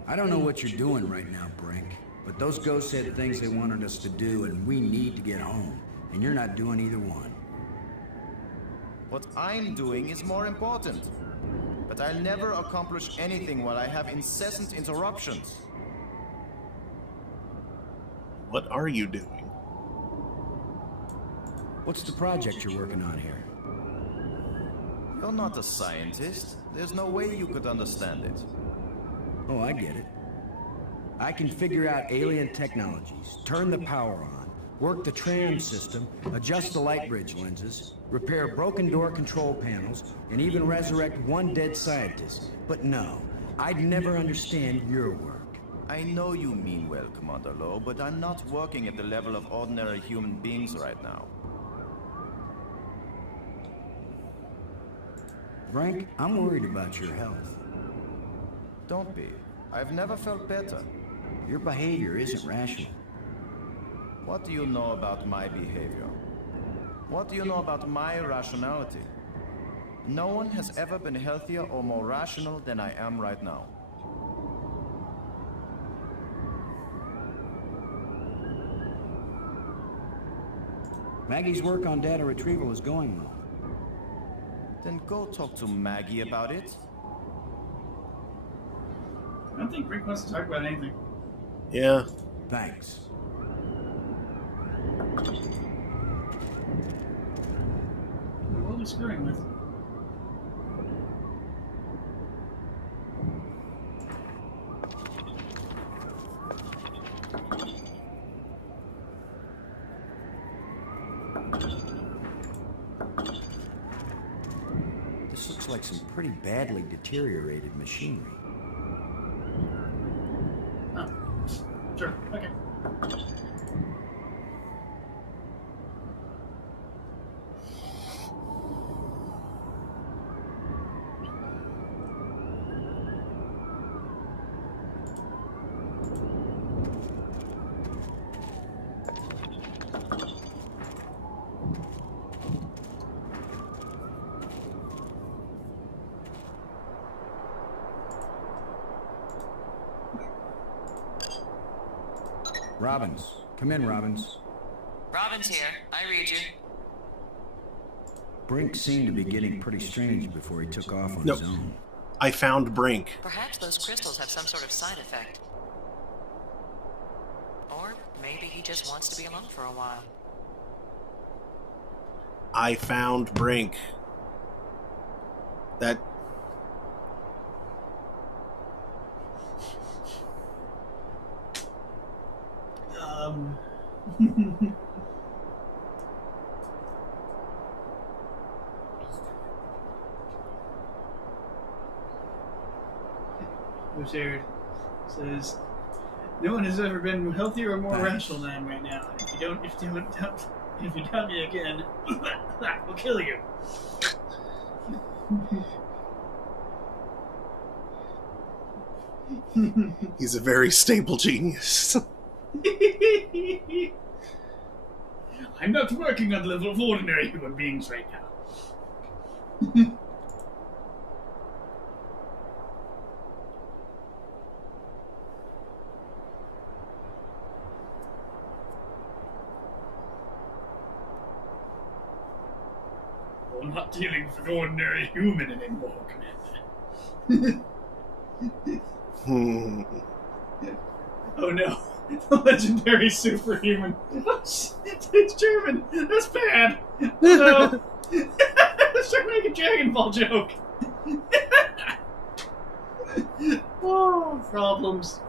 I don't know what you're doing right now, Brink, but those ghosts had things they wanted us to do, and we need to get home. And you're not doing either one. What I'm doing is more important. But I'll never accomplish anything while I have incessant interruptions. What are you doing? What's the project you're working on here? You're not a scientist. There's no way you could understand it. Oh, I get it. I can figure out alien technologies, turn the power on, work the tram system, adjust the light bridge lenses, repair broken door control panels, and even resurrect one dead scientist. But no, I'd never understand your work. I know you mean well, Commander Lowe, but I'm not working at the level of ordinary human beings right now. Frank, I'm worried about your health. Don't be. I've never felt better. Your behavior isn't rational. What do you know about my behavior? What do you know about my rationality? No one has ever been healthier or more rational than I am right now. Maggie's work on data retrieval is going well. Then go talk to Maggie about it. I don't think Brink wants to talk about anything. Yeah. Thanks. What are we screwing with? This looks like some pretty badly deteriorated machinery. Oh, sure, okay. Robbins. Come in, Robbins. Robin's here. I read you. Brink seemed to be getting pretty strange before he took off on his own. I found Brink. Perhaps those crystals have some sort of side effect. Or maybe he just wants to be alone for a while. I found Brink. That... Shared says, no one has ever been healthier or more rational than I am right now. If you doubt me again, we'll kill you. He's a very stable genius. I'm not working on the level of ordinary human beings right now. I'm not dealing with an ordinary human anymore, Commander. Oh no, the legendary superhuman. Oh, shit, it's German. That's bad. No. Let's try to make a Dragon Ball joke. Oh, problems.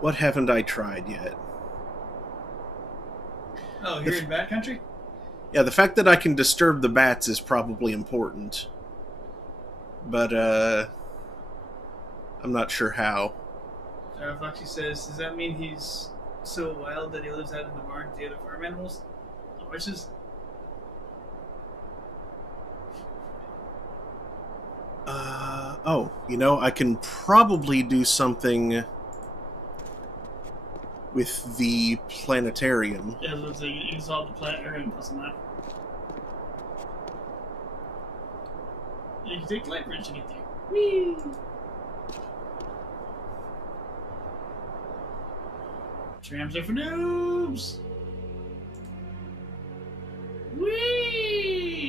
What haven't I tried yet? Oh, you're in Bat Country? Yeah, the fact that I can disturb the bats is probably important. But, I'm not sure how. Foxy says, does that mean he's so wild that he lives out in the barn with the other farm animals? The horses? I can probably do something with the planetarium. Yeah, it looks like you solved the planetarium puzzle now. You can take the light bridge to get there. Whee! Trams are for noobs! Whee!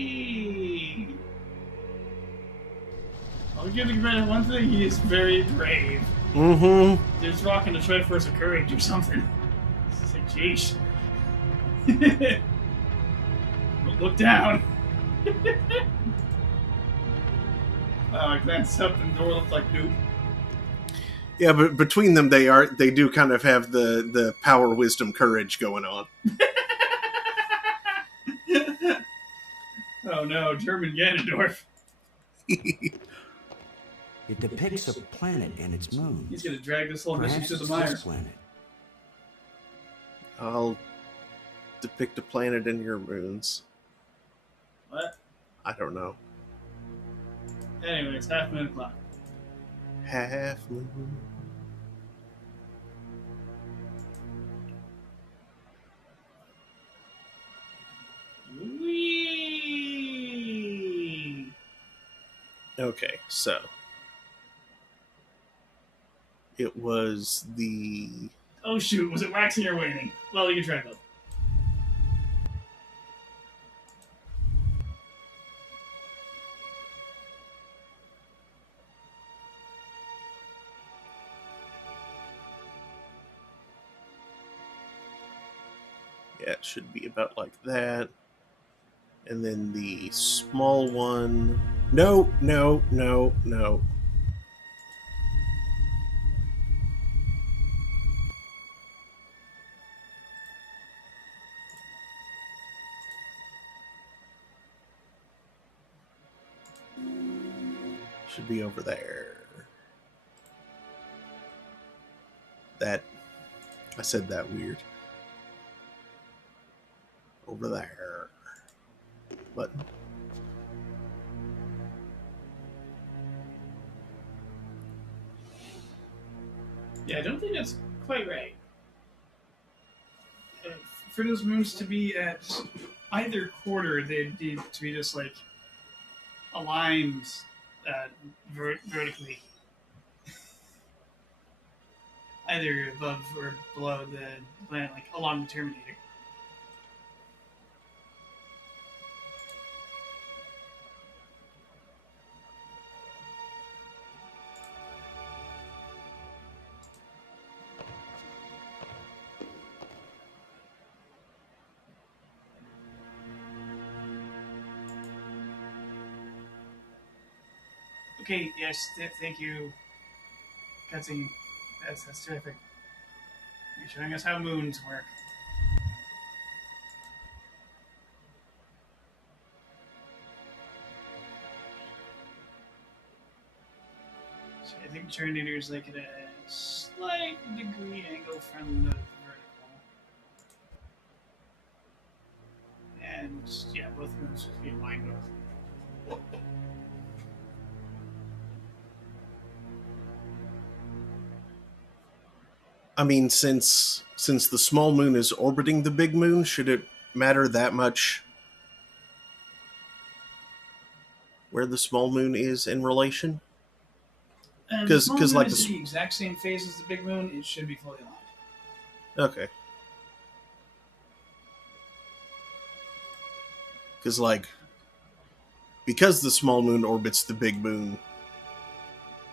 I'll give the credit one thing, he is very brave. Mm-hmm. Dude's rocking the Triforce of Courage or something. It's like, jeez. Look down. I glanced up and the door looked like noob. Yeah, but between them, they do kind of have the power, wisdom, courage going on. Oh no, German Ganondorf. It depicts a planet and its moon. He's gonna drag this whole mission Perhaps to the it's mire. this planet. I'll depict a planet in your moons. What? I don't know. Anyway, it's half moon o'clock. Half moon. Whee! Okay, so it was the... Oh shoot, was it waxing or waning? Well, you can try both. Yeah, it should be about like that. And then the small one... No. Should be over there. That... I said that weird. Over there. Button. Yeah, I don't think that's quite right. For those moons to be at either quarter, they'd need to be just like aligned vertically. Either above or below the planet, like along the Terminator. Okay, yes, thank you, Cutscene. That's terrific. You're showing us how moons work. So I think Terminator is like at a slight degree angle from the vertical. And yeah, both moons should be aligned with. I mean, since the small moon is orbiting the big moon, should it matter that much where the small moon is in relation? Because like the exact same phase as the big moon, it should be fully aligned. Okay. Because the small moon orbits the big moon,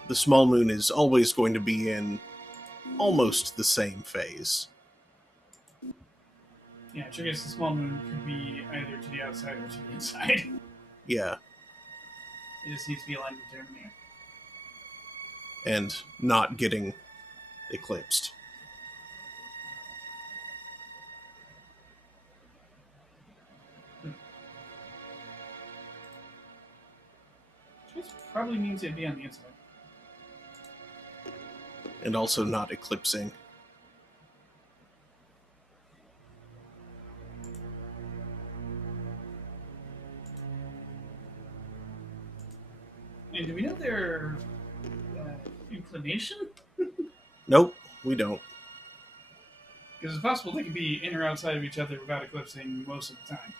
the small moon is always going to be in almost the same phase. Yeah, which I guess the small moon could be either to the outside or to the inside. Yeah. It just needs to be aligned with Terminator. And not getting eclipsed. This probably means it'd be on the inside. And also not eclipsing. And do we know their inclination? Nope, we don't. Because it's possible they could be in or outside of each other without eclipsing most of the time.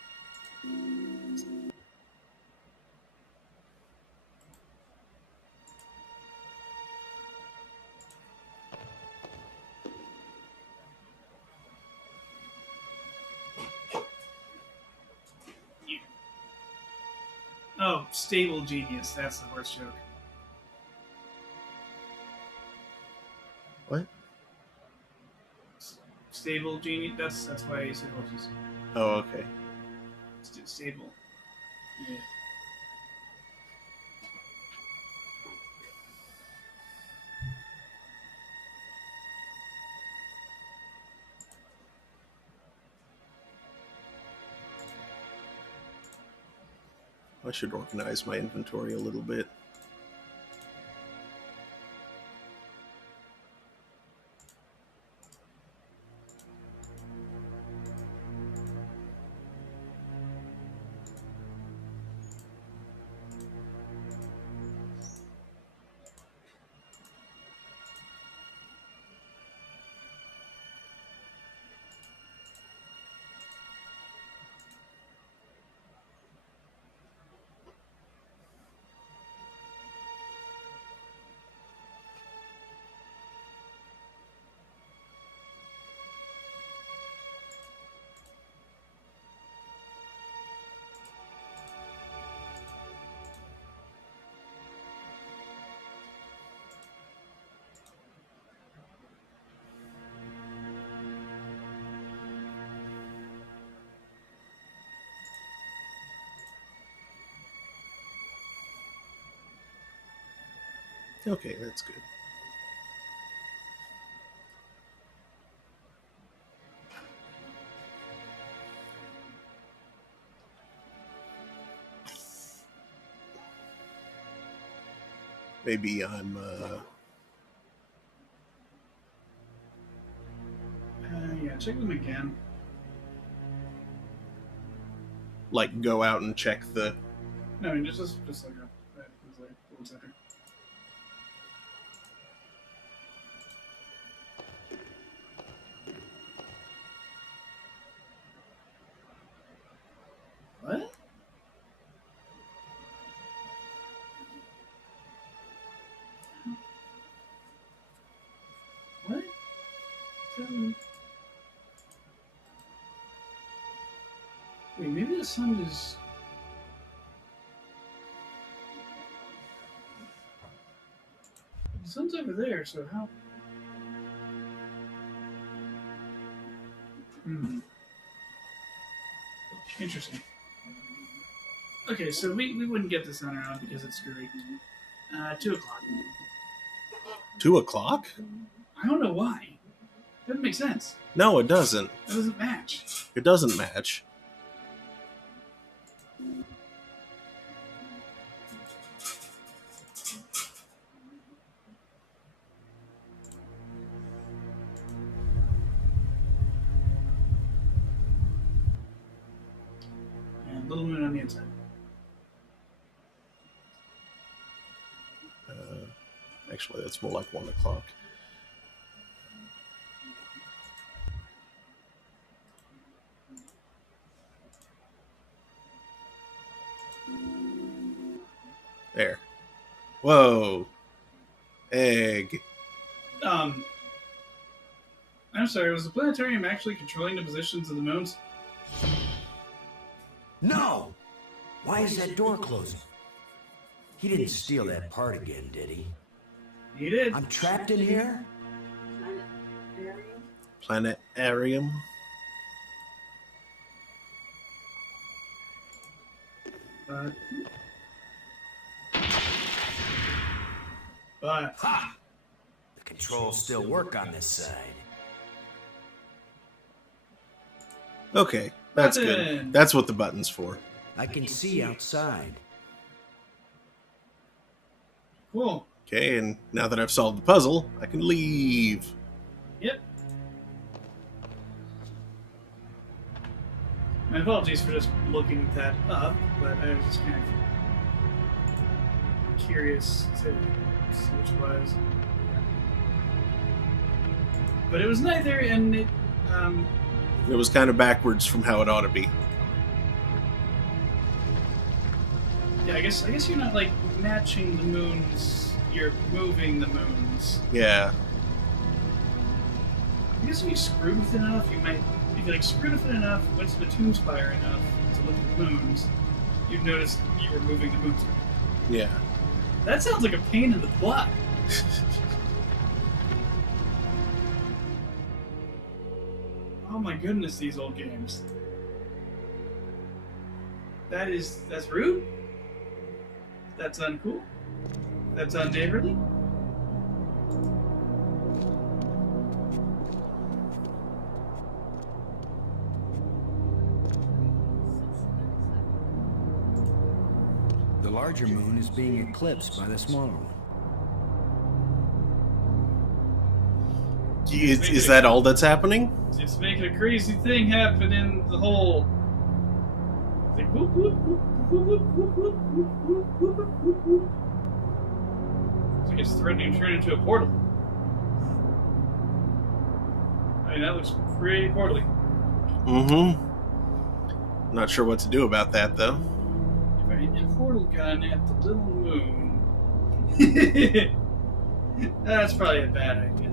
Oh, stable genius. That's the horse joke. What? Stable genius. That's why I said horses. Oh, okay. Stable. Yeah. I should organize my inventory a little bit. Okay, that's good. Maybe I'm, Yeah, check them again. like, go out and check the... No, I mean, just like a little second. What? What? Wait, maybe the sun is... The sun's over there, so how... Interesting. Okay, so we wouldn't get the sun around because it's screwy. 2 o'clock. 2 o'clock? I don't know why. Doesn't make sense. No, it doesn't. That doesn't match. It doesn't match. And little moon on the inside. Actually, that's more like 1 o'clock. There. Whoa. Egg. I'm sorry, was the planetarium actually controlling the positions of the moons? No! Why is that door closing? He didn't steal that part again, did he? He did. I'm trapped in here? Planetarium. But ha! The controls still work on this side. Okay, that's good. That's what the button's for. I can see outside. Cool. Okay, and now that I've solved the puzzle, I can leave. Yep. My apologies for just looking that up, but I was just kind of curious to see which it was. But it was neither, and it was kind of backwards from how it ought to be. Yeah, I guess you're not like matching the moons. You're moving the moons. Yeah. I guess if you screwed with it enough, you might. If you like screwed with it enough, went to the tomb spire enough to look at the moons, you'd notice you were moving the moons. Yeah. That sounds like a pain in the butt. Oh my goodness, these old games. That's rude. That's uncool. That's unneighborly. The larger moon is being eclipsed by the smaller one. Is that all that's happening? It's making a crazy thing happen in the hole. It's like whoop, whoop, whoop, whoop, whoop, whoop, whoop, whoop, whoop, whoop, whoop, whoop. It's like it's threatening to turn into a portal. I mean, that looks pretty portally. Mm-hmm. Not sure what to do about that, though. If I hit a portal gun at the little moon... That's probably a bad idea.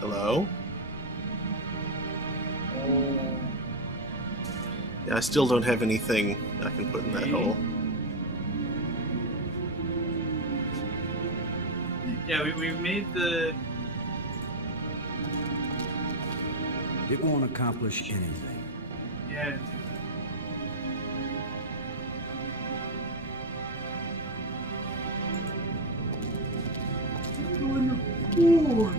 Hello? Yeah, I still don't have anything I can put in that hole. Yeah, we made the... It won't accomplish anything. Yeah. I'm going to board.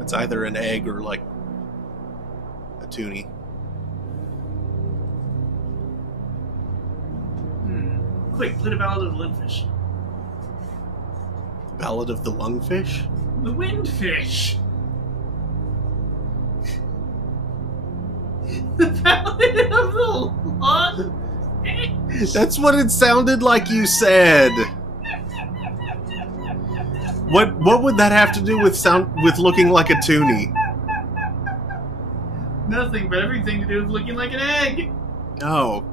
It's either an egg or like a toonie. Quick, play the Ballad of the Lungfish. Ballad of the Lungfish? The Windfish! The Ballad of the Lungfish! That's what it sounded like you said! What would that have to do with looking like a toonie? Nothing, but everything to do with looking like an egg! Oh.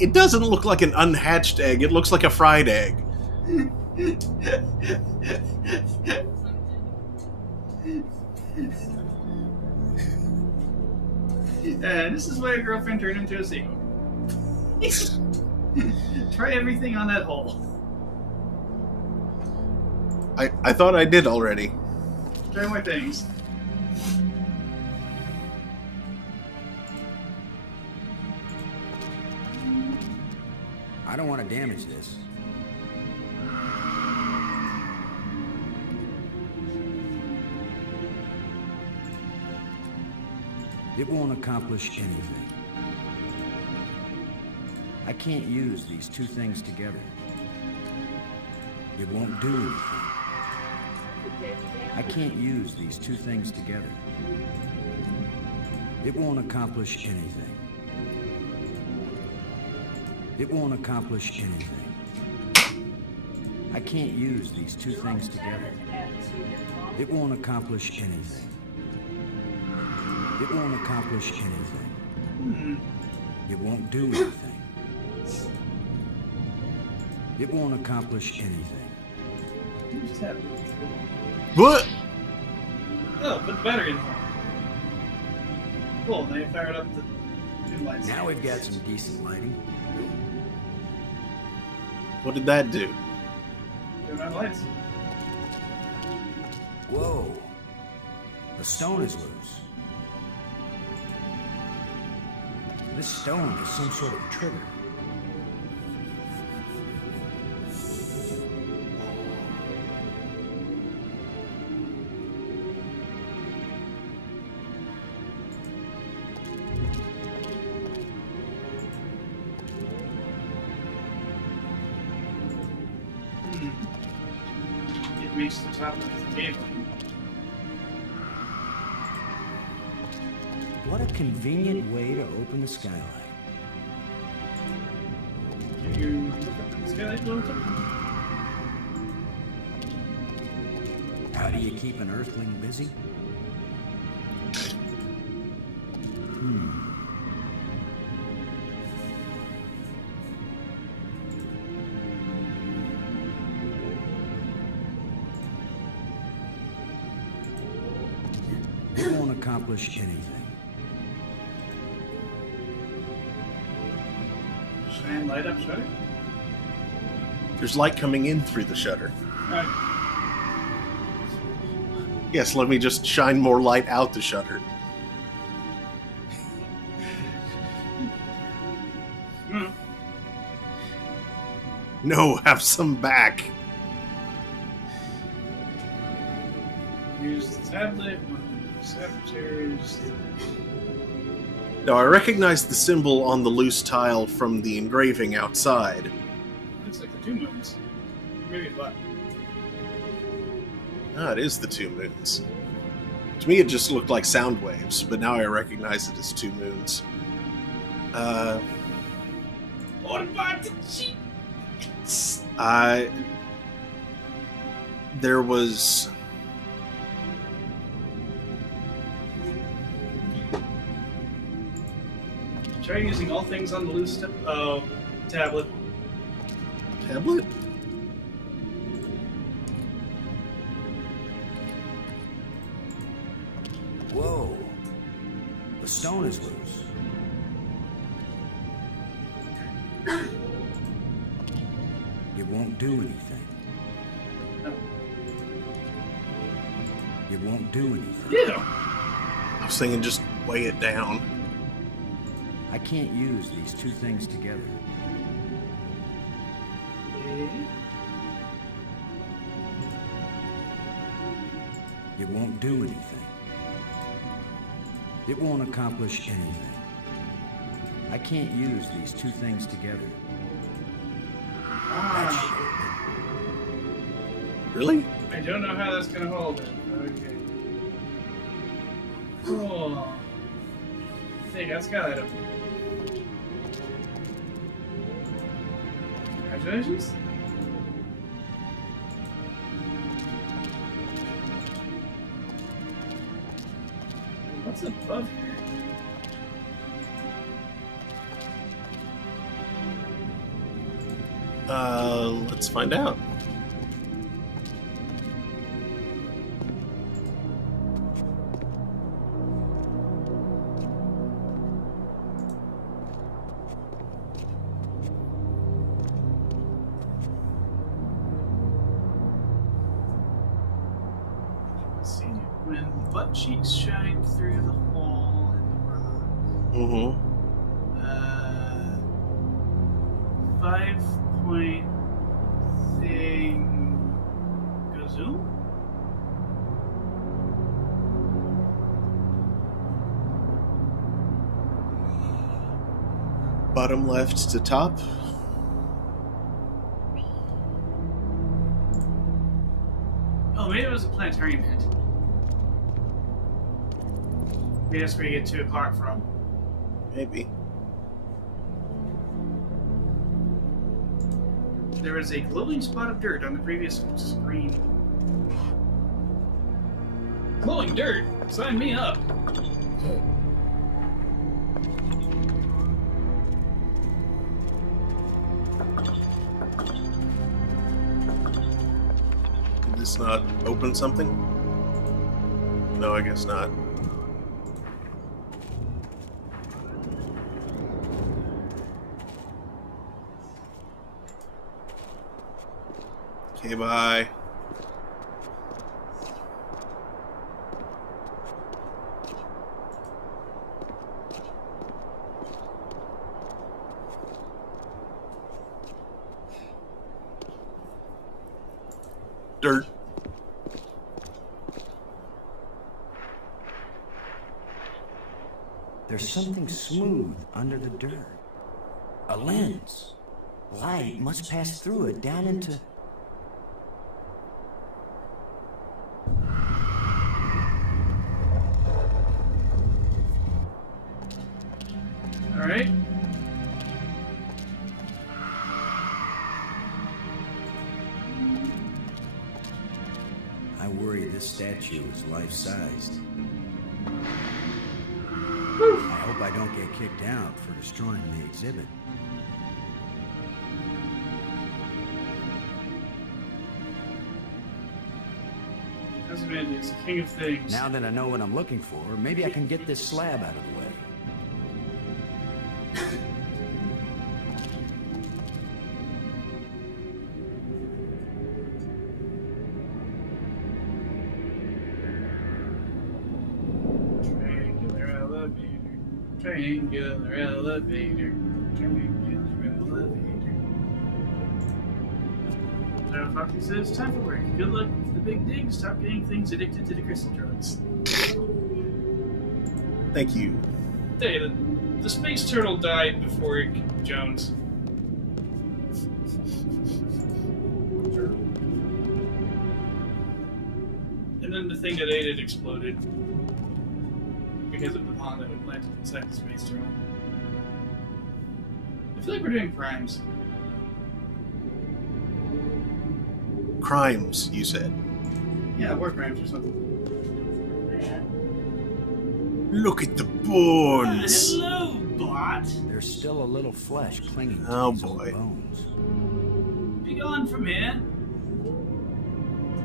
It doesn't look like an unhatched egg, it looks like a fried egg. This is why a girlfriend turned into a sequel. Try everything on that hole. I thought I did already. Try more things. I don't want to damage this. It won't accomplish anything. I can't use these two things together. It won't do anything. I can't use these two things together. It won't accomplish anything. It won't accomplish anything. I can't use these two things together. It won't accomplish anything. It won't accomplish anything. It won't do anything. It won't accomplish anything. What? Oh, put the battery in the hole. Cool, they fired up the two lights. Now we've got some decent lighting. What did that do? Turn on lights. Whoa. The stone is loose. This stone is some sort of trigger. reach the top of the cable. What a convenient way to open the skylight. Can you look up at the skylight a little bit? How do you keep an Earthling busy? It won't accomplish anything. Shine light up shutter? There's light coming in through the shutter. Alright. Yes, let me just shine more light out the shutter. No, have some back. Use the tablet, one of the saboteurs. Now, I recognize the symbol on the loose tile from the engraving outside. Looks like the 2 moons. Maybe what? Ah, it is the 2 moons. To me, it just looked like sound waves, but now I recognize it as 2 moons. What about the cheat? There was... Try using all things on the loose tablet. Tablet? Whoa. The stone is loose. It won't do anything. It won't do anything. Yeah. I was thinking just weigh it down. I can't use these 2 things together. It won't do anything. It won't accomplish anything. I can't use these 2 things together. Really? I don't know how that's gonna hold it. Okay. Cool. Hey, got skylight up. Congratulations. What's above here? Let's find out. Let's see. When butt cheeks shine through the hole in the rock. Mm-hmm. 5-point thing goes zoom? Bottom left to top. Oh, maybe it was a planetarium hint. Maybe that's where you get 2 o'clock from. Maybe. There was a glowing spot of dirt on the previous screen. Glowing dirt? Sign me up. Did this not open something? No, I guess not. Okay, bye. Dirt. There's something smooth under the dirt. A lens. Light must pass through it down into... Alright. I worry this statue is life-sized. I hope I don't get kicked out for destroying the exhibit. Ozymandias, king of things. Now that I know what I'm looking for, maybe I can get this slab out of the way. Triangular elevator. Triangular elevator. Triangular elevator. So Foxy says, time for work. Good luck with the big dig. Stop getting things addicted to the crystal drugs. Thank you. Hey, the space turtle died before Jones. And then the thing that ate it exploded because of the pond that it planted inside the space turtle. I feel like we're doing crimes. Crimes, you said. Yeah, war crimes or something. Look at the bones. Hello, bot. There's still a little flesh clinging to Oh these old boy. bones. Be gone from here.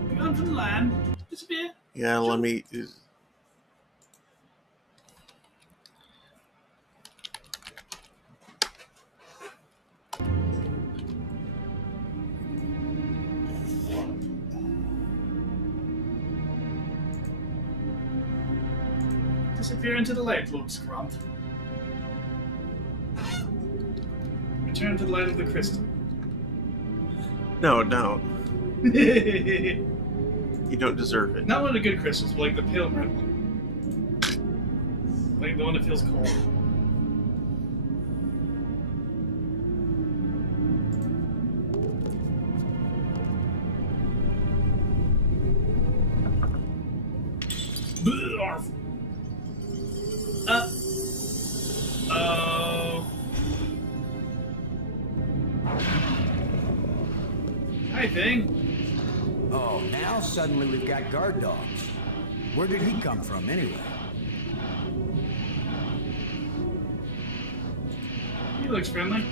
Be gone from the land. Disappear. Yeah, let me. Disappear into the light, Lord Scrump. Return to the light of the crystal. No, don't. You don't deserve it. Not one of the good crystals, but like the pale red one. Like the one that feels cold. Oh. Hi, thing. Oh, now suddenly we've got guard dogs. Where did he come from, anyway? He looks friendly.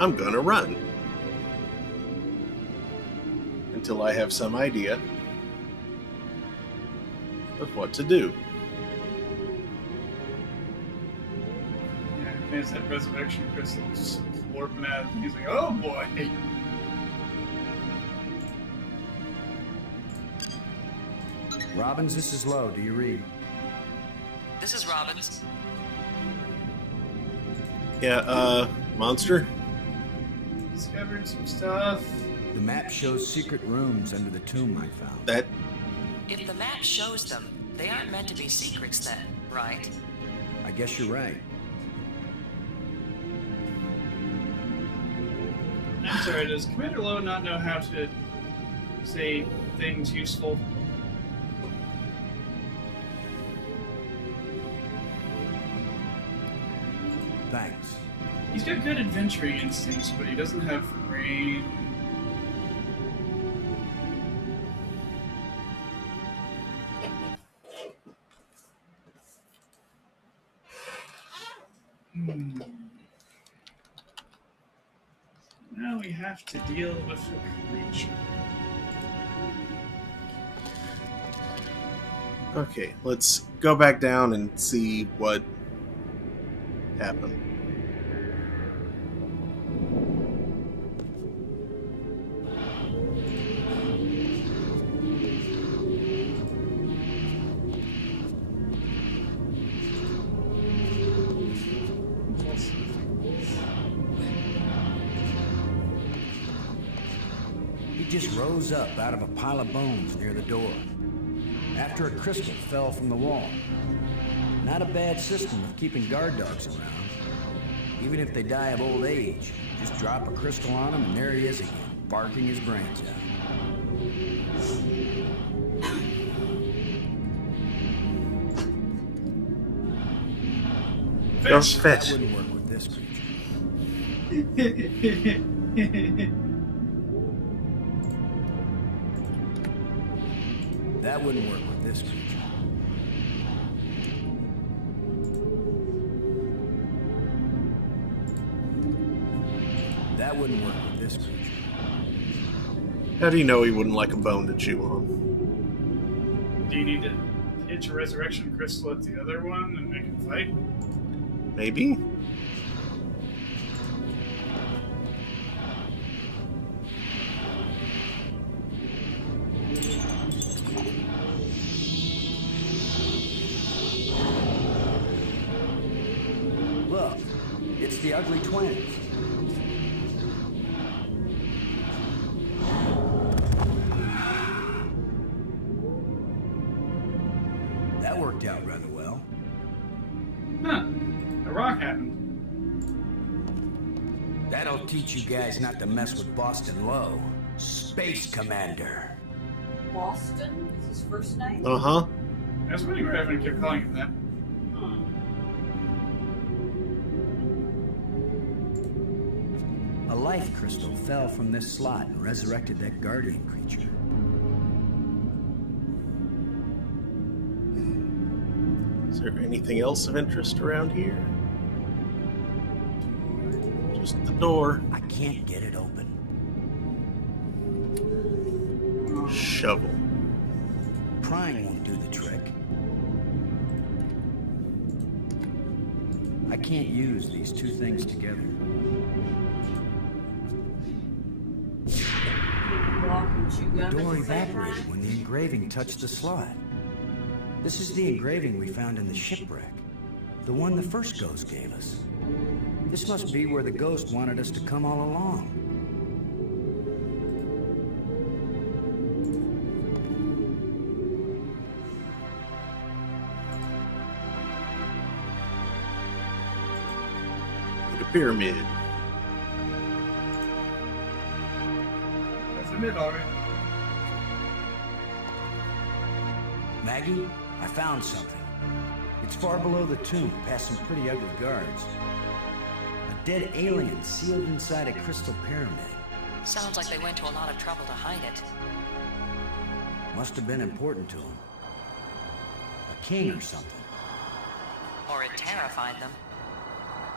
I'm gonna run. Until I have some idea of what to do. Yeah, there's that resurrection crystal just warping out. He's like, oh boy. Robbins, this is Lowe. Do you read? This is Robbins. Yeah, monster? Discovered some stuff. The map shows secret rooms under the tomb I found. That. If the map shows them, they aren't meant to be secrets then, right? I guess you're right. I'm sorry, does Commander Lowe not know how to say things useful? Thanks. He's got good adventuring instincts, but he doesn't have brain. Now we have to deal with a creature. Okay, let's go back down and see what happened. He just rose up out of a pile of bones near the door, after a crystal fell from the wall. Not a bad system of keeping guard dogs around. Even if they die of old age, just drop a crystal on them and there he is again, barking his brains out. Just That fish. wouldn't work with this creature. That wouldn't work with this creature. That wouldn't work with this creature. How do you know he wouldn't like a bone to chew on? Do you need to hitch a resurrection crystal at the other one and make him fight? Maybe? Look, it's the ugly twins. That worked out rather well. Huh. The rock happened. That'll teach you guys not to mess with Boston Low. Space Commander. Boston is his first name? Uh-huh. I was wondering why everyone kept calling him that. A life crystal fell from this slot and resurrected that guardian creature. Is there anything else of interest around here? Just the door. I can't get it open. Shovel. Prying won't do the trick. I can't use these two things together. The door evaporated when the engraving touched the slot. This is the engraving we found in the shipwreck. The one the first ghost gave us. This must be where the ghost wanted us to come all along. The pyramid. That's a mid, alright. Maggie, I found something. It's far below the tomb, past some pretty ugly guards. A dead alien sealed inside a crystal pyramid. Sounds like they went to a lot of trouble to hide it. Must have been important to him. A king or something. Or it terrified them.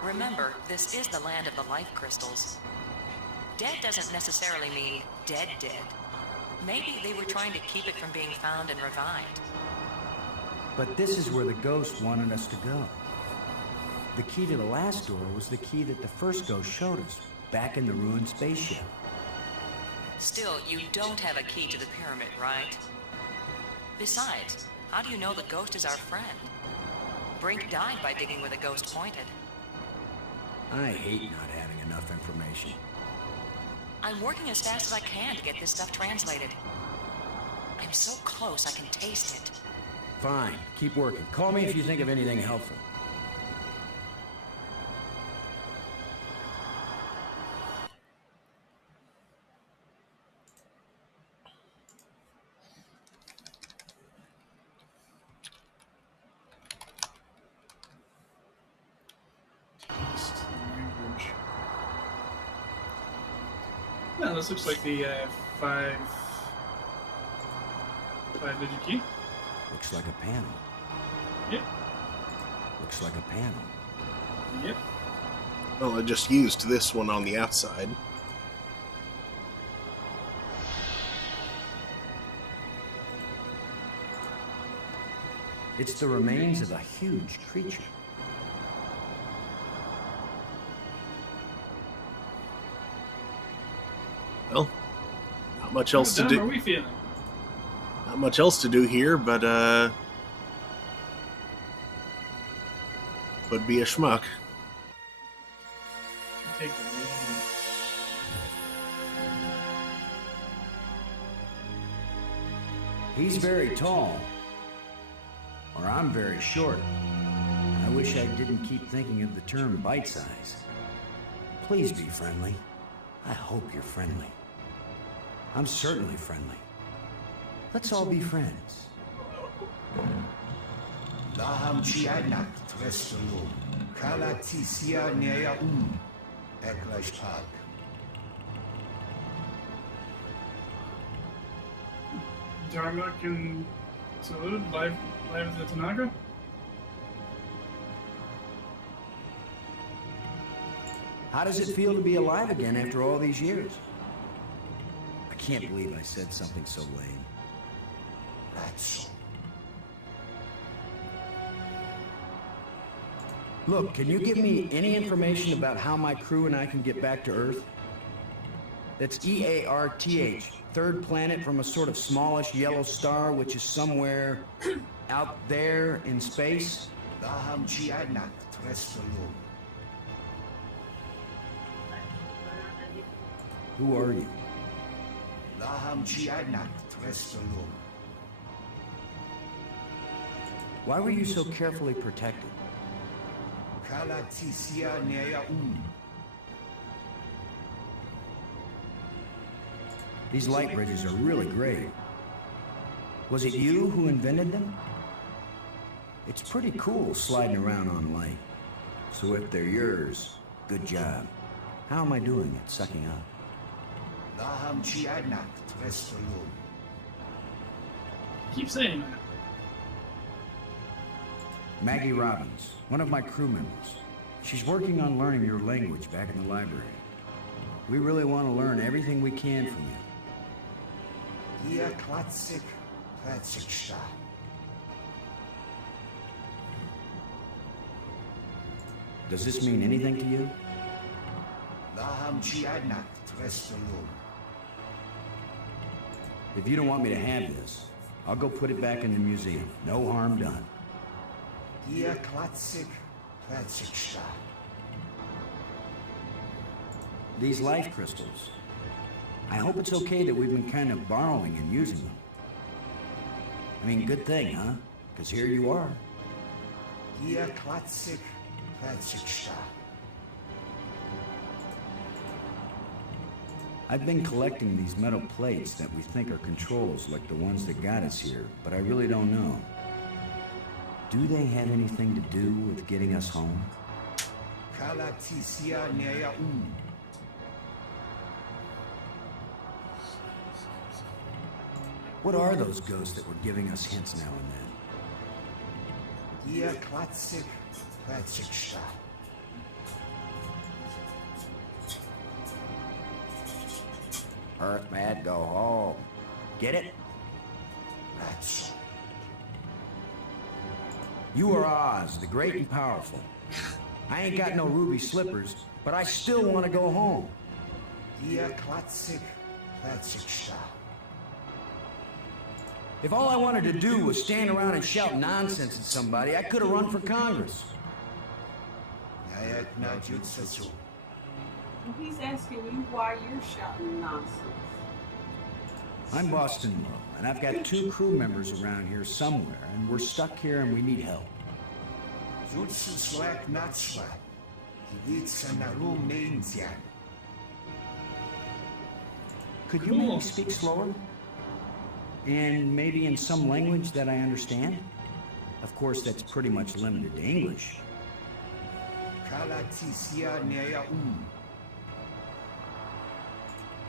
Remember, this is the land of the life crystals. Dead doesn't necessarily mean dead. Maybe they were trying to keep it from being found and revived. But this is where the ghost wanted us to go. The key to the last door was the key that the first ghost showed us, back in the ruined spaceship. Still, you don't have a key to the pyramid, right? Besides, how do you know the ghost is our friend? Brink died by digging where the ghost pointed. I hate not having enough information. I'm working as fast as I can to get this stuff translated. I'm so close I can taste it. Fine, keep working. Call me if you think of anything helpful. No, this looks like the five-digit key. Looks like a panel. Yep. Looks like a panel. Yep. Well, I just used this one on the outside. It's the remains of a huge creature. Well, not much else to How do. dumb are we feeling? Not much else to do here, but be a schmuck. Take the lead. He's very tall. Or I'm very short. I wish I didn't keep thinking of the term bite size. Please be friendly. I hope you're friendly. I'm certainly friendly. Let's all be friends. Laham Chianak Trestolo, Kalatisia Nea Eklash Park. Darmok and Salud, live at the Tanaga? How does it feel to be alive again after all these years? I can't believe I said something so lame. That's Look, can you give me any information about how my crew and I can get back to Earth? That's EARTH, third planet from a sort of smallish yellow star which is somewhere out there in space. Laham Chianak Trestolo. Who are you? Laham Chianak Trestolo. Why were you so carefully protected? Kalatisia Nea These light bridges are really great. Was it you who invented them? It's pretty cool sliding around on light. So if they're yours, good job. How am I doing at sucking up? Laham Chianak Trestolo. Keep saying that. Maggie Robbins, one of my crew members. She's working on learning your language back in the library. We really want to learn everything we can from you. Ia Klatsik Klatsiksha. Does this mean anything to you? Laham Chianak Trestolo. If you don't want me to have this, I'll go put it back in the museum. No harm done. Ia Klatsik Klatsiksha. These life crystals. I hope it's okay that we've been kind of borrowing and using them. I mean, good thing, huh? Because here you are. Ia Klatsik Klatsiksha. I've been collecting these metal plates that we think are controls like the ones that got us here, but I really don't know. Do they have anything to do with getting us home? Kalatisia Nea What are those ghosts that were giving us hints now and then? Ia Klatsik Klatsiksha. Earth mad, go home. Get it? That's You are Oz, the great and powerful. I ain't got no ruby slippers, but I still want to go home. Ia Klatsik Klatsiksha. If all I wanted to do was stand around and shout nonsense at somebody, I could have run for Congress. Nayak Najutsasu. Well, he's asking you why you're shouting nonsense. I'm Boston Low, and I've got 2 crew members around here somewhere, and we're stuck here and we need help. Jutsu Swag Natswa. Hibitsanaru Mainzian. Could you maybe speak slower? And maybe in some language that I understand? Of course, that's pretty much limited to English. Kalatisia Nea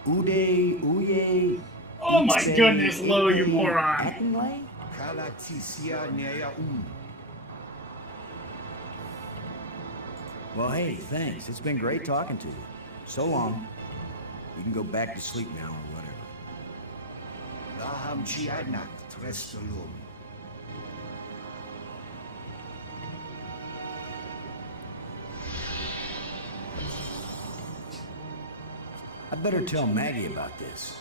Ude, uye... Oh my goodness, Lo, you moron! Atenlay? Kalatisia Nea Well, hey, thanks. It's been great talking to you. So long. You can go back to sleep now or whatever. Laham Chianak Trestolum. I better tell Maggie about this.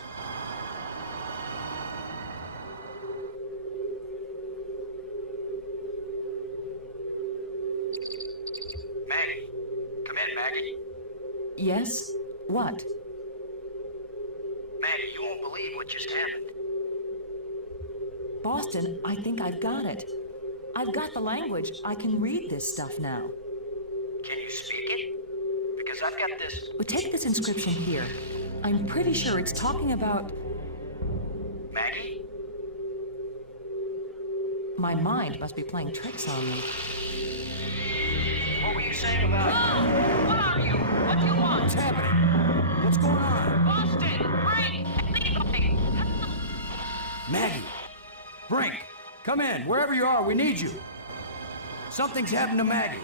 Maggie. Come in, Maggie. Yes? What? Maggie, you won't believe what just happened. Boston, I think I've got it. I've got the language. I can read this stuff now. Can you speak it? Because I've got this... But take this inscription here. I'm pretty sure it's talking about Maggie? My mind must be playing tricks on me. What were you saying about... Hello? What are you? What do you want? What's happening? What's going on? Boston! Brink! Anybody! Maggie! Brink! Come in. Wherever you are, we need you. Something's happened to Maggie.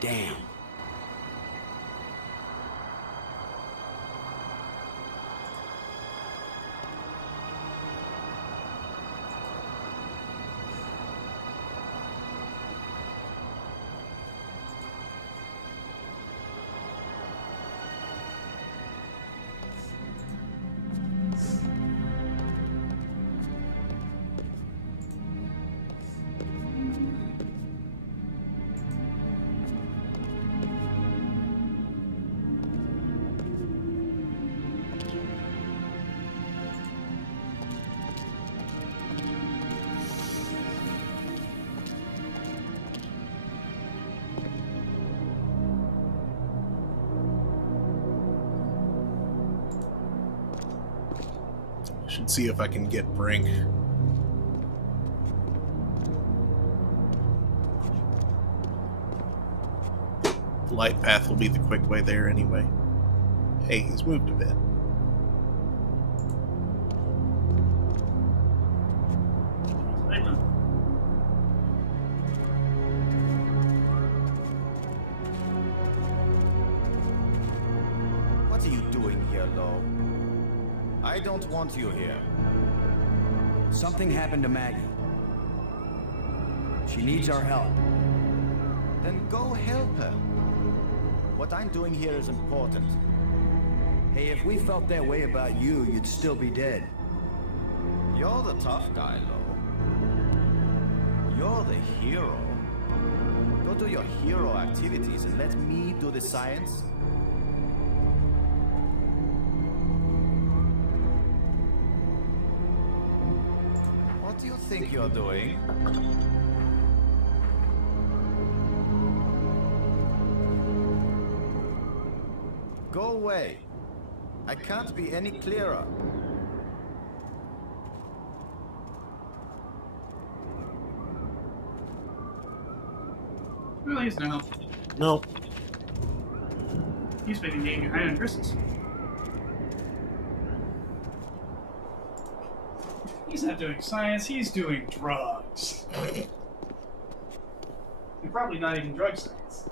Damn. Should see if I can get Brink. The light path will be the quick way there anyway. Hey, he's moved a bit. What are you doing here, Lo? I don't want you here. Something happened to Maggie. She needs our help. Then go help her. What I'm doing here is important. Hey, if we felt that way about you, you'd still be dead. You're the tough guy, Lo. You're the hero. Go do your hero activities and let me do the science. What do you think you're doing? Go away. I can't be any clearer. Well, he's no help. No. He's been getting high on Christmas. He's not doing science, he's doing drugs. And probably not even drug science.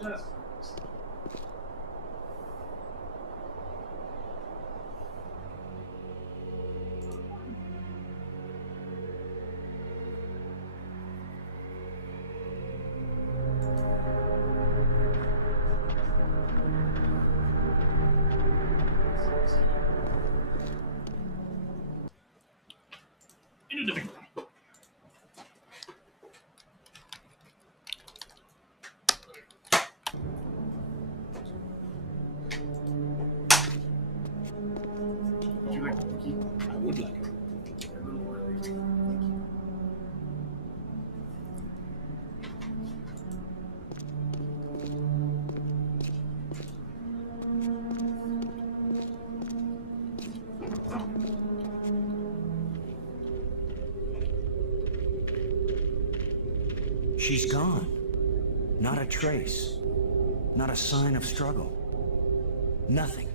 Just drugs. Into the big room. Would you like a cookie? I would like it. A little more of these. Thank you. She's gone. Not a trace. Not a sign of struggle. Nothing.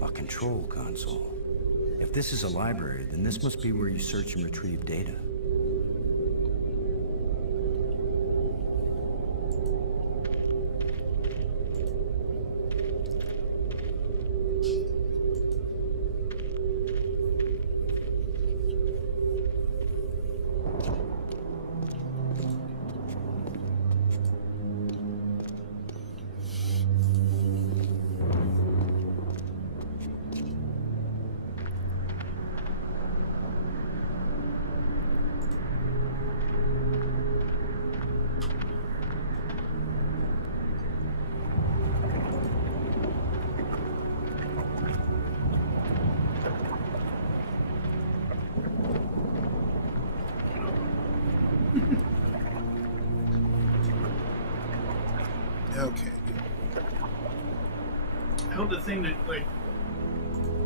A control console. If this is a library, then this must be where you search and retrieve data. Okay. I hope the thing that like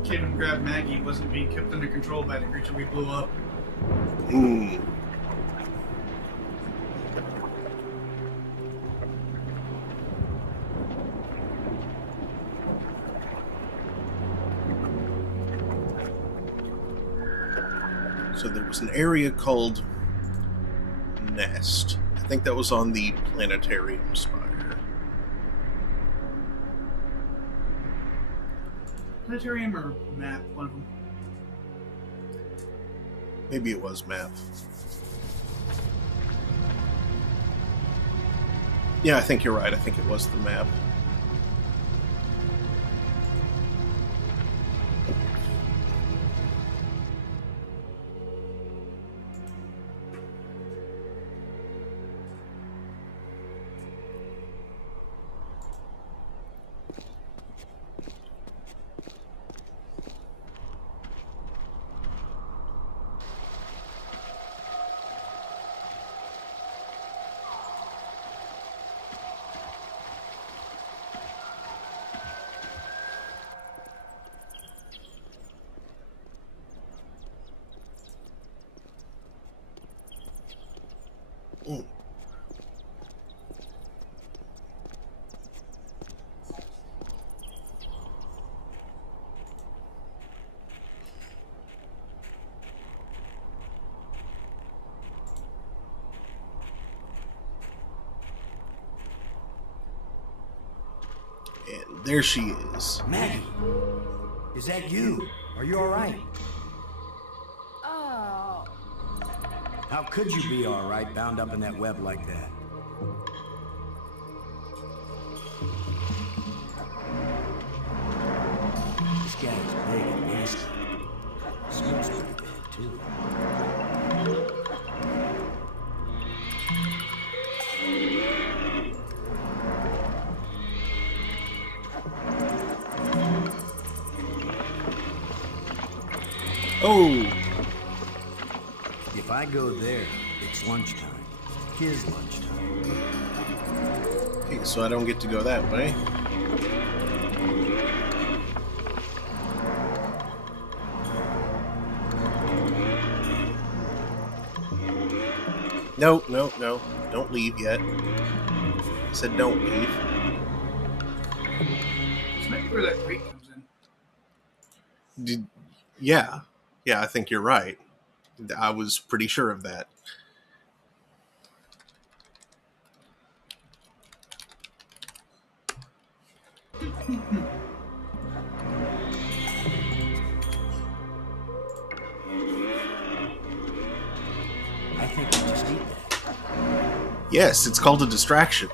came and grabbed Maggie wasn't being kept under control by the creature we blew up. Hmm. So there was an area called Nest. I think that was on the planetarium spire. Planetarium or map, one of them. Maybe it was map. Yeah, I think you're right. I think it was the map. Mm. And there she is. Maggie, is that you? Are you all right? Oh. How could you be all right bound up in that web like that? This guy's big and nasty. Smells pretty bad, too. Oh! If I go there, it's lunchtime. His lunchtime. Okay, so I don't get to go that way. No, no, no. Don't leave yet. I said don't leave. This might be where that crate comes in. Yeah. Yeah, I think you're right. I was pretty sure of that. I think we just eat that. Yes, it's called a distraction.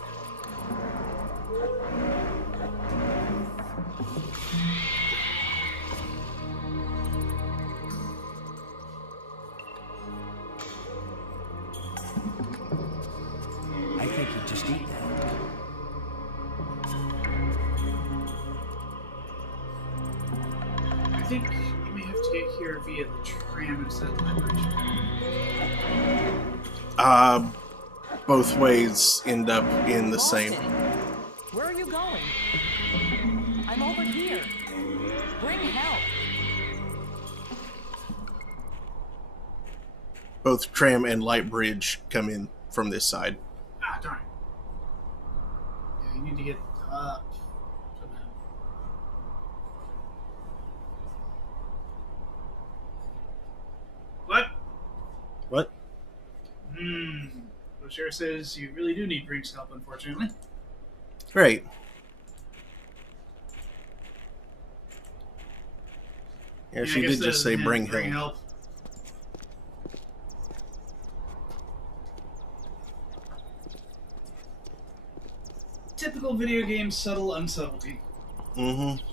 I think you just eat that. I think you may have to get here via the tram instead of the bridge. Both ways end up in the same. Where are you going? I'm over here. Bring help. Both tram and light bridge come in from this side. Ah, darn. Yeah, you need to get up somehow. What? What? The sheriff says you really do need Brink's help, unfortunately. Great. Yeah, she I guess did just say bring help. Typical video game subtle unsubtlety. Mm-hmm.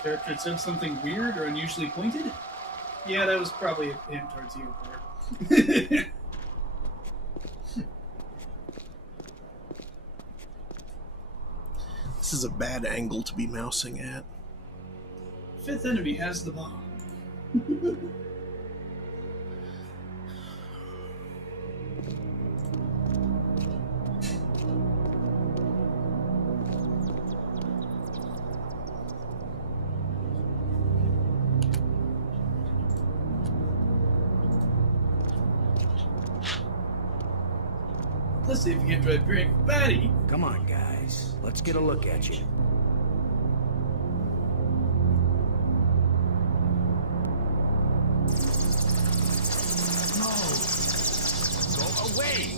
Character said something weird or unusually pointed? Yeah, that was probably a hint towards you. This is a bad angle to be mousing at. Fifth enemy has the bomb. Let's see if you can drive drink. Fatty! Come on, guys. Let's get a look at you. No! Go away!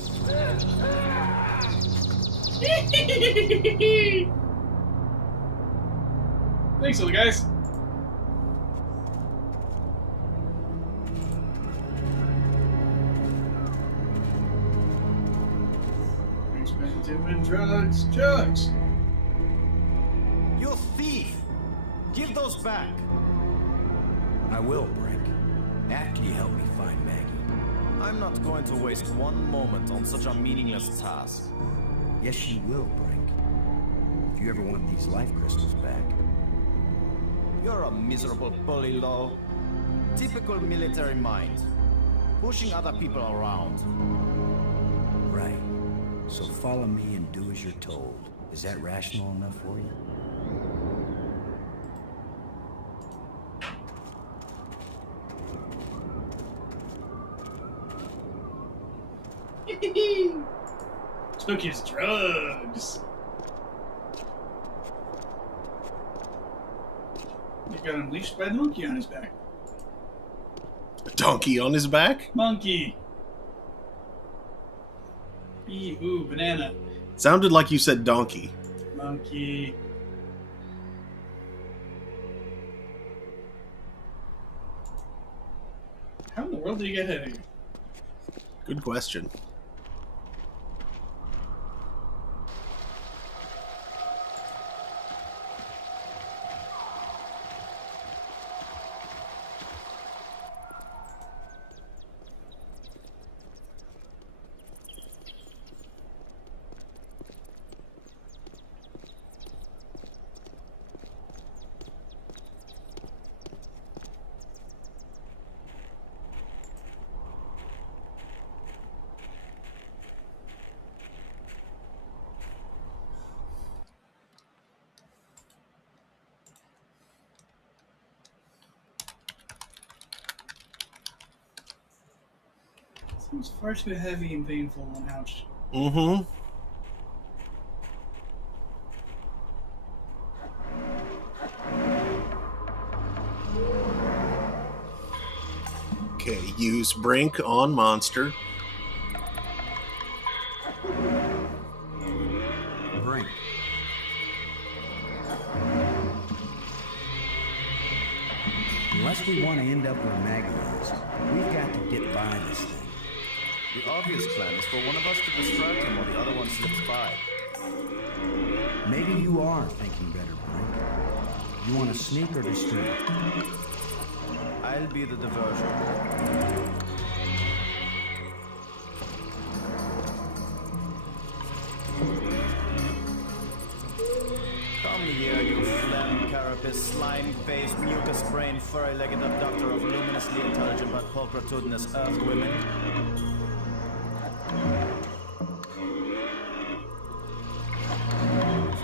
Thanks, little guys. Expensive and drugs. You thief! Give those back! I will, Brick. After you help me find Maggie. I'm not going to waste one moment on such a meaningless task. Yes, you will, Brick. If you ever want these life crystals back. You're a miserable bully, Lo. Typical military mind. Pushing other people around. Right. So follow me and do as you're told. Is that rational enough for you? Took his drugs. He got unleashed by the monkey on his back. A donkey on his back? Monkey. Ooh, banana. Sounded like you said donkey. Monkey. How in the world did you get out of here? Good question. Seems far too heavy and painful on ouch. Mm-hmm. Okay, use Brink on monster. Brink. Unless we want to end up where Maggie is, we've got to get by this thing. The obvious plan is for one of us to distract him while the other one slips by. Maybe you are thinking better, Brink. You want to sneak or distract? I'll be the diversion. Come here, you phlegm carapace, slime-faced, mucus-brained, furry-legged abductor of luminously intelligent but pulchritudinous earth women.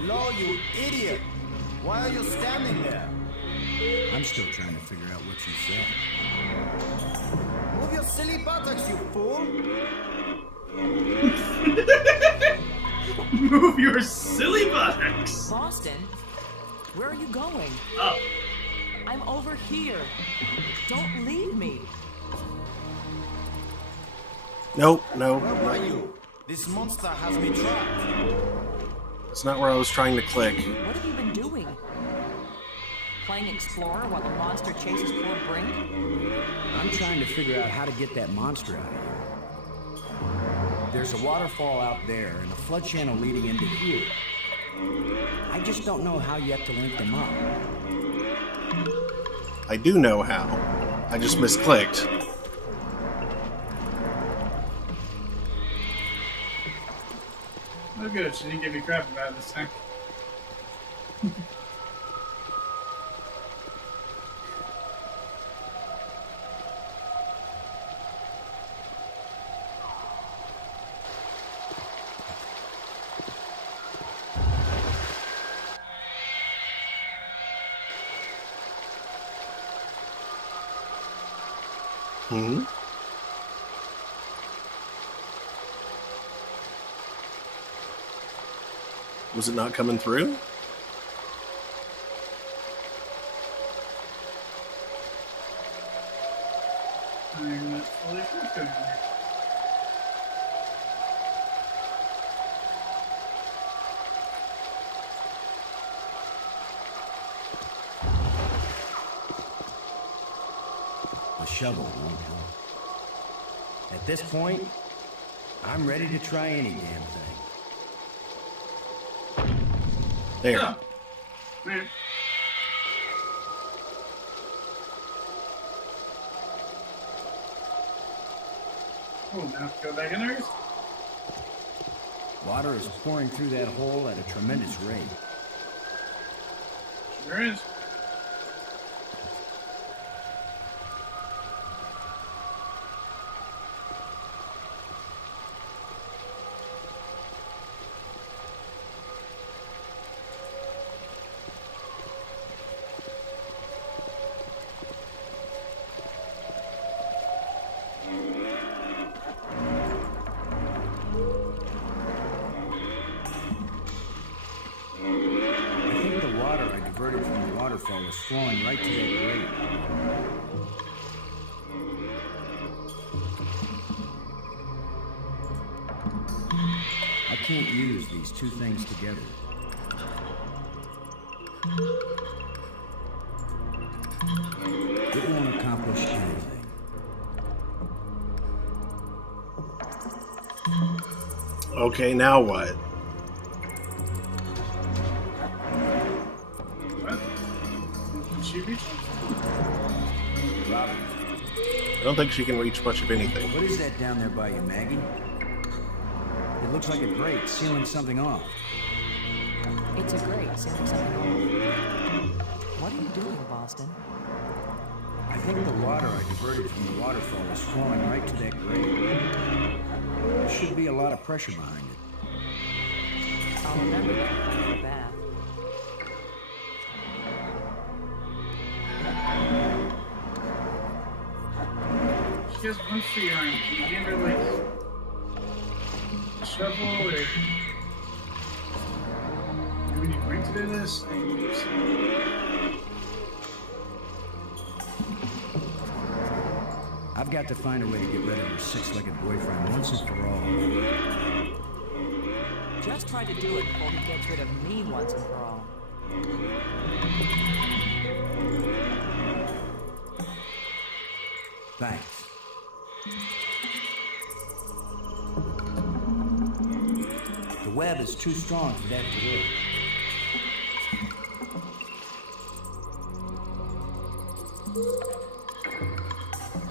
Lo, you idiot! Why are you standing there? I'm still trying to figure out what you said. Move your silly buttocks, you fool! Move your silly buttocks! Boston, where are you going? Up. I'm over here. Don't leave me. Nope, no. Where were you? This monster has me trapped. It's not where I was trying to click. What have you been doing? Playing Explorer while the monster chases poor Brink? I'm trying to figure out how to get that monster out of here. There's a waterfall out there and a flood channel leading into here. I just don't know how yet to link them up. I do know how. I just misclicked. Oh good, she didn't give me crap about it this time. Was it not coming through? I'm not fully sure what's going on here. The shovel won't help. At this point, I'm ready to try any damn thing. There. Oh. Man. Oh, now go back in there. Water is pouring through that hole at a tremendous rate. Sure is. Was flowing right to that grate. I can't use these two things together. It won't accomplish anything. Okay, now what? Robert. I don't think she can reach much of anything. What is that down there by you, Maggie? It looks like a grate sealing something off. It's a grate sealing something off. What are you doing, Boston? I think the water I diverted from the waterfall is flowing right to that grate. There should be a lot of pressure behind it. I'll remember that when I go back. She has one free arm. Can you give her, like, a shovel or... Do we need Brink to do this? I can do something. I've got to find a way to get rid of her six-legged boyfriend once and for all. Just try to do it before he gets rid of me once and for all. Thanks. The web is too strong for that to work.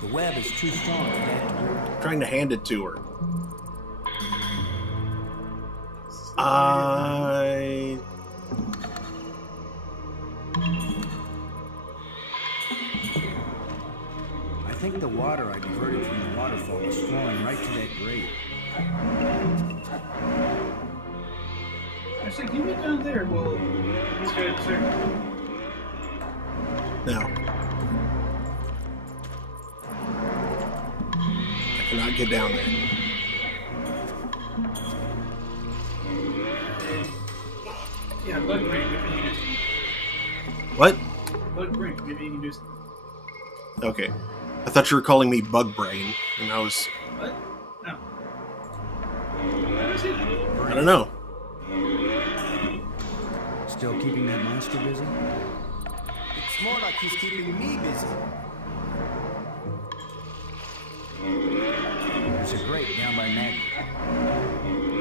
The web is too strong for that to work. Trying to hand it to her. I think the water I diverted from the waterfall is flowing right to that grate. Actually, can you get down there? Well, he's got to... No. I cannot get down there. Yeah, Bug Brink, maybe you can do something. What? Bug Brink, maybe you can do something. Okay. I thought you were calling me Bug Brain, and I was... What? No. What is it? I don't know. Still keeping that monster busy? It's more like he's keeping me busy. There's a grate down by Maggie.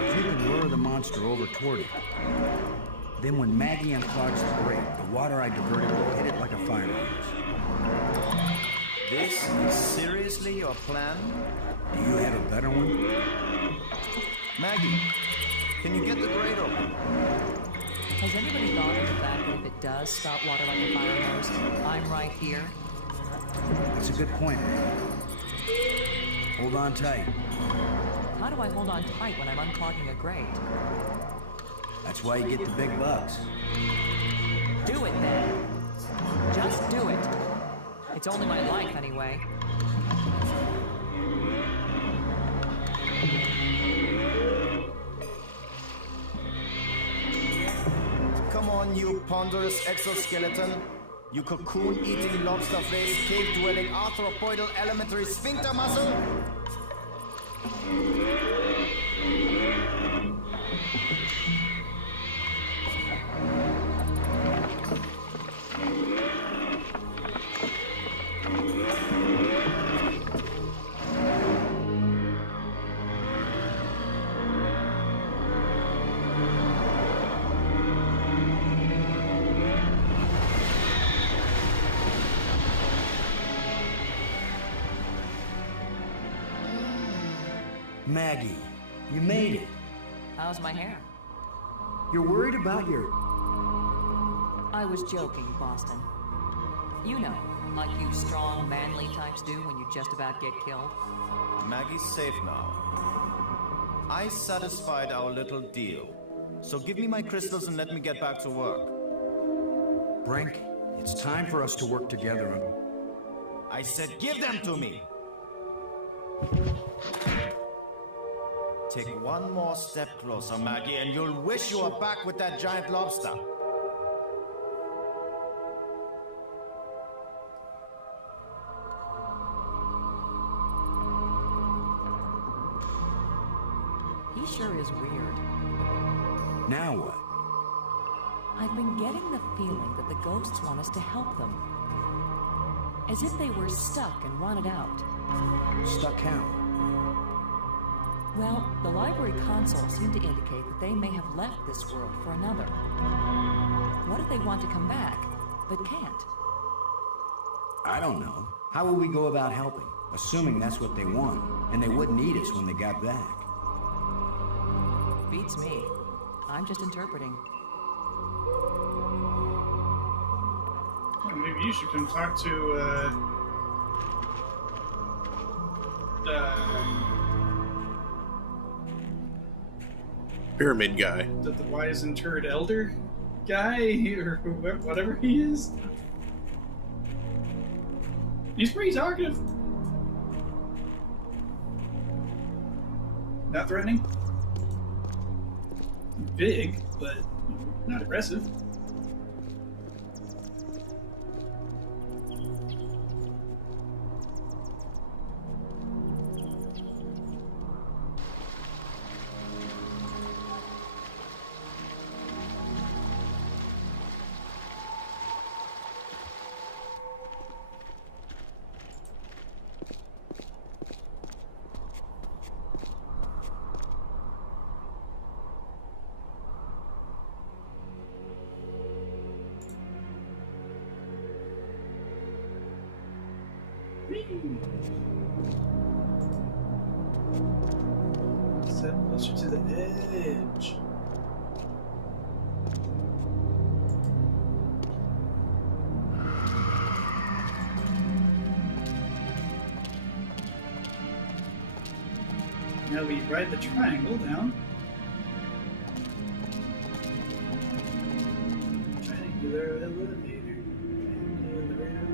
If you can lure the monster over toward it, then when Maggie unclogs the grate, the water I diverted will hit it like a fire hose. This is seriously your plan? Do you have a better one? Maggie, can you get the grate open? Has anybody thought of the fact that if it does stop water like a fire hose, I'm right here? That's a good point, man. Hold on tight. How do I hold on tight when I'm unclogging a grate? That's why you get the big bucks. Do it then. Just do it. It's only my life anyway. ponderous exoskeleton? You cocoon-eating, lobster-faced, cave-dwelling, arthropoidal elementary sphincter muscle? Maggie, you made it. How's my hair? You're worried about your... I was joking, Boston. You know, like you strong, manly types do when you just about get killed. Maggie's safe now. I satisfied our little deal. So give me my crystals and let me get back to work. Brink, it's time for us to work together on... I said give them to me! Take one more step closer, Maggie, and you'll wish you were back with that giant lobster. He sure is weird. Now what? I've been getting the feeling that the ghosts want us to help them. As if they were stuck and wanted out. Stuck how? Well, the library console seemed to indicate that they may have left this world for another. What if they want to come back, but can't? I don't know. How will we go about helping? Assuming that's what they want, and they wouldn't eat us when they got back. Beats me. I'm just interpreting. Well, maybe you should come talk to, Pyramid guy. the wise interred elder guy, or whatever he is. He's pretty talkative. Not threatening. Big, but not aggressive. Step closer to the edge. Now we ride the triangle down. Triangular elevator. Triangular elevator.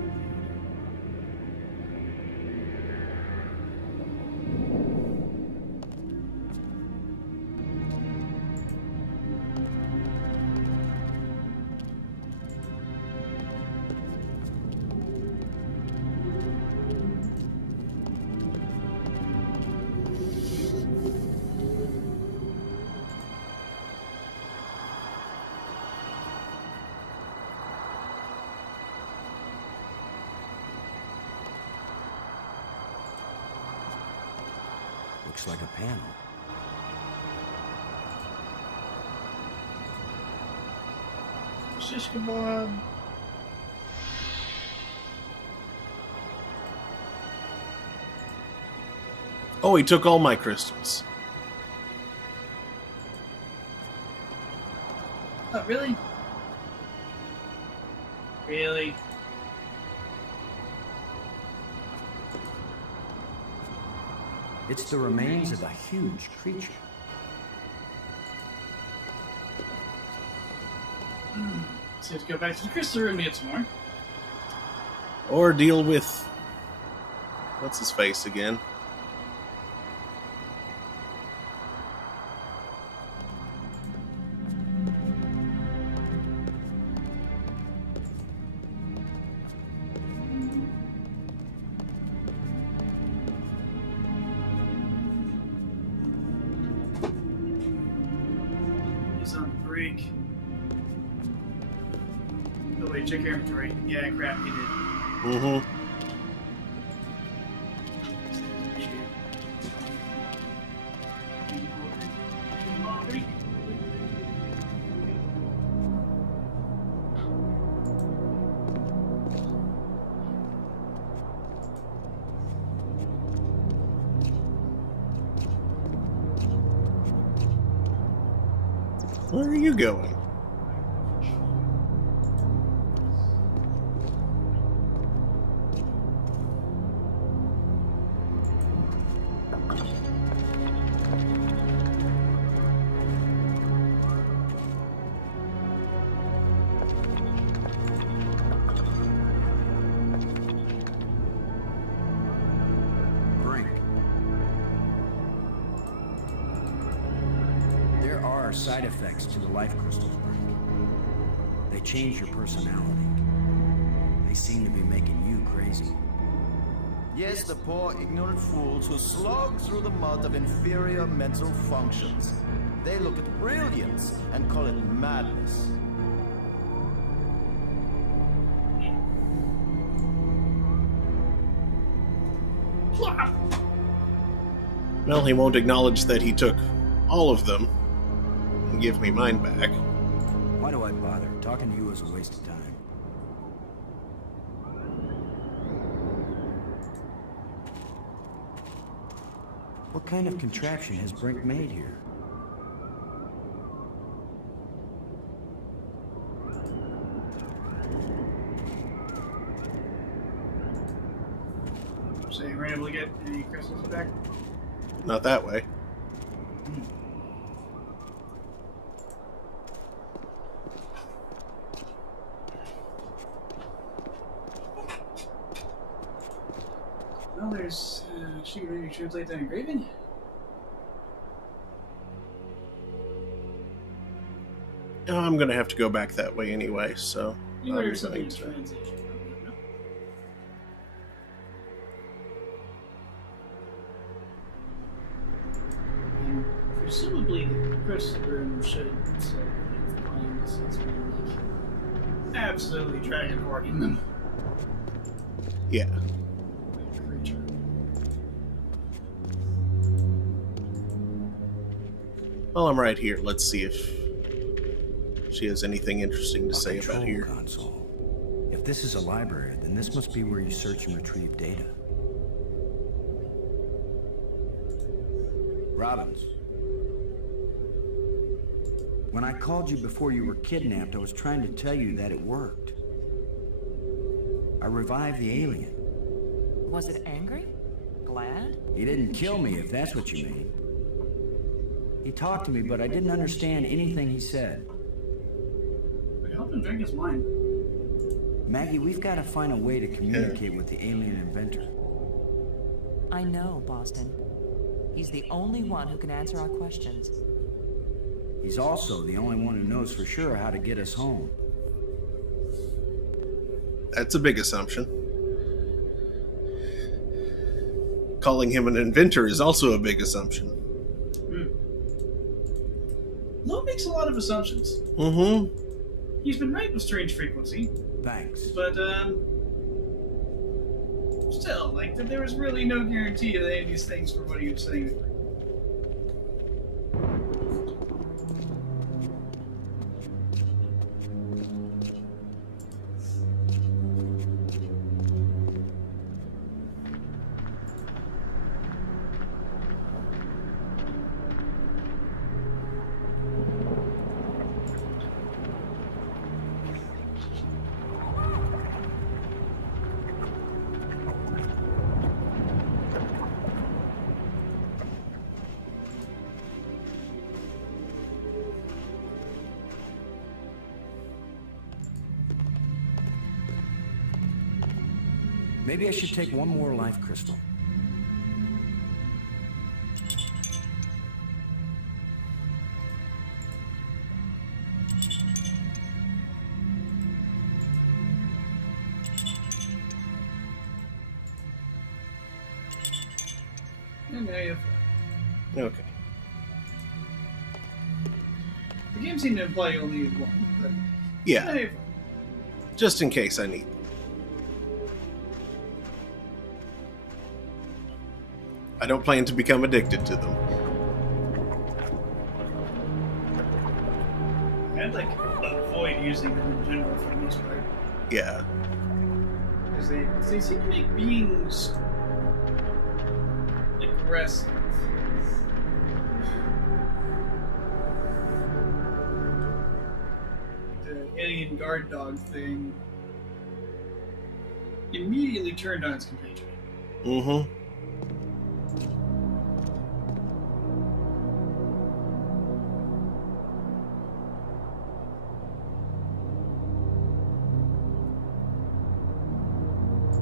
Looks like a panel. Shish kebab. Oh, he took all my crystals. Oh, really? Really? It's the remains of a huge creature. So you have to go back to the crystal room and get some more. Or deal with... what's his face again? freak. Oh wait, check your inventory. Yeah, crap, you did. Mm-hmm. Where are you going? Brink. There are side effects to the life crystals, Brink. They change your personality. They seem to be making you crazy. Yes, the poor ignorant fools who slog through the mud of inferior mental functions. They look at brilliance and call it madness. Well, he won't acknowledge that he took all of them and give me mine back. Why do I bother? Talking to you is a waste of time. What kind of contraption has Brink made here? So you were able to get any crystals back? Not that way. Well, there's. Should you maybe translate that engraving? I'm gonna have to go back that way anyway, so. You I'm ordered something going to to- translate. And presumably the crystal room should find since we like absolutely dragon hoarding them. Yeah. Creature. Well, I'm right here. Let's see if she has anything interesting to say about here. Console. If this is a library, then this must be where you search and retrieve data. Robbins. When I called you before you were kidnapped, I was trying to tell you that it worked. I revived the alien. Was it angry? Glad? He didn't kill me, if that's what you mean. He talked to me, but I didn't understand anything he said. But help him drink his wine. Maggie, we've got to find a way to communicate with the alien inventor. I know, Boston. He's the only one who can answer our questions. He's also the only one who knows for sure how to get us home. That's a big assumption. Calling him an inventor is also a big assumption. Lo makes a lot of assumptions. Mm-hmm. He's been right with strange frequency. Thanks. But, still, like, there was really no guarantee of any of these things for what he was saying. Maybe I should take one more life crystal. And there you Okay. The game seemed to imply you only need one, but Yeah. anyway. Just in case I need them. I don't plan to become addicted to them. I'd like avoid using them in general for the most part. Yeah. Because they seem to make beings aggressive. The alien guard dog thing immediately turned on its compatriot. Mm-hmm.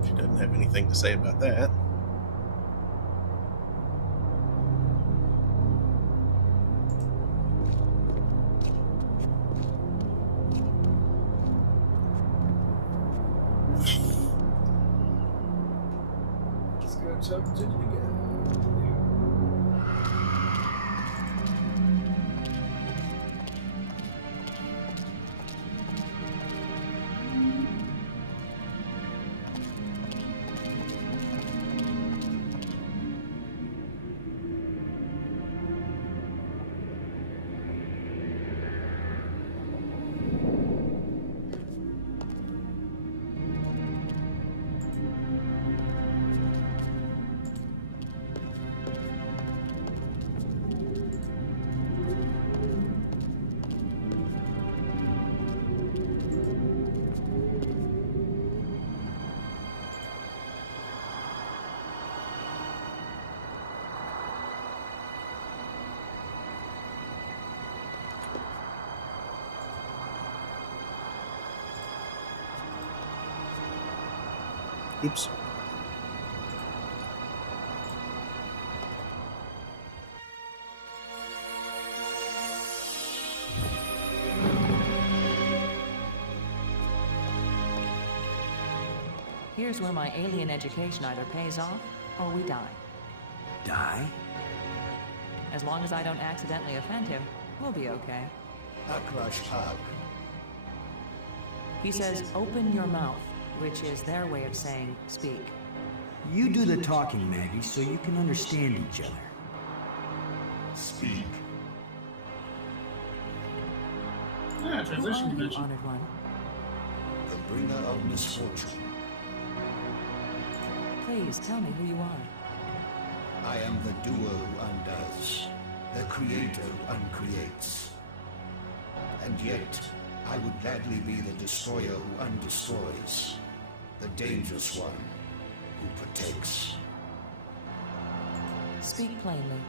She doesn't have anything to say about that. Let's go talk to the guy. Oops. Here's where my alien education either pays off or we die. Die? As long as I don't accidentally offend him, we'll be okay. He says, open your mouth, which is their way of saying speak. You do the talking, Maggie, so you can understand each other. Speak. Ah, Who translation are you, convention. honored one? The bringer of misfortune. Please tell me who you are. I am the doer who undoes, the creator who uncreates. And yet, I would gladly be the destroyer who undestroys, the dangerous one who protects. Speak plainly.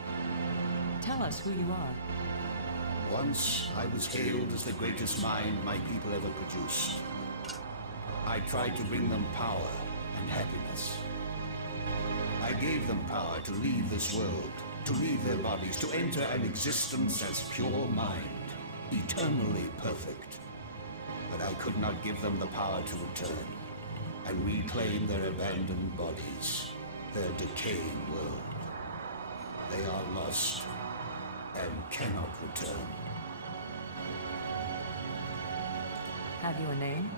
Tell us who you are. Once, I was hailed as the greatest mind my people ever produced. I tried to bring them power and happiness. I gave them power to leave this world, to leave their bodies, to enter an existence as pure mind, eternally perfect. But I could not give them the power to return and reclaim their abandoned bodies, their decaying world. They are lost and cannot return. Have you a name?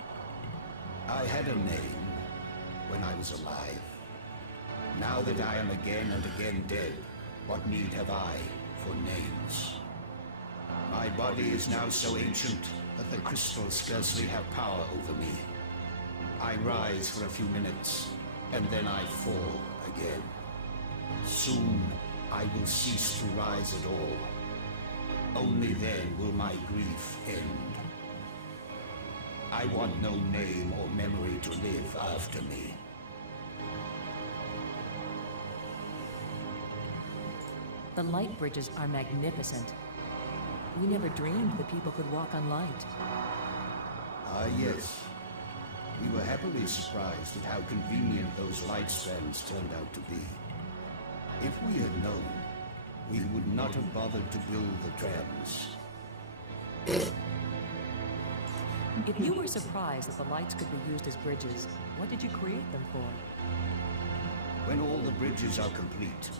I had a name when I was alive. Now that I am again and again dead, what need have I for names? My body is now so ancient that the crystals scarcely have power over me. I rise for a few minutes, and then I fall again. Soon, I will cease to rise at all. Only then will my grief end. I want no name or memory to live after me. The light bridges are magnificent. We never dreamed that people could walk on light. Ah, yes. We were happily surprised at how convenient those light strands turned out to be. If we had known, we would not have bothered to build the trams. If you were surprised that the lights could be used as bridges, what did you create them for? When all the bridges are complete,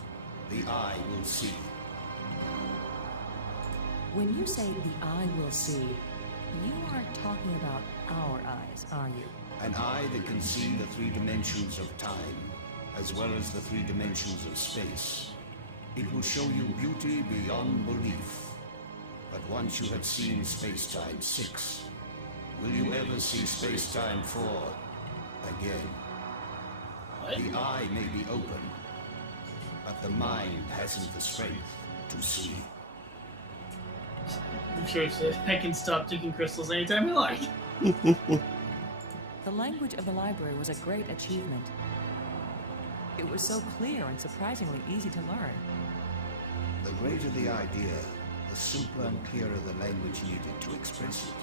the eye will see. When you say the eye will see, you aren't talking about our eyes, are you? An eye that can see the 3 dimensions of time, as well as the 3 dimensions of space. It will show you beauty beyond belief. But once you have seen Space-Time 6, will you ever see Space-Time 4 again? What? The eye may be open, but the mind hasn't the strength to see. I'm sure I can stop taking crystals anytime I like. The language of the library was a great achievement. It was so clear and surprisingly easy to learn. The greater the idea, the simpler and clearer the language needed to express it.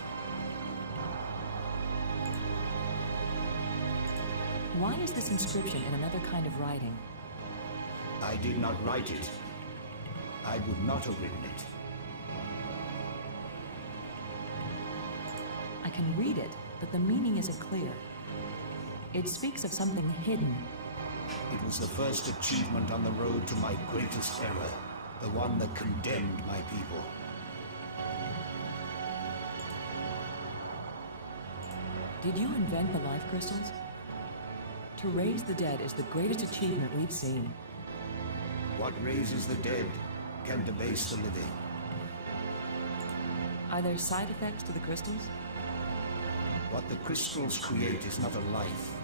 Why is this inscription in another kind of writing? I did not write it. I would not have written it. I can read it, but the meaning isn't clear. It speaks of something hidden. It was the first achievement on the road to my greatest error, the one that condemned my people. Did you invent the life crystals? To raise the dead is the greatest achievement we've seen. What raises the dead can debase the living. Are there side effects to the crystals? What the crystals create is not a life,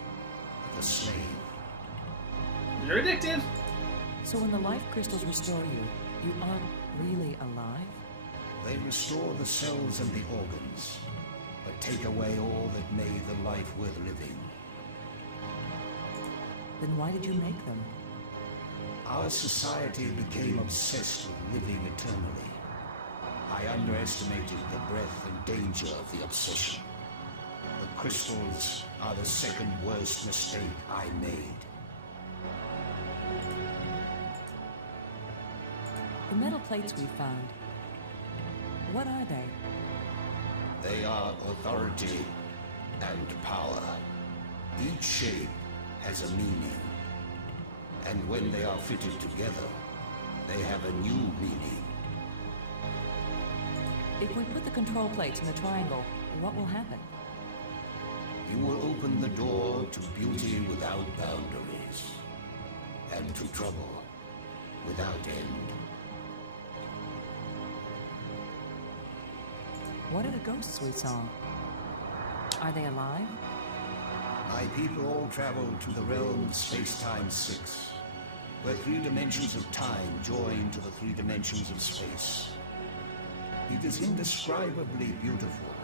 but a slave. You're addicted! So when the life crystals restore you, you aren't really alive? They restore the cells and the organs, but take away all that made the life worth living. Then why did you make them? Our society became obsessed with living eternally. I underestimated the breadth and danger of the obsession. The crystals are the second worst mistake I made. The metal plates we found, what are they? They are authority and power. Each shape has a meaning. And when they are fitted together, they have a new meaning. If we put the control plates in the triangle, what will happen? You will open the door to beauty without boundaries, and to trouble without end. What are the ghosts we saw? Are they alive? My people all traveled to the realm of Space-Time 6, where 3 dimensions of time join to the 3 dimensions of space. It is indescribably beautiful,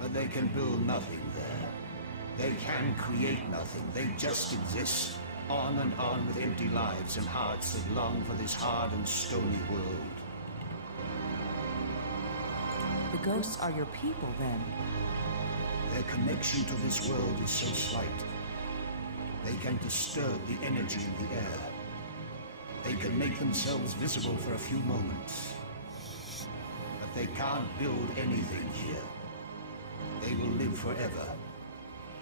but they can build nothing there. They can create nothing. They just exist, on and on with empty lives and hearts that long for this hard and stony world. The ghosts are your people, then? Their connection to this world is so slight. They can disturb the energy in the air. They can make themselves visible for a few moments. But they can't build anything here. They will live forever.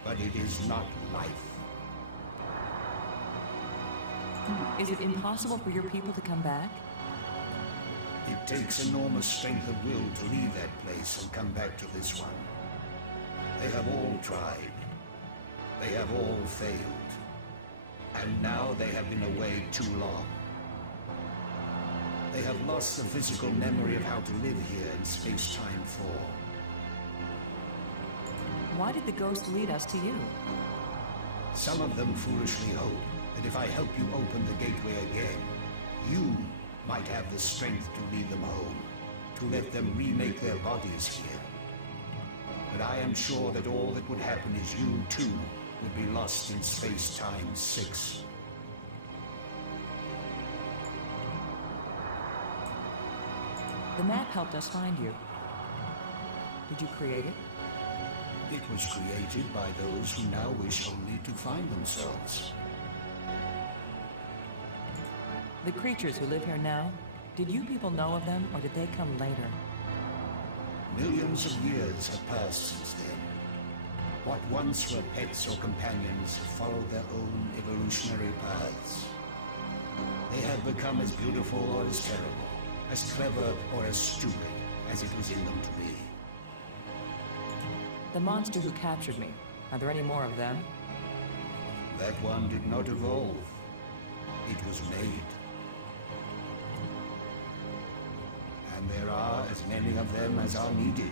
But it is not life. Is it impossible for your people to come back? It takes enormous strength of will to leave that place and come back to this one. They have all tried. They have all failed. And now they have been away too long. They have lost the physical memory of how to live here in Space-Time 4. Why did the ghost lead us to you? Some of them foolishly hope that if I help you open the gateway again, you might have the strength to lead them home, to let them remake their bodies here. But I am sure that all that would happen is you, too, would be lost in Space-Time 6. The map helped us find you. Did you create it? It was created by those who now wish only to find themselves. The creatures who live here now, did you people know of them, or did they come later? Millions of years have passed since then. What once were pets or companions have followed their own evolutionary paths. They have become as beautiful or as terrible, as clever or as stupid as it was in them to be. The monster who captured me, are there any more of them? That one did not evolve. It was made. And there are as many of them as are needed.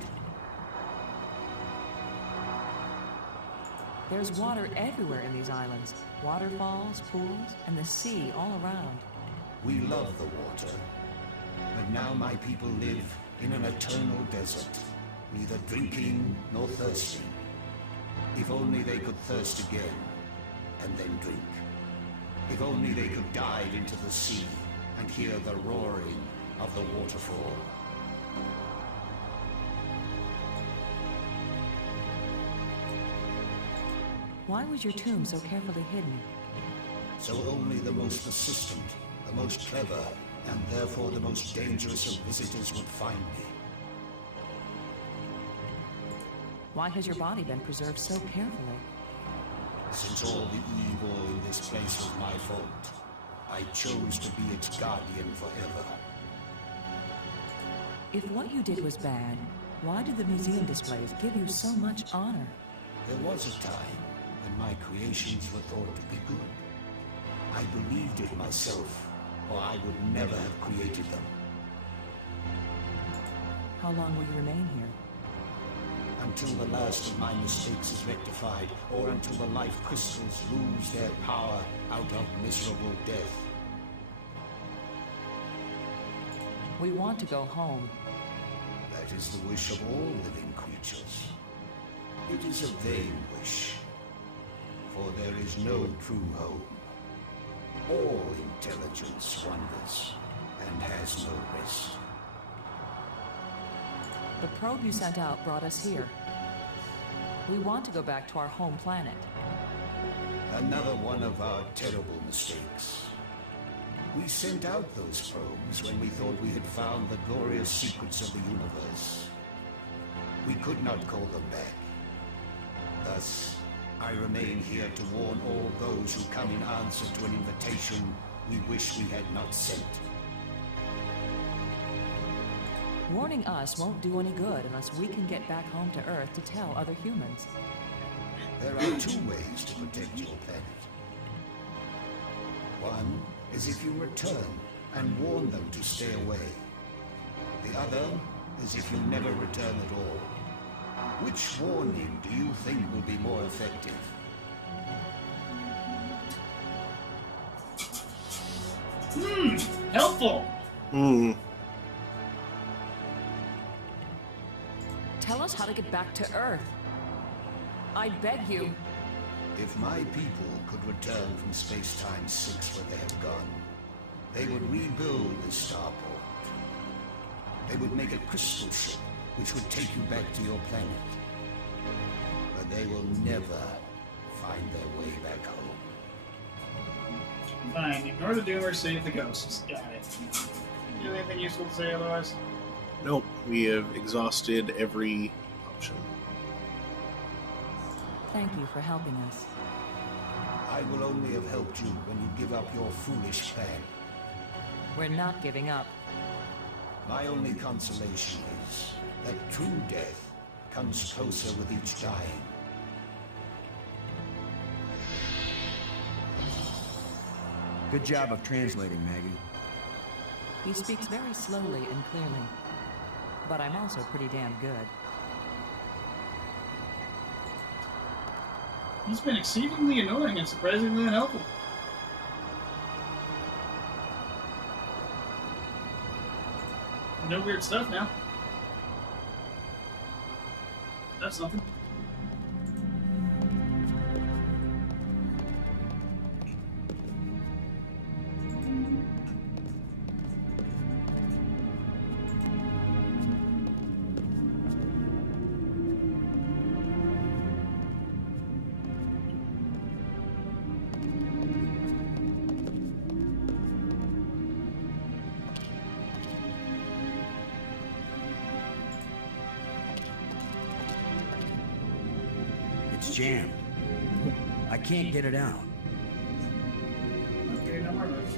There's water everywhere in these islands. Waterfalls, pools, and the sea all around. We love the water. But now my people live in an eternal desert, neither drinking nor thirsting. If only they could thirst again, and then drink. If only they could dive into the sea and hear the roaring of the waterfall. Why was your tomb so carefully hidden? So only the most persistent, the most clever, and therefore the most dangerous of visitors would find me. Why has your body been preserved so carefully? Since all the evil in this place was my fault, I chose to be its guardian forever. If what you did was bad, why did the museum displays give you so much honor? There was a time when my creations were thought to be good. I believed it myself, or I would never have created them. How long will you remain here? Until the last of my mistakes is rectified, or until the life crystals lose their power out of miserable death. We want to go home. That is the wish of all living creatures. It is a vain wish, for there is no true home. All intelligence wanders and has no rest. The probe you sent out brought us here. We want to go back to our home planet. Another one of our terrible mistakes. We sent out those probes when we thought we had found the glorious secrets of the universe. We could not call them back. Thus, I remain here to warn all those who come in answer to an invitation we wish we had not sent. Warning us won't do any good unless we can get back home to Earth to tell other humans. There are two ways to protect your planet. One is if you return and warn them to stay away. The other is if you never return at all. Which warning do you think will be more effective? Helpful! Tell us how to get back to Earth. I beg you. If my people could return from Space-Time 6 where they have gone, they would rebuild this starport. They would make a crystal ship which would take you back to your planet. But they will never find their way back home. Fine, ignore the doomer, save the ghosts. Got it. You have anything useful to say otherwise? Nope, we have exhausted every option. Thank you for helping us. I will only have helped you when you give up your foolish plan. We're not giving up. My only consolation is that true death comes closer with each dying. Good job of translating, Maggie. He speaks very slowly and clearly. But I'm also pretty damn good. He's been exceedingly annoying and surprisingly unhelpful. No weird stuff now. That's something. It's jammed. I can't get it out. Okay, no more moves.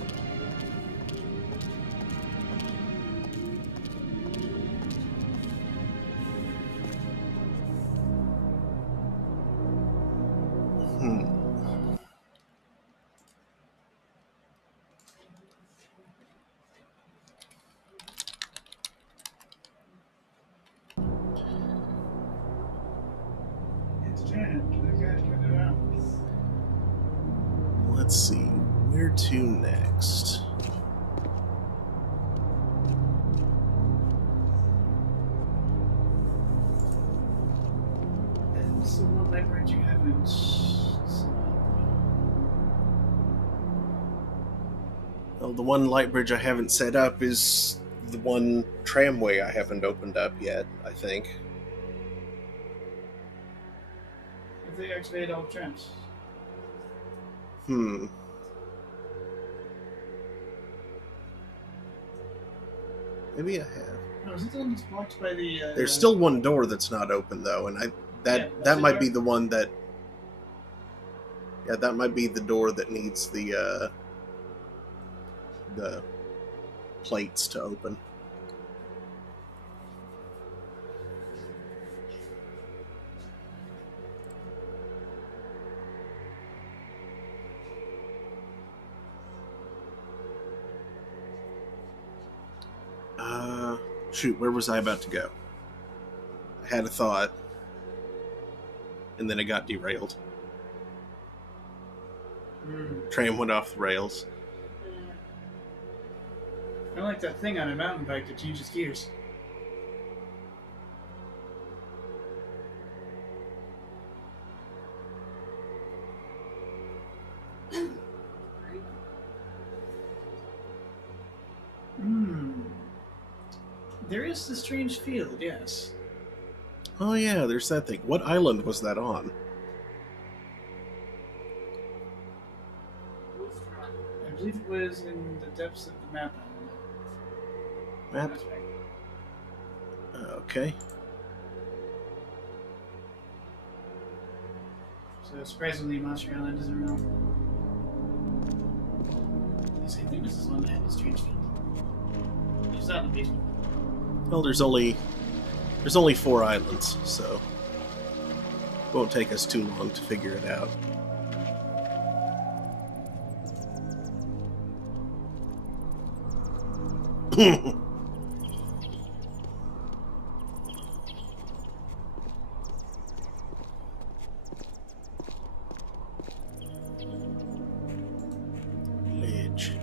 to next? That's the one library you haven't. Well, the one light bridge I haven't set up is the one tramway I haven't opened up yet, I think. If they activate all trams. Maybe I have. Oh, is it the one that's blocked by the... There's still one door that's not open, though, and that might be the one that... Yeah, that might be the door that needs the plates to open. Shoot, where was I about to go? I had a thought, and then it got derailed. Tram went off the rails. I like that thing on a mountain bike that changes gears. There is the strange field, yes. Oh yeah, there's that thing. What island was that on? I believe it was in the depths of the map. Map? Okay. So surprisingly, Monster Island isn't real. I think this is one that had the strange field. It's not in the basement. Well, there's only 4 islands, so it won't take us too long to figure it out. Ledge.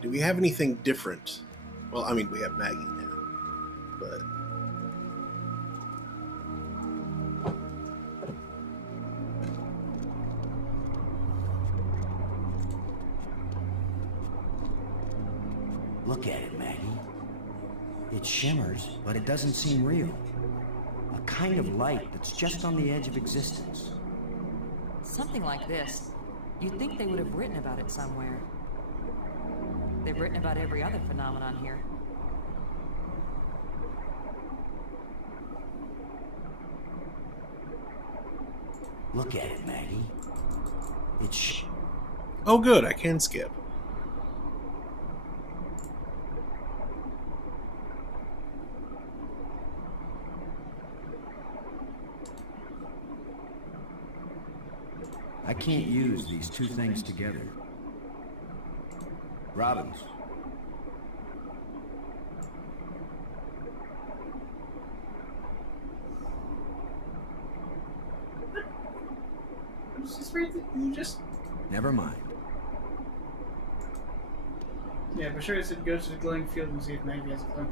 Do we have anything different? Well, I mean, we have Maggie now, but... Look at it, Maggie. It shimmers, but it doesn't seem real. A kind of light that's just on the edge of existence. Something like this. You'd think they would have written about it somewhere. They've written about every other phenomenon here. Look at it, Maggie. It's... Oh good, I can skip. I can't use these two things together. Robbins. You just... Never mind. Yeah, but sure it said go to the glowing field and see if Maggie has a clue.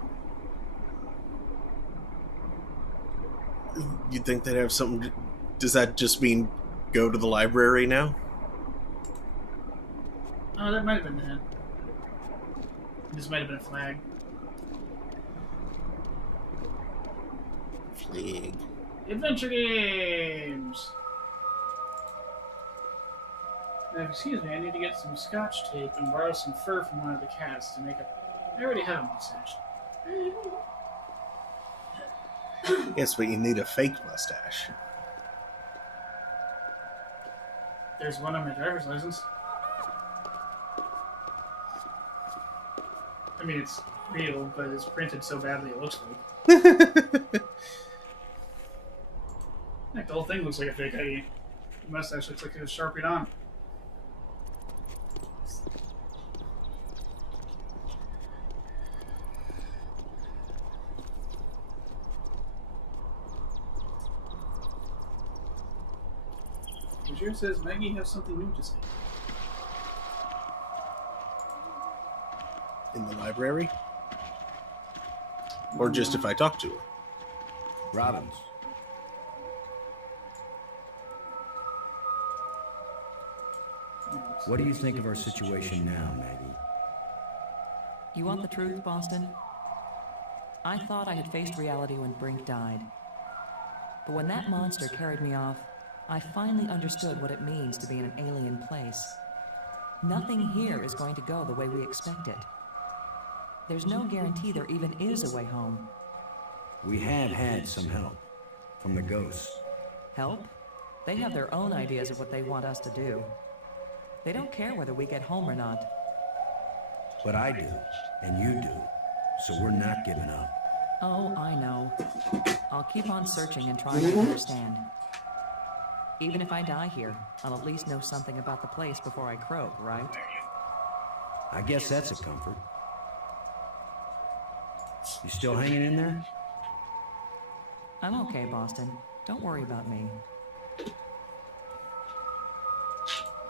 You'd think they'd have something... Does that just mean go to the library now? Oh, that might have been the hint. This might have been a flag. Flag. Adventure games! Now, excuse me, I need to get some scotch tape and borrow some fur from one of the cats to make a... I already have a mustache. Yes, but you need a fake mustache. There's one on my driver's license. I mean, it's real, but it's printed so badly it looks like. Like, the whole thing looks like a fake ID. mustache looks like it was sharpened on. It sure says Maggie has something new to say. In the library? Or just if I talk to her? Robbins. What do you think of our situation now, Maggie? You want the truth, Boston? I thought I had faced reality when Brink died. But when that monster carried me off, I finally understood what it means to be in an alien place. Nothing here is going to go the way we expect it. There's no guarantee there even is a way home. We have had some help from the ghosts. Help? They have their own ideas of what they want us to do. They don't care whether we get home or not. But I do, and you do, so we're not giving up. Oh, I know. I'll keep on searching and trying to understand. Even if I die here, I'll at least know something about the place before I croak, right? I guess that's a comfort. You still hanging in there? I'm okay, Boston. Don't worry about me.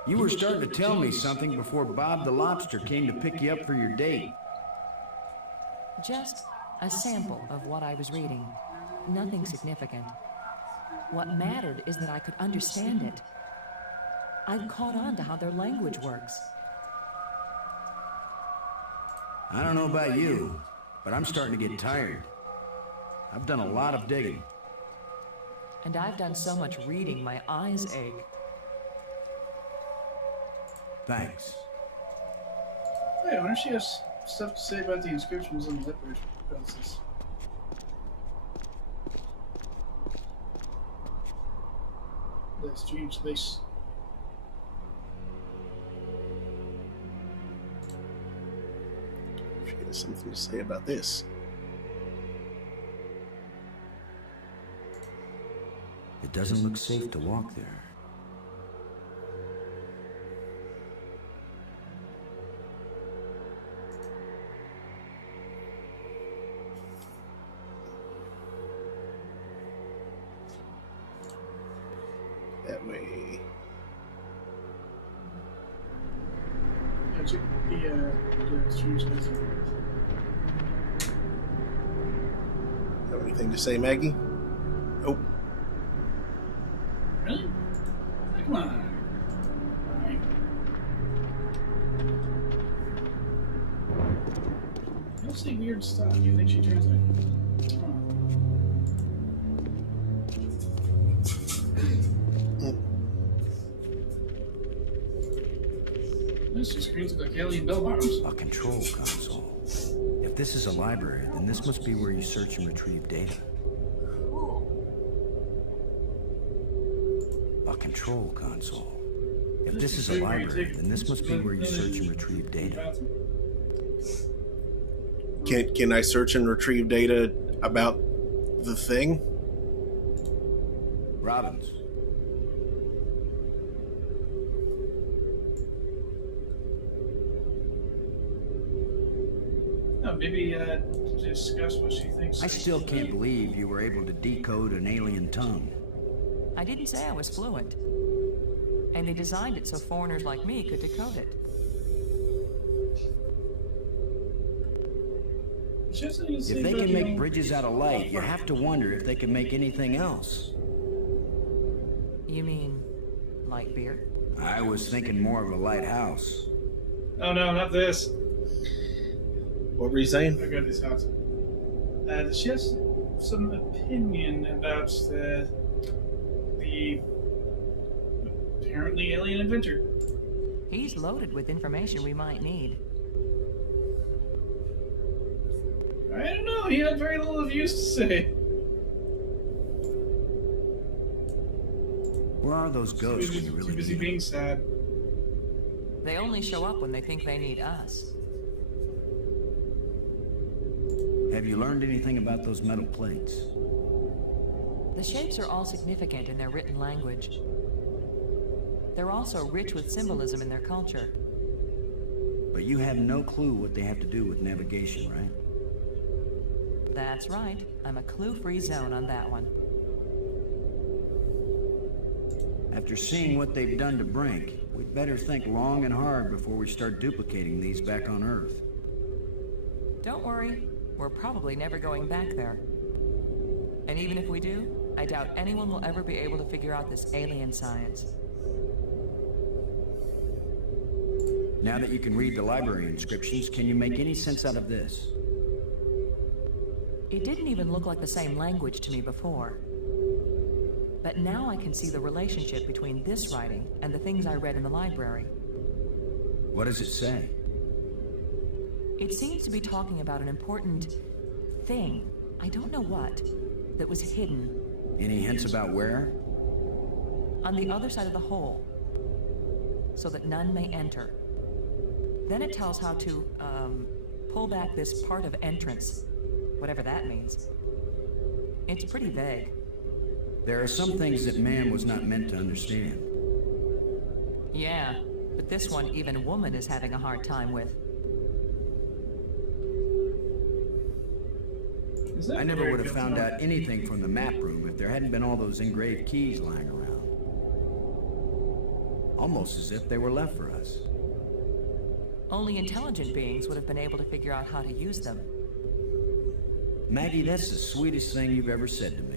You were starting to tell me something before Bob the Lobster came to pick you up for your date. Just a sample of what I was reading. Nothing significant. What mattered is that I could understand it. I've caught on to how their language works. I don't know about you, but I'm starting to get tired. I've done a lot of digging. And I've done so much reading, my eyes ache. Thanks. Hey, I wonder if she has stuff to say about the inscriptions on the leopard process. The strange lace. She has something to say about this. It doesn't look safe to walk there. That way. Yeah, check the strange lace. Have anything to say, Maggie? Nope. Really? Come on. Alright. You'll see weird stuff. You think she turns like... This just screams like alien bell bottoms. A control console. If this is a library, then this must be where you search and retrieve data. A control console. If this is a library, then this must be where you search and retrieve data. Can I search and retrieve data about the thing? Robbins. No, maybe discuss what she thinks. I still can't believe you were able to decode an alien tongue. I didn't say I was fluent. And they designed it so foreigners like me could decode it. If they can make bridges out of light, you have to wonder if they can make anything else. You mean light beer? I was thinking more of a lighthouse. Oh no, not this. What were you saying? I got this out. She has some opinion about the apparently alien inventor. He's loaded with information we might need. I don't know, he had very little of use to say. Where are those ghosts when you really Too busy need them? being sad. They only show up when they think they need us. Have you learned anything about those metal plates? The shapes are all significant in their written language. They're also rich with symbolism in their culture. But you have no clue what they have to do with navigation, right? That's right. I'm a clue-free zone on that one. After seeing what they've done to Brink, we'd better think long and hard before we start duplicating these back on Earth. Don't worry. We're probably never going back there. And even if we do, I doubt anyone will ever be able to figure out this alien science. Now that you can read the library inscriptions, can you make any sense out of this? It didn't even look like the same language to me before. But now I can see the relationship between this writing and the things I read in the library. What does it say? It seems to be talking about an important thing, I don't know what, that was hidden. Any hints about where? On the other side of the hole, so that none may enter. Then it tells how to, pull back this part of entrance, whatever that means. It's pretty vague. There are some things that man was not meant to understand. Yeah, but this one even woman is having a hard time with. I never would have found out anything from the map room if there hadn't been all those engraved keys lying around. Almost as if they were left for us. Only intelligent beings would have been able to figure out how to use them. Maggie, that's the sweetest thing you've ever said to me.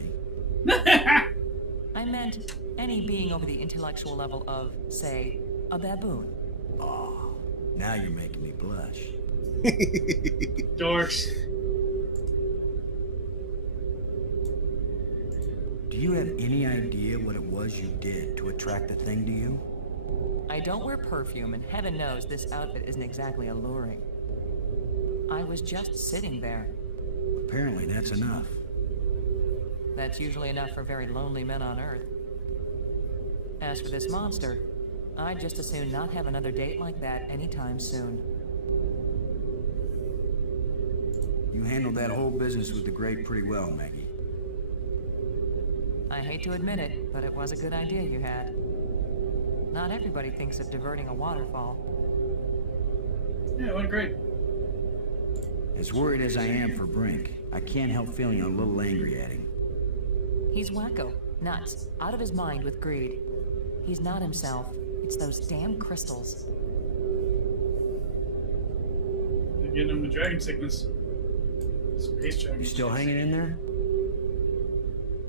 I meant any being over the intellectual level of, say, a baboon. Oh, now you're making me blush. Dorks. Do you have any idea what it was you did to attract the thing to you? I don't wear perfume, and heaven knows this outfit isn't exactly alluring. I was just sitting there. Apparently that's enough. That's usually enough for very lonely men on Earth. As for this monster, I'd just as soon not have another date like that anytime soon. You handled that whole business with the Great pretty well, Maggie. I hate to admit it, but it was a good idea you had. Not everybody thinks of diverting a waterfall. Yeah, it went great. As worried as I am for Brink, I can't help feeling a little angry at him. He's wacko, nuts, out of his mind with greed. He's not himself. It's those damn crystals. They're getting him the dragon sickness. Space dragon. You still hanging in there?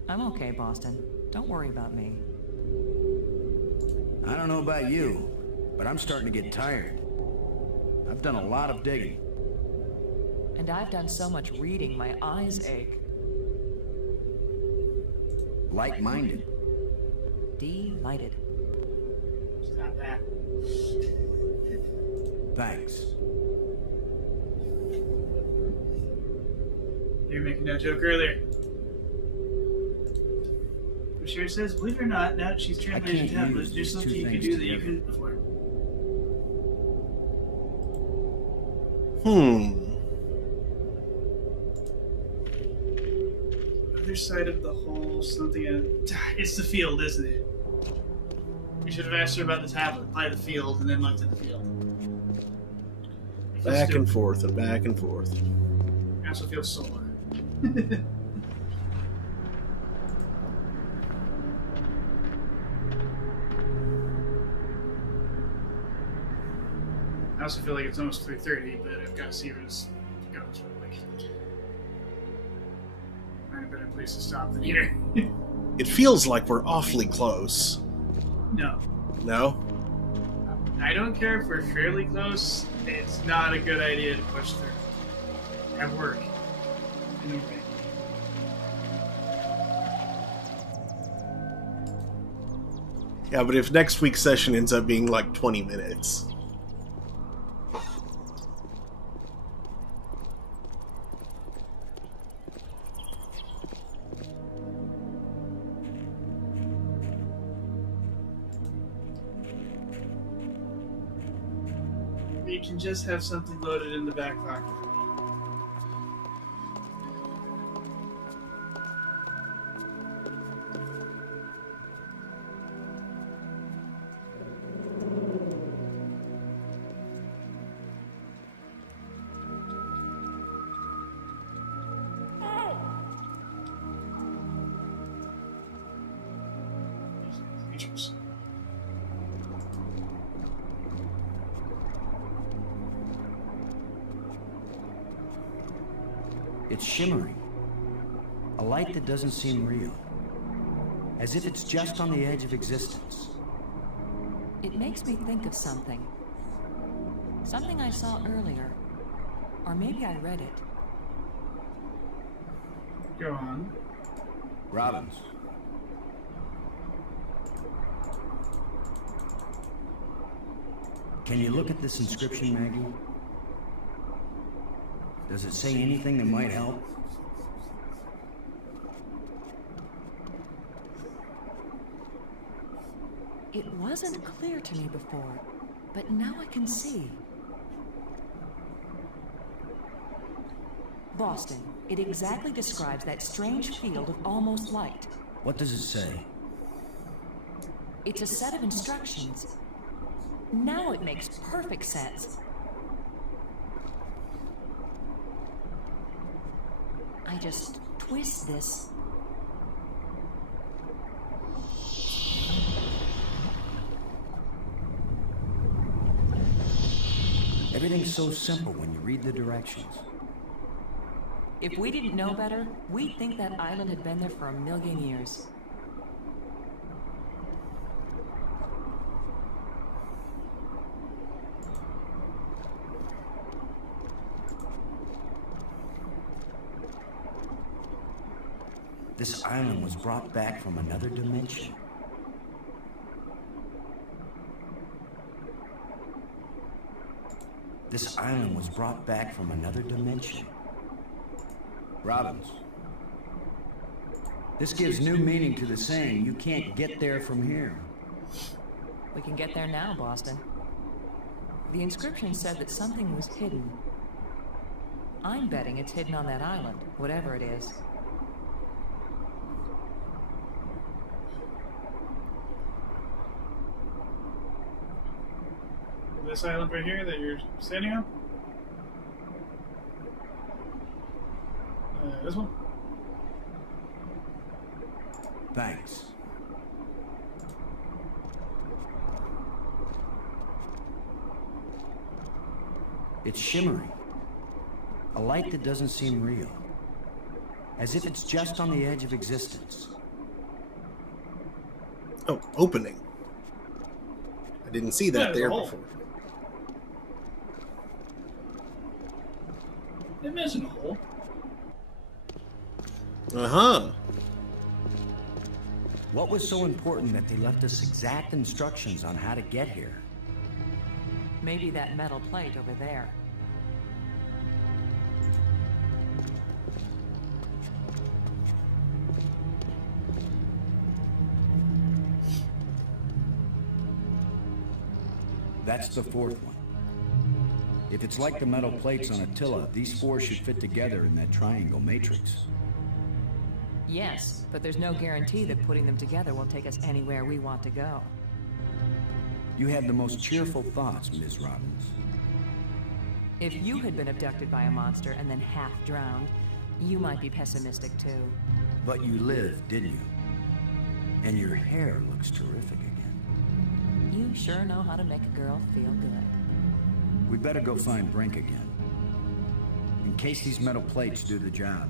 I'm okay, Boston. Don't worry about me. I don't know about you, but I'm starting to get tired. I've done a lot of digging. And I've done so much reading, my eyes ache. Like-minded. Delighted. Stop that. Thanks. You were making that joke earlier. Bashir says, believe it or not, now that she's translated tablets, there's something you can do that you couldn't before. Other side of the hole, something. It's the field, isn't it? We should have asked her about the tablet by the field and then looked at the field. Back and forth and back and forth. I also feel solar. I also feel like it's almost 3:30, but I've got to see where this goes real quick. Find a better place to stop than here. It feels like we're awfully close. No. No? I don't care if we're fairly close. It's not a good idea to push through. At work. Anyway. Yeah, but if next week's session ends up being like 20 minutes... You can just have something loaded in the back pocket. It's shimmering. A light that doesn't seem real. As if it's just on the edge of existence. It makes me think of something. Something I saw earlier. Or maybe I read it. Go on. Robbins. Can you look at this inscription, Maggie? Does it say anything that might help? It wasn't clear to me before, but now I can see. Boston. It exactly describes that strange field of almost light. What does it say? It's a set of instructions. Now it makes perfect sense. I just twist this. Everything's so simple when you read the directions. If we didn't know better, we'd think that island had been there for 1,000,000 years. This island was brought back from another dimension. This island was brought back from another dimension. Robbins. This gives new meaning to the saying, you can't get there from here. We can get there now, Boston. The inscription said that something was hidden. I'm betting it's hidden on that island, whatever it is. This island right here that you're standing on? This one? Thanks. It's shimmering. A light that doesn't seem real. As if it's just on the edge of existence. Oh, opening. I didn't see that there before. It isn't a hole. Uh-huh. What was so important that they left us exact instructions on how to get here? Maybe that metal plate over there. That's the fourth one. If it's like the metal plates on Attila, these four should fit together in that triangle matrix. Yes, but there's no guarantee that putting them together will take us anywhere we want to go. You have the most cheerful thoughts, Ms. Robbins. If you had been abducted by a monster and then half drowned, you might be pessimistic too. But you lived, didn't you? And your hair looks terrific again. You sure know how to make a girl feel good. We'd better go find Brink again. In case these metal plates do the job.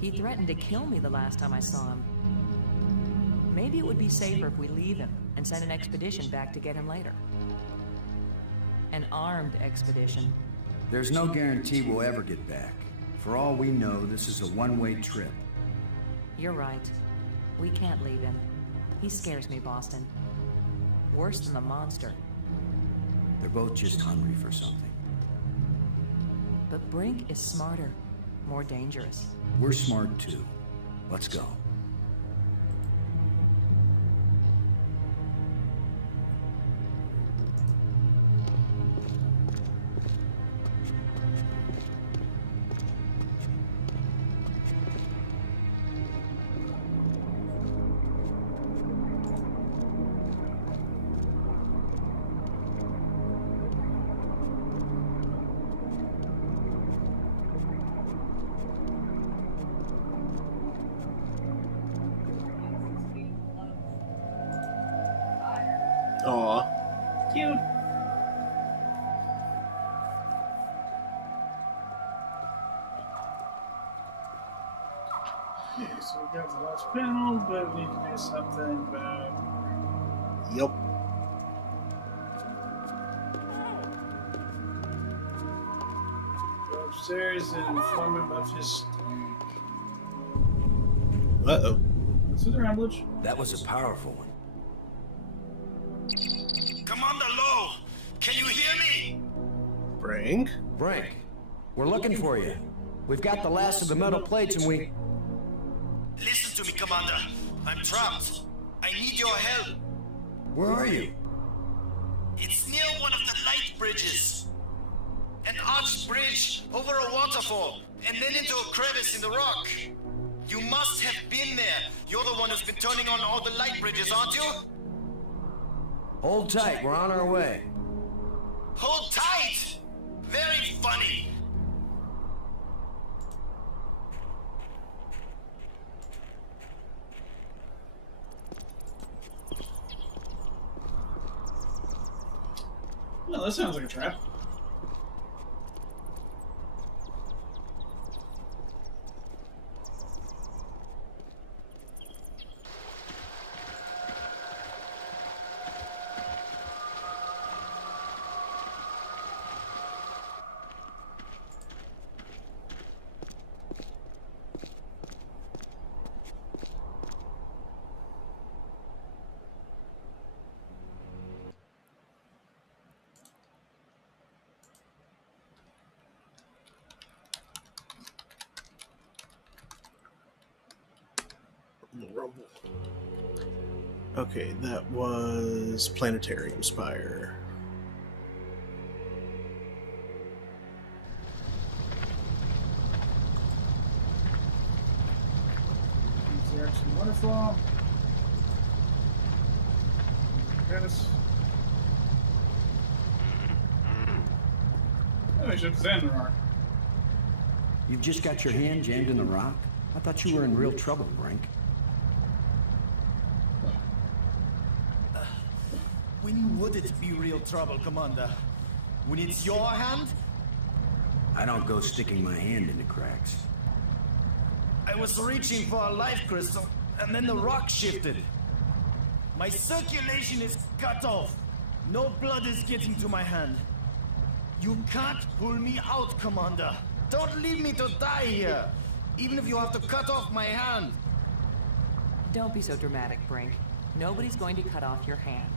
He threatened to kill me the last time I saw him. Maybe it would be safer if we leave him and send an expedition back to get him later. An armed expedition. There's no guarantee we'll ever get back. For all we know, this is a one-way trip. You're right. We can't leave him. He scares me, Boston. Worse than the monster. They're both just hungry for something. But Brink is smarter, more dangerous. We're smart too. Let's go. Okay, so we got the last panel, but we need to do something about. Yep. Go upstairs and inform him of his stink. Uh-oh. What's with the ramblage? That was a powerful one. Commander Lowe, can you hear me? Frank? Frank, we're looking for you. We've got the last of the metal plates and we... Listen to me, Commander. I'm trapped. I need your help. Where are you? It's near one of the light bridges. An arched bridge over a waterfall, and then into a crevice in the rock. You must have been there. You're the one who's been turning on all the light bridges, aren't you? Hold tight, we're on our way. Hold tight! Very funny. Well, that sounds like a trap. Okay, that was Planetarium Spire. Direction waterfall. Crevice. Oh, we should sand the rock. You've just got your hand jammed in the rock? I thought you were in real trouble, Frank. When would it be real trouble, Commander? When it's your hand? I don't go sticking my hand into cracks. I was reaching for a life crystal, and then the rock shifted. My circulation is cut off. No blood is getting to my hand. You can't pull me out, Commander. Don't leave me to die here, even if you have to cut off my hand. Don't be so dramatic, Brink. Nobody's going to cut off your hand.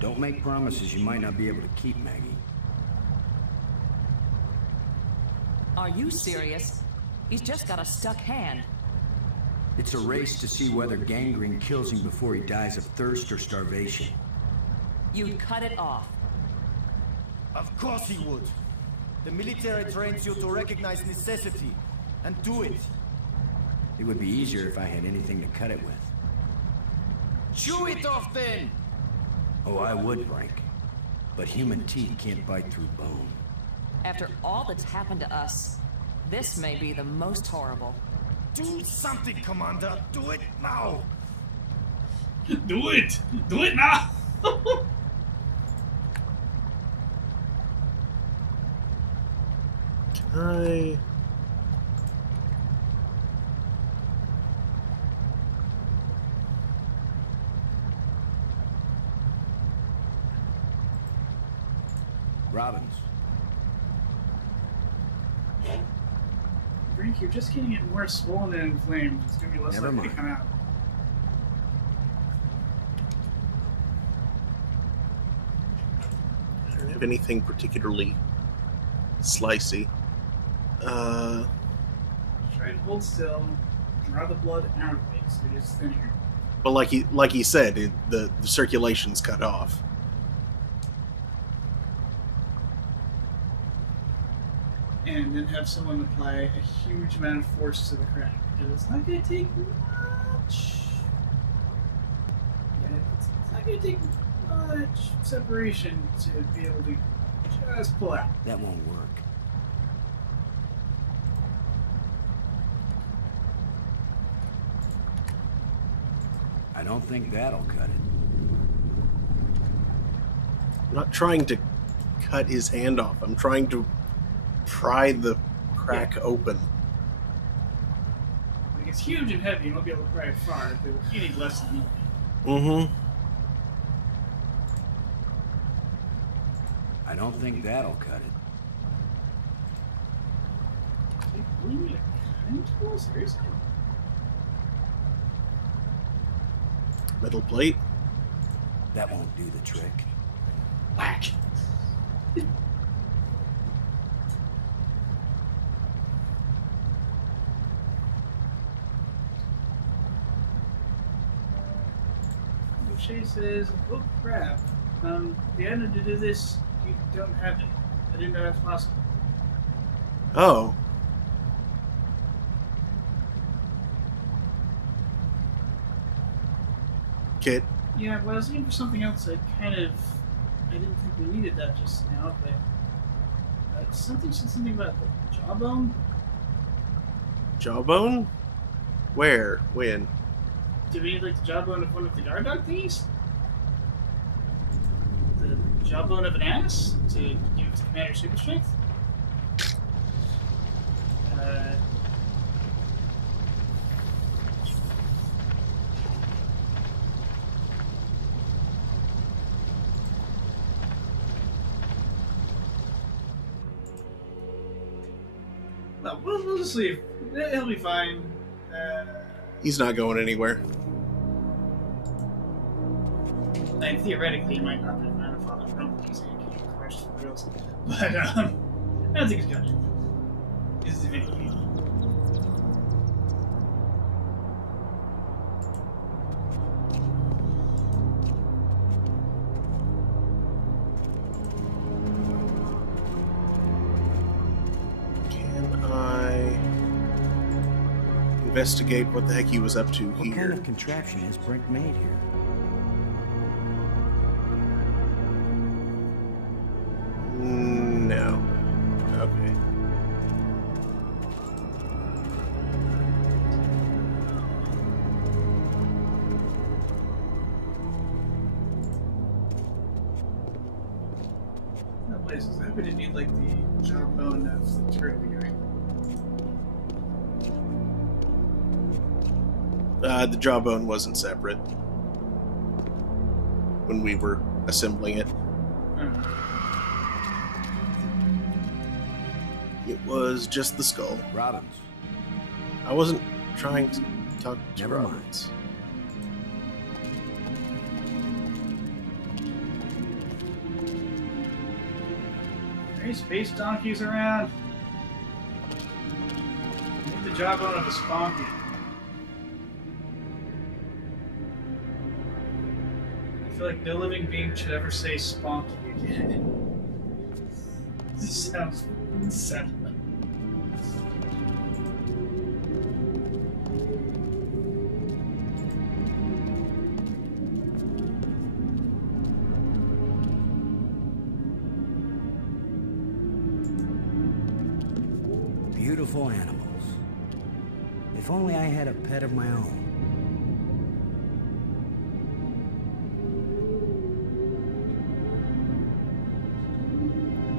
Don't make promises you might not be able to keep, Maggie. Are you serious? He's just got a stuck hand. It's a race to see whether gangrene kills him before he dies of thirst or starvation. You'd cut it off. Of course he would. The military trains you to recognize necessity and do it. It would be easier if I had anything to cut it with. Chew it off then! Oh, I would, Frank. But human teeth can't bite through bone. After all that's happened to us, this may be the most horrible. Do something, Commander. Do it now. Do it! Do it now! I... Robbins. Brink, you're just getting it more swollen and inflamed. It's gonna be less Never likely to mind. come out. I don't have anything particularly slicey. Try and hold still. Draw the blood out of it so it's thinner. But like he said, the circulation's cut off. And then have someone apply a huge amount of force to the crack. Because it's not going to take much. Yeah, it's not going to take much separation to be able to just pull out. That won't work. I don't think that'll cut it. I'm not trying to cut his hand off. I'm trying to pry the crack open. We It's huge and heavy and won't be able to carry it far, but you need less than me. Mm-hmm. I don't think that'll cut it. We need a cutting tool? Seriously? Metal plate. That won't do the trick. Whack. Shay says, oh crap. The item to do this, you don't have it. I didn't know that's possible. Oh. Kit. Yeah, well, I was looking for something else. I didn't think we needed that just now, but something said something about the jawbone. Jawbone? Where? When? Do we need like the jawbone of one of the guard dog thingies? The jawbone of an ass to give to Commander super strength? No, we'll just leave. He'll be fine. He's not going anywhere. And theoretically, he might not be a man of father. I don't think he's going to get crushed for reals. But, I don't think he's going to. This is eventually. Investigate what the heck he was up to What here. kind of contraption has Brink made here? No. Okay. No places. I hope I didn't need like the jawbone of the turtle guy. The jawbone wasn't separate when we were assembling it. It was just the skull. Robbins. I wasn't trying to talk to Never mind. Robbins. Any space donkeys around? Need the jawbone of a spunky. I feel like no living being should ever say spunky again. This sounds unsettling. Beautiful animals. If only I had a pet of my own.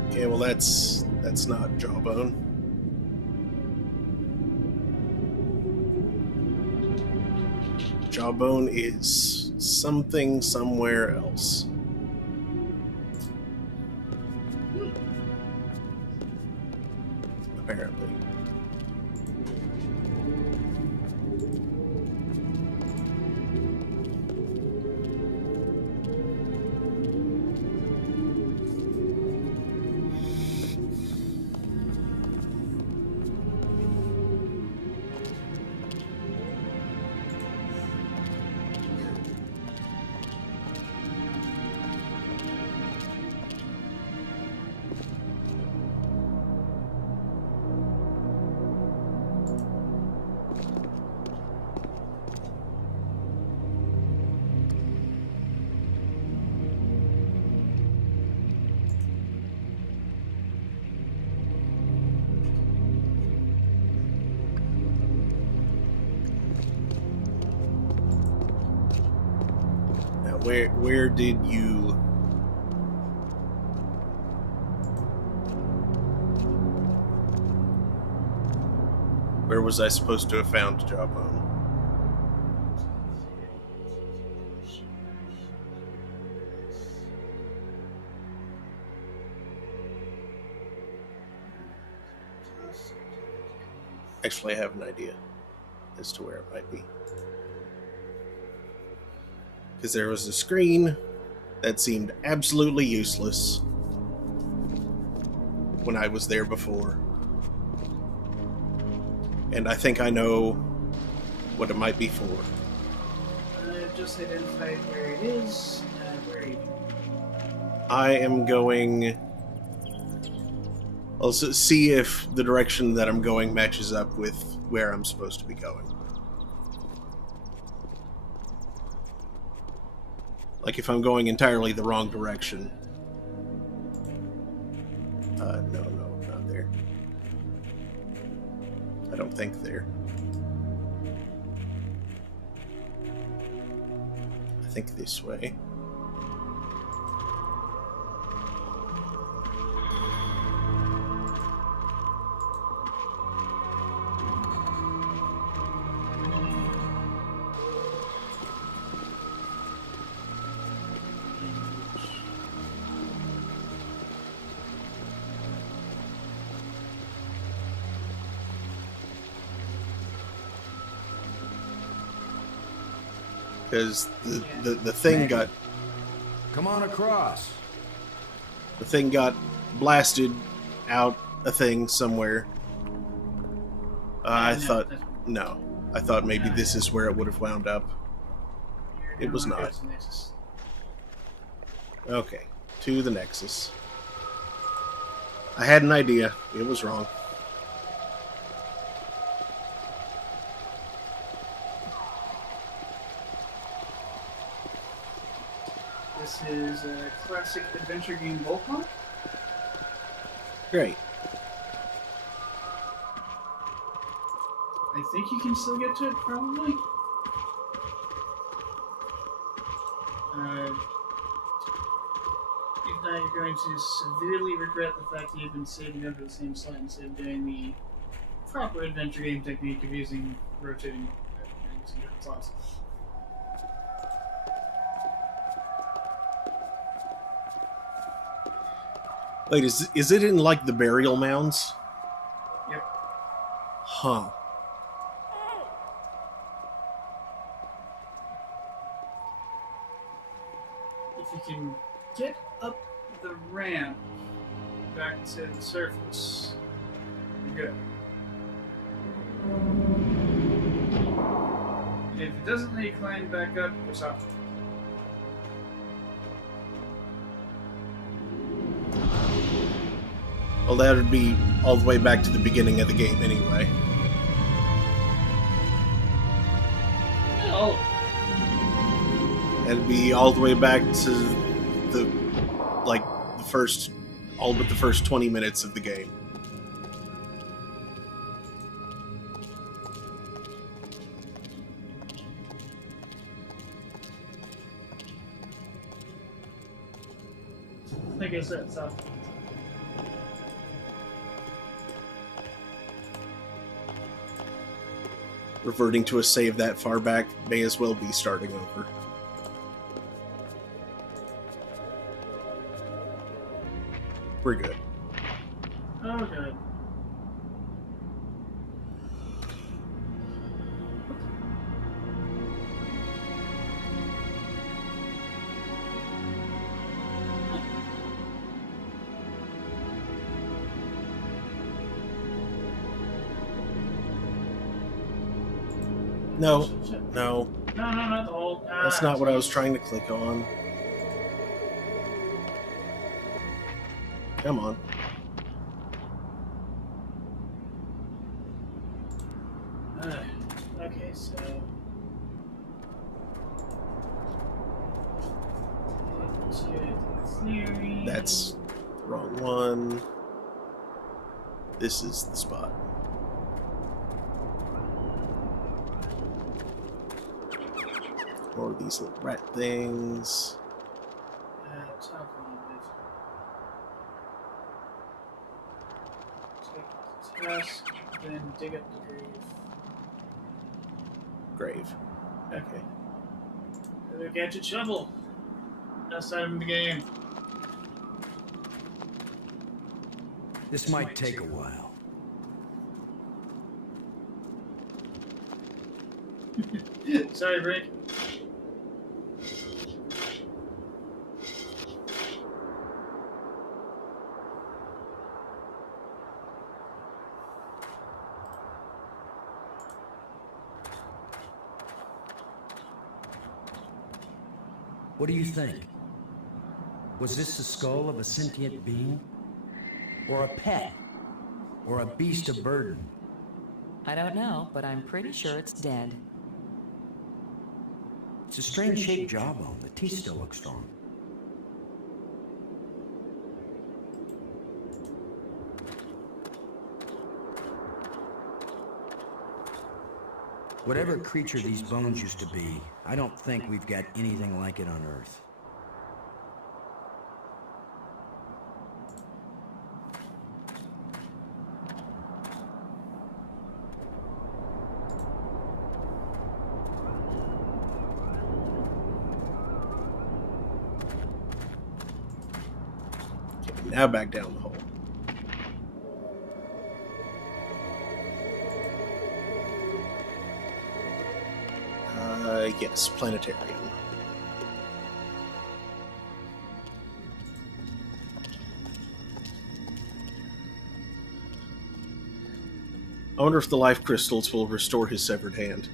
Okay, well that's not jawbone. Jawbone is something somewhere else. Apparently. Where did you... Where was I supposed to have found Jawbone? Actually, I have an idea as to where it might be. Because there was a screen that seemed absolutely useless when I was there before. And I think I know what it might be for. I've just identified where it is. Where are you? I am going... I'll see if the direction that I'm going matches up with where I'm supposed to be going. Like if I'm going entirely the wrong direction. No, not there. I don't think there. I think this way. Because the thing got... Come on across. The thing got blasted out a thing somewhere. I thought... No. I thought maybe this is where it would have wound up. It was not. Okay. To the Nexus. I had an idea. It was wrong. This is a classic adventure game Volcom. Great. I think you can still get to it, probably. If not, you're going to severely regret the fact that you've been saving over the same slot instead of doing the proper adventure game technique of using rotating different slots. Wait, is it in, like, the burial mounds? Yep. Huh. If you can get up the ramp back to the surface, you're good. And if it doesn't let you climb back up, you're stopped. Well, that would be all the way back to the beginning of the game anyway. No. That'd be all the way back to the first, all but the first 20 minutes of the game. Like I said, so. Reverting to a save that far back may as well be starting over. We're good. Oh, good. No. No, not the whole. That's not what I was trying to click on. Come on. Okay, so. That's the wrong one. This is the spot. More of these little rat things. Top a little bit. Task, then dig up the grave. Grave. Okay. Another gadget shovel. Best item in the game. This might take a while. Sorry, Rick. What do you think? Was this the skull of a sentient being? Or a pet? Or a beast of burden? I don't know, but I'm pretty sure it's dead. It's a strange shaped jawbone. The teeth still look strong. Whatever creature these bones used to be, I don't think we've got anything like it on Earth. Now back down the hole. Yes, planetarium. I wonder if the life crystals will restore his severed hand.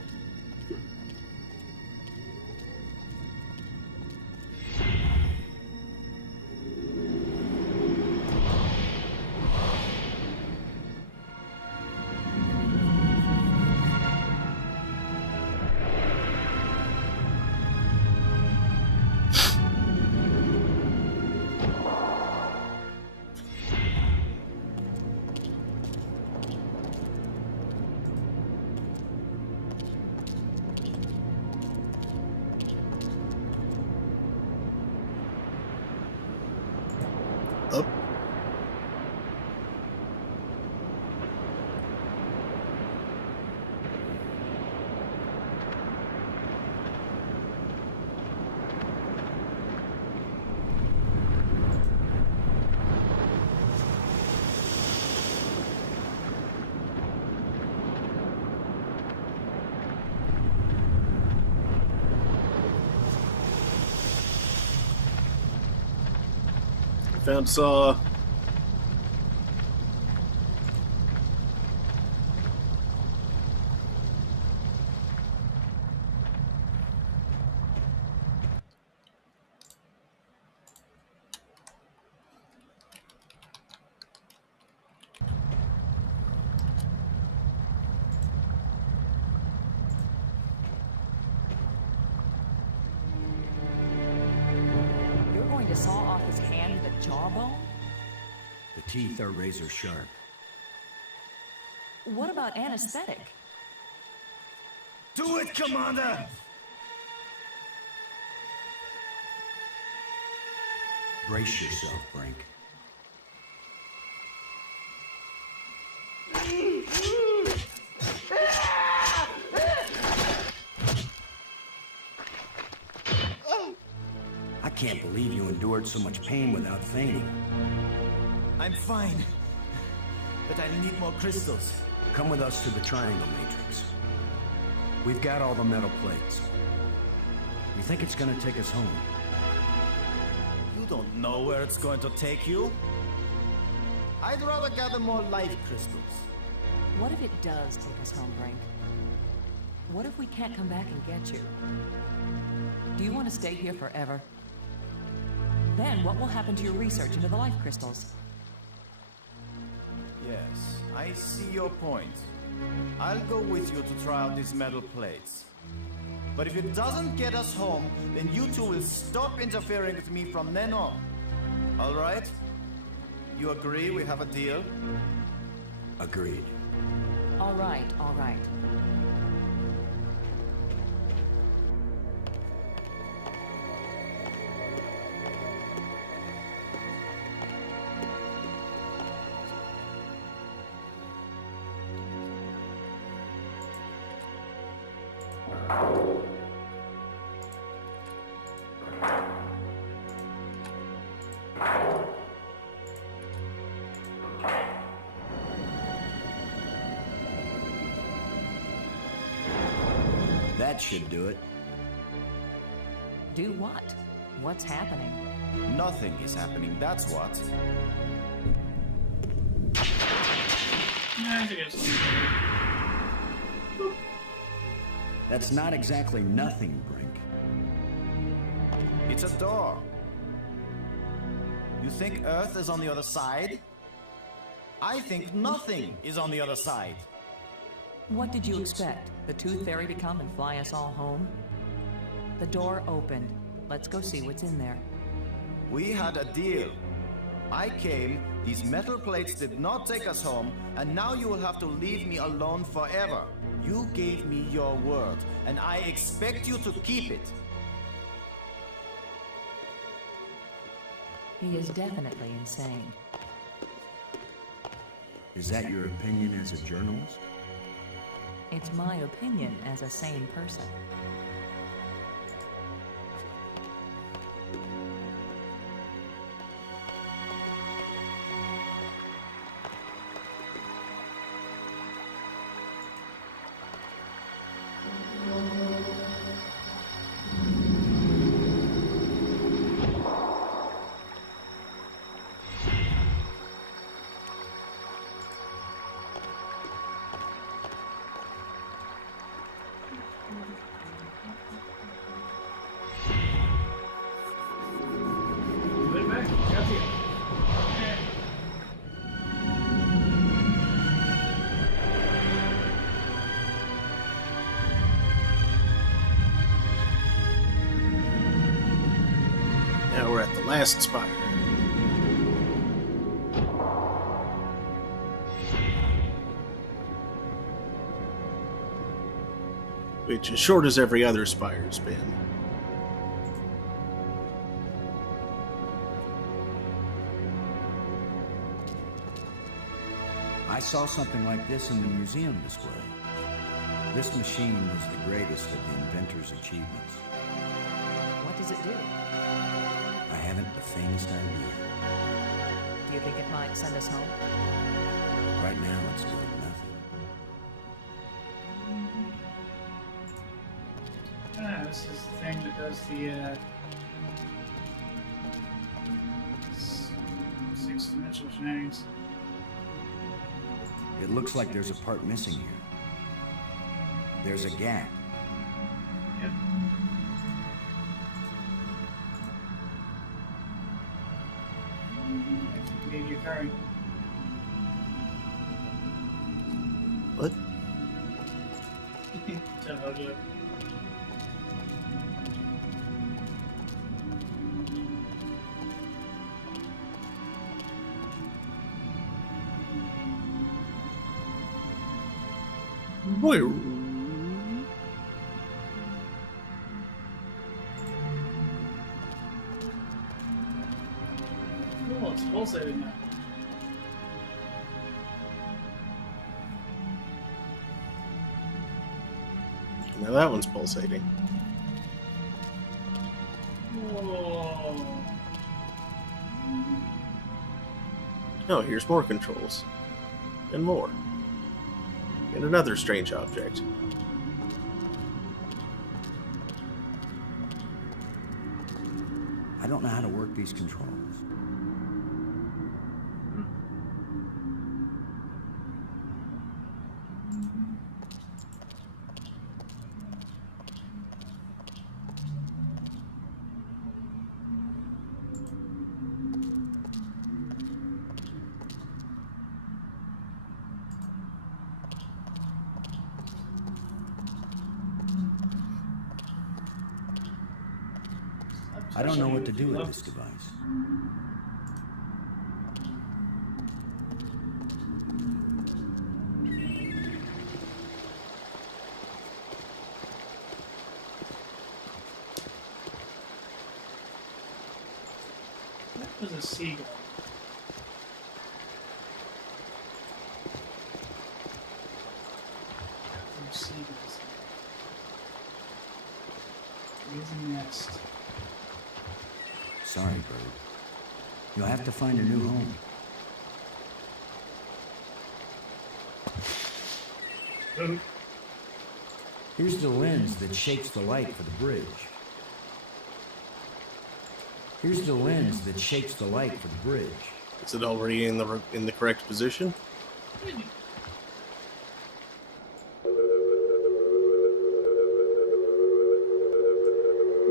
Up. Found saw. You're going to saw off his hand with a jawbone? The teeth are razor sharp. What about anesthetic? Do it, Commander! Brace yourself, Brink. I can't believe you endured so much pain without fainting. I'm fine. But I need more crystals. Come with us to the Triangle Matrix. We've got all the metal plates. You think it's gonna take us home? You don't know where it's going to take you. I'd rather gather more life crystals. What if it does take us home, Brink? What if we can't come back and get you? Do you want to stay here forever? Then what will happen to your research into the life crystals? Yes, I see your point. I'll go with you to try out these metal plates. But if it doesn't get us home, then you two will stop interfering with me from then on. All right? You agree we have a deal? Agreed. All right, all right. That should do it. Do what? What's happening? Nothing is happening, that's what. I think it's... That's not exactly nothing, Brink. It's a door. You think Earth is on the other side? I think nothing is on the other side. What did you expect? The Tooth Fairy to come and fly us all home? The door opened. Let's go see what's in there. We had a deal. I came, these metal plates did not take us home, and now you will have to leave me alone forever. You gave me your word, and I expect you to keep it. He is definitely insane. Is that your opinion as a journalist? It's my opinion as a sane person. Now we're at the last spire. Which, as short as every other spire's been. I saw something like this in the museum display. This machine was the greatest of the inventor's achievements. What does it do? I haven't the faintest idea. Do you think it might send us home? Right now, it's doing nothing. This is the thing that does the six-dimensional shenanigans. It looks like there's a part missing here. There's a gap. Yep. Maybe your card. What? Boy. Oh, it's pulsating now. Now that one's pulsating. Whoa. Oh, here's more controls. And more. And another strange object. I don't know how to work these controls. I don't know what to do with this device. That was a seagull. Seagulls. is next? Sorry, Bird. You'll have to find a new home. Here's the lens that shapes the light for the bridge. Here's the lens that shapes the light for the bridge. Is it already in the correct position?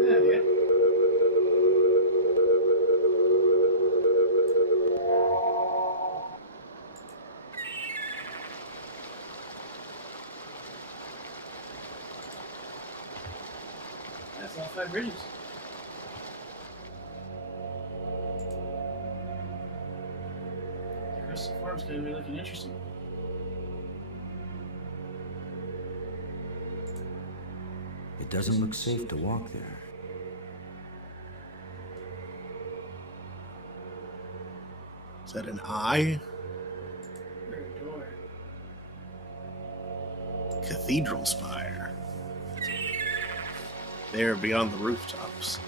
Yeah. That's all 5 bridges. The Crystal Farm's gonna be looking interesting. It doesn't look safe to walk there. Is that an eye? Or a door. Cathedral spire. There beyond the rooftops.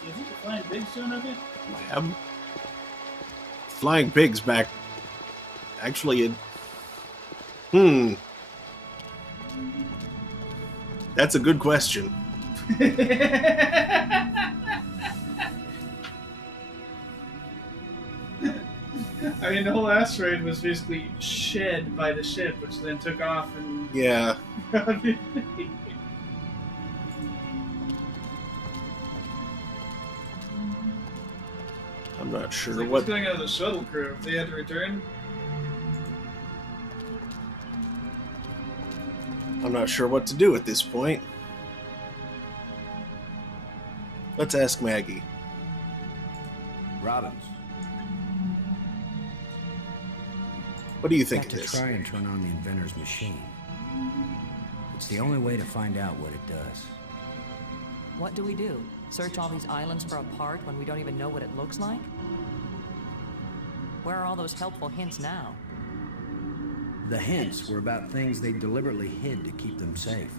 Do you think the Flying Pig's doing okay? Lab. Flying pigs back. Actually, that's a good question. I mean, the whole asteroid was basically shed by the ship, which then took off and... Yeah. I'm not sure It's like what. what's going on with the shuttle crew? If they had to return? I'm not sure what to do at this point. Let's ask Maggie. Robbins. What do you think Got of to this? try and turn on the inventor's machine. It's the only way to find out what it does. What do we do? Search all these islands for a part when we don't even know what it looks like? Where are all those helpful hints now? The hints were about things they deliberately hid to keep them safe.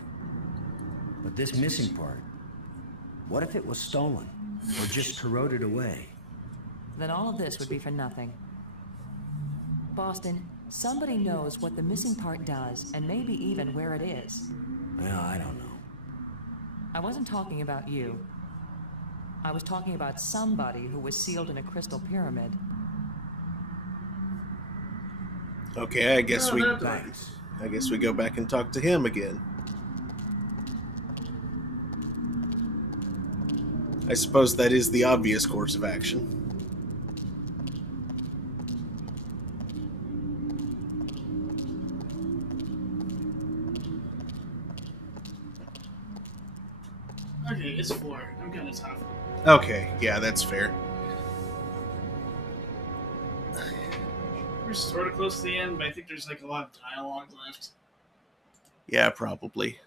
But this missing part, what if it was stolen? Or just corroded away? Then all of this would be for nothing. Boston, somebody knows what the missing part does, and maybe even where it is. Well, I don't know. I wasn't talking about you. I was talking about somebody who was sealed in a crystal pyramid. Okay, I guess we Thanks. go back and talk to him again. I suppose that is the obvious course of action. Okay, it's 4. I'm kind of tough. Okay, yeah, that's fair. We're sort of close to the end, but I think there's like a lot of dialogue left. Yeah, probably.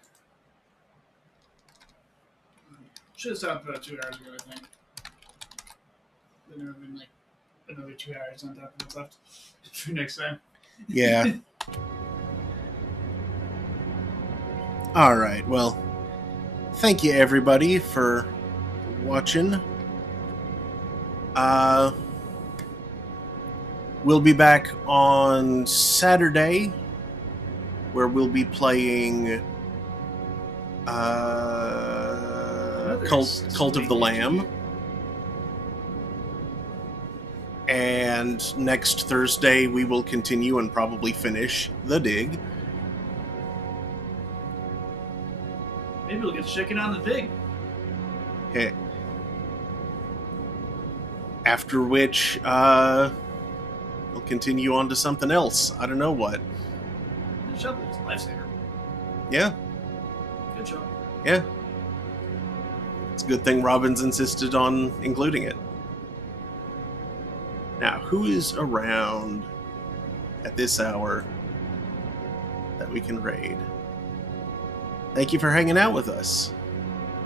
Should have stopped about 2 hours ago, I think. Then there would have been like another 2 hours on top of what's left for next time. Yeah. All right, well, thank you everybody for watching. We'll be back on Saturday, where we'll be playing Cult of the Lamb. And next Thursday we will continue and probably finish The Dig. Maybe we'll get shaken on the pig. Okay. After which, we'll continue on to something else. I don't know what. The shovel was a lifesaver. Yeah, Good job. yeah. It's a good thing Robbins insisted on including it. Now, who is around at this hour that we can raid? Thank you for hanging out with us.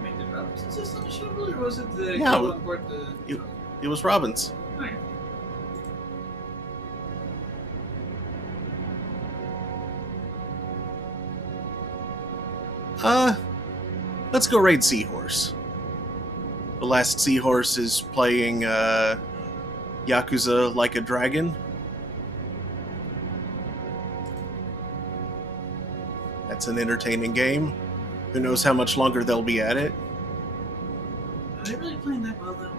Wait, did Roberts insist on the shovel, or was it the Yeah, girl on board the... It It was Robin's. Okay. Let's go raid Seahorse. The last Seahorse is playing Yakuza Like a Dragon. That's an entertaining game. Who knows how much longer they'll be at it? Are they really playing that well, though?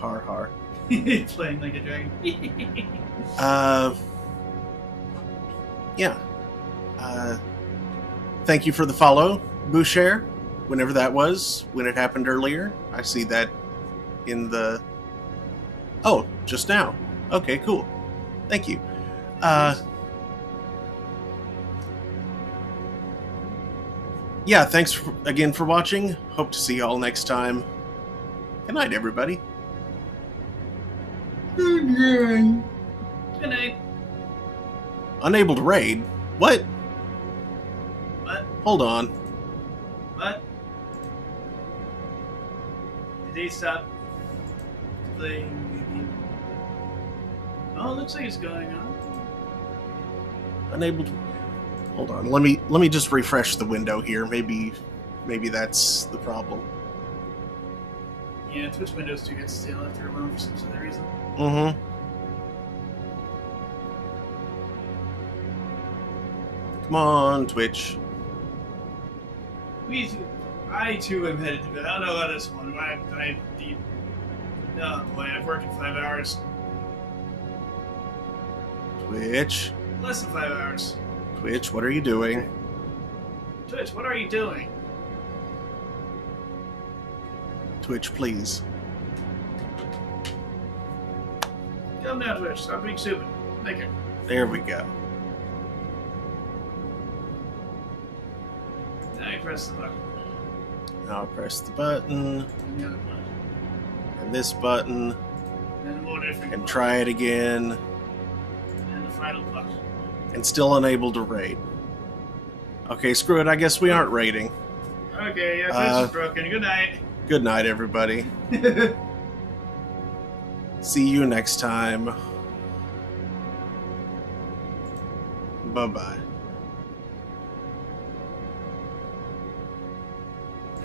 Har har. Playing like a dragon. Yeah. Thank you for the follow, Boucher, whenever that was, when it happened earlier. I see that in the... Oh, just now. Okay, cool. Thank you. Yeah, thanks again for watching. Hope to see y'all next time. Good night, everybody. Good night. Good night. Unable to raid? What? What? Hold on. What? Did he stop playing the game? Oh, it looks like it's going on. Unable to... Hold on. Let me just refresh the window here. Maybe that's the problem. Yeah, Twitch windows do get stale after a while for some other reason. Mm-hmm. Come on, Twitch. I too am headed to bed. I don't know about this one. Oh boy, I've worked in 5 hours. Twitch. Less than 5 hours. Twitch, what are you doing? Twitch, what are you doing? Twitch, please. Calm down, Twitch. Stop being stupid. Thank you. There we go. Now you press the button. I'll press the button. And the other button. And this button. And more different And button. try it again. And the final button. And still unable to raid. Okay, screw it. I guess we aren't raiding. Okay, yeah, Twitch is broken. Good night. Good night, everybody. See you next time. Bye-bye.